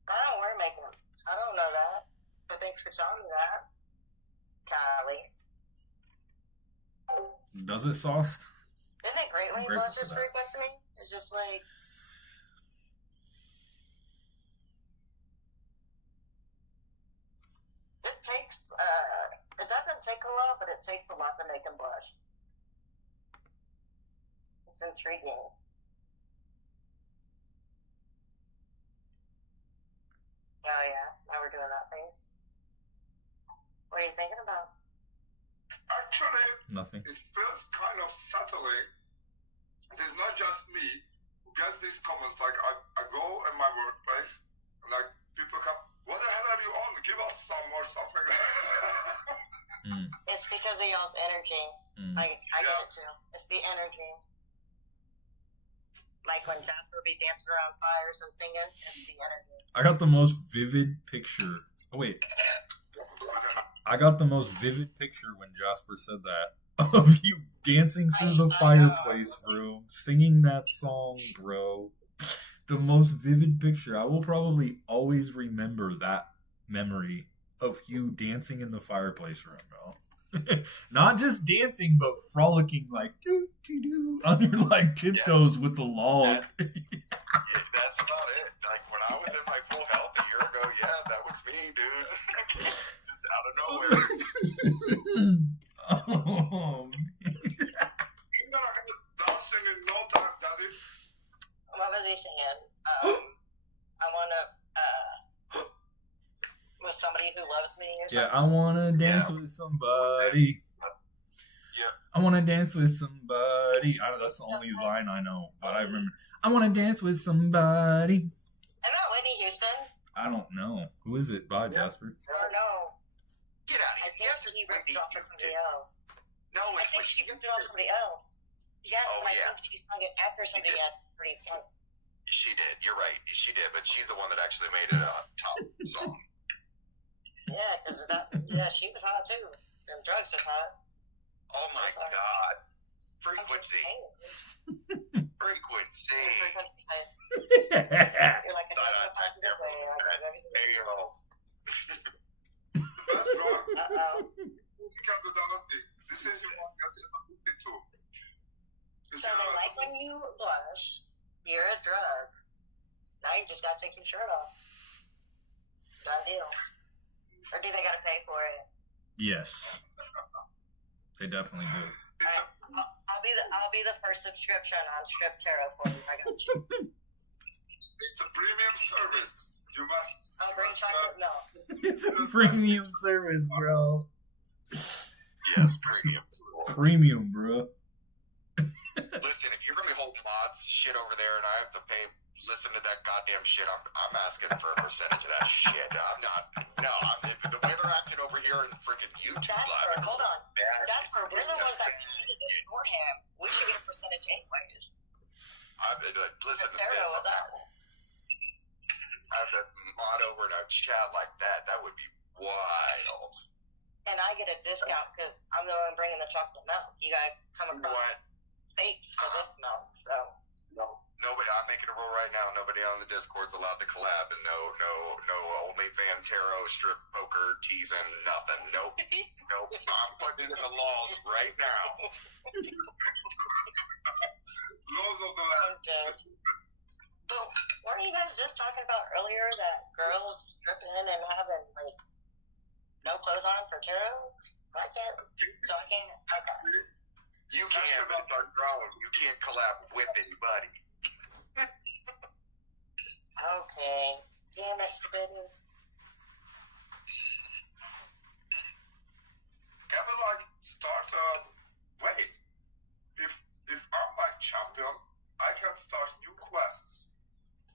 I don't wear makeup. I don't know that. But thanks for telling me that, Kylie. Does it, Sauce? Isn't it great when I'm he grateful blushes for that. Frequency? It's just like... It doesn't take a lot, but it takes a lot to make him blush. It's intriguing. Oh yeah, now we're doing that face. What are you thinking about? Actually, Nothing. it feels kind of settling. It is not just me who gets these comments. Like, I go in my workplace, and like, people come, what the hell are you on? Give us some or something. It's It's because of y'all's energy. I get it too. It's the energy. Like when Jasper be dancing around fires and singing, it's the energy. I got the most vivid picture. Oh wait, I got the most vivid picture when Jasper said that of you dancing through the fireplace, bro, singing that song, bro. The most vivid picture. I will probably always remember that memory of you dancing in the fireplace room, bro. Not just dancing, but frolicking like doo doo doo on your like tiptoes with the log. That's about it. Like when I was in my full health a year ago, yeah, that was me, dude. Just out of nowhere. Oh, man. You're gonna have it dancing in no time, Daddy. What was he saying? I want to, with somebody who loves me or something? Yeah, I wanna dance with somebody. Yeah. I wanna dance with somebody. That's the only line I know, but I remember. I wanna dance with somebody. Isn't that Whitney Houston? I don't know. Who is it? By Jasper. Or no? Get out of I here. think Yes, she ripped it off of somebody else. No, I it's think what she ripped it off somebody else. Yes, Oh, and I yeah. think she sung it after somebody had pretty sung. she did. You're right. She did, but she's the one that actually made it a top song. Yeah, because she was hot too. Them drugs was hot. Oh my Sorry. God. I'm just Frequency. saying. Frequency. You're like a negative positive way. There you go. That's right. Uh-oh. Music and the dynasty. This is your most addicted to. So they like when you blush, you're a drug. Now you just gotta take your shirt off. Done deal. Or do they gotta pay for it? Yes, they definitely do. I'll be the first subscription on Strip Tarot for you. I got you. It's a premium service. You must. I'll bring chocolate milk. It's a premium service, bro. Yes, premium. Premium, bro. Listen, if you're gonna be holding mods shit over there and I have to pay, listen to that goddamn shit, I'm asking for a percentage of that shit. I'm not. No, the way they're acting over here in freaking YouTube Jasper, live. hold on. Jasper, we're the ones that created this for him. We should get a percentage anyways. Listen The to this. tarot was us. I have to mod over in a chat like that. That would be wild. And I get a discount because I'm the one bringing the chocolate milk. You gotta come across What? states for this milk, so. Nobody. I'm making a rule right now. Nobody on the Discord's allowed to collab, and no OnlyFans, tarot, strip, poker, teasing, nothing. Nope. I'm putting it in the laws right now. Laws of the land. I'm dead. But weren't you guys just talking about earlier that girls stripping and having like no clothes on for tarots? I can't. So I can't. Okay. You can, but it's our drone. You can't collab with anybody. Okay. Damn it, Spinny. Can we like start wait. If I'm like champion, I can start new quests.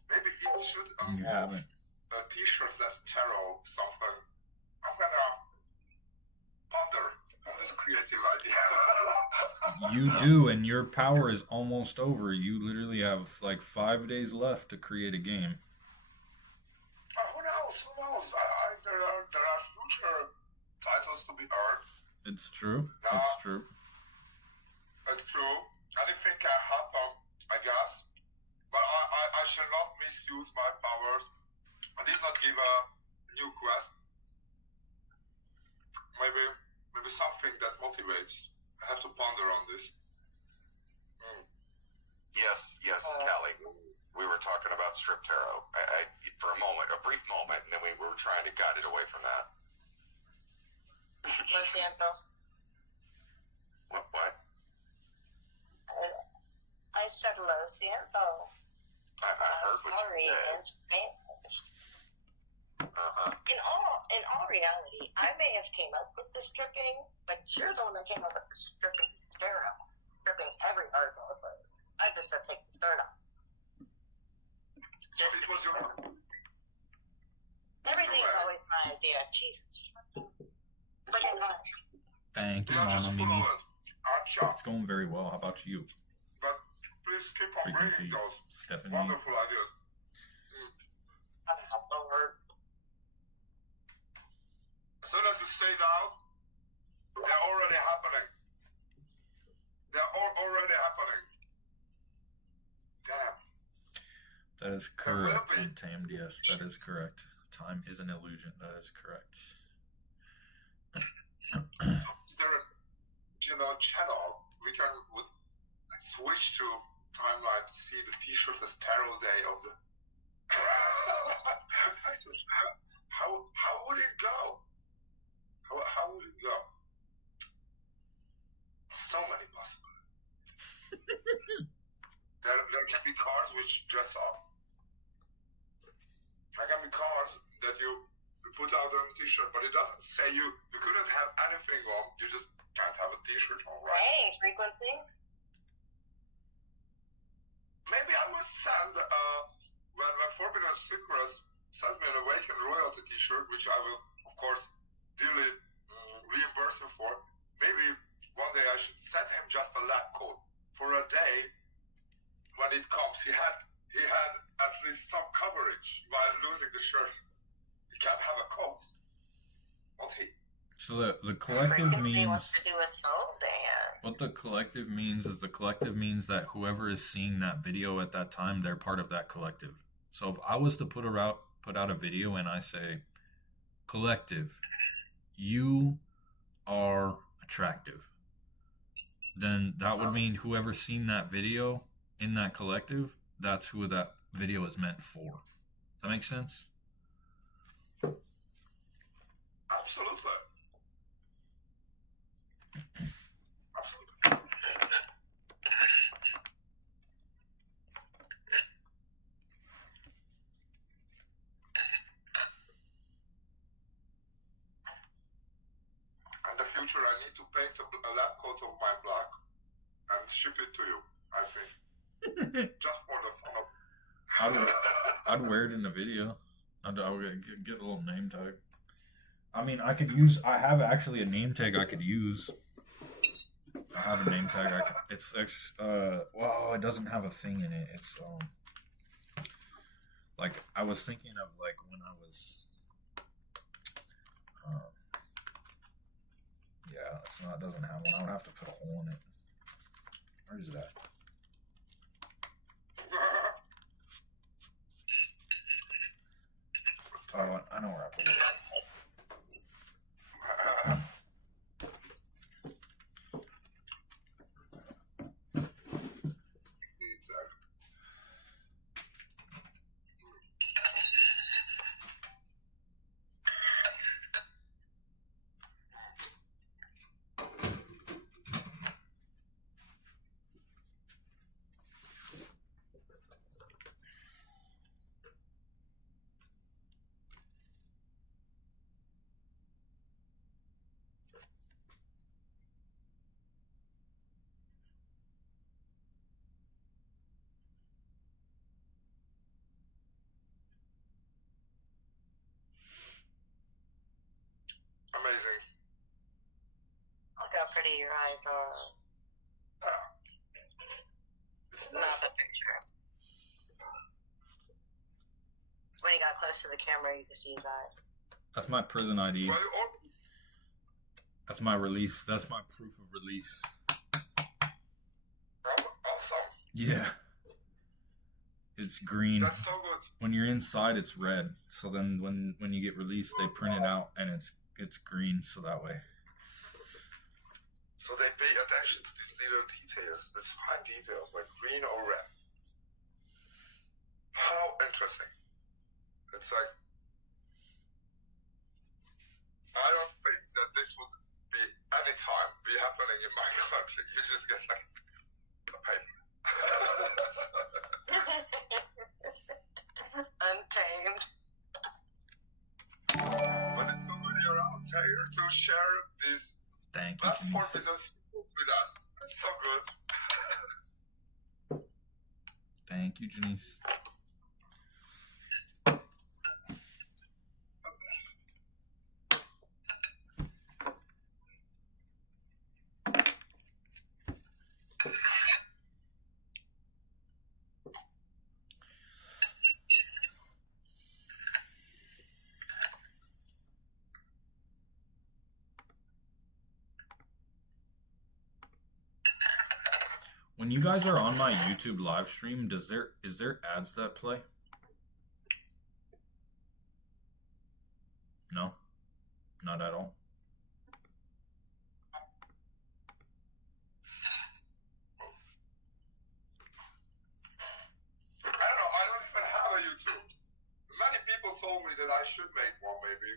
Maybe it should You haven't. a t-shirt that's tarot something. I'm gonna ponder on this creative idea. You do, and your power is almost over. You literally have like 5 days left to create a game. Who knows? There are future titles to be earned. It's true. It's true. It's true. Anything can happen, I guess. But I shall not misuse my powers. I did not give a new quest. Maybe something that motivates. I have to ponder on this. Yes, Callie. We were talking about strip tarot. I for a brief moment, and then we were trying to guide it away from that. Lo siento. What? I said lo siento. I heard what Sorry, you in said. Spanish. Uh-huh. In all reality, I may have came up with the stripping, but you're the one that came up with the stripping tarot. Stripping every article of those. I just said take the shirt off. So it was your... Everything's always my idea. Jesus. Freaking Christ. Thank you, We are Mama just Mimi. following Archa. It's going very well. How about you? But please keep on Frequency, bringing those Stephanie. wonderful ideas. As soon as you say now, they're already happening. They're already happening. Damn. That is correct, Untamed. Yes, that is correct. Time is an illusion. That is correct. Is there a channel we can switch to timeline to see the T-shirt as Tarot Day of the. How would it go? How would it go? So many possibilities. There can be cars which dress up. There can be cars that you put out on a T-shirt, but it doesn't say you couldn't have anything on. You just can't have a T-shirt on, right? Dang, frequency. Maybe I will send when Forbidden Secrets sends me an Awakened Royalty T-shirt, which I will, of course, dearly reimburse him for. Maybe one day I should send him just a lab coat for a day. When it comes, he had at least some coverage while losing the shirt. He can't have a coat, won't he? So the collective Frequency means wants to do a soul dance. what the collective means is the collective means that whoever is seeing that video at that time, they're part of that collective. So if I was to put out a video and I say, collective, you are attractive, then that would mean whoever's seen that video in that collective, that's who that video is meant for. Does that make sense? Absolutely. Absolutely. In the future, I need to paint a lab coat of my black and ship it to you, I think. Just for the fun of I'd wear it in the video. I would get a little name tag. I mean, I have actually a name tag I could use. I have a name tag. Well, it doesn't have a thing in it. It's, like, I was thinking of, like, when I was, it doesn't have one. I would have to put a hole in it. Where is it at? Oh, I know where I put it. Amazing. Look how pretty your eyes are. It's Not the picture. When he got close to the camera, you could see his eyes. That's my prison ID. Well, That's my release. That's my proof of release. awesome. Yeah. It's green. That's so good. When you're inside, it's red. So then when you get released, they print it out and it's green. So that way. So they pay attention to these little details, these fine details, like green or red. How interesting. It's like, I don't think that this would be any time be happening in my country. You just get like a paper. Untamed. But it's somebody around here to share these Thank you, last 4 Janice. minutes with us. It's so good. Thank you, Janice. When you guys are on my YouTube live stream, is there ads that play? No, not at all. I don't know. I don't even have a YouTube. Many people told me that I should make one, maybe.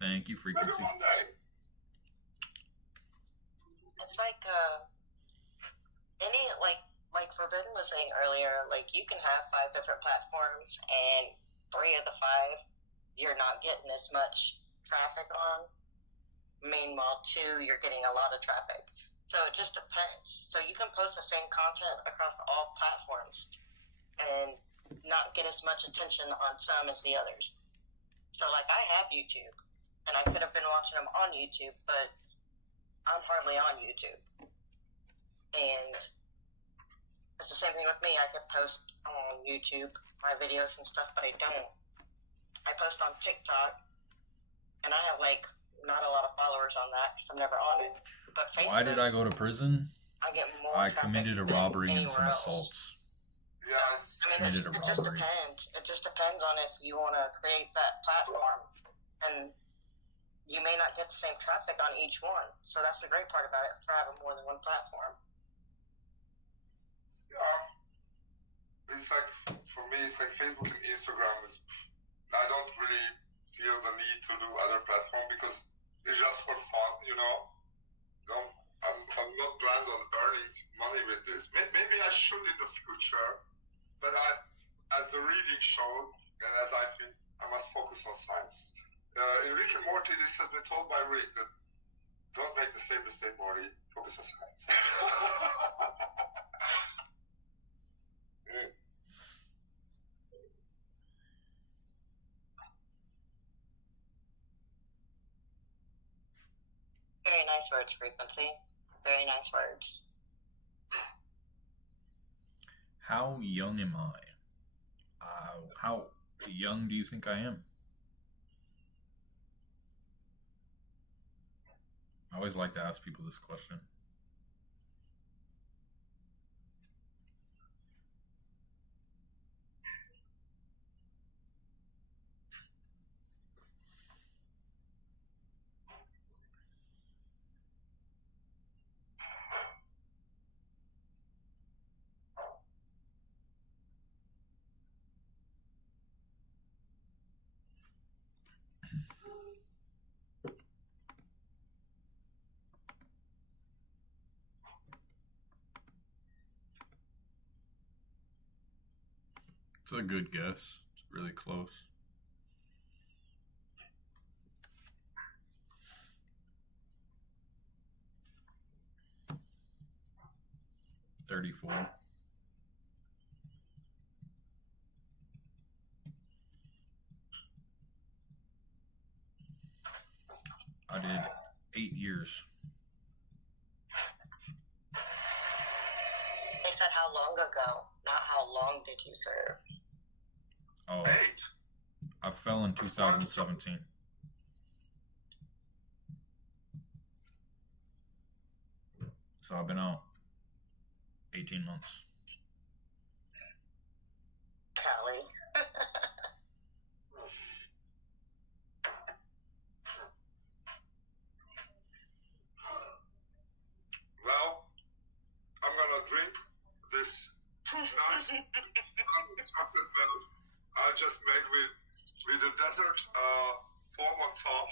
Thank you, Maybe Frequency. one day. It's like any like Forbidden was saying earlier, like you can have 5 different platforms and 3 of the 5 you're not getting as much traffic on. Meanwhile, 2 you're getting a lot of traffic. So it just depends. So you can post the same content across all platforms and not get as much attention on some as the others. So like I have YouTube and I could have been watching them on YouTube, but I'm hardly on YouTube. And it's the same thing with me. I could post on YouTube my videos and stuff, but I don't. I post on TikTok, and I have like not a lot of followers on that because I'm never on it. But Facebook, Why did I go to prison? I get more. I committed a traffic robbery than and some anywhere else. assaults. Yes. I mean, Committed a it just robbery. depends. It just depends on if you want to create that platform, and you may not get the same traffic on each one. So that's the great part about it, for having more than one platform. Yeah. It's like, for me, it's like Facebook and Instagram. I don't really feel the need to do other platform because it's just for fun, you know. I'm not planned on earning money with this. Maybe I should in the future, but as the reading showed, and as I think, I must focus on science. In Rick and Morty, this has been told by Rick that don't make the same mistake, Morty. Focus on science. Very nice words, Frequency. Very nice words. How young am I? How young do you think I am? I always like to ask people this question. It's a good guess. It's really close. $34. I did 8 years. They said how long ago, not how long did you serve. Oh, 8. I fell in 2017. So I've been out 18 months. Callie. Well, I'm gonna drink this nice chocolate milk I just made with the desert foam on top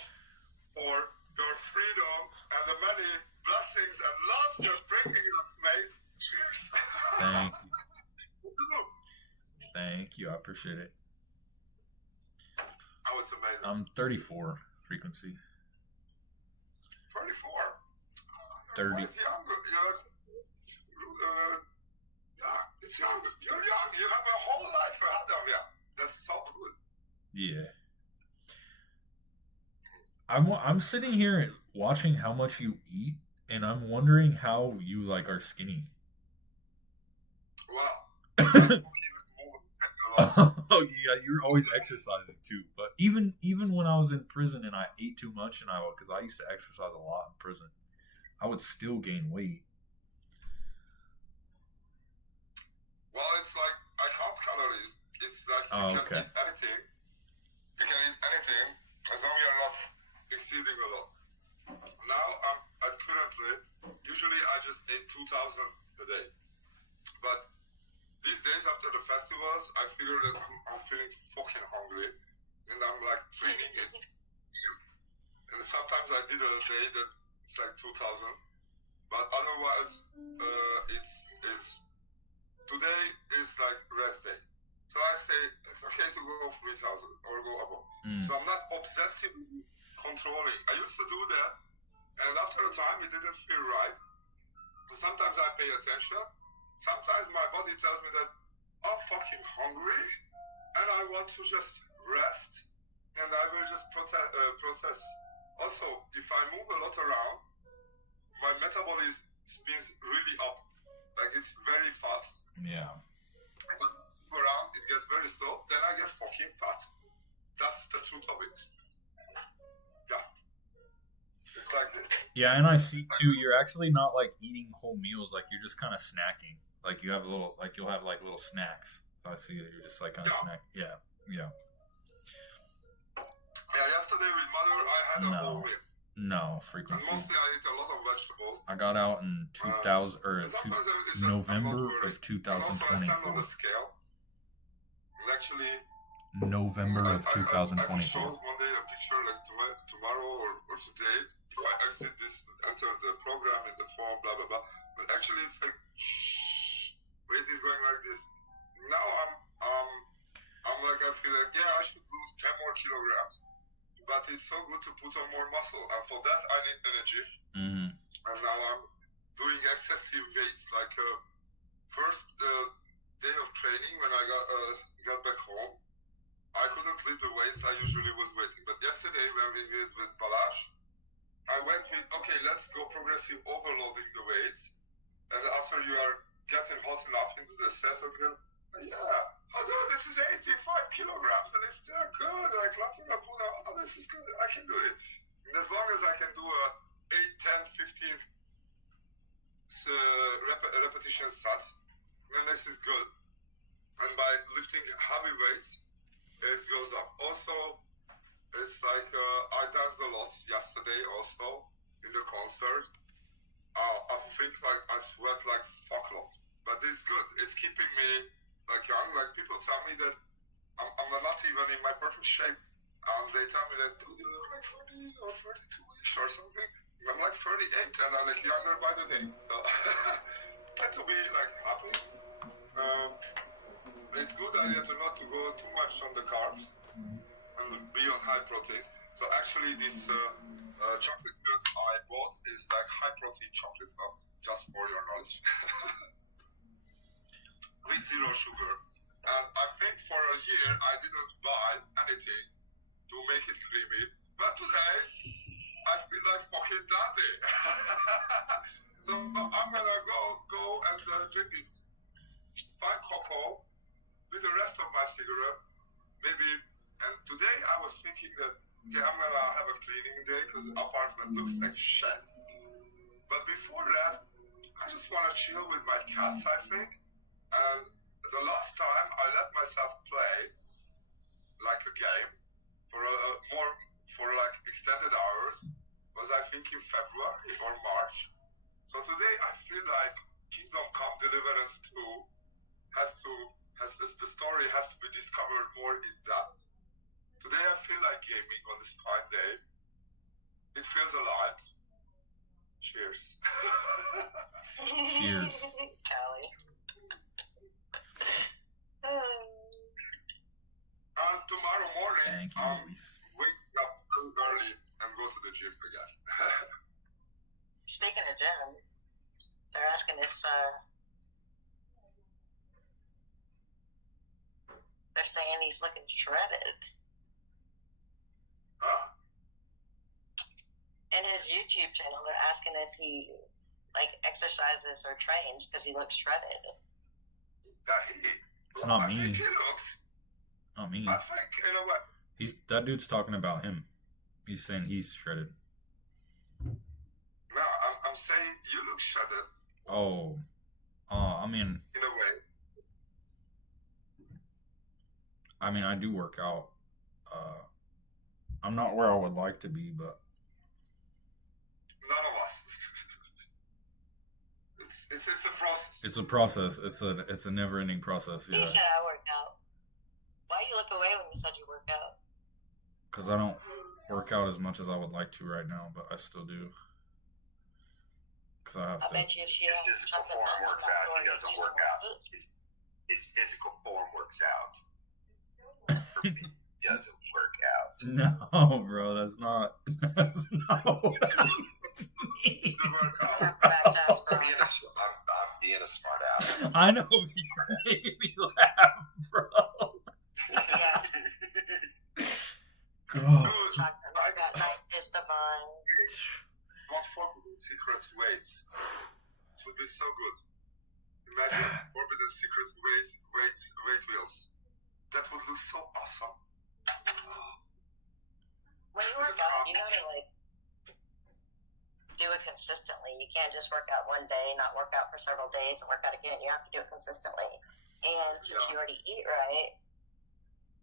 for your freedom and the many blessings and loves you're bringing us, mate. Cheers. Thank you. Thank you. I appreciate it. Oh, it's amazing. I'm 34 frequency. 34. 30. Quite young. Yeah, it's young. You're young. You have a whole life ahead of you. That's so good. Yeah. I'm sitting here watching how much you eat, and I'm wondering how you like are skinny. Well, Oh yeah, you're always exercising too. But even when I was in prison and I ate too much, and because I used to exercise a lot in prison, I would still gain weight. Well, it's like I count calories. It's like Oh, you can okay. eat anything. You can eat anything as long as you're not exceeding a lot. Now I'm at currently. Usually I just eat 2,000 a day, but these days after the festivals, I figure that I'm feeling fucking hungry, and I'm like training. And sometimes I did a day that it's like 2,000, but otherwise it's today is like rest day. So I say it's okay to go 3,000 or go above. So I'm not obsessively controlling. I used to do that, and after a time it didn't feel right. So sometimes I pay attention. Sometimes my body tells me that I'm fucking hungry and I want to just rest, and I will just process. Also, if I move a lot around, my metabolism speeds really up. Like it's very fast. Yeah. If I move around, it gets very slow, then I get fucking fat. That's the truth of it. Yeah. It's like this. Yeah, and I see too. You're actually not like eating whole meals. Like you're just kind of snacking. Like you have a little, like you'll have like little snacks. I see that you're just like kind of snack. Yeah, yeah. Yeah, yesterday with mother, I had a whole meal. No And frequency. mostly I eat a lot of vegetables. I got out in 2000 or And sometimes it's just, November I'm not of worried. And also I stand on 2024. the scale. And actually, November of I will 2024. show one day a picture like tomorrow or today. If I exit this, enter the program in the form, blah blah blah. But actually, it's like weight is going like this. Now I'm like I feel like yeah I should lose 10 more kilograms, but it's so good to put on more muscle, and for that I need energy. Mm-hmm. And now I'm doing excessive weights. Like first day of training when I got back home, I couldn't lift the weights I usually was weighting. But yesterday when we did with Balázs, I went with okay, let's go progressive overloading the weights, and after you are getting hot enough into the sets again, yeah, oh no, this is 85 kilograms and it's still good. Like Latina Puna, oh this is good, I can do it. And as long as I can do a 8, 10, 15 repetition set, then this is good. And by lifting heavy weights, it goes up. Also, it's like I danced a lot yesterday also in the concert. I think like I sweat like fuck a lot, but this is good. It's keeping me like young. Like people tell me that I'm not even in my perfect shape, and they tell me that dude, you look like 40 or 42ish or something. I'm like 38, and I'm like younger by the day. So tend to be like happy. It's good idea to not to go too much on the carbs and be on high proteins. So actually, this chocolate milk I bought is like high protein chocolate milk, just for your knowledge, with 0 sugar. And I think for a year I didn't buy anything to make it creamy, but today I feel like fucking daddy. So I'm gonna go and drink this fine cocoa with the rest of my cigarette, maybe. And today I was thinking that okay, I'm gonna have a cleaning day because the apartment looks like shit. But before that, I just wanna chill with my cats, I think. And the last time I let myself play like a game for like extended hours was I think in February or March. So today I feel like Kingdom Come Deliverance 2 the story has to be discovered more in depth. Today I feel like gaming on this fine day. It feels alive. Cheers. Cheers. Callie. And tomorrow morning, Thank you, Luis. wake up early and go to the gym again. Speaking of gym, they're asking if they're saying he's looking shredded. Huh? In his YouTube channel, they're asking if he like exercises or trains because he looks shredded. It's not I me. think he looks. Not me. I think in a way. That dude's talking about him. He's saying he's shredded. No, I'm saying you look shredded Oh, I mean, in a way. I mean, I do work out. I'm not where I would like to be, but None of us. It's a process. it's a process. It's a never-ending process. He Yeah, said I work out. Why you look away when you said you work out? because I don't work out as much as I would like to right now, but I still do. Because I have I to. bet you she His has physical something form done works on that out. floor He to doesn't do some work more out. food. His physical form works out. He doesn't work out. No, bro, that's not what I mean. The workout. I have to back to ask for I'm being a smart ass. I know you're making me laugh, bro. Yeah. God. Dude, chocolate. I That night is divine. want Forbidden Secrets weights. It would be so good. Imagine Forbidden Secrets weight wheels. That would look so awesome. When you work out, you gotta like do it consistently. You can't just work out one day, not work out for several days, and work out again. You have to do it consistently. And since you already eat right,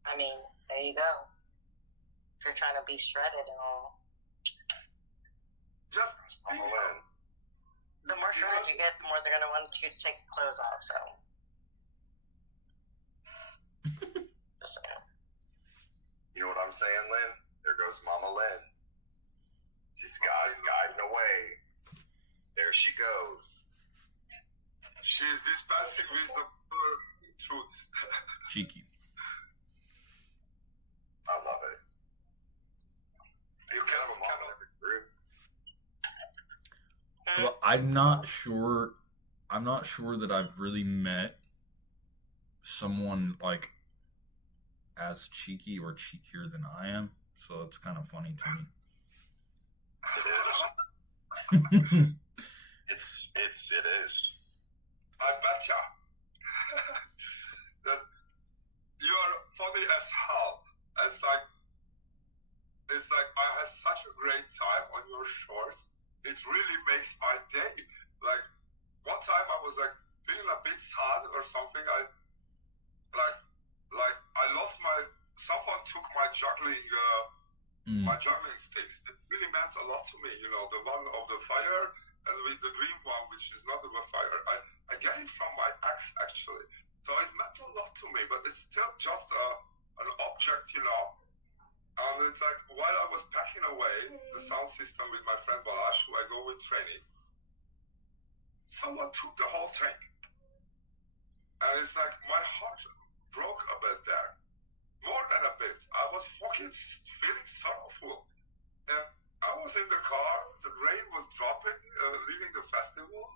I mean, there you go. If you're trying to be shredded and all, Just I'm being alone. the more shredded you get, the more they're gonna want you to take the clothes off. So, just saying. You know what I'm saying, Lynn? There goes Mama Lynn. She's guiding away. There she goes. She is dispensing wisdom truth. Cheeky. I love it. You Kind can't of a mom in every group. Well, I'm not sure that I've really met someone like as cheeky or cheekier than I am. So it's kind of funny to me. It is. I betcha. That you're funny as hell. It's like I had such a great time on your shores. It really makes my day. Like one time I was like feeling a bit sad or something. I lost someone took my juggling sticks. It really meant a lot to me, you know, the one of the fire and with the green one, which is not of a fire. I get it from my ex actually. So it meant a lot to me, but it's still just an object, you know. And it's like while I was packing away the sound system with my friend Balash, who I go with training, someone took the whole thing. And it's like my heart broke a bit there. More than a bit. I was fucking feeling sorrowful. And I was in the car, the rain was dropping, leaving the festival.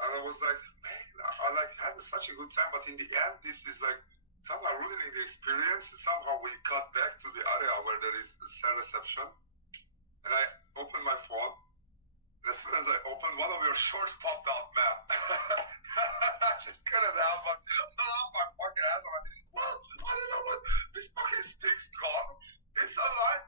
And I was like, man, I like had such a good time, but in the end, this is like somehow ruining the experience. Somehow we cut back to the area where there is cell reception. And I opened my phone. And as soon as I opened, one of your shorts popped out, man. I just couldn't help but laugh my fucking ass off. Well, I don't know what this fucking stick's gone. It's a light.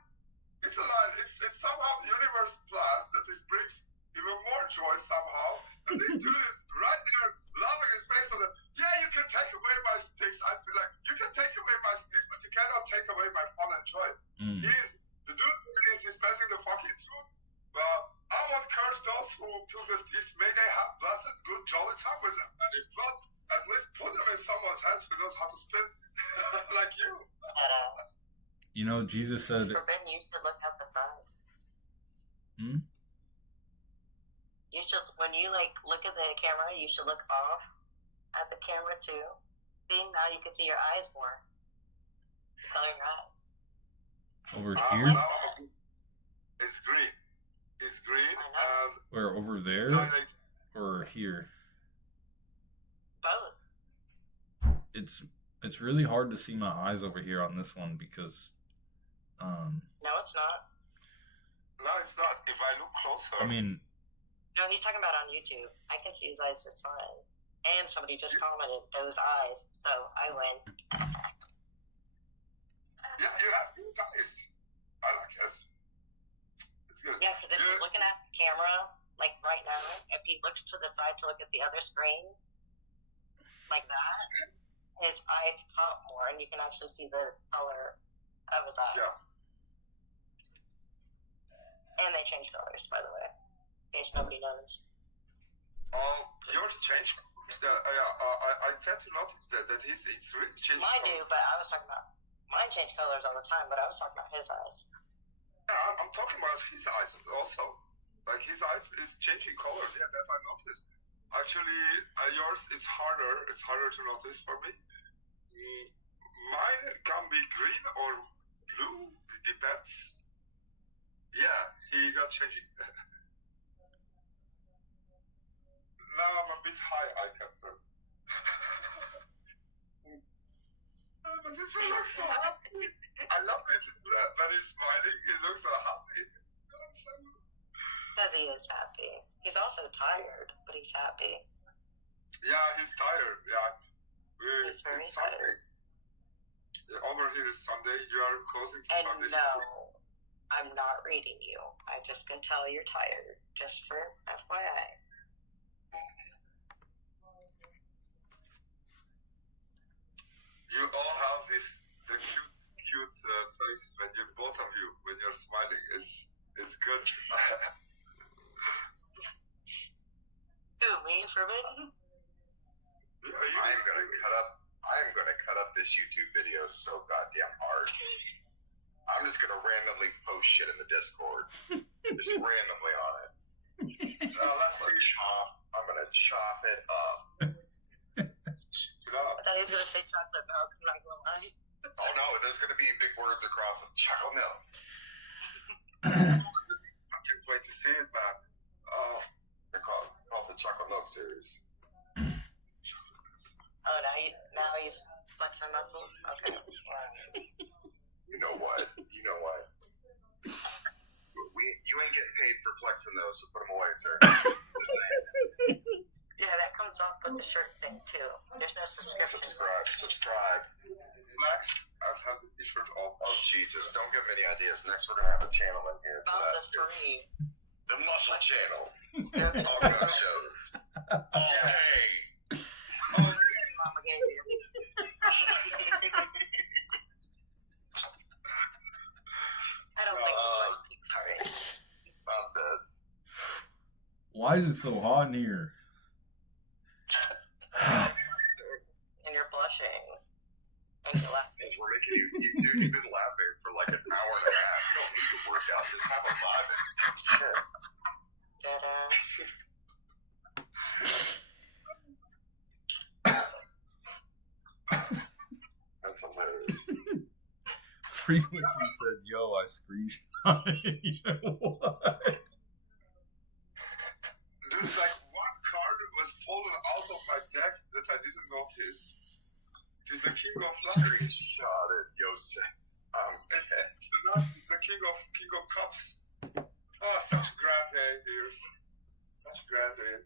It's a light. It's somehow the universe plans that this brings even more joy somehow. And this dude is right there laughing his face on it. Yeah, you can take away my sticks. I feel like you can take away my sticks, but you cannot take away my fun and joy. The dude is dispensing the fucking truth. I want to curse those who took the sticks. May they have blessed, good, jolly time with them. And if not, at least put them in someone's hands who knows how to spit like you. You know, Jesus said. Forbidden, you should look out the side. You should, when you like look at the camera, you should look off at the camera too. See, now you can see your eyes more. The color in your eyes. Over here? It's green. It's green I and Or over there? dilate. Or here? Both. It's really hard to see my eyes over here on this one because No, it's not. No, it's not. If I look closer. I mean, No, he's talking about on YouTube. I can see his eyes just fine. And somebody just commented those eyes, so I win. Yeah, you have good eyes. I like it. It's good. Yeah, because if he's looking at the camera, like right now, if he looks to the side to look at the other screen, like that, his eyes pop more, and you can actually see the color of his eyes. Yeah. And they change colors, by the way, in case nobody knows. Yours change. I tend to notice that it's really changing. Mine do, but I was talking about mine change colors all the time, but I was talking about his eyes. Yeah, I'm talking about his eyes also. Like his eyes is changing colors. Yeah, that I noticed. Actually, yours is harder. It's harder to notice for me. Mine can be green or blue. It depends. Yeah, he got changing. Now I'm a bit high eye captain. But this one looks so happy. I love it when he's smiling. He looks so happy. Because he is happy. He's also tired, but he's happy. Yeah, he's tired. Yeah. He's very it's Sunday. tired. Yeah, over here is Sunday. You are closing to And Sunday. no, I'm not reading you. I just can tell you're tired. Just for FYI. You all have the cute faces when you, both of you, when you're smiling. It's good. Who, me, Forbidden? I'm gonna cut up this YouTube video so goddamn hard. I'm just gonna randomly post shit in the Discord, just randomly on it. Let's see. I'm gonna chop it up. I thought he was going to say chocolate milk. I'm not going to lie. Oh no, there's gonna be big words across of chocolate milk. I can't wait to see it, man. They're called the Chocolate Milk series. Oh, now he's flexing muscles? Okay. You know what? You ain't getting paid for flexing those, so put them away, sir. Just saying. Yeah, that comes off with the shirt thing, too. There's no subscription. Subscribe. Next, I'll have the t-shirt off. Oh, Jesus. Don't give me any ideas. Next, we're going to have a channel in here. For Also that, free. the Muscle Channel. All gun shows. Oh, hey. Mama gave you. I don't think he likes pink, sorry. I'm dead. Why is it so hot in here? And you're blushing. And you're laughing. Because we're making you've been laughing for like an hour and a half. You don't need to work out. Just have a vibe. Shit. That's hilarious. Frequency said, "Yo, I screenshotted." What? There's like one card was fallen out of my deck that I didn't notice. It is the King of Lottery. Shot it, Yosef. It's the King of Cups. Oh, such a grand day here. Such a grand day.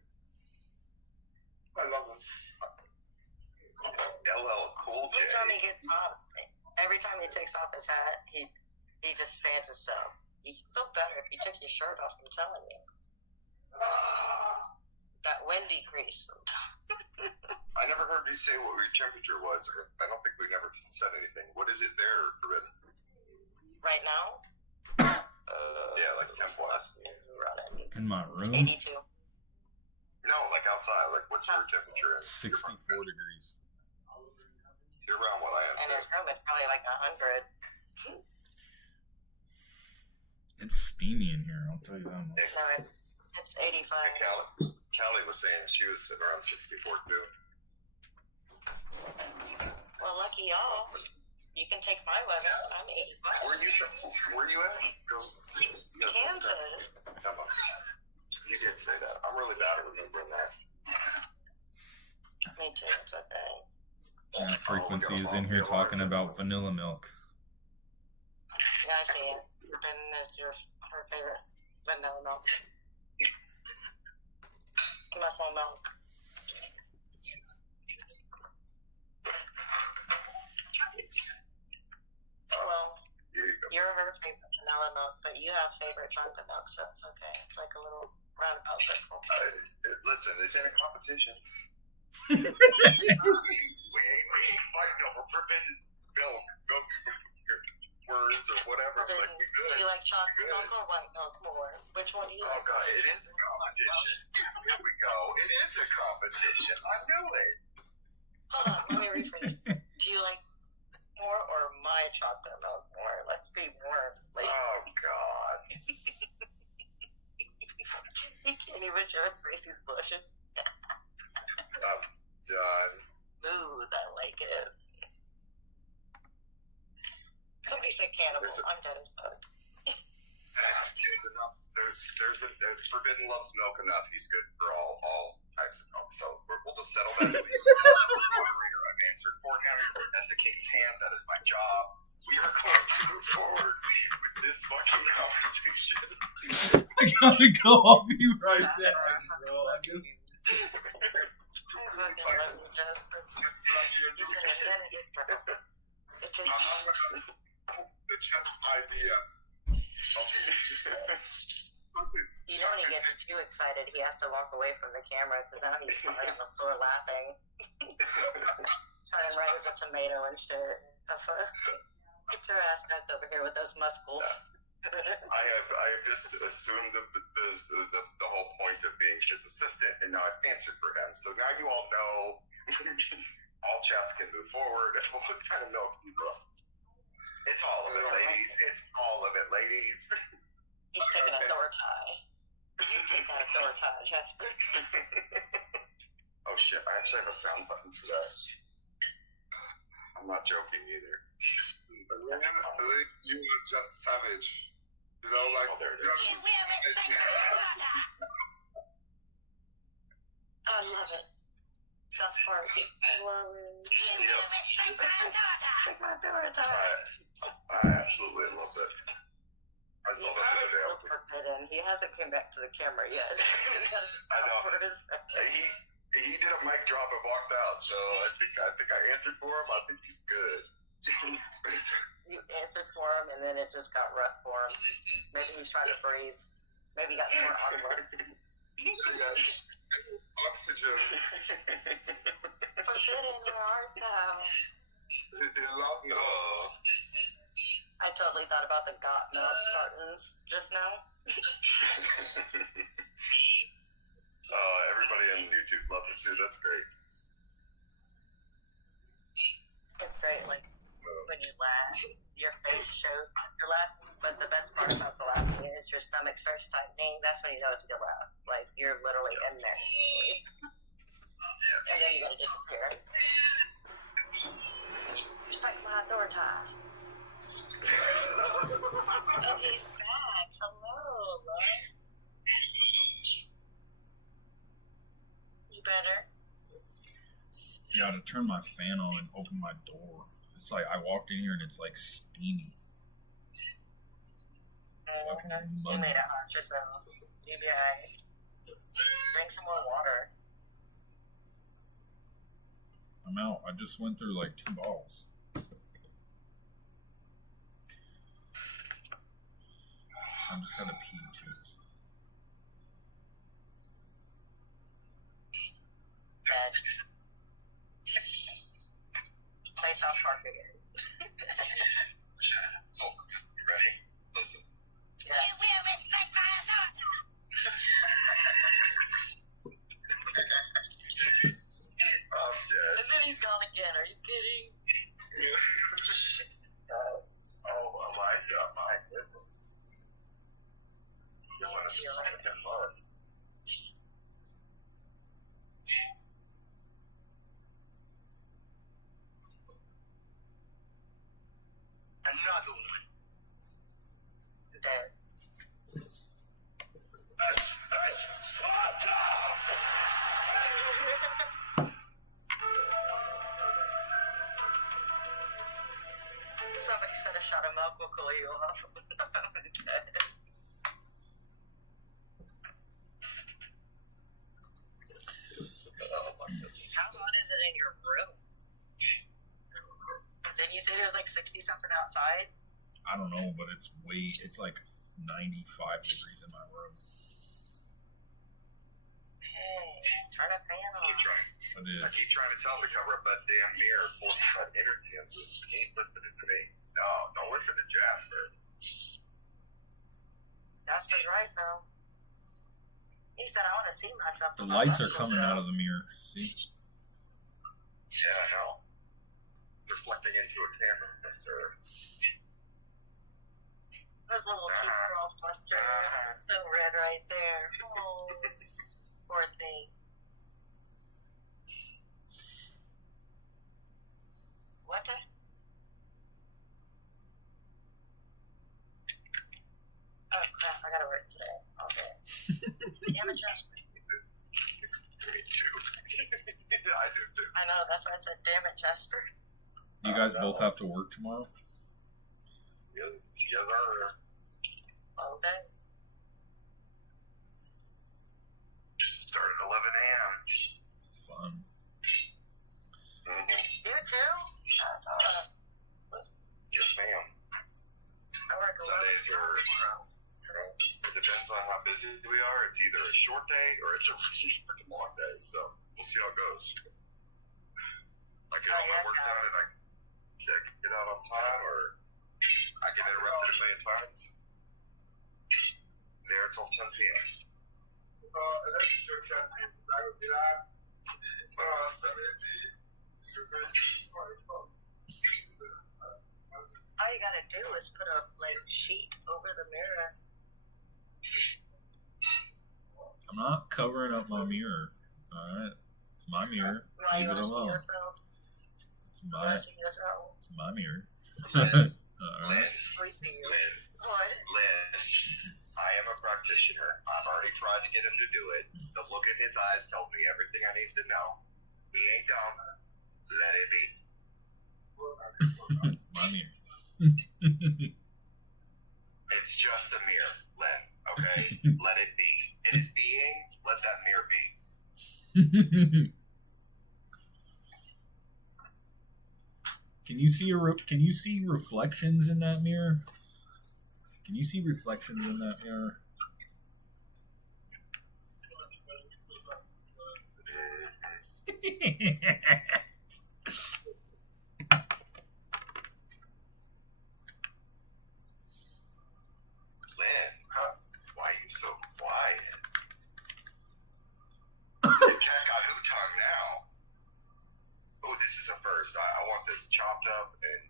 I love it. LL Cool J. Every time he gets off, every time he takes off his hat, he just fans himself. You feel better if you took your shirt off, I'm telling you. That wind decreased. I never heard you say what your temperature was. I don't think we never said anything. What is it there, Forbidden? Right now? Yeah, like temp-wise. In my room? 82. No, like outside. Like, what's your temperature? 64 degrees. You're around what I am. And his room is probably like 100. It's steamy in here, I'll tell you that much. No, it's 85. Callie was saying she was sitting around 64 too. Well, lucky y'all. You can take my weather. I'm 85. Where you at? Kansas. Come on. You did say that. I'm really bad at remembering that. Me too. It's okay. Yeah, Frequency is in here talking about vanilla milk. Yeah, I see it. Forbidden is her favorite vanilla milk. Muscle milk. Well, you're her favorite vanilla milk, but you have favorite chocolate milk, so it's okay. It's like a little roundabout circle. Listen, it's in a competition. We ain't fighting over forbidden milk words or whatever. Like, we good. Do you like chocolate milk or white milk more? Which one do you Oh like? god, it is a competition. Here we go. It is a competition. I knew it. Hold on, let me rephrase. Do you like more or my chocolate milk more? Let's be warm. Like, Oh god. you can't even show his face. He's blushing. I'm done. Smooth. I like it. Somebody said cannibal. I'm dead as fuck. That's good enough. There's Forbidden loves milk enough. He's good for all types of milk. So we'll just settle that. Moderator, I've answered for him. As the king's hand, that is my job. We are going to move forward with this fucking conversation. I gotta go. I'll be right That's back, right. bro. I just... I fucking love you, Jasper. He's gonna end his turn. It's just... The chat idea. You know when he gets too excited, he has to walk away from the camera because now he's falling on the floor laughing. Turning red as a tomato and shit. The fuck? Get your ass back over here with those muscles. I have just assumed the whole point of being his assistant, and now I've answered for him. So now you all know all chats can move forward. What kind of milk we brought? It's all of it, ladies. It's all of it, ladies. He's taking a Thor tie. You take that Thor tie, Jasper. Oh shit, I actually have a sound button for this. I'm not joking either. You were just savage. You know, like... Oh, there it is. I love it. That part. I love it. Yep. Take my Thor tie. I absolutely love it. I saw that the other day. Looks forbidden. He hasn't come back to the camera yet. I know. He did a mic drop and walked out, so I think I answered for him. I think he's good. You answered for him, and then it just got rough for him. Maybe he's trying to breathe. Maybe he got some more armor. Oxygen. Forbidden, where art thou? They love us. I totally thought about the got milk cartons just now. Everybody on YouTube loved it too. That's great. It's great, like, when you laugh, your face shows you're laughing, but the best part about the laughing is your stomach starts tightening. That's when you know it's a good laugh. Like, you're literally in there. And then you gotta disappear. Strike my Thor tie. Oh, he's back. Hello, love. You better? Yeah, to turn my fan on and open my door. It's like I walked in here and it's like steamy. Fucking You muggy. made it hot yourself. You be alright. Drink some more water. I'm out. I just went through like 2 bottles. I just had a pee too. Bad. Play South Park again. Oh, you ready? Listen. Yeah. You will respect my authority. I'm dead. And then he's gone again. Are you kidding? Oh, Elijah, my goodness. You want to see him love? Another one. Dead. Somebody said a shot of milk will cool you off. How hot is it in your room? Didn't you say it was like 60 something outside? I don't know, but it's like 95 degrees in my room. Man, Turn a fan on. I keep trying to tell him to cover up that damn mirror for that energy. And just ain't listening to me. No, don't listen to Jasper. Jasper's right though. He said, "I want to see myself." The lights are coming out of the mirror. See? Yeah, I know. Reflecting into a camera, sir. Those little cheeks are all flustered. So red right there. Oh, poor thing. What? Oh crap! I gotta work today. Okay. Damn it, Jasper. Me too. I do too. I know. That's why I said, "Damn it, Jasper." You guys both have to work tomorrow? Yes, sir. All day. Start at 11 a.m. Fun. You too? Yes, ma'am. I work a Sundays are. today. It depends on how busy we are. It's either a short day or it's a really freaking long day. So we'll see how it goes. I get all my work done and I get out on time, or I get interrupted a million times. There until 10 p.m. All you gotta do is put a sheet over the mirror. I'm not covering up my mirror. Alright? It's my mirror. Why Leave you it wanna see alone. yourself? It's You my wanna see yourself? it's my mirror. Lynn, Alright. We see you. Lynn, What? Lynn, I am a practitioner. I've already tried to get him to do it. The look in his eyes told me everything I need to know. He ain't dumb. Let it be. It's my mirror. It's just a mirror, Len. Okay? Let it be. It is being. Let that mirror be. Can you see reflections in that mirror? Can you see reflections in that mirror? Lynn, why are you so quiet? Jack got who tongue now? Oh, this is a first. I want this chopped up and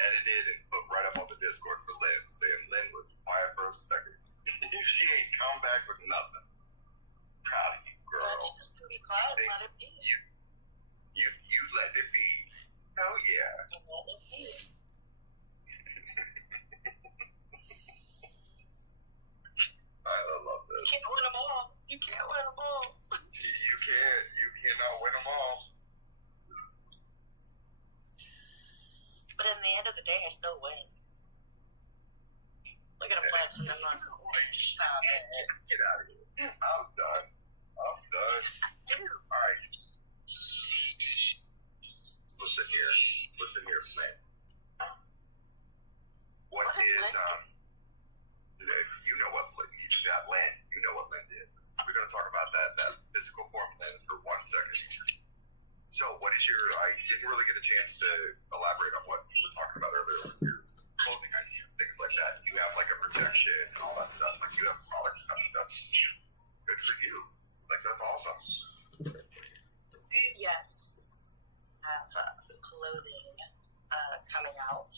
edited and put right up on the Discord for Lynn, saying Lynn was quiet for a second. She ain't come back with nothing. Proud of you, girl. Don't you just be quiet and let it be. You let it be. Hell yeah. And let it be. I love You this. can't win them all. You can't win them all. You cannot win them all. But in the end of the day, I still win. Look at him flexing. I'm not so stop it. Get out of here. I'm done. Dude. Alright. Listen here, Flynn. What What did is, Flynn you know what Lynn, you know what Lynn did. We're going to talk about that physical form Lynn for 1 second. So what is your, I didn't really get a chance to elaborate on what you were talking about earlier with your clothing idea, things like that. You have like a protection and all that stuff. Like you have products and that's good for you. Like that's awesome. Yes. I have clothing coming out,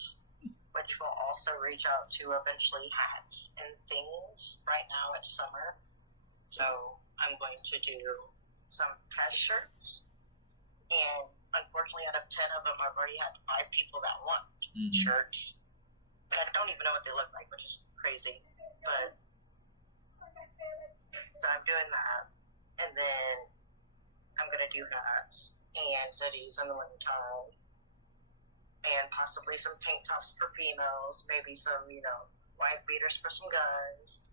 which will also reach out to eventually hats and things. Right now it's summer, so I'm going to do some test shirts. And unfortunately, out of 10 of them, I've already had 5 people that want shirts. And I don't even know what they look like, which is crazy. But so I'm doing that, and then I'm gonna do hats and hoodies in the wintertime, and possibly some tank tops for females, maybe some, wide beaters for some guys.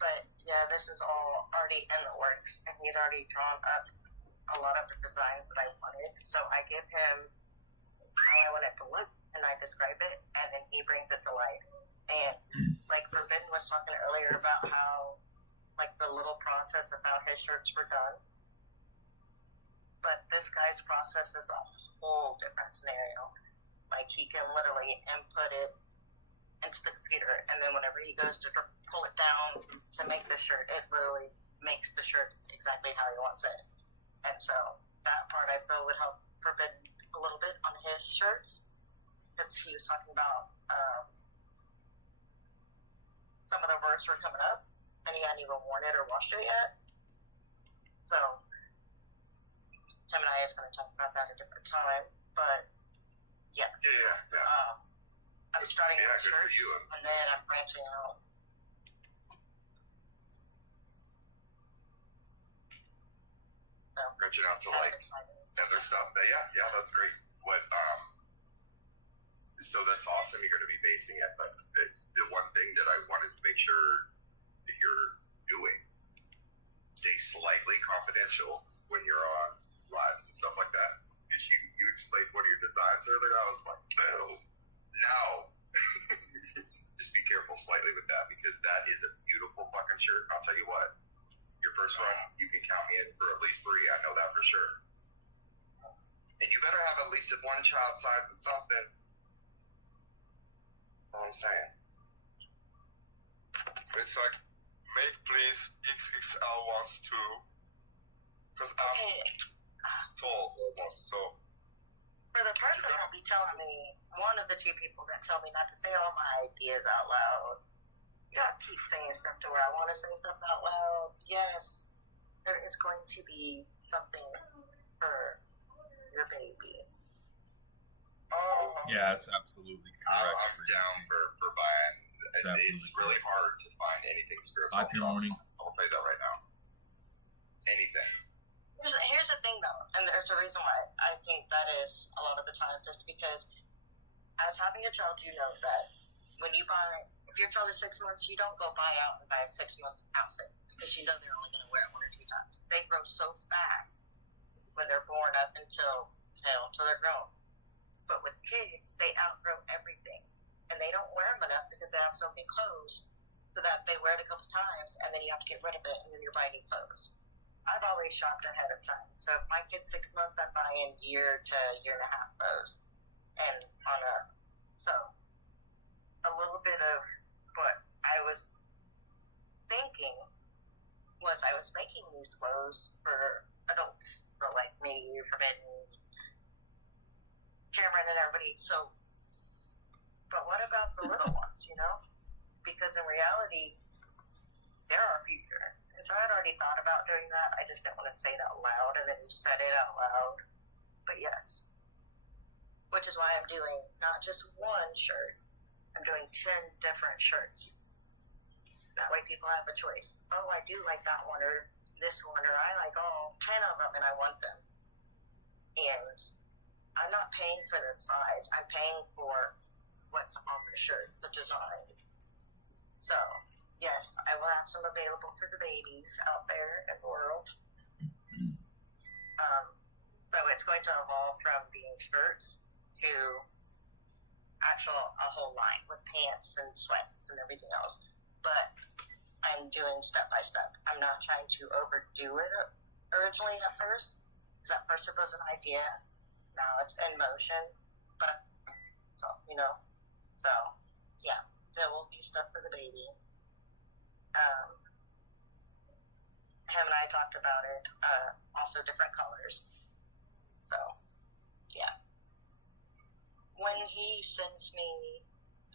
But yeah, this is all already in the works, and he's already drawn up a lot of the designs that I wanted. So I give him how I want it to look, and I describe it, and then he brings it to life. And like Ruben was talking earlier about how like the little process of how his shirts were done. But this guy's process is a whole different scenario. Like, he can literally input it into the computer, and then whenever he goes to pull it down to make the shirt, it literally makes the shirt exactly how he wants it. And so that part I feel would help forbid a little bit on his shirts, because he was talking about some of the words were coming up, and he hadn't even worn it or washed it yet. So him and I is going to talk about that at a different time, but yes. Yeah. I'm starting with good for shirts, you. and then I'm branching out. So, Branching out to kind like of excited. other stuff. But yeah, that's great. What so that's awesome. You're going to be basing it, but the one thing that I wanted to make sure that you're doing, stay slightly confidential when you're on lives and stuff like that. Because you explained one of your designs earlier, I was like, no. Just be careful slightly with that, because that is a beautiful fucking shirt. I'll tell you what, your first run, you can count me in for at least 3. I know that for sure. And you better have at least one child size and something. That's all I'm saying. It's like, make please XXL ones too. Because I'm tall almost, so. For the person that'll be telling me, one of the 2 people that tell me not to say all my ideas out loud, you gotta keep saying stuff to where I want to say stuff out loud. Yes, there is going to be something for your baby. Yeah, it's absolutely correct. I'm for down you. for buying. It's It's really absolutely hard to find anything scripted. Bye, Pure Morning. I'll tell you that right now. Anything. Here's the thing though, and there's a reason why I think that is a lot of the times, it's because as having a child, you know that when you buy, if your child is 6 months, you don't go buy out and buy a 6-month outfit, because you know they're only going to wear it 1 or 2 times. They grow so fast when they're born up until they're grown. But with kids, they outgrow everything, and they don't wear them enough because they have so many clothes, so that they wear it a couple times, and then you have to get rid of it, and then you're buying new clothes. I've always shopped ahead of time. So if my kid's 6 months, I'm buying year to year and a half clothes. And so a little bit of what I was thinking was I was making these clothes for adults, for like me, for Ben, Cameron, and everybody. So, but what about the little ones, Because in reality, they're our future. And so I had already thought about doing that. I just didn't want to say it out loud, and then you said it out loud. But yes. Which is why I'm doing not just one shirt. I'm doing 10 different shirts. That way people have a choice. Oh, I do like that one, or this one, or I like all 10 of them, and I want them. And I'm not paying for the size. I'm paying for what's on the shirt, the design. So, yes, I will have some available for the babies out there in the world. So it's going to evolve from being shirts to a whole line with pants and sweats and everything else. But I'm doing step by step. I'm not trying to overdo it originally at first, because at first it was an idea. Now it's in motion. But, so yeah, there will be stuff for the baby. Him and I talked about it, also different colors. So, yeah. When he sends me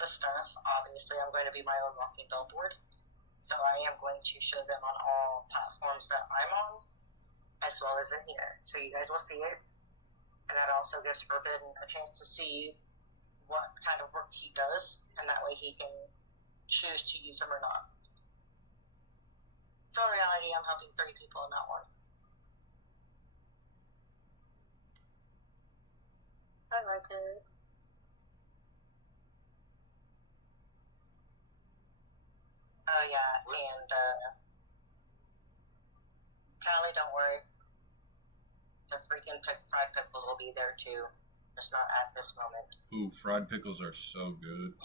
the stuff, obviously I'm going to be my own walking billboard. So I am going to show them on all platforms that I'm on, as well as in here. So you guys will see it. And that also gives Forbidden a chance to see what kind of work he does, and that way he can choose to use them or not. So in reality, I'm helping 3 people and not 1. I like it. Oh yeah, and Callie, don't worry. The freaking fried pickles will be there too. Just not at this moment. Ooh, fried pickles are so good.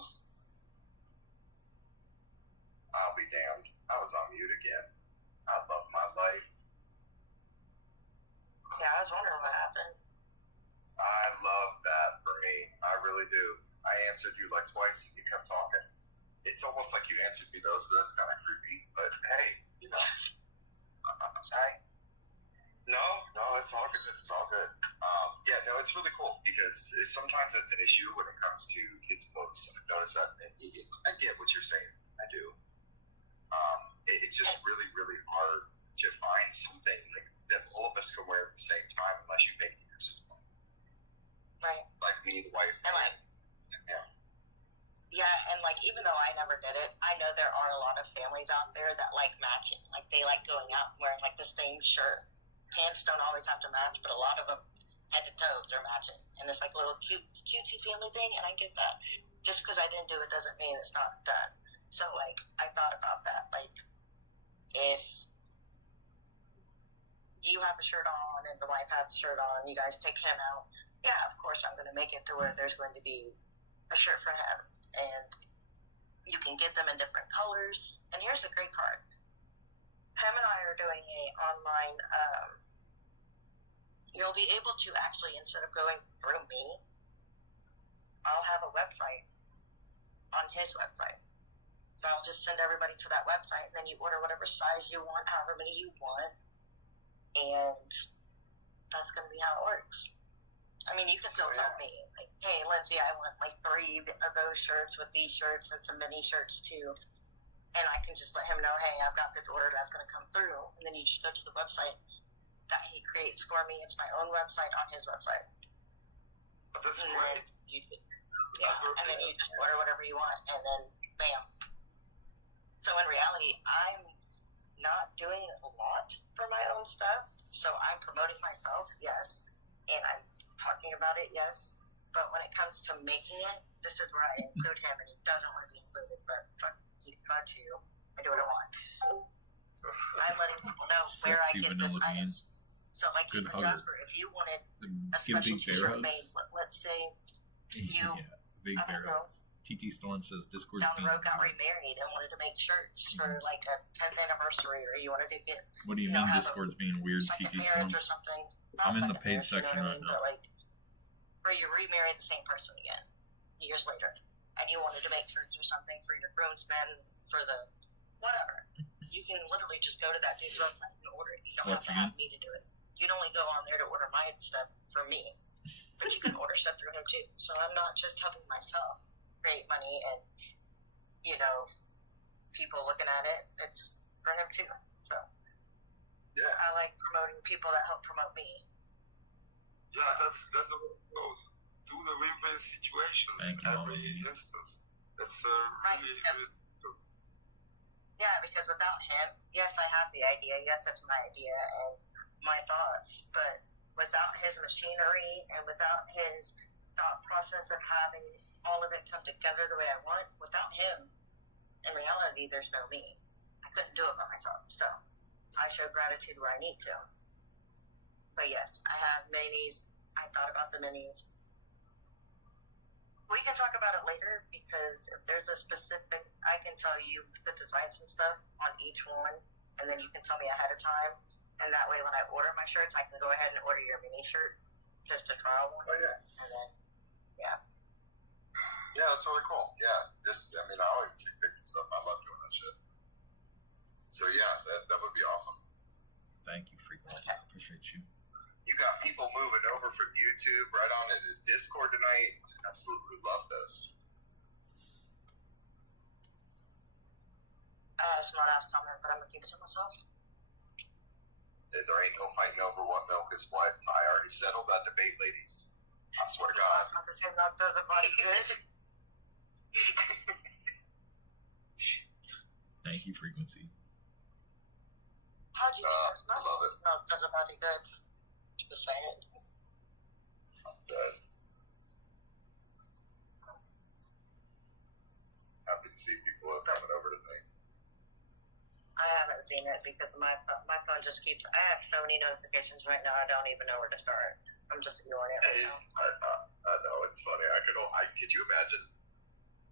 I'll be damned. I was on mute again. I was wondering what happened. I love that for me. I really do. I answered you like twice and you kept talking. It's almost like you answered me though, so that's kind of creepy. But hey, you know. I'm sorry. No, it's all good. It's all good. Yeah, no, it's really cool because sometimes it's an issue when it comes to kids' clothes. I've noticed that. And I get what you're saying. I do. It's just really, really hard to find something like that all of us can wear at the same time unless you make it yourself. Right. Like me, the wife. And like, yeah. Yeah, and like even though I never did it, I know there are a lot of families out there that like matching. Like they like going out and wearing like the same shirt. Pants don't always have to match, but a lot of them head to toe they're matching. And it's like a little cutesy family thing, and I get that. Just because I didn't do it doesn't mean it's not done. So like I thought about that. Like if you have a shirt on and the wife has a shirt on, you guys take him out. Yeah, of course I'm going to make it to where there's going to be a shirt for him. And you can get them in different colors. And here's the great part. Him and I are doing a online, you'll be able to actually, instead of going through me, I'll have a website on his website. So I'll just send everybody to that website, and then you order whatever size you want, however many you want, and that's going to be how it works. I mean, you can still tell me, like, hey, Lindsay, I want like 3 of those shirts with these shirts and some mini shirts too. And I can just let him know, hey, I've got this order that's going to come through. And then you just go to the website that he creates for me. It's my own website on his website. But that's and great. And then you just order whatever you want, and then bam. So in reality, I'm not doing a lot for my own stuff. So I'm promoting myself, yes. And I'm talking about it, yes. But when it comes to making it, this is where I include him, and he doesn't want to be included. But fuck you. I do what I want. I'm letting people know where I Sexy get this vanilla items. So like Good even hugger. Jasper, if you wanted a Give special Big Bear t-shirt hugs. made, let's say you Yeah, Big I Bear don't know. hugs. TT Storm says Discord's down the being. road got remarried and wanted to make shirts for like a 10th anniversary, or you wanted to get What do you know, mean have a Discord's being weird? second TT marriage Storm. or something. I'm in the Second paid marriage, section you know what I right mean? now. But like, where you remarry the same person again years later, and you wanted to make shirts or something for your groomsmen, for the whatever. You can literally just go to that dude's website and order it. You don't have to have me to do it. You'd only go on there to order my stuff for me, but you can order stuff through him too. So I'm not just helping myself create money and, you know, people looking at it. It's for him too. So Yeah. I like promoting people that help promote me. Yeah, that's the way it goes. Do the win-win situations Thank in you, Mama every Mia. instance. That's Right, really because- good. Yeah, because without him, yes, I have the idea. Yes, it's my idea and my thoughts. But without his machinery and without his thought process of having all of it come together the way I want, without him, in reality, there's no me. I couldn't do it by myself. So I show gratitude where I need to. But yes, I have minis. I thought about the minis. We can talk about it later, because if there's a specific, I can tell you the designs and stuff on each one, and then you can tell me ahead of time, and that way when I order my shirts, I can go ahead and order your mini shirt, just a trial one, Oh, yeah. and then, Yeah, that's really cool. Yeah, I always take pictures of. I love doing that shit. So yeah, that would be awesome. Thank you, Frequency. Okay. I appreciate you. You got people moving over from YouTube right on into Discord tonight. Absolutely love this. smart ass comment, but I'm gonna keep it to myself. There ain't no fighting over what milk is what. I already settled that debate, ladies. I swear to I God. was about to say milk doesn't body good. Thank you, Frequency. How'd you get this I message? love it. Milk doesn't body good. Just saying. I'm dead. Happy to see people are coming over tonight. I haven't seen it because my phone just keeps. I have so many notifications right now. I don't even know where to start. I'm just ignoring it right now. I know, it's funny. Could you imagine,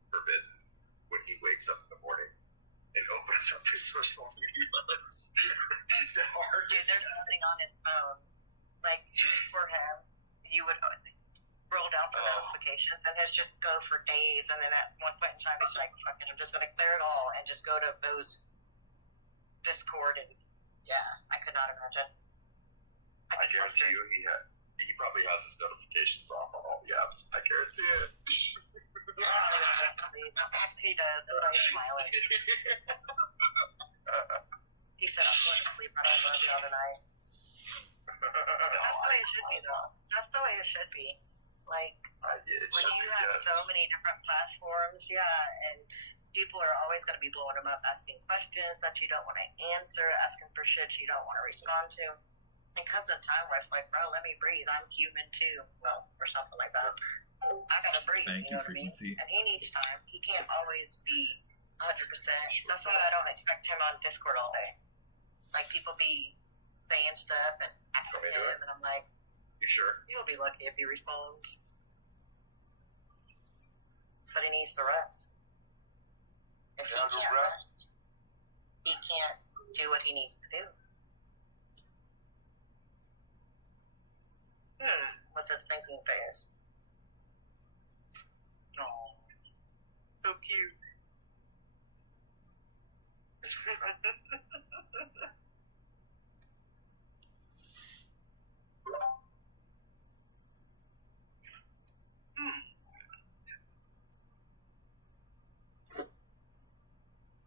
forbid, when he wakes up in the morning and opens up his social media? It's hard. Dude, there's nothing on his phone like for him, you would roll down for notifications and his just go for days, and then at one point in time, he's like, "Fuck it, I'm just gonna clear it all and just go to those Discord." And yeah, I could not imagine. I guarantee you, he probably has his notifications off on all the apps. I guarantee it. He does. That's why he's smiling. He said, "I'm going to sleep. I don't love you all tonight." That's the way it should be, though. That's the way it should be. Like, when you have so many different platforms, and people are always going to be blowing them up, asking questions that you don't want to answer, asking for shit you don't want to respond to. It comes a time where it's like, bro, let me breathe. I'm human too. Well, or something like that. I gotta breathe. Thank you you, know Frequency. what I mean? And he needs time. He can't always be 100%. That's why I don't expect him on Discord all day. Like, people be saying stuff and asking him, and I'm like, you sure? You'll be lucky if he responds. But he needs the rest. If he can't rest, he can't do what he needs to do. What's his thinking face? Oh, so cute.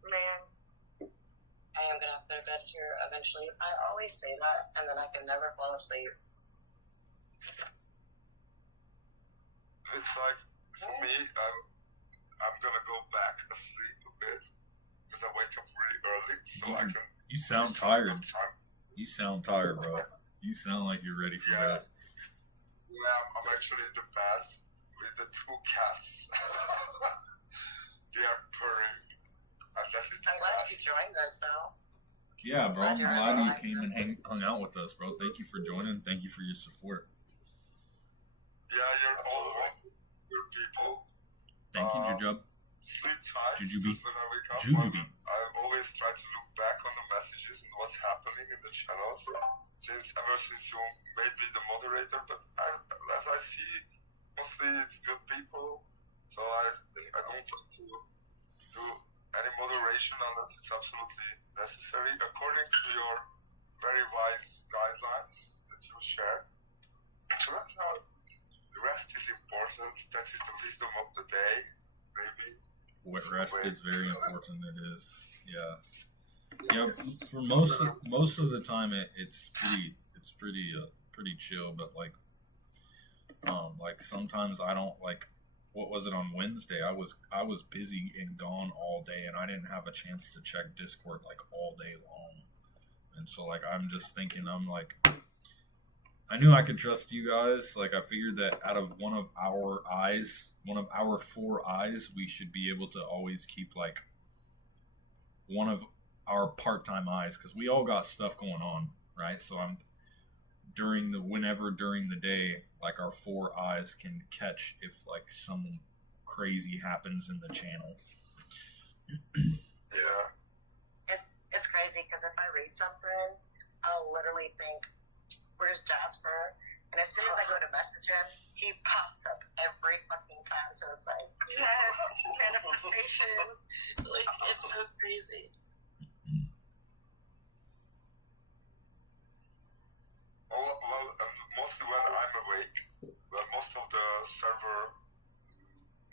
Man, I am gonna have to go to bed here eventually. I always say that, and then I can never fall asleep. It's like, for me, I'm gonna go back asleep a bit because I wake up really early, so I can. You sound tired. You sound tired, bro. You sound like you're ready for bed. Yeah, I'm actually in the bed with the two cats. They are purring. And that is the I'm glad you joined us, though. Yeah, bro. I'm glad you came and hung out with us, bro. Thank you for joining. Thank you for your support. Yeah, you're all good people. Thank you, Jujub. Sleep tight. Jujubee. When I wake up, Jujubee. I always try to look back on the messages and what's happening in the channels. Ever since you made me the moderator, but as I see, mostly it's good people, so I don't like to do any moderation unless it's absolutely necessary, according to your very wise guidelines that you share. The rest is important. That is the wisdom of the day, maybe. What rest is very important. It is, yeah. For most of the time, it's pretty chill. But like sometimes I don't like. What was it on Wednesday? I was busy and gone all day, and I didn't have a chance to check Discord like all day long. And so like I'm just thinking, I'm like, I knew I could trust you guys. Like I figured that out of one of our 4 eyes, we should be able to always keep like one of our part-time eyes, because we all got stuff going on, right? So I'm during the day, like our 4 eyes can catch if like some crazy happens in the channel. Yeah. It's crazy because if I read something, I'll literally think, "Where's Jasper?" And as soon as I go to message him, he pops up every fucking time. So it's like, yes, manifestation. Like, it's so crazy. Well, mostly when I'm awake, most of the server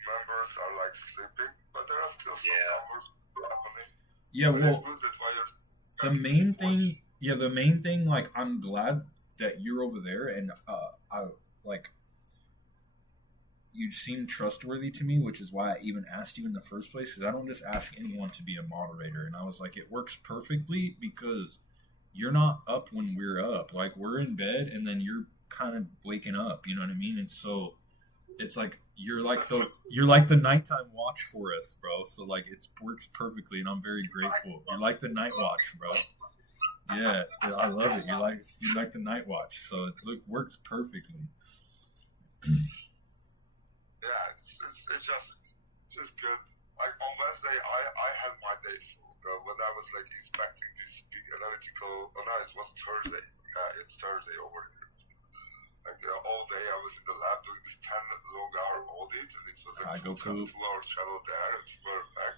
members are like sleeping, but there are still some numbers happening. Yeah, but well, the main thing, like, I'm glad that you're over there, and I like, you seem trustworthy to me, which is why I even asked you in the first place, because I don't just ask anyone to be a moderator. And I was like, it works perfectly because you're not up when we're up. Like, we're in bed and then you're kind of waking up, you know what I mean? And so it's like you're like the nighttime watch for us, bro. So like it works perfectly, and I'm very grateful. You're like the night watch, bro. Yeah, I love it. You like the night watch, so it works perfectly. Yeah, it's just good. Like on Wednesday, I had my day full. When I was like inspecting this big analytical. Oh no, it was Thursday. Yeah, it's Thursday over here. Like all day I was in the lab doing this 10 long hour audit, and it was like Hi, Goku. 2 hour travel there and 2 hour back.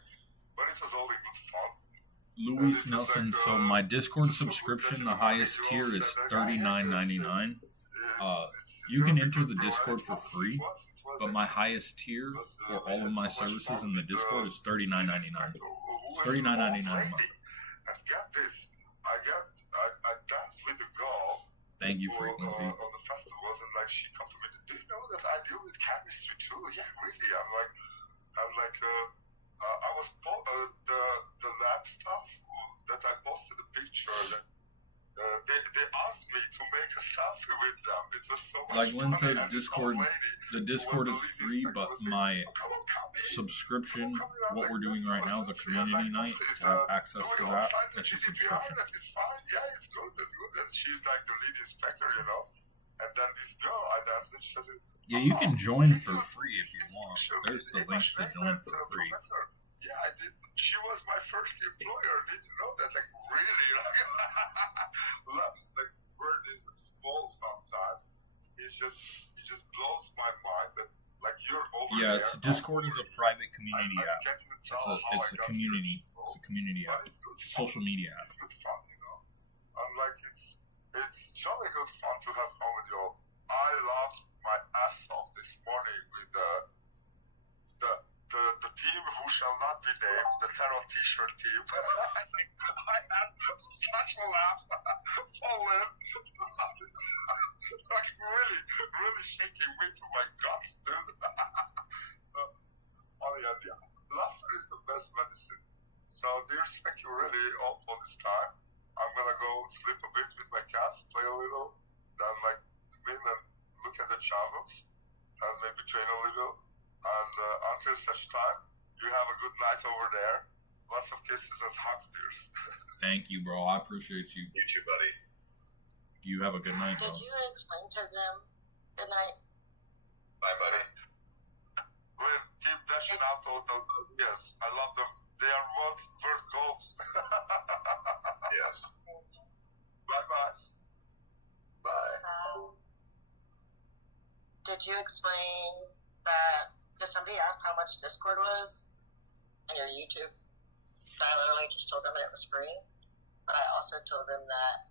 But it was all in good fun. Luis Nelson. So my Discord subscription, the highest tier is $39.99. You can enter the Discord for free, but my highest tier for all of my services in the Discord is $39.99. It's $39.99 a month. And get this, I danced with a girl. Thank you, Frequency. On the festivals, and like she come to me, do you know that I deal with chemistry too? Yeah, really. I was the lab stuff that I posted a picture that they asked me to make a selfie with them. It was so much Like Lynn fun. says, Discord, the Discord is free, but my subscription, what we're doing right now, the community night, to have access to that, that's a subscription. It's fine. Yeah, it's good. It's good. And she's like the lead inspector, you know. And then this girl, I danced with, she says, Yeah, you can join for free if you want. There's the link to join for free. Yeah, I did. She was my first employer. Did you know that? Like, really? Like, word is small sometimes. It just blows my mind that, like, you're over Yeah, there. Discord is a private community I app. can't even tell It's a community. It's a community app. But it's good It's a fun. social media app. It's good fun, you know. And like it's jolly good fun to have fun with you. I laughed my ass off this morning with the team who shall not be named, the Tarot T-shirt team. I had such a laugh for Lynn. Like really shaking me to my guts, dude. So, yeah, laughter is the best medicine. So, dears, thank you really all for this time. I'm gonna go sleep a bit with my cats, play a little, then like come in and look at the channels, and maybe train a little. And until such time, you have a good night over there. Lots of kisses and hugs, dears. Thank you, bro. I appreciate you. You too, buddy. You have a good night, bro. Did you explain to them good night? Bye, buddy. Well, keep dashing out all the yes. I love them. They are worth gold. Yes. Bye. Bye. Did you explain that? Because somebody asked how much Discord was on your YouTube. So I literally just told them that it was free. But I also told them that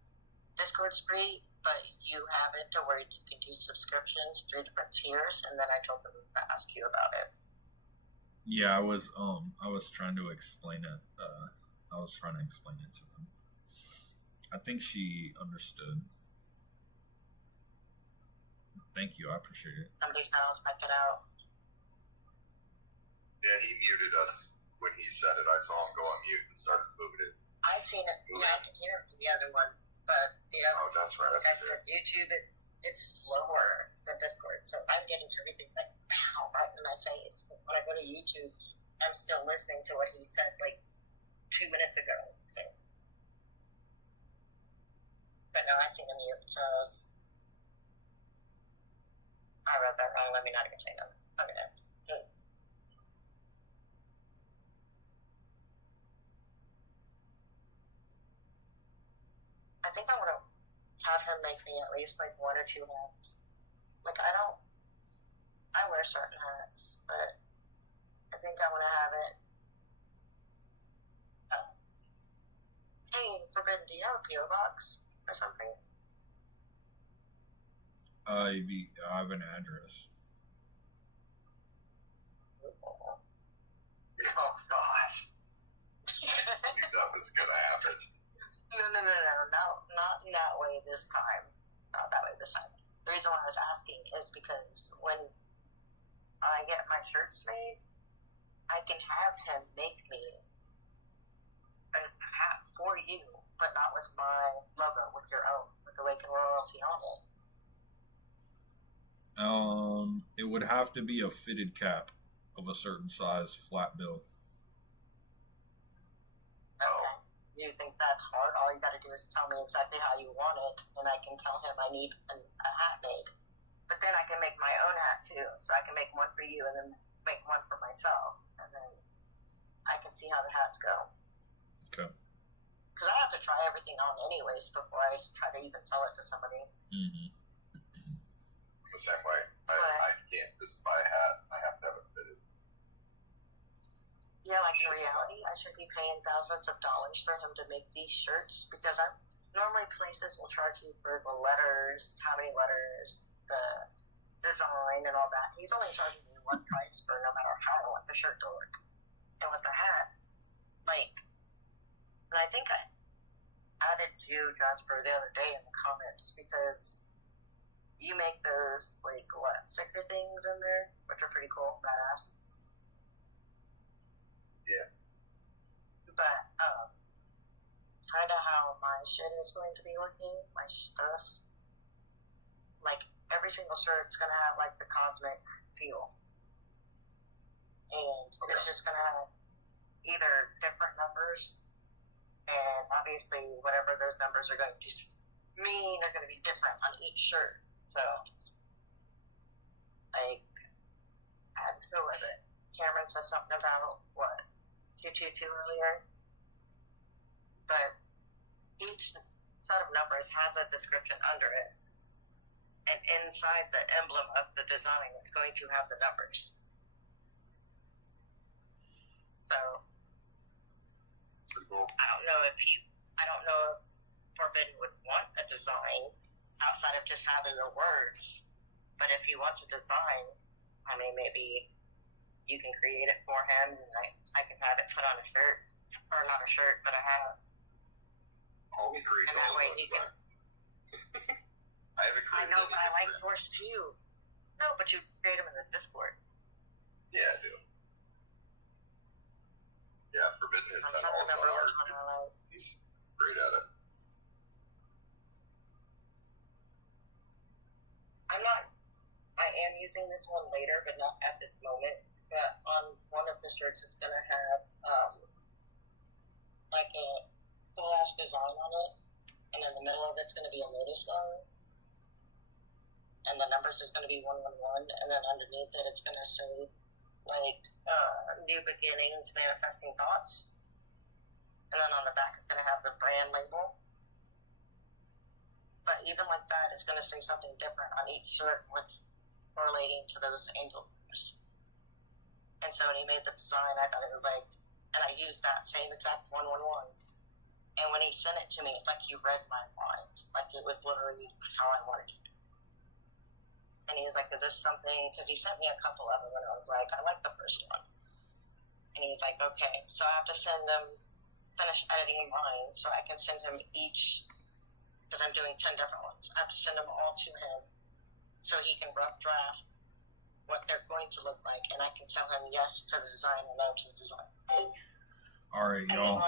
Discord's free, but you have it to where you can do subscriptions through different tiers. And then I told them to ask you about it. Yeah, I was trying to explain it. I was trying to explain it to them. I think she understood. Thank you. I appreciate it. Somebody's now check it out. Yeah, he muted us when he said it. I saw him go on mute and started moving it. I seen it. Yeah, I can hear it from the other one. But the other Oh, that's right. like I said, YouTube, it's slower than Discord. So I'm getting everything like pow right in my face. When I go to YouTube, I'm still listening to what he said like 2 minutes ago. So, but no, I seen him mute. So I read that wrong. Let me not even say no. Okay. I think I want to have him make me at least like 1 or 2 hats. Like I wear certain hats, but I think I want to have it. Hey, Forbidden, do you have a PO box or something? I have an address. Oh, God. I knew that was going to happen. No, not in that way this time. Not that way this time. The reason why I was asking is because when I get my shirts made, I can have him make me a hat for you, but not with my logo, with your own, with Awaken Royalty on it. It would have to be a fitted cap of a certain size, flat bill. Okay. You think that's hard? All you gotta do is tell me exactly how you want it, and I can tell him I need a hat made. But then I can make my own hat too. So I can make one for you and then make one for myself. And then I can see how the hats go. Okay. Because I have to try everything on anyways before I try to even sell it to somebody. Mm-hmm. the same way. I can't just buy a hat. I have to have it fitted. Yeah, like in reality, I should be paying thousands of dollars for him to make these shirts because normally places will charge you for the letters, how many letters, the design, and all that. He's only charging me one price for no matter how I want the shirt to look. And with the hat, and I think I added you, Jasper, the other day in the comments because you make those, sticker things in there, which are pretty cool, badass. Yeah. But, kind of how my shit is going to be looking, my stuff. Every single shirt's going to have, the cosmic feel. And it's just going to have either different numbers, and obviously whatever those numbers are going to mean are going to be different on each shirt. So, and who was it? Cameron said something about, 222 earlier? But each set of numbers has a description under it. And inside the emblem of the design, it's going to have the numbers. So, I don't know if Forbidden would want a design outside of just having the words. But if he wants a design, maybe you can create it for him, and I can have it put on a shirt, or not a shirt, but a hat. Homie creates And that all way his he can. I have a I know, but I like yours too. No, but you create them in the Discord. Yeah, I do. Yeah, Forbidden has done all his own art. He's great at it. I am using this one later, but not at this moment. But on one of the shirts, it's going to have a cool ass design on it, and in the middle of it's going to be a lotus flower, and the numbers is going to be 111, and then underneath it, it's going to say new beginnings, manifesting thoughts, and then on the back, it's going to have the brand label. But even like that, it's going to say something different on each shirt with correlating to those angel numbers. And so when he made the design, I thought it was and I used that same exact 111. And when he sent it to me, it's like he read my mind. It was literally how I wanted it. And he was like, is this something, because he sent me a couple of them, and I was like, I like the first one. And he was like, okay, so I have to finish editing mine, so I can send him each, because I'm doing 10 different ones. I have to send them all to him so he can rough draft what they're going to look like, and I can tell him yes to the design or no to the design. All right, y'all.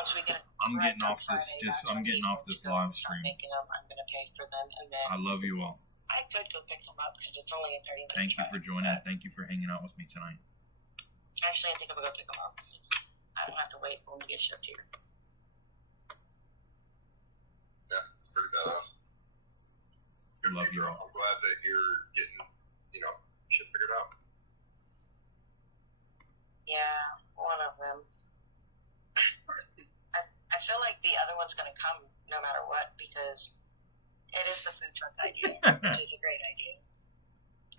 I'm getting off this. I'm getting off this live stream. I'm gonna pay for them, and then I love you all. I could go pick them up because it's only a 30-minute. Thank you for joining. Thank you for hanging out with me tonight. Actually, I think I'm gonna go pick them up because I don't have to wait for them to get shipped here. Yeah, it's pretty badass. Good Love you girl. all. I'm glad that you're getting, shit figured out. Yeah, one of them. I feel like the other one's gonna come no matter what because it is the food truck idea, which is a great idea.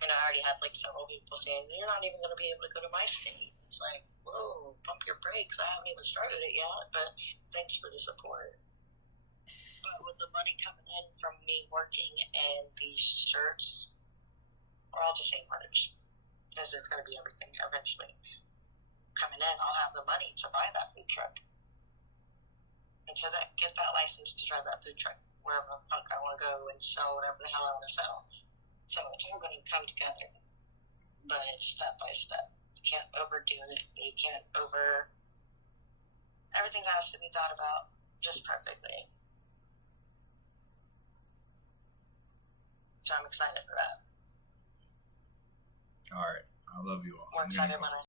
And I already had several people saying, you're not even gonna be able to go to my state. It's like, whoa, pump your brakes. I haven't even started it yet, but thanks for the support. But with the money coming in from me working and these shirts, or I'll just say merch, because it's going to be everything eventually coming in, I'll have the money to buy that food truck. And to get that license to drive that food truck wherever the fuck I want to go and sell whatever the hell I want to sell. So it's all going to come together. But it's step by step. You can't overdo it. You can't everything has to be thought about just perfectly. So I'm excited for that. All right. I love you all. More I'm gonna excited go. when I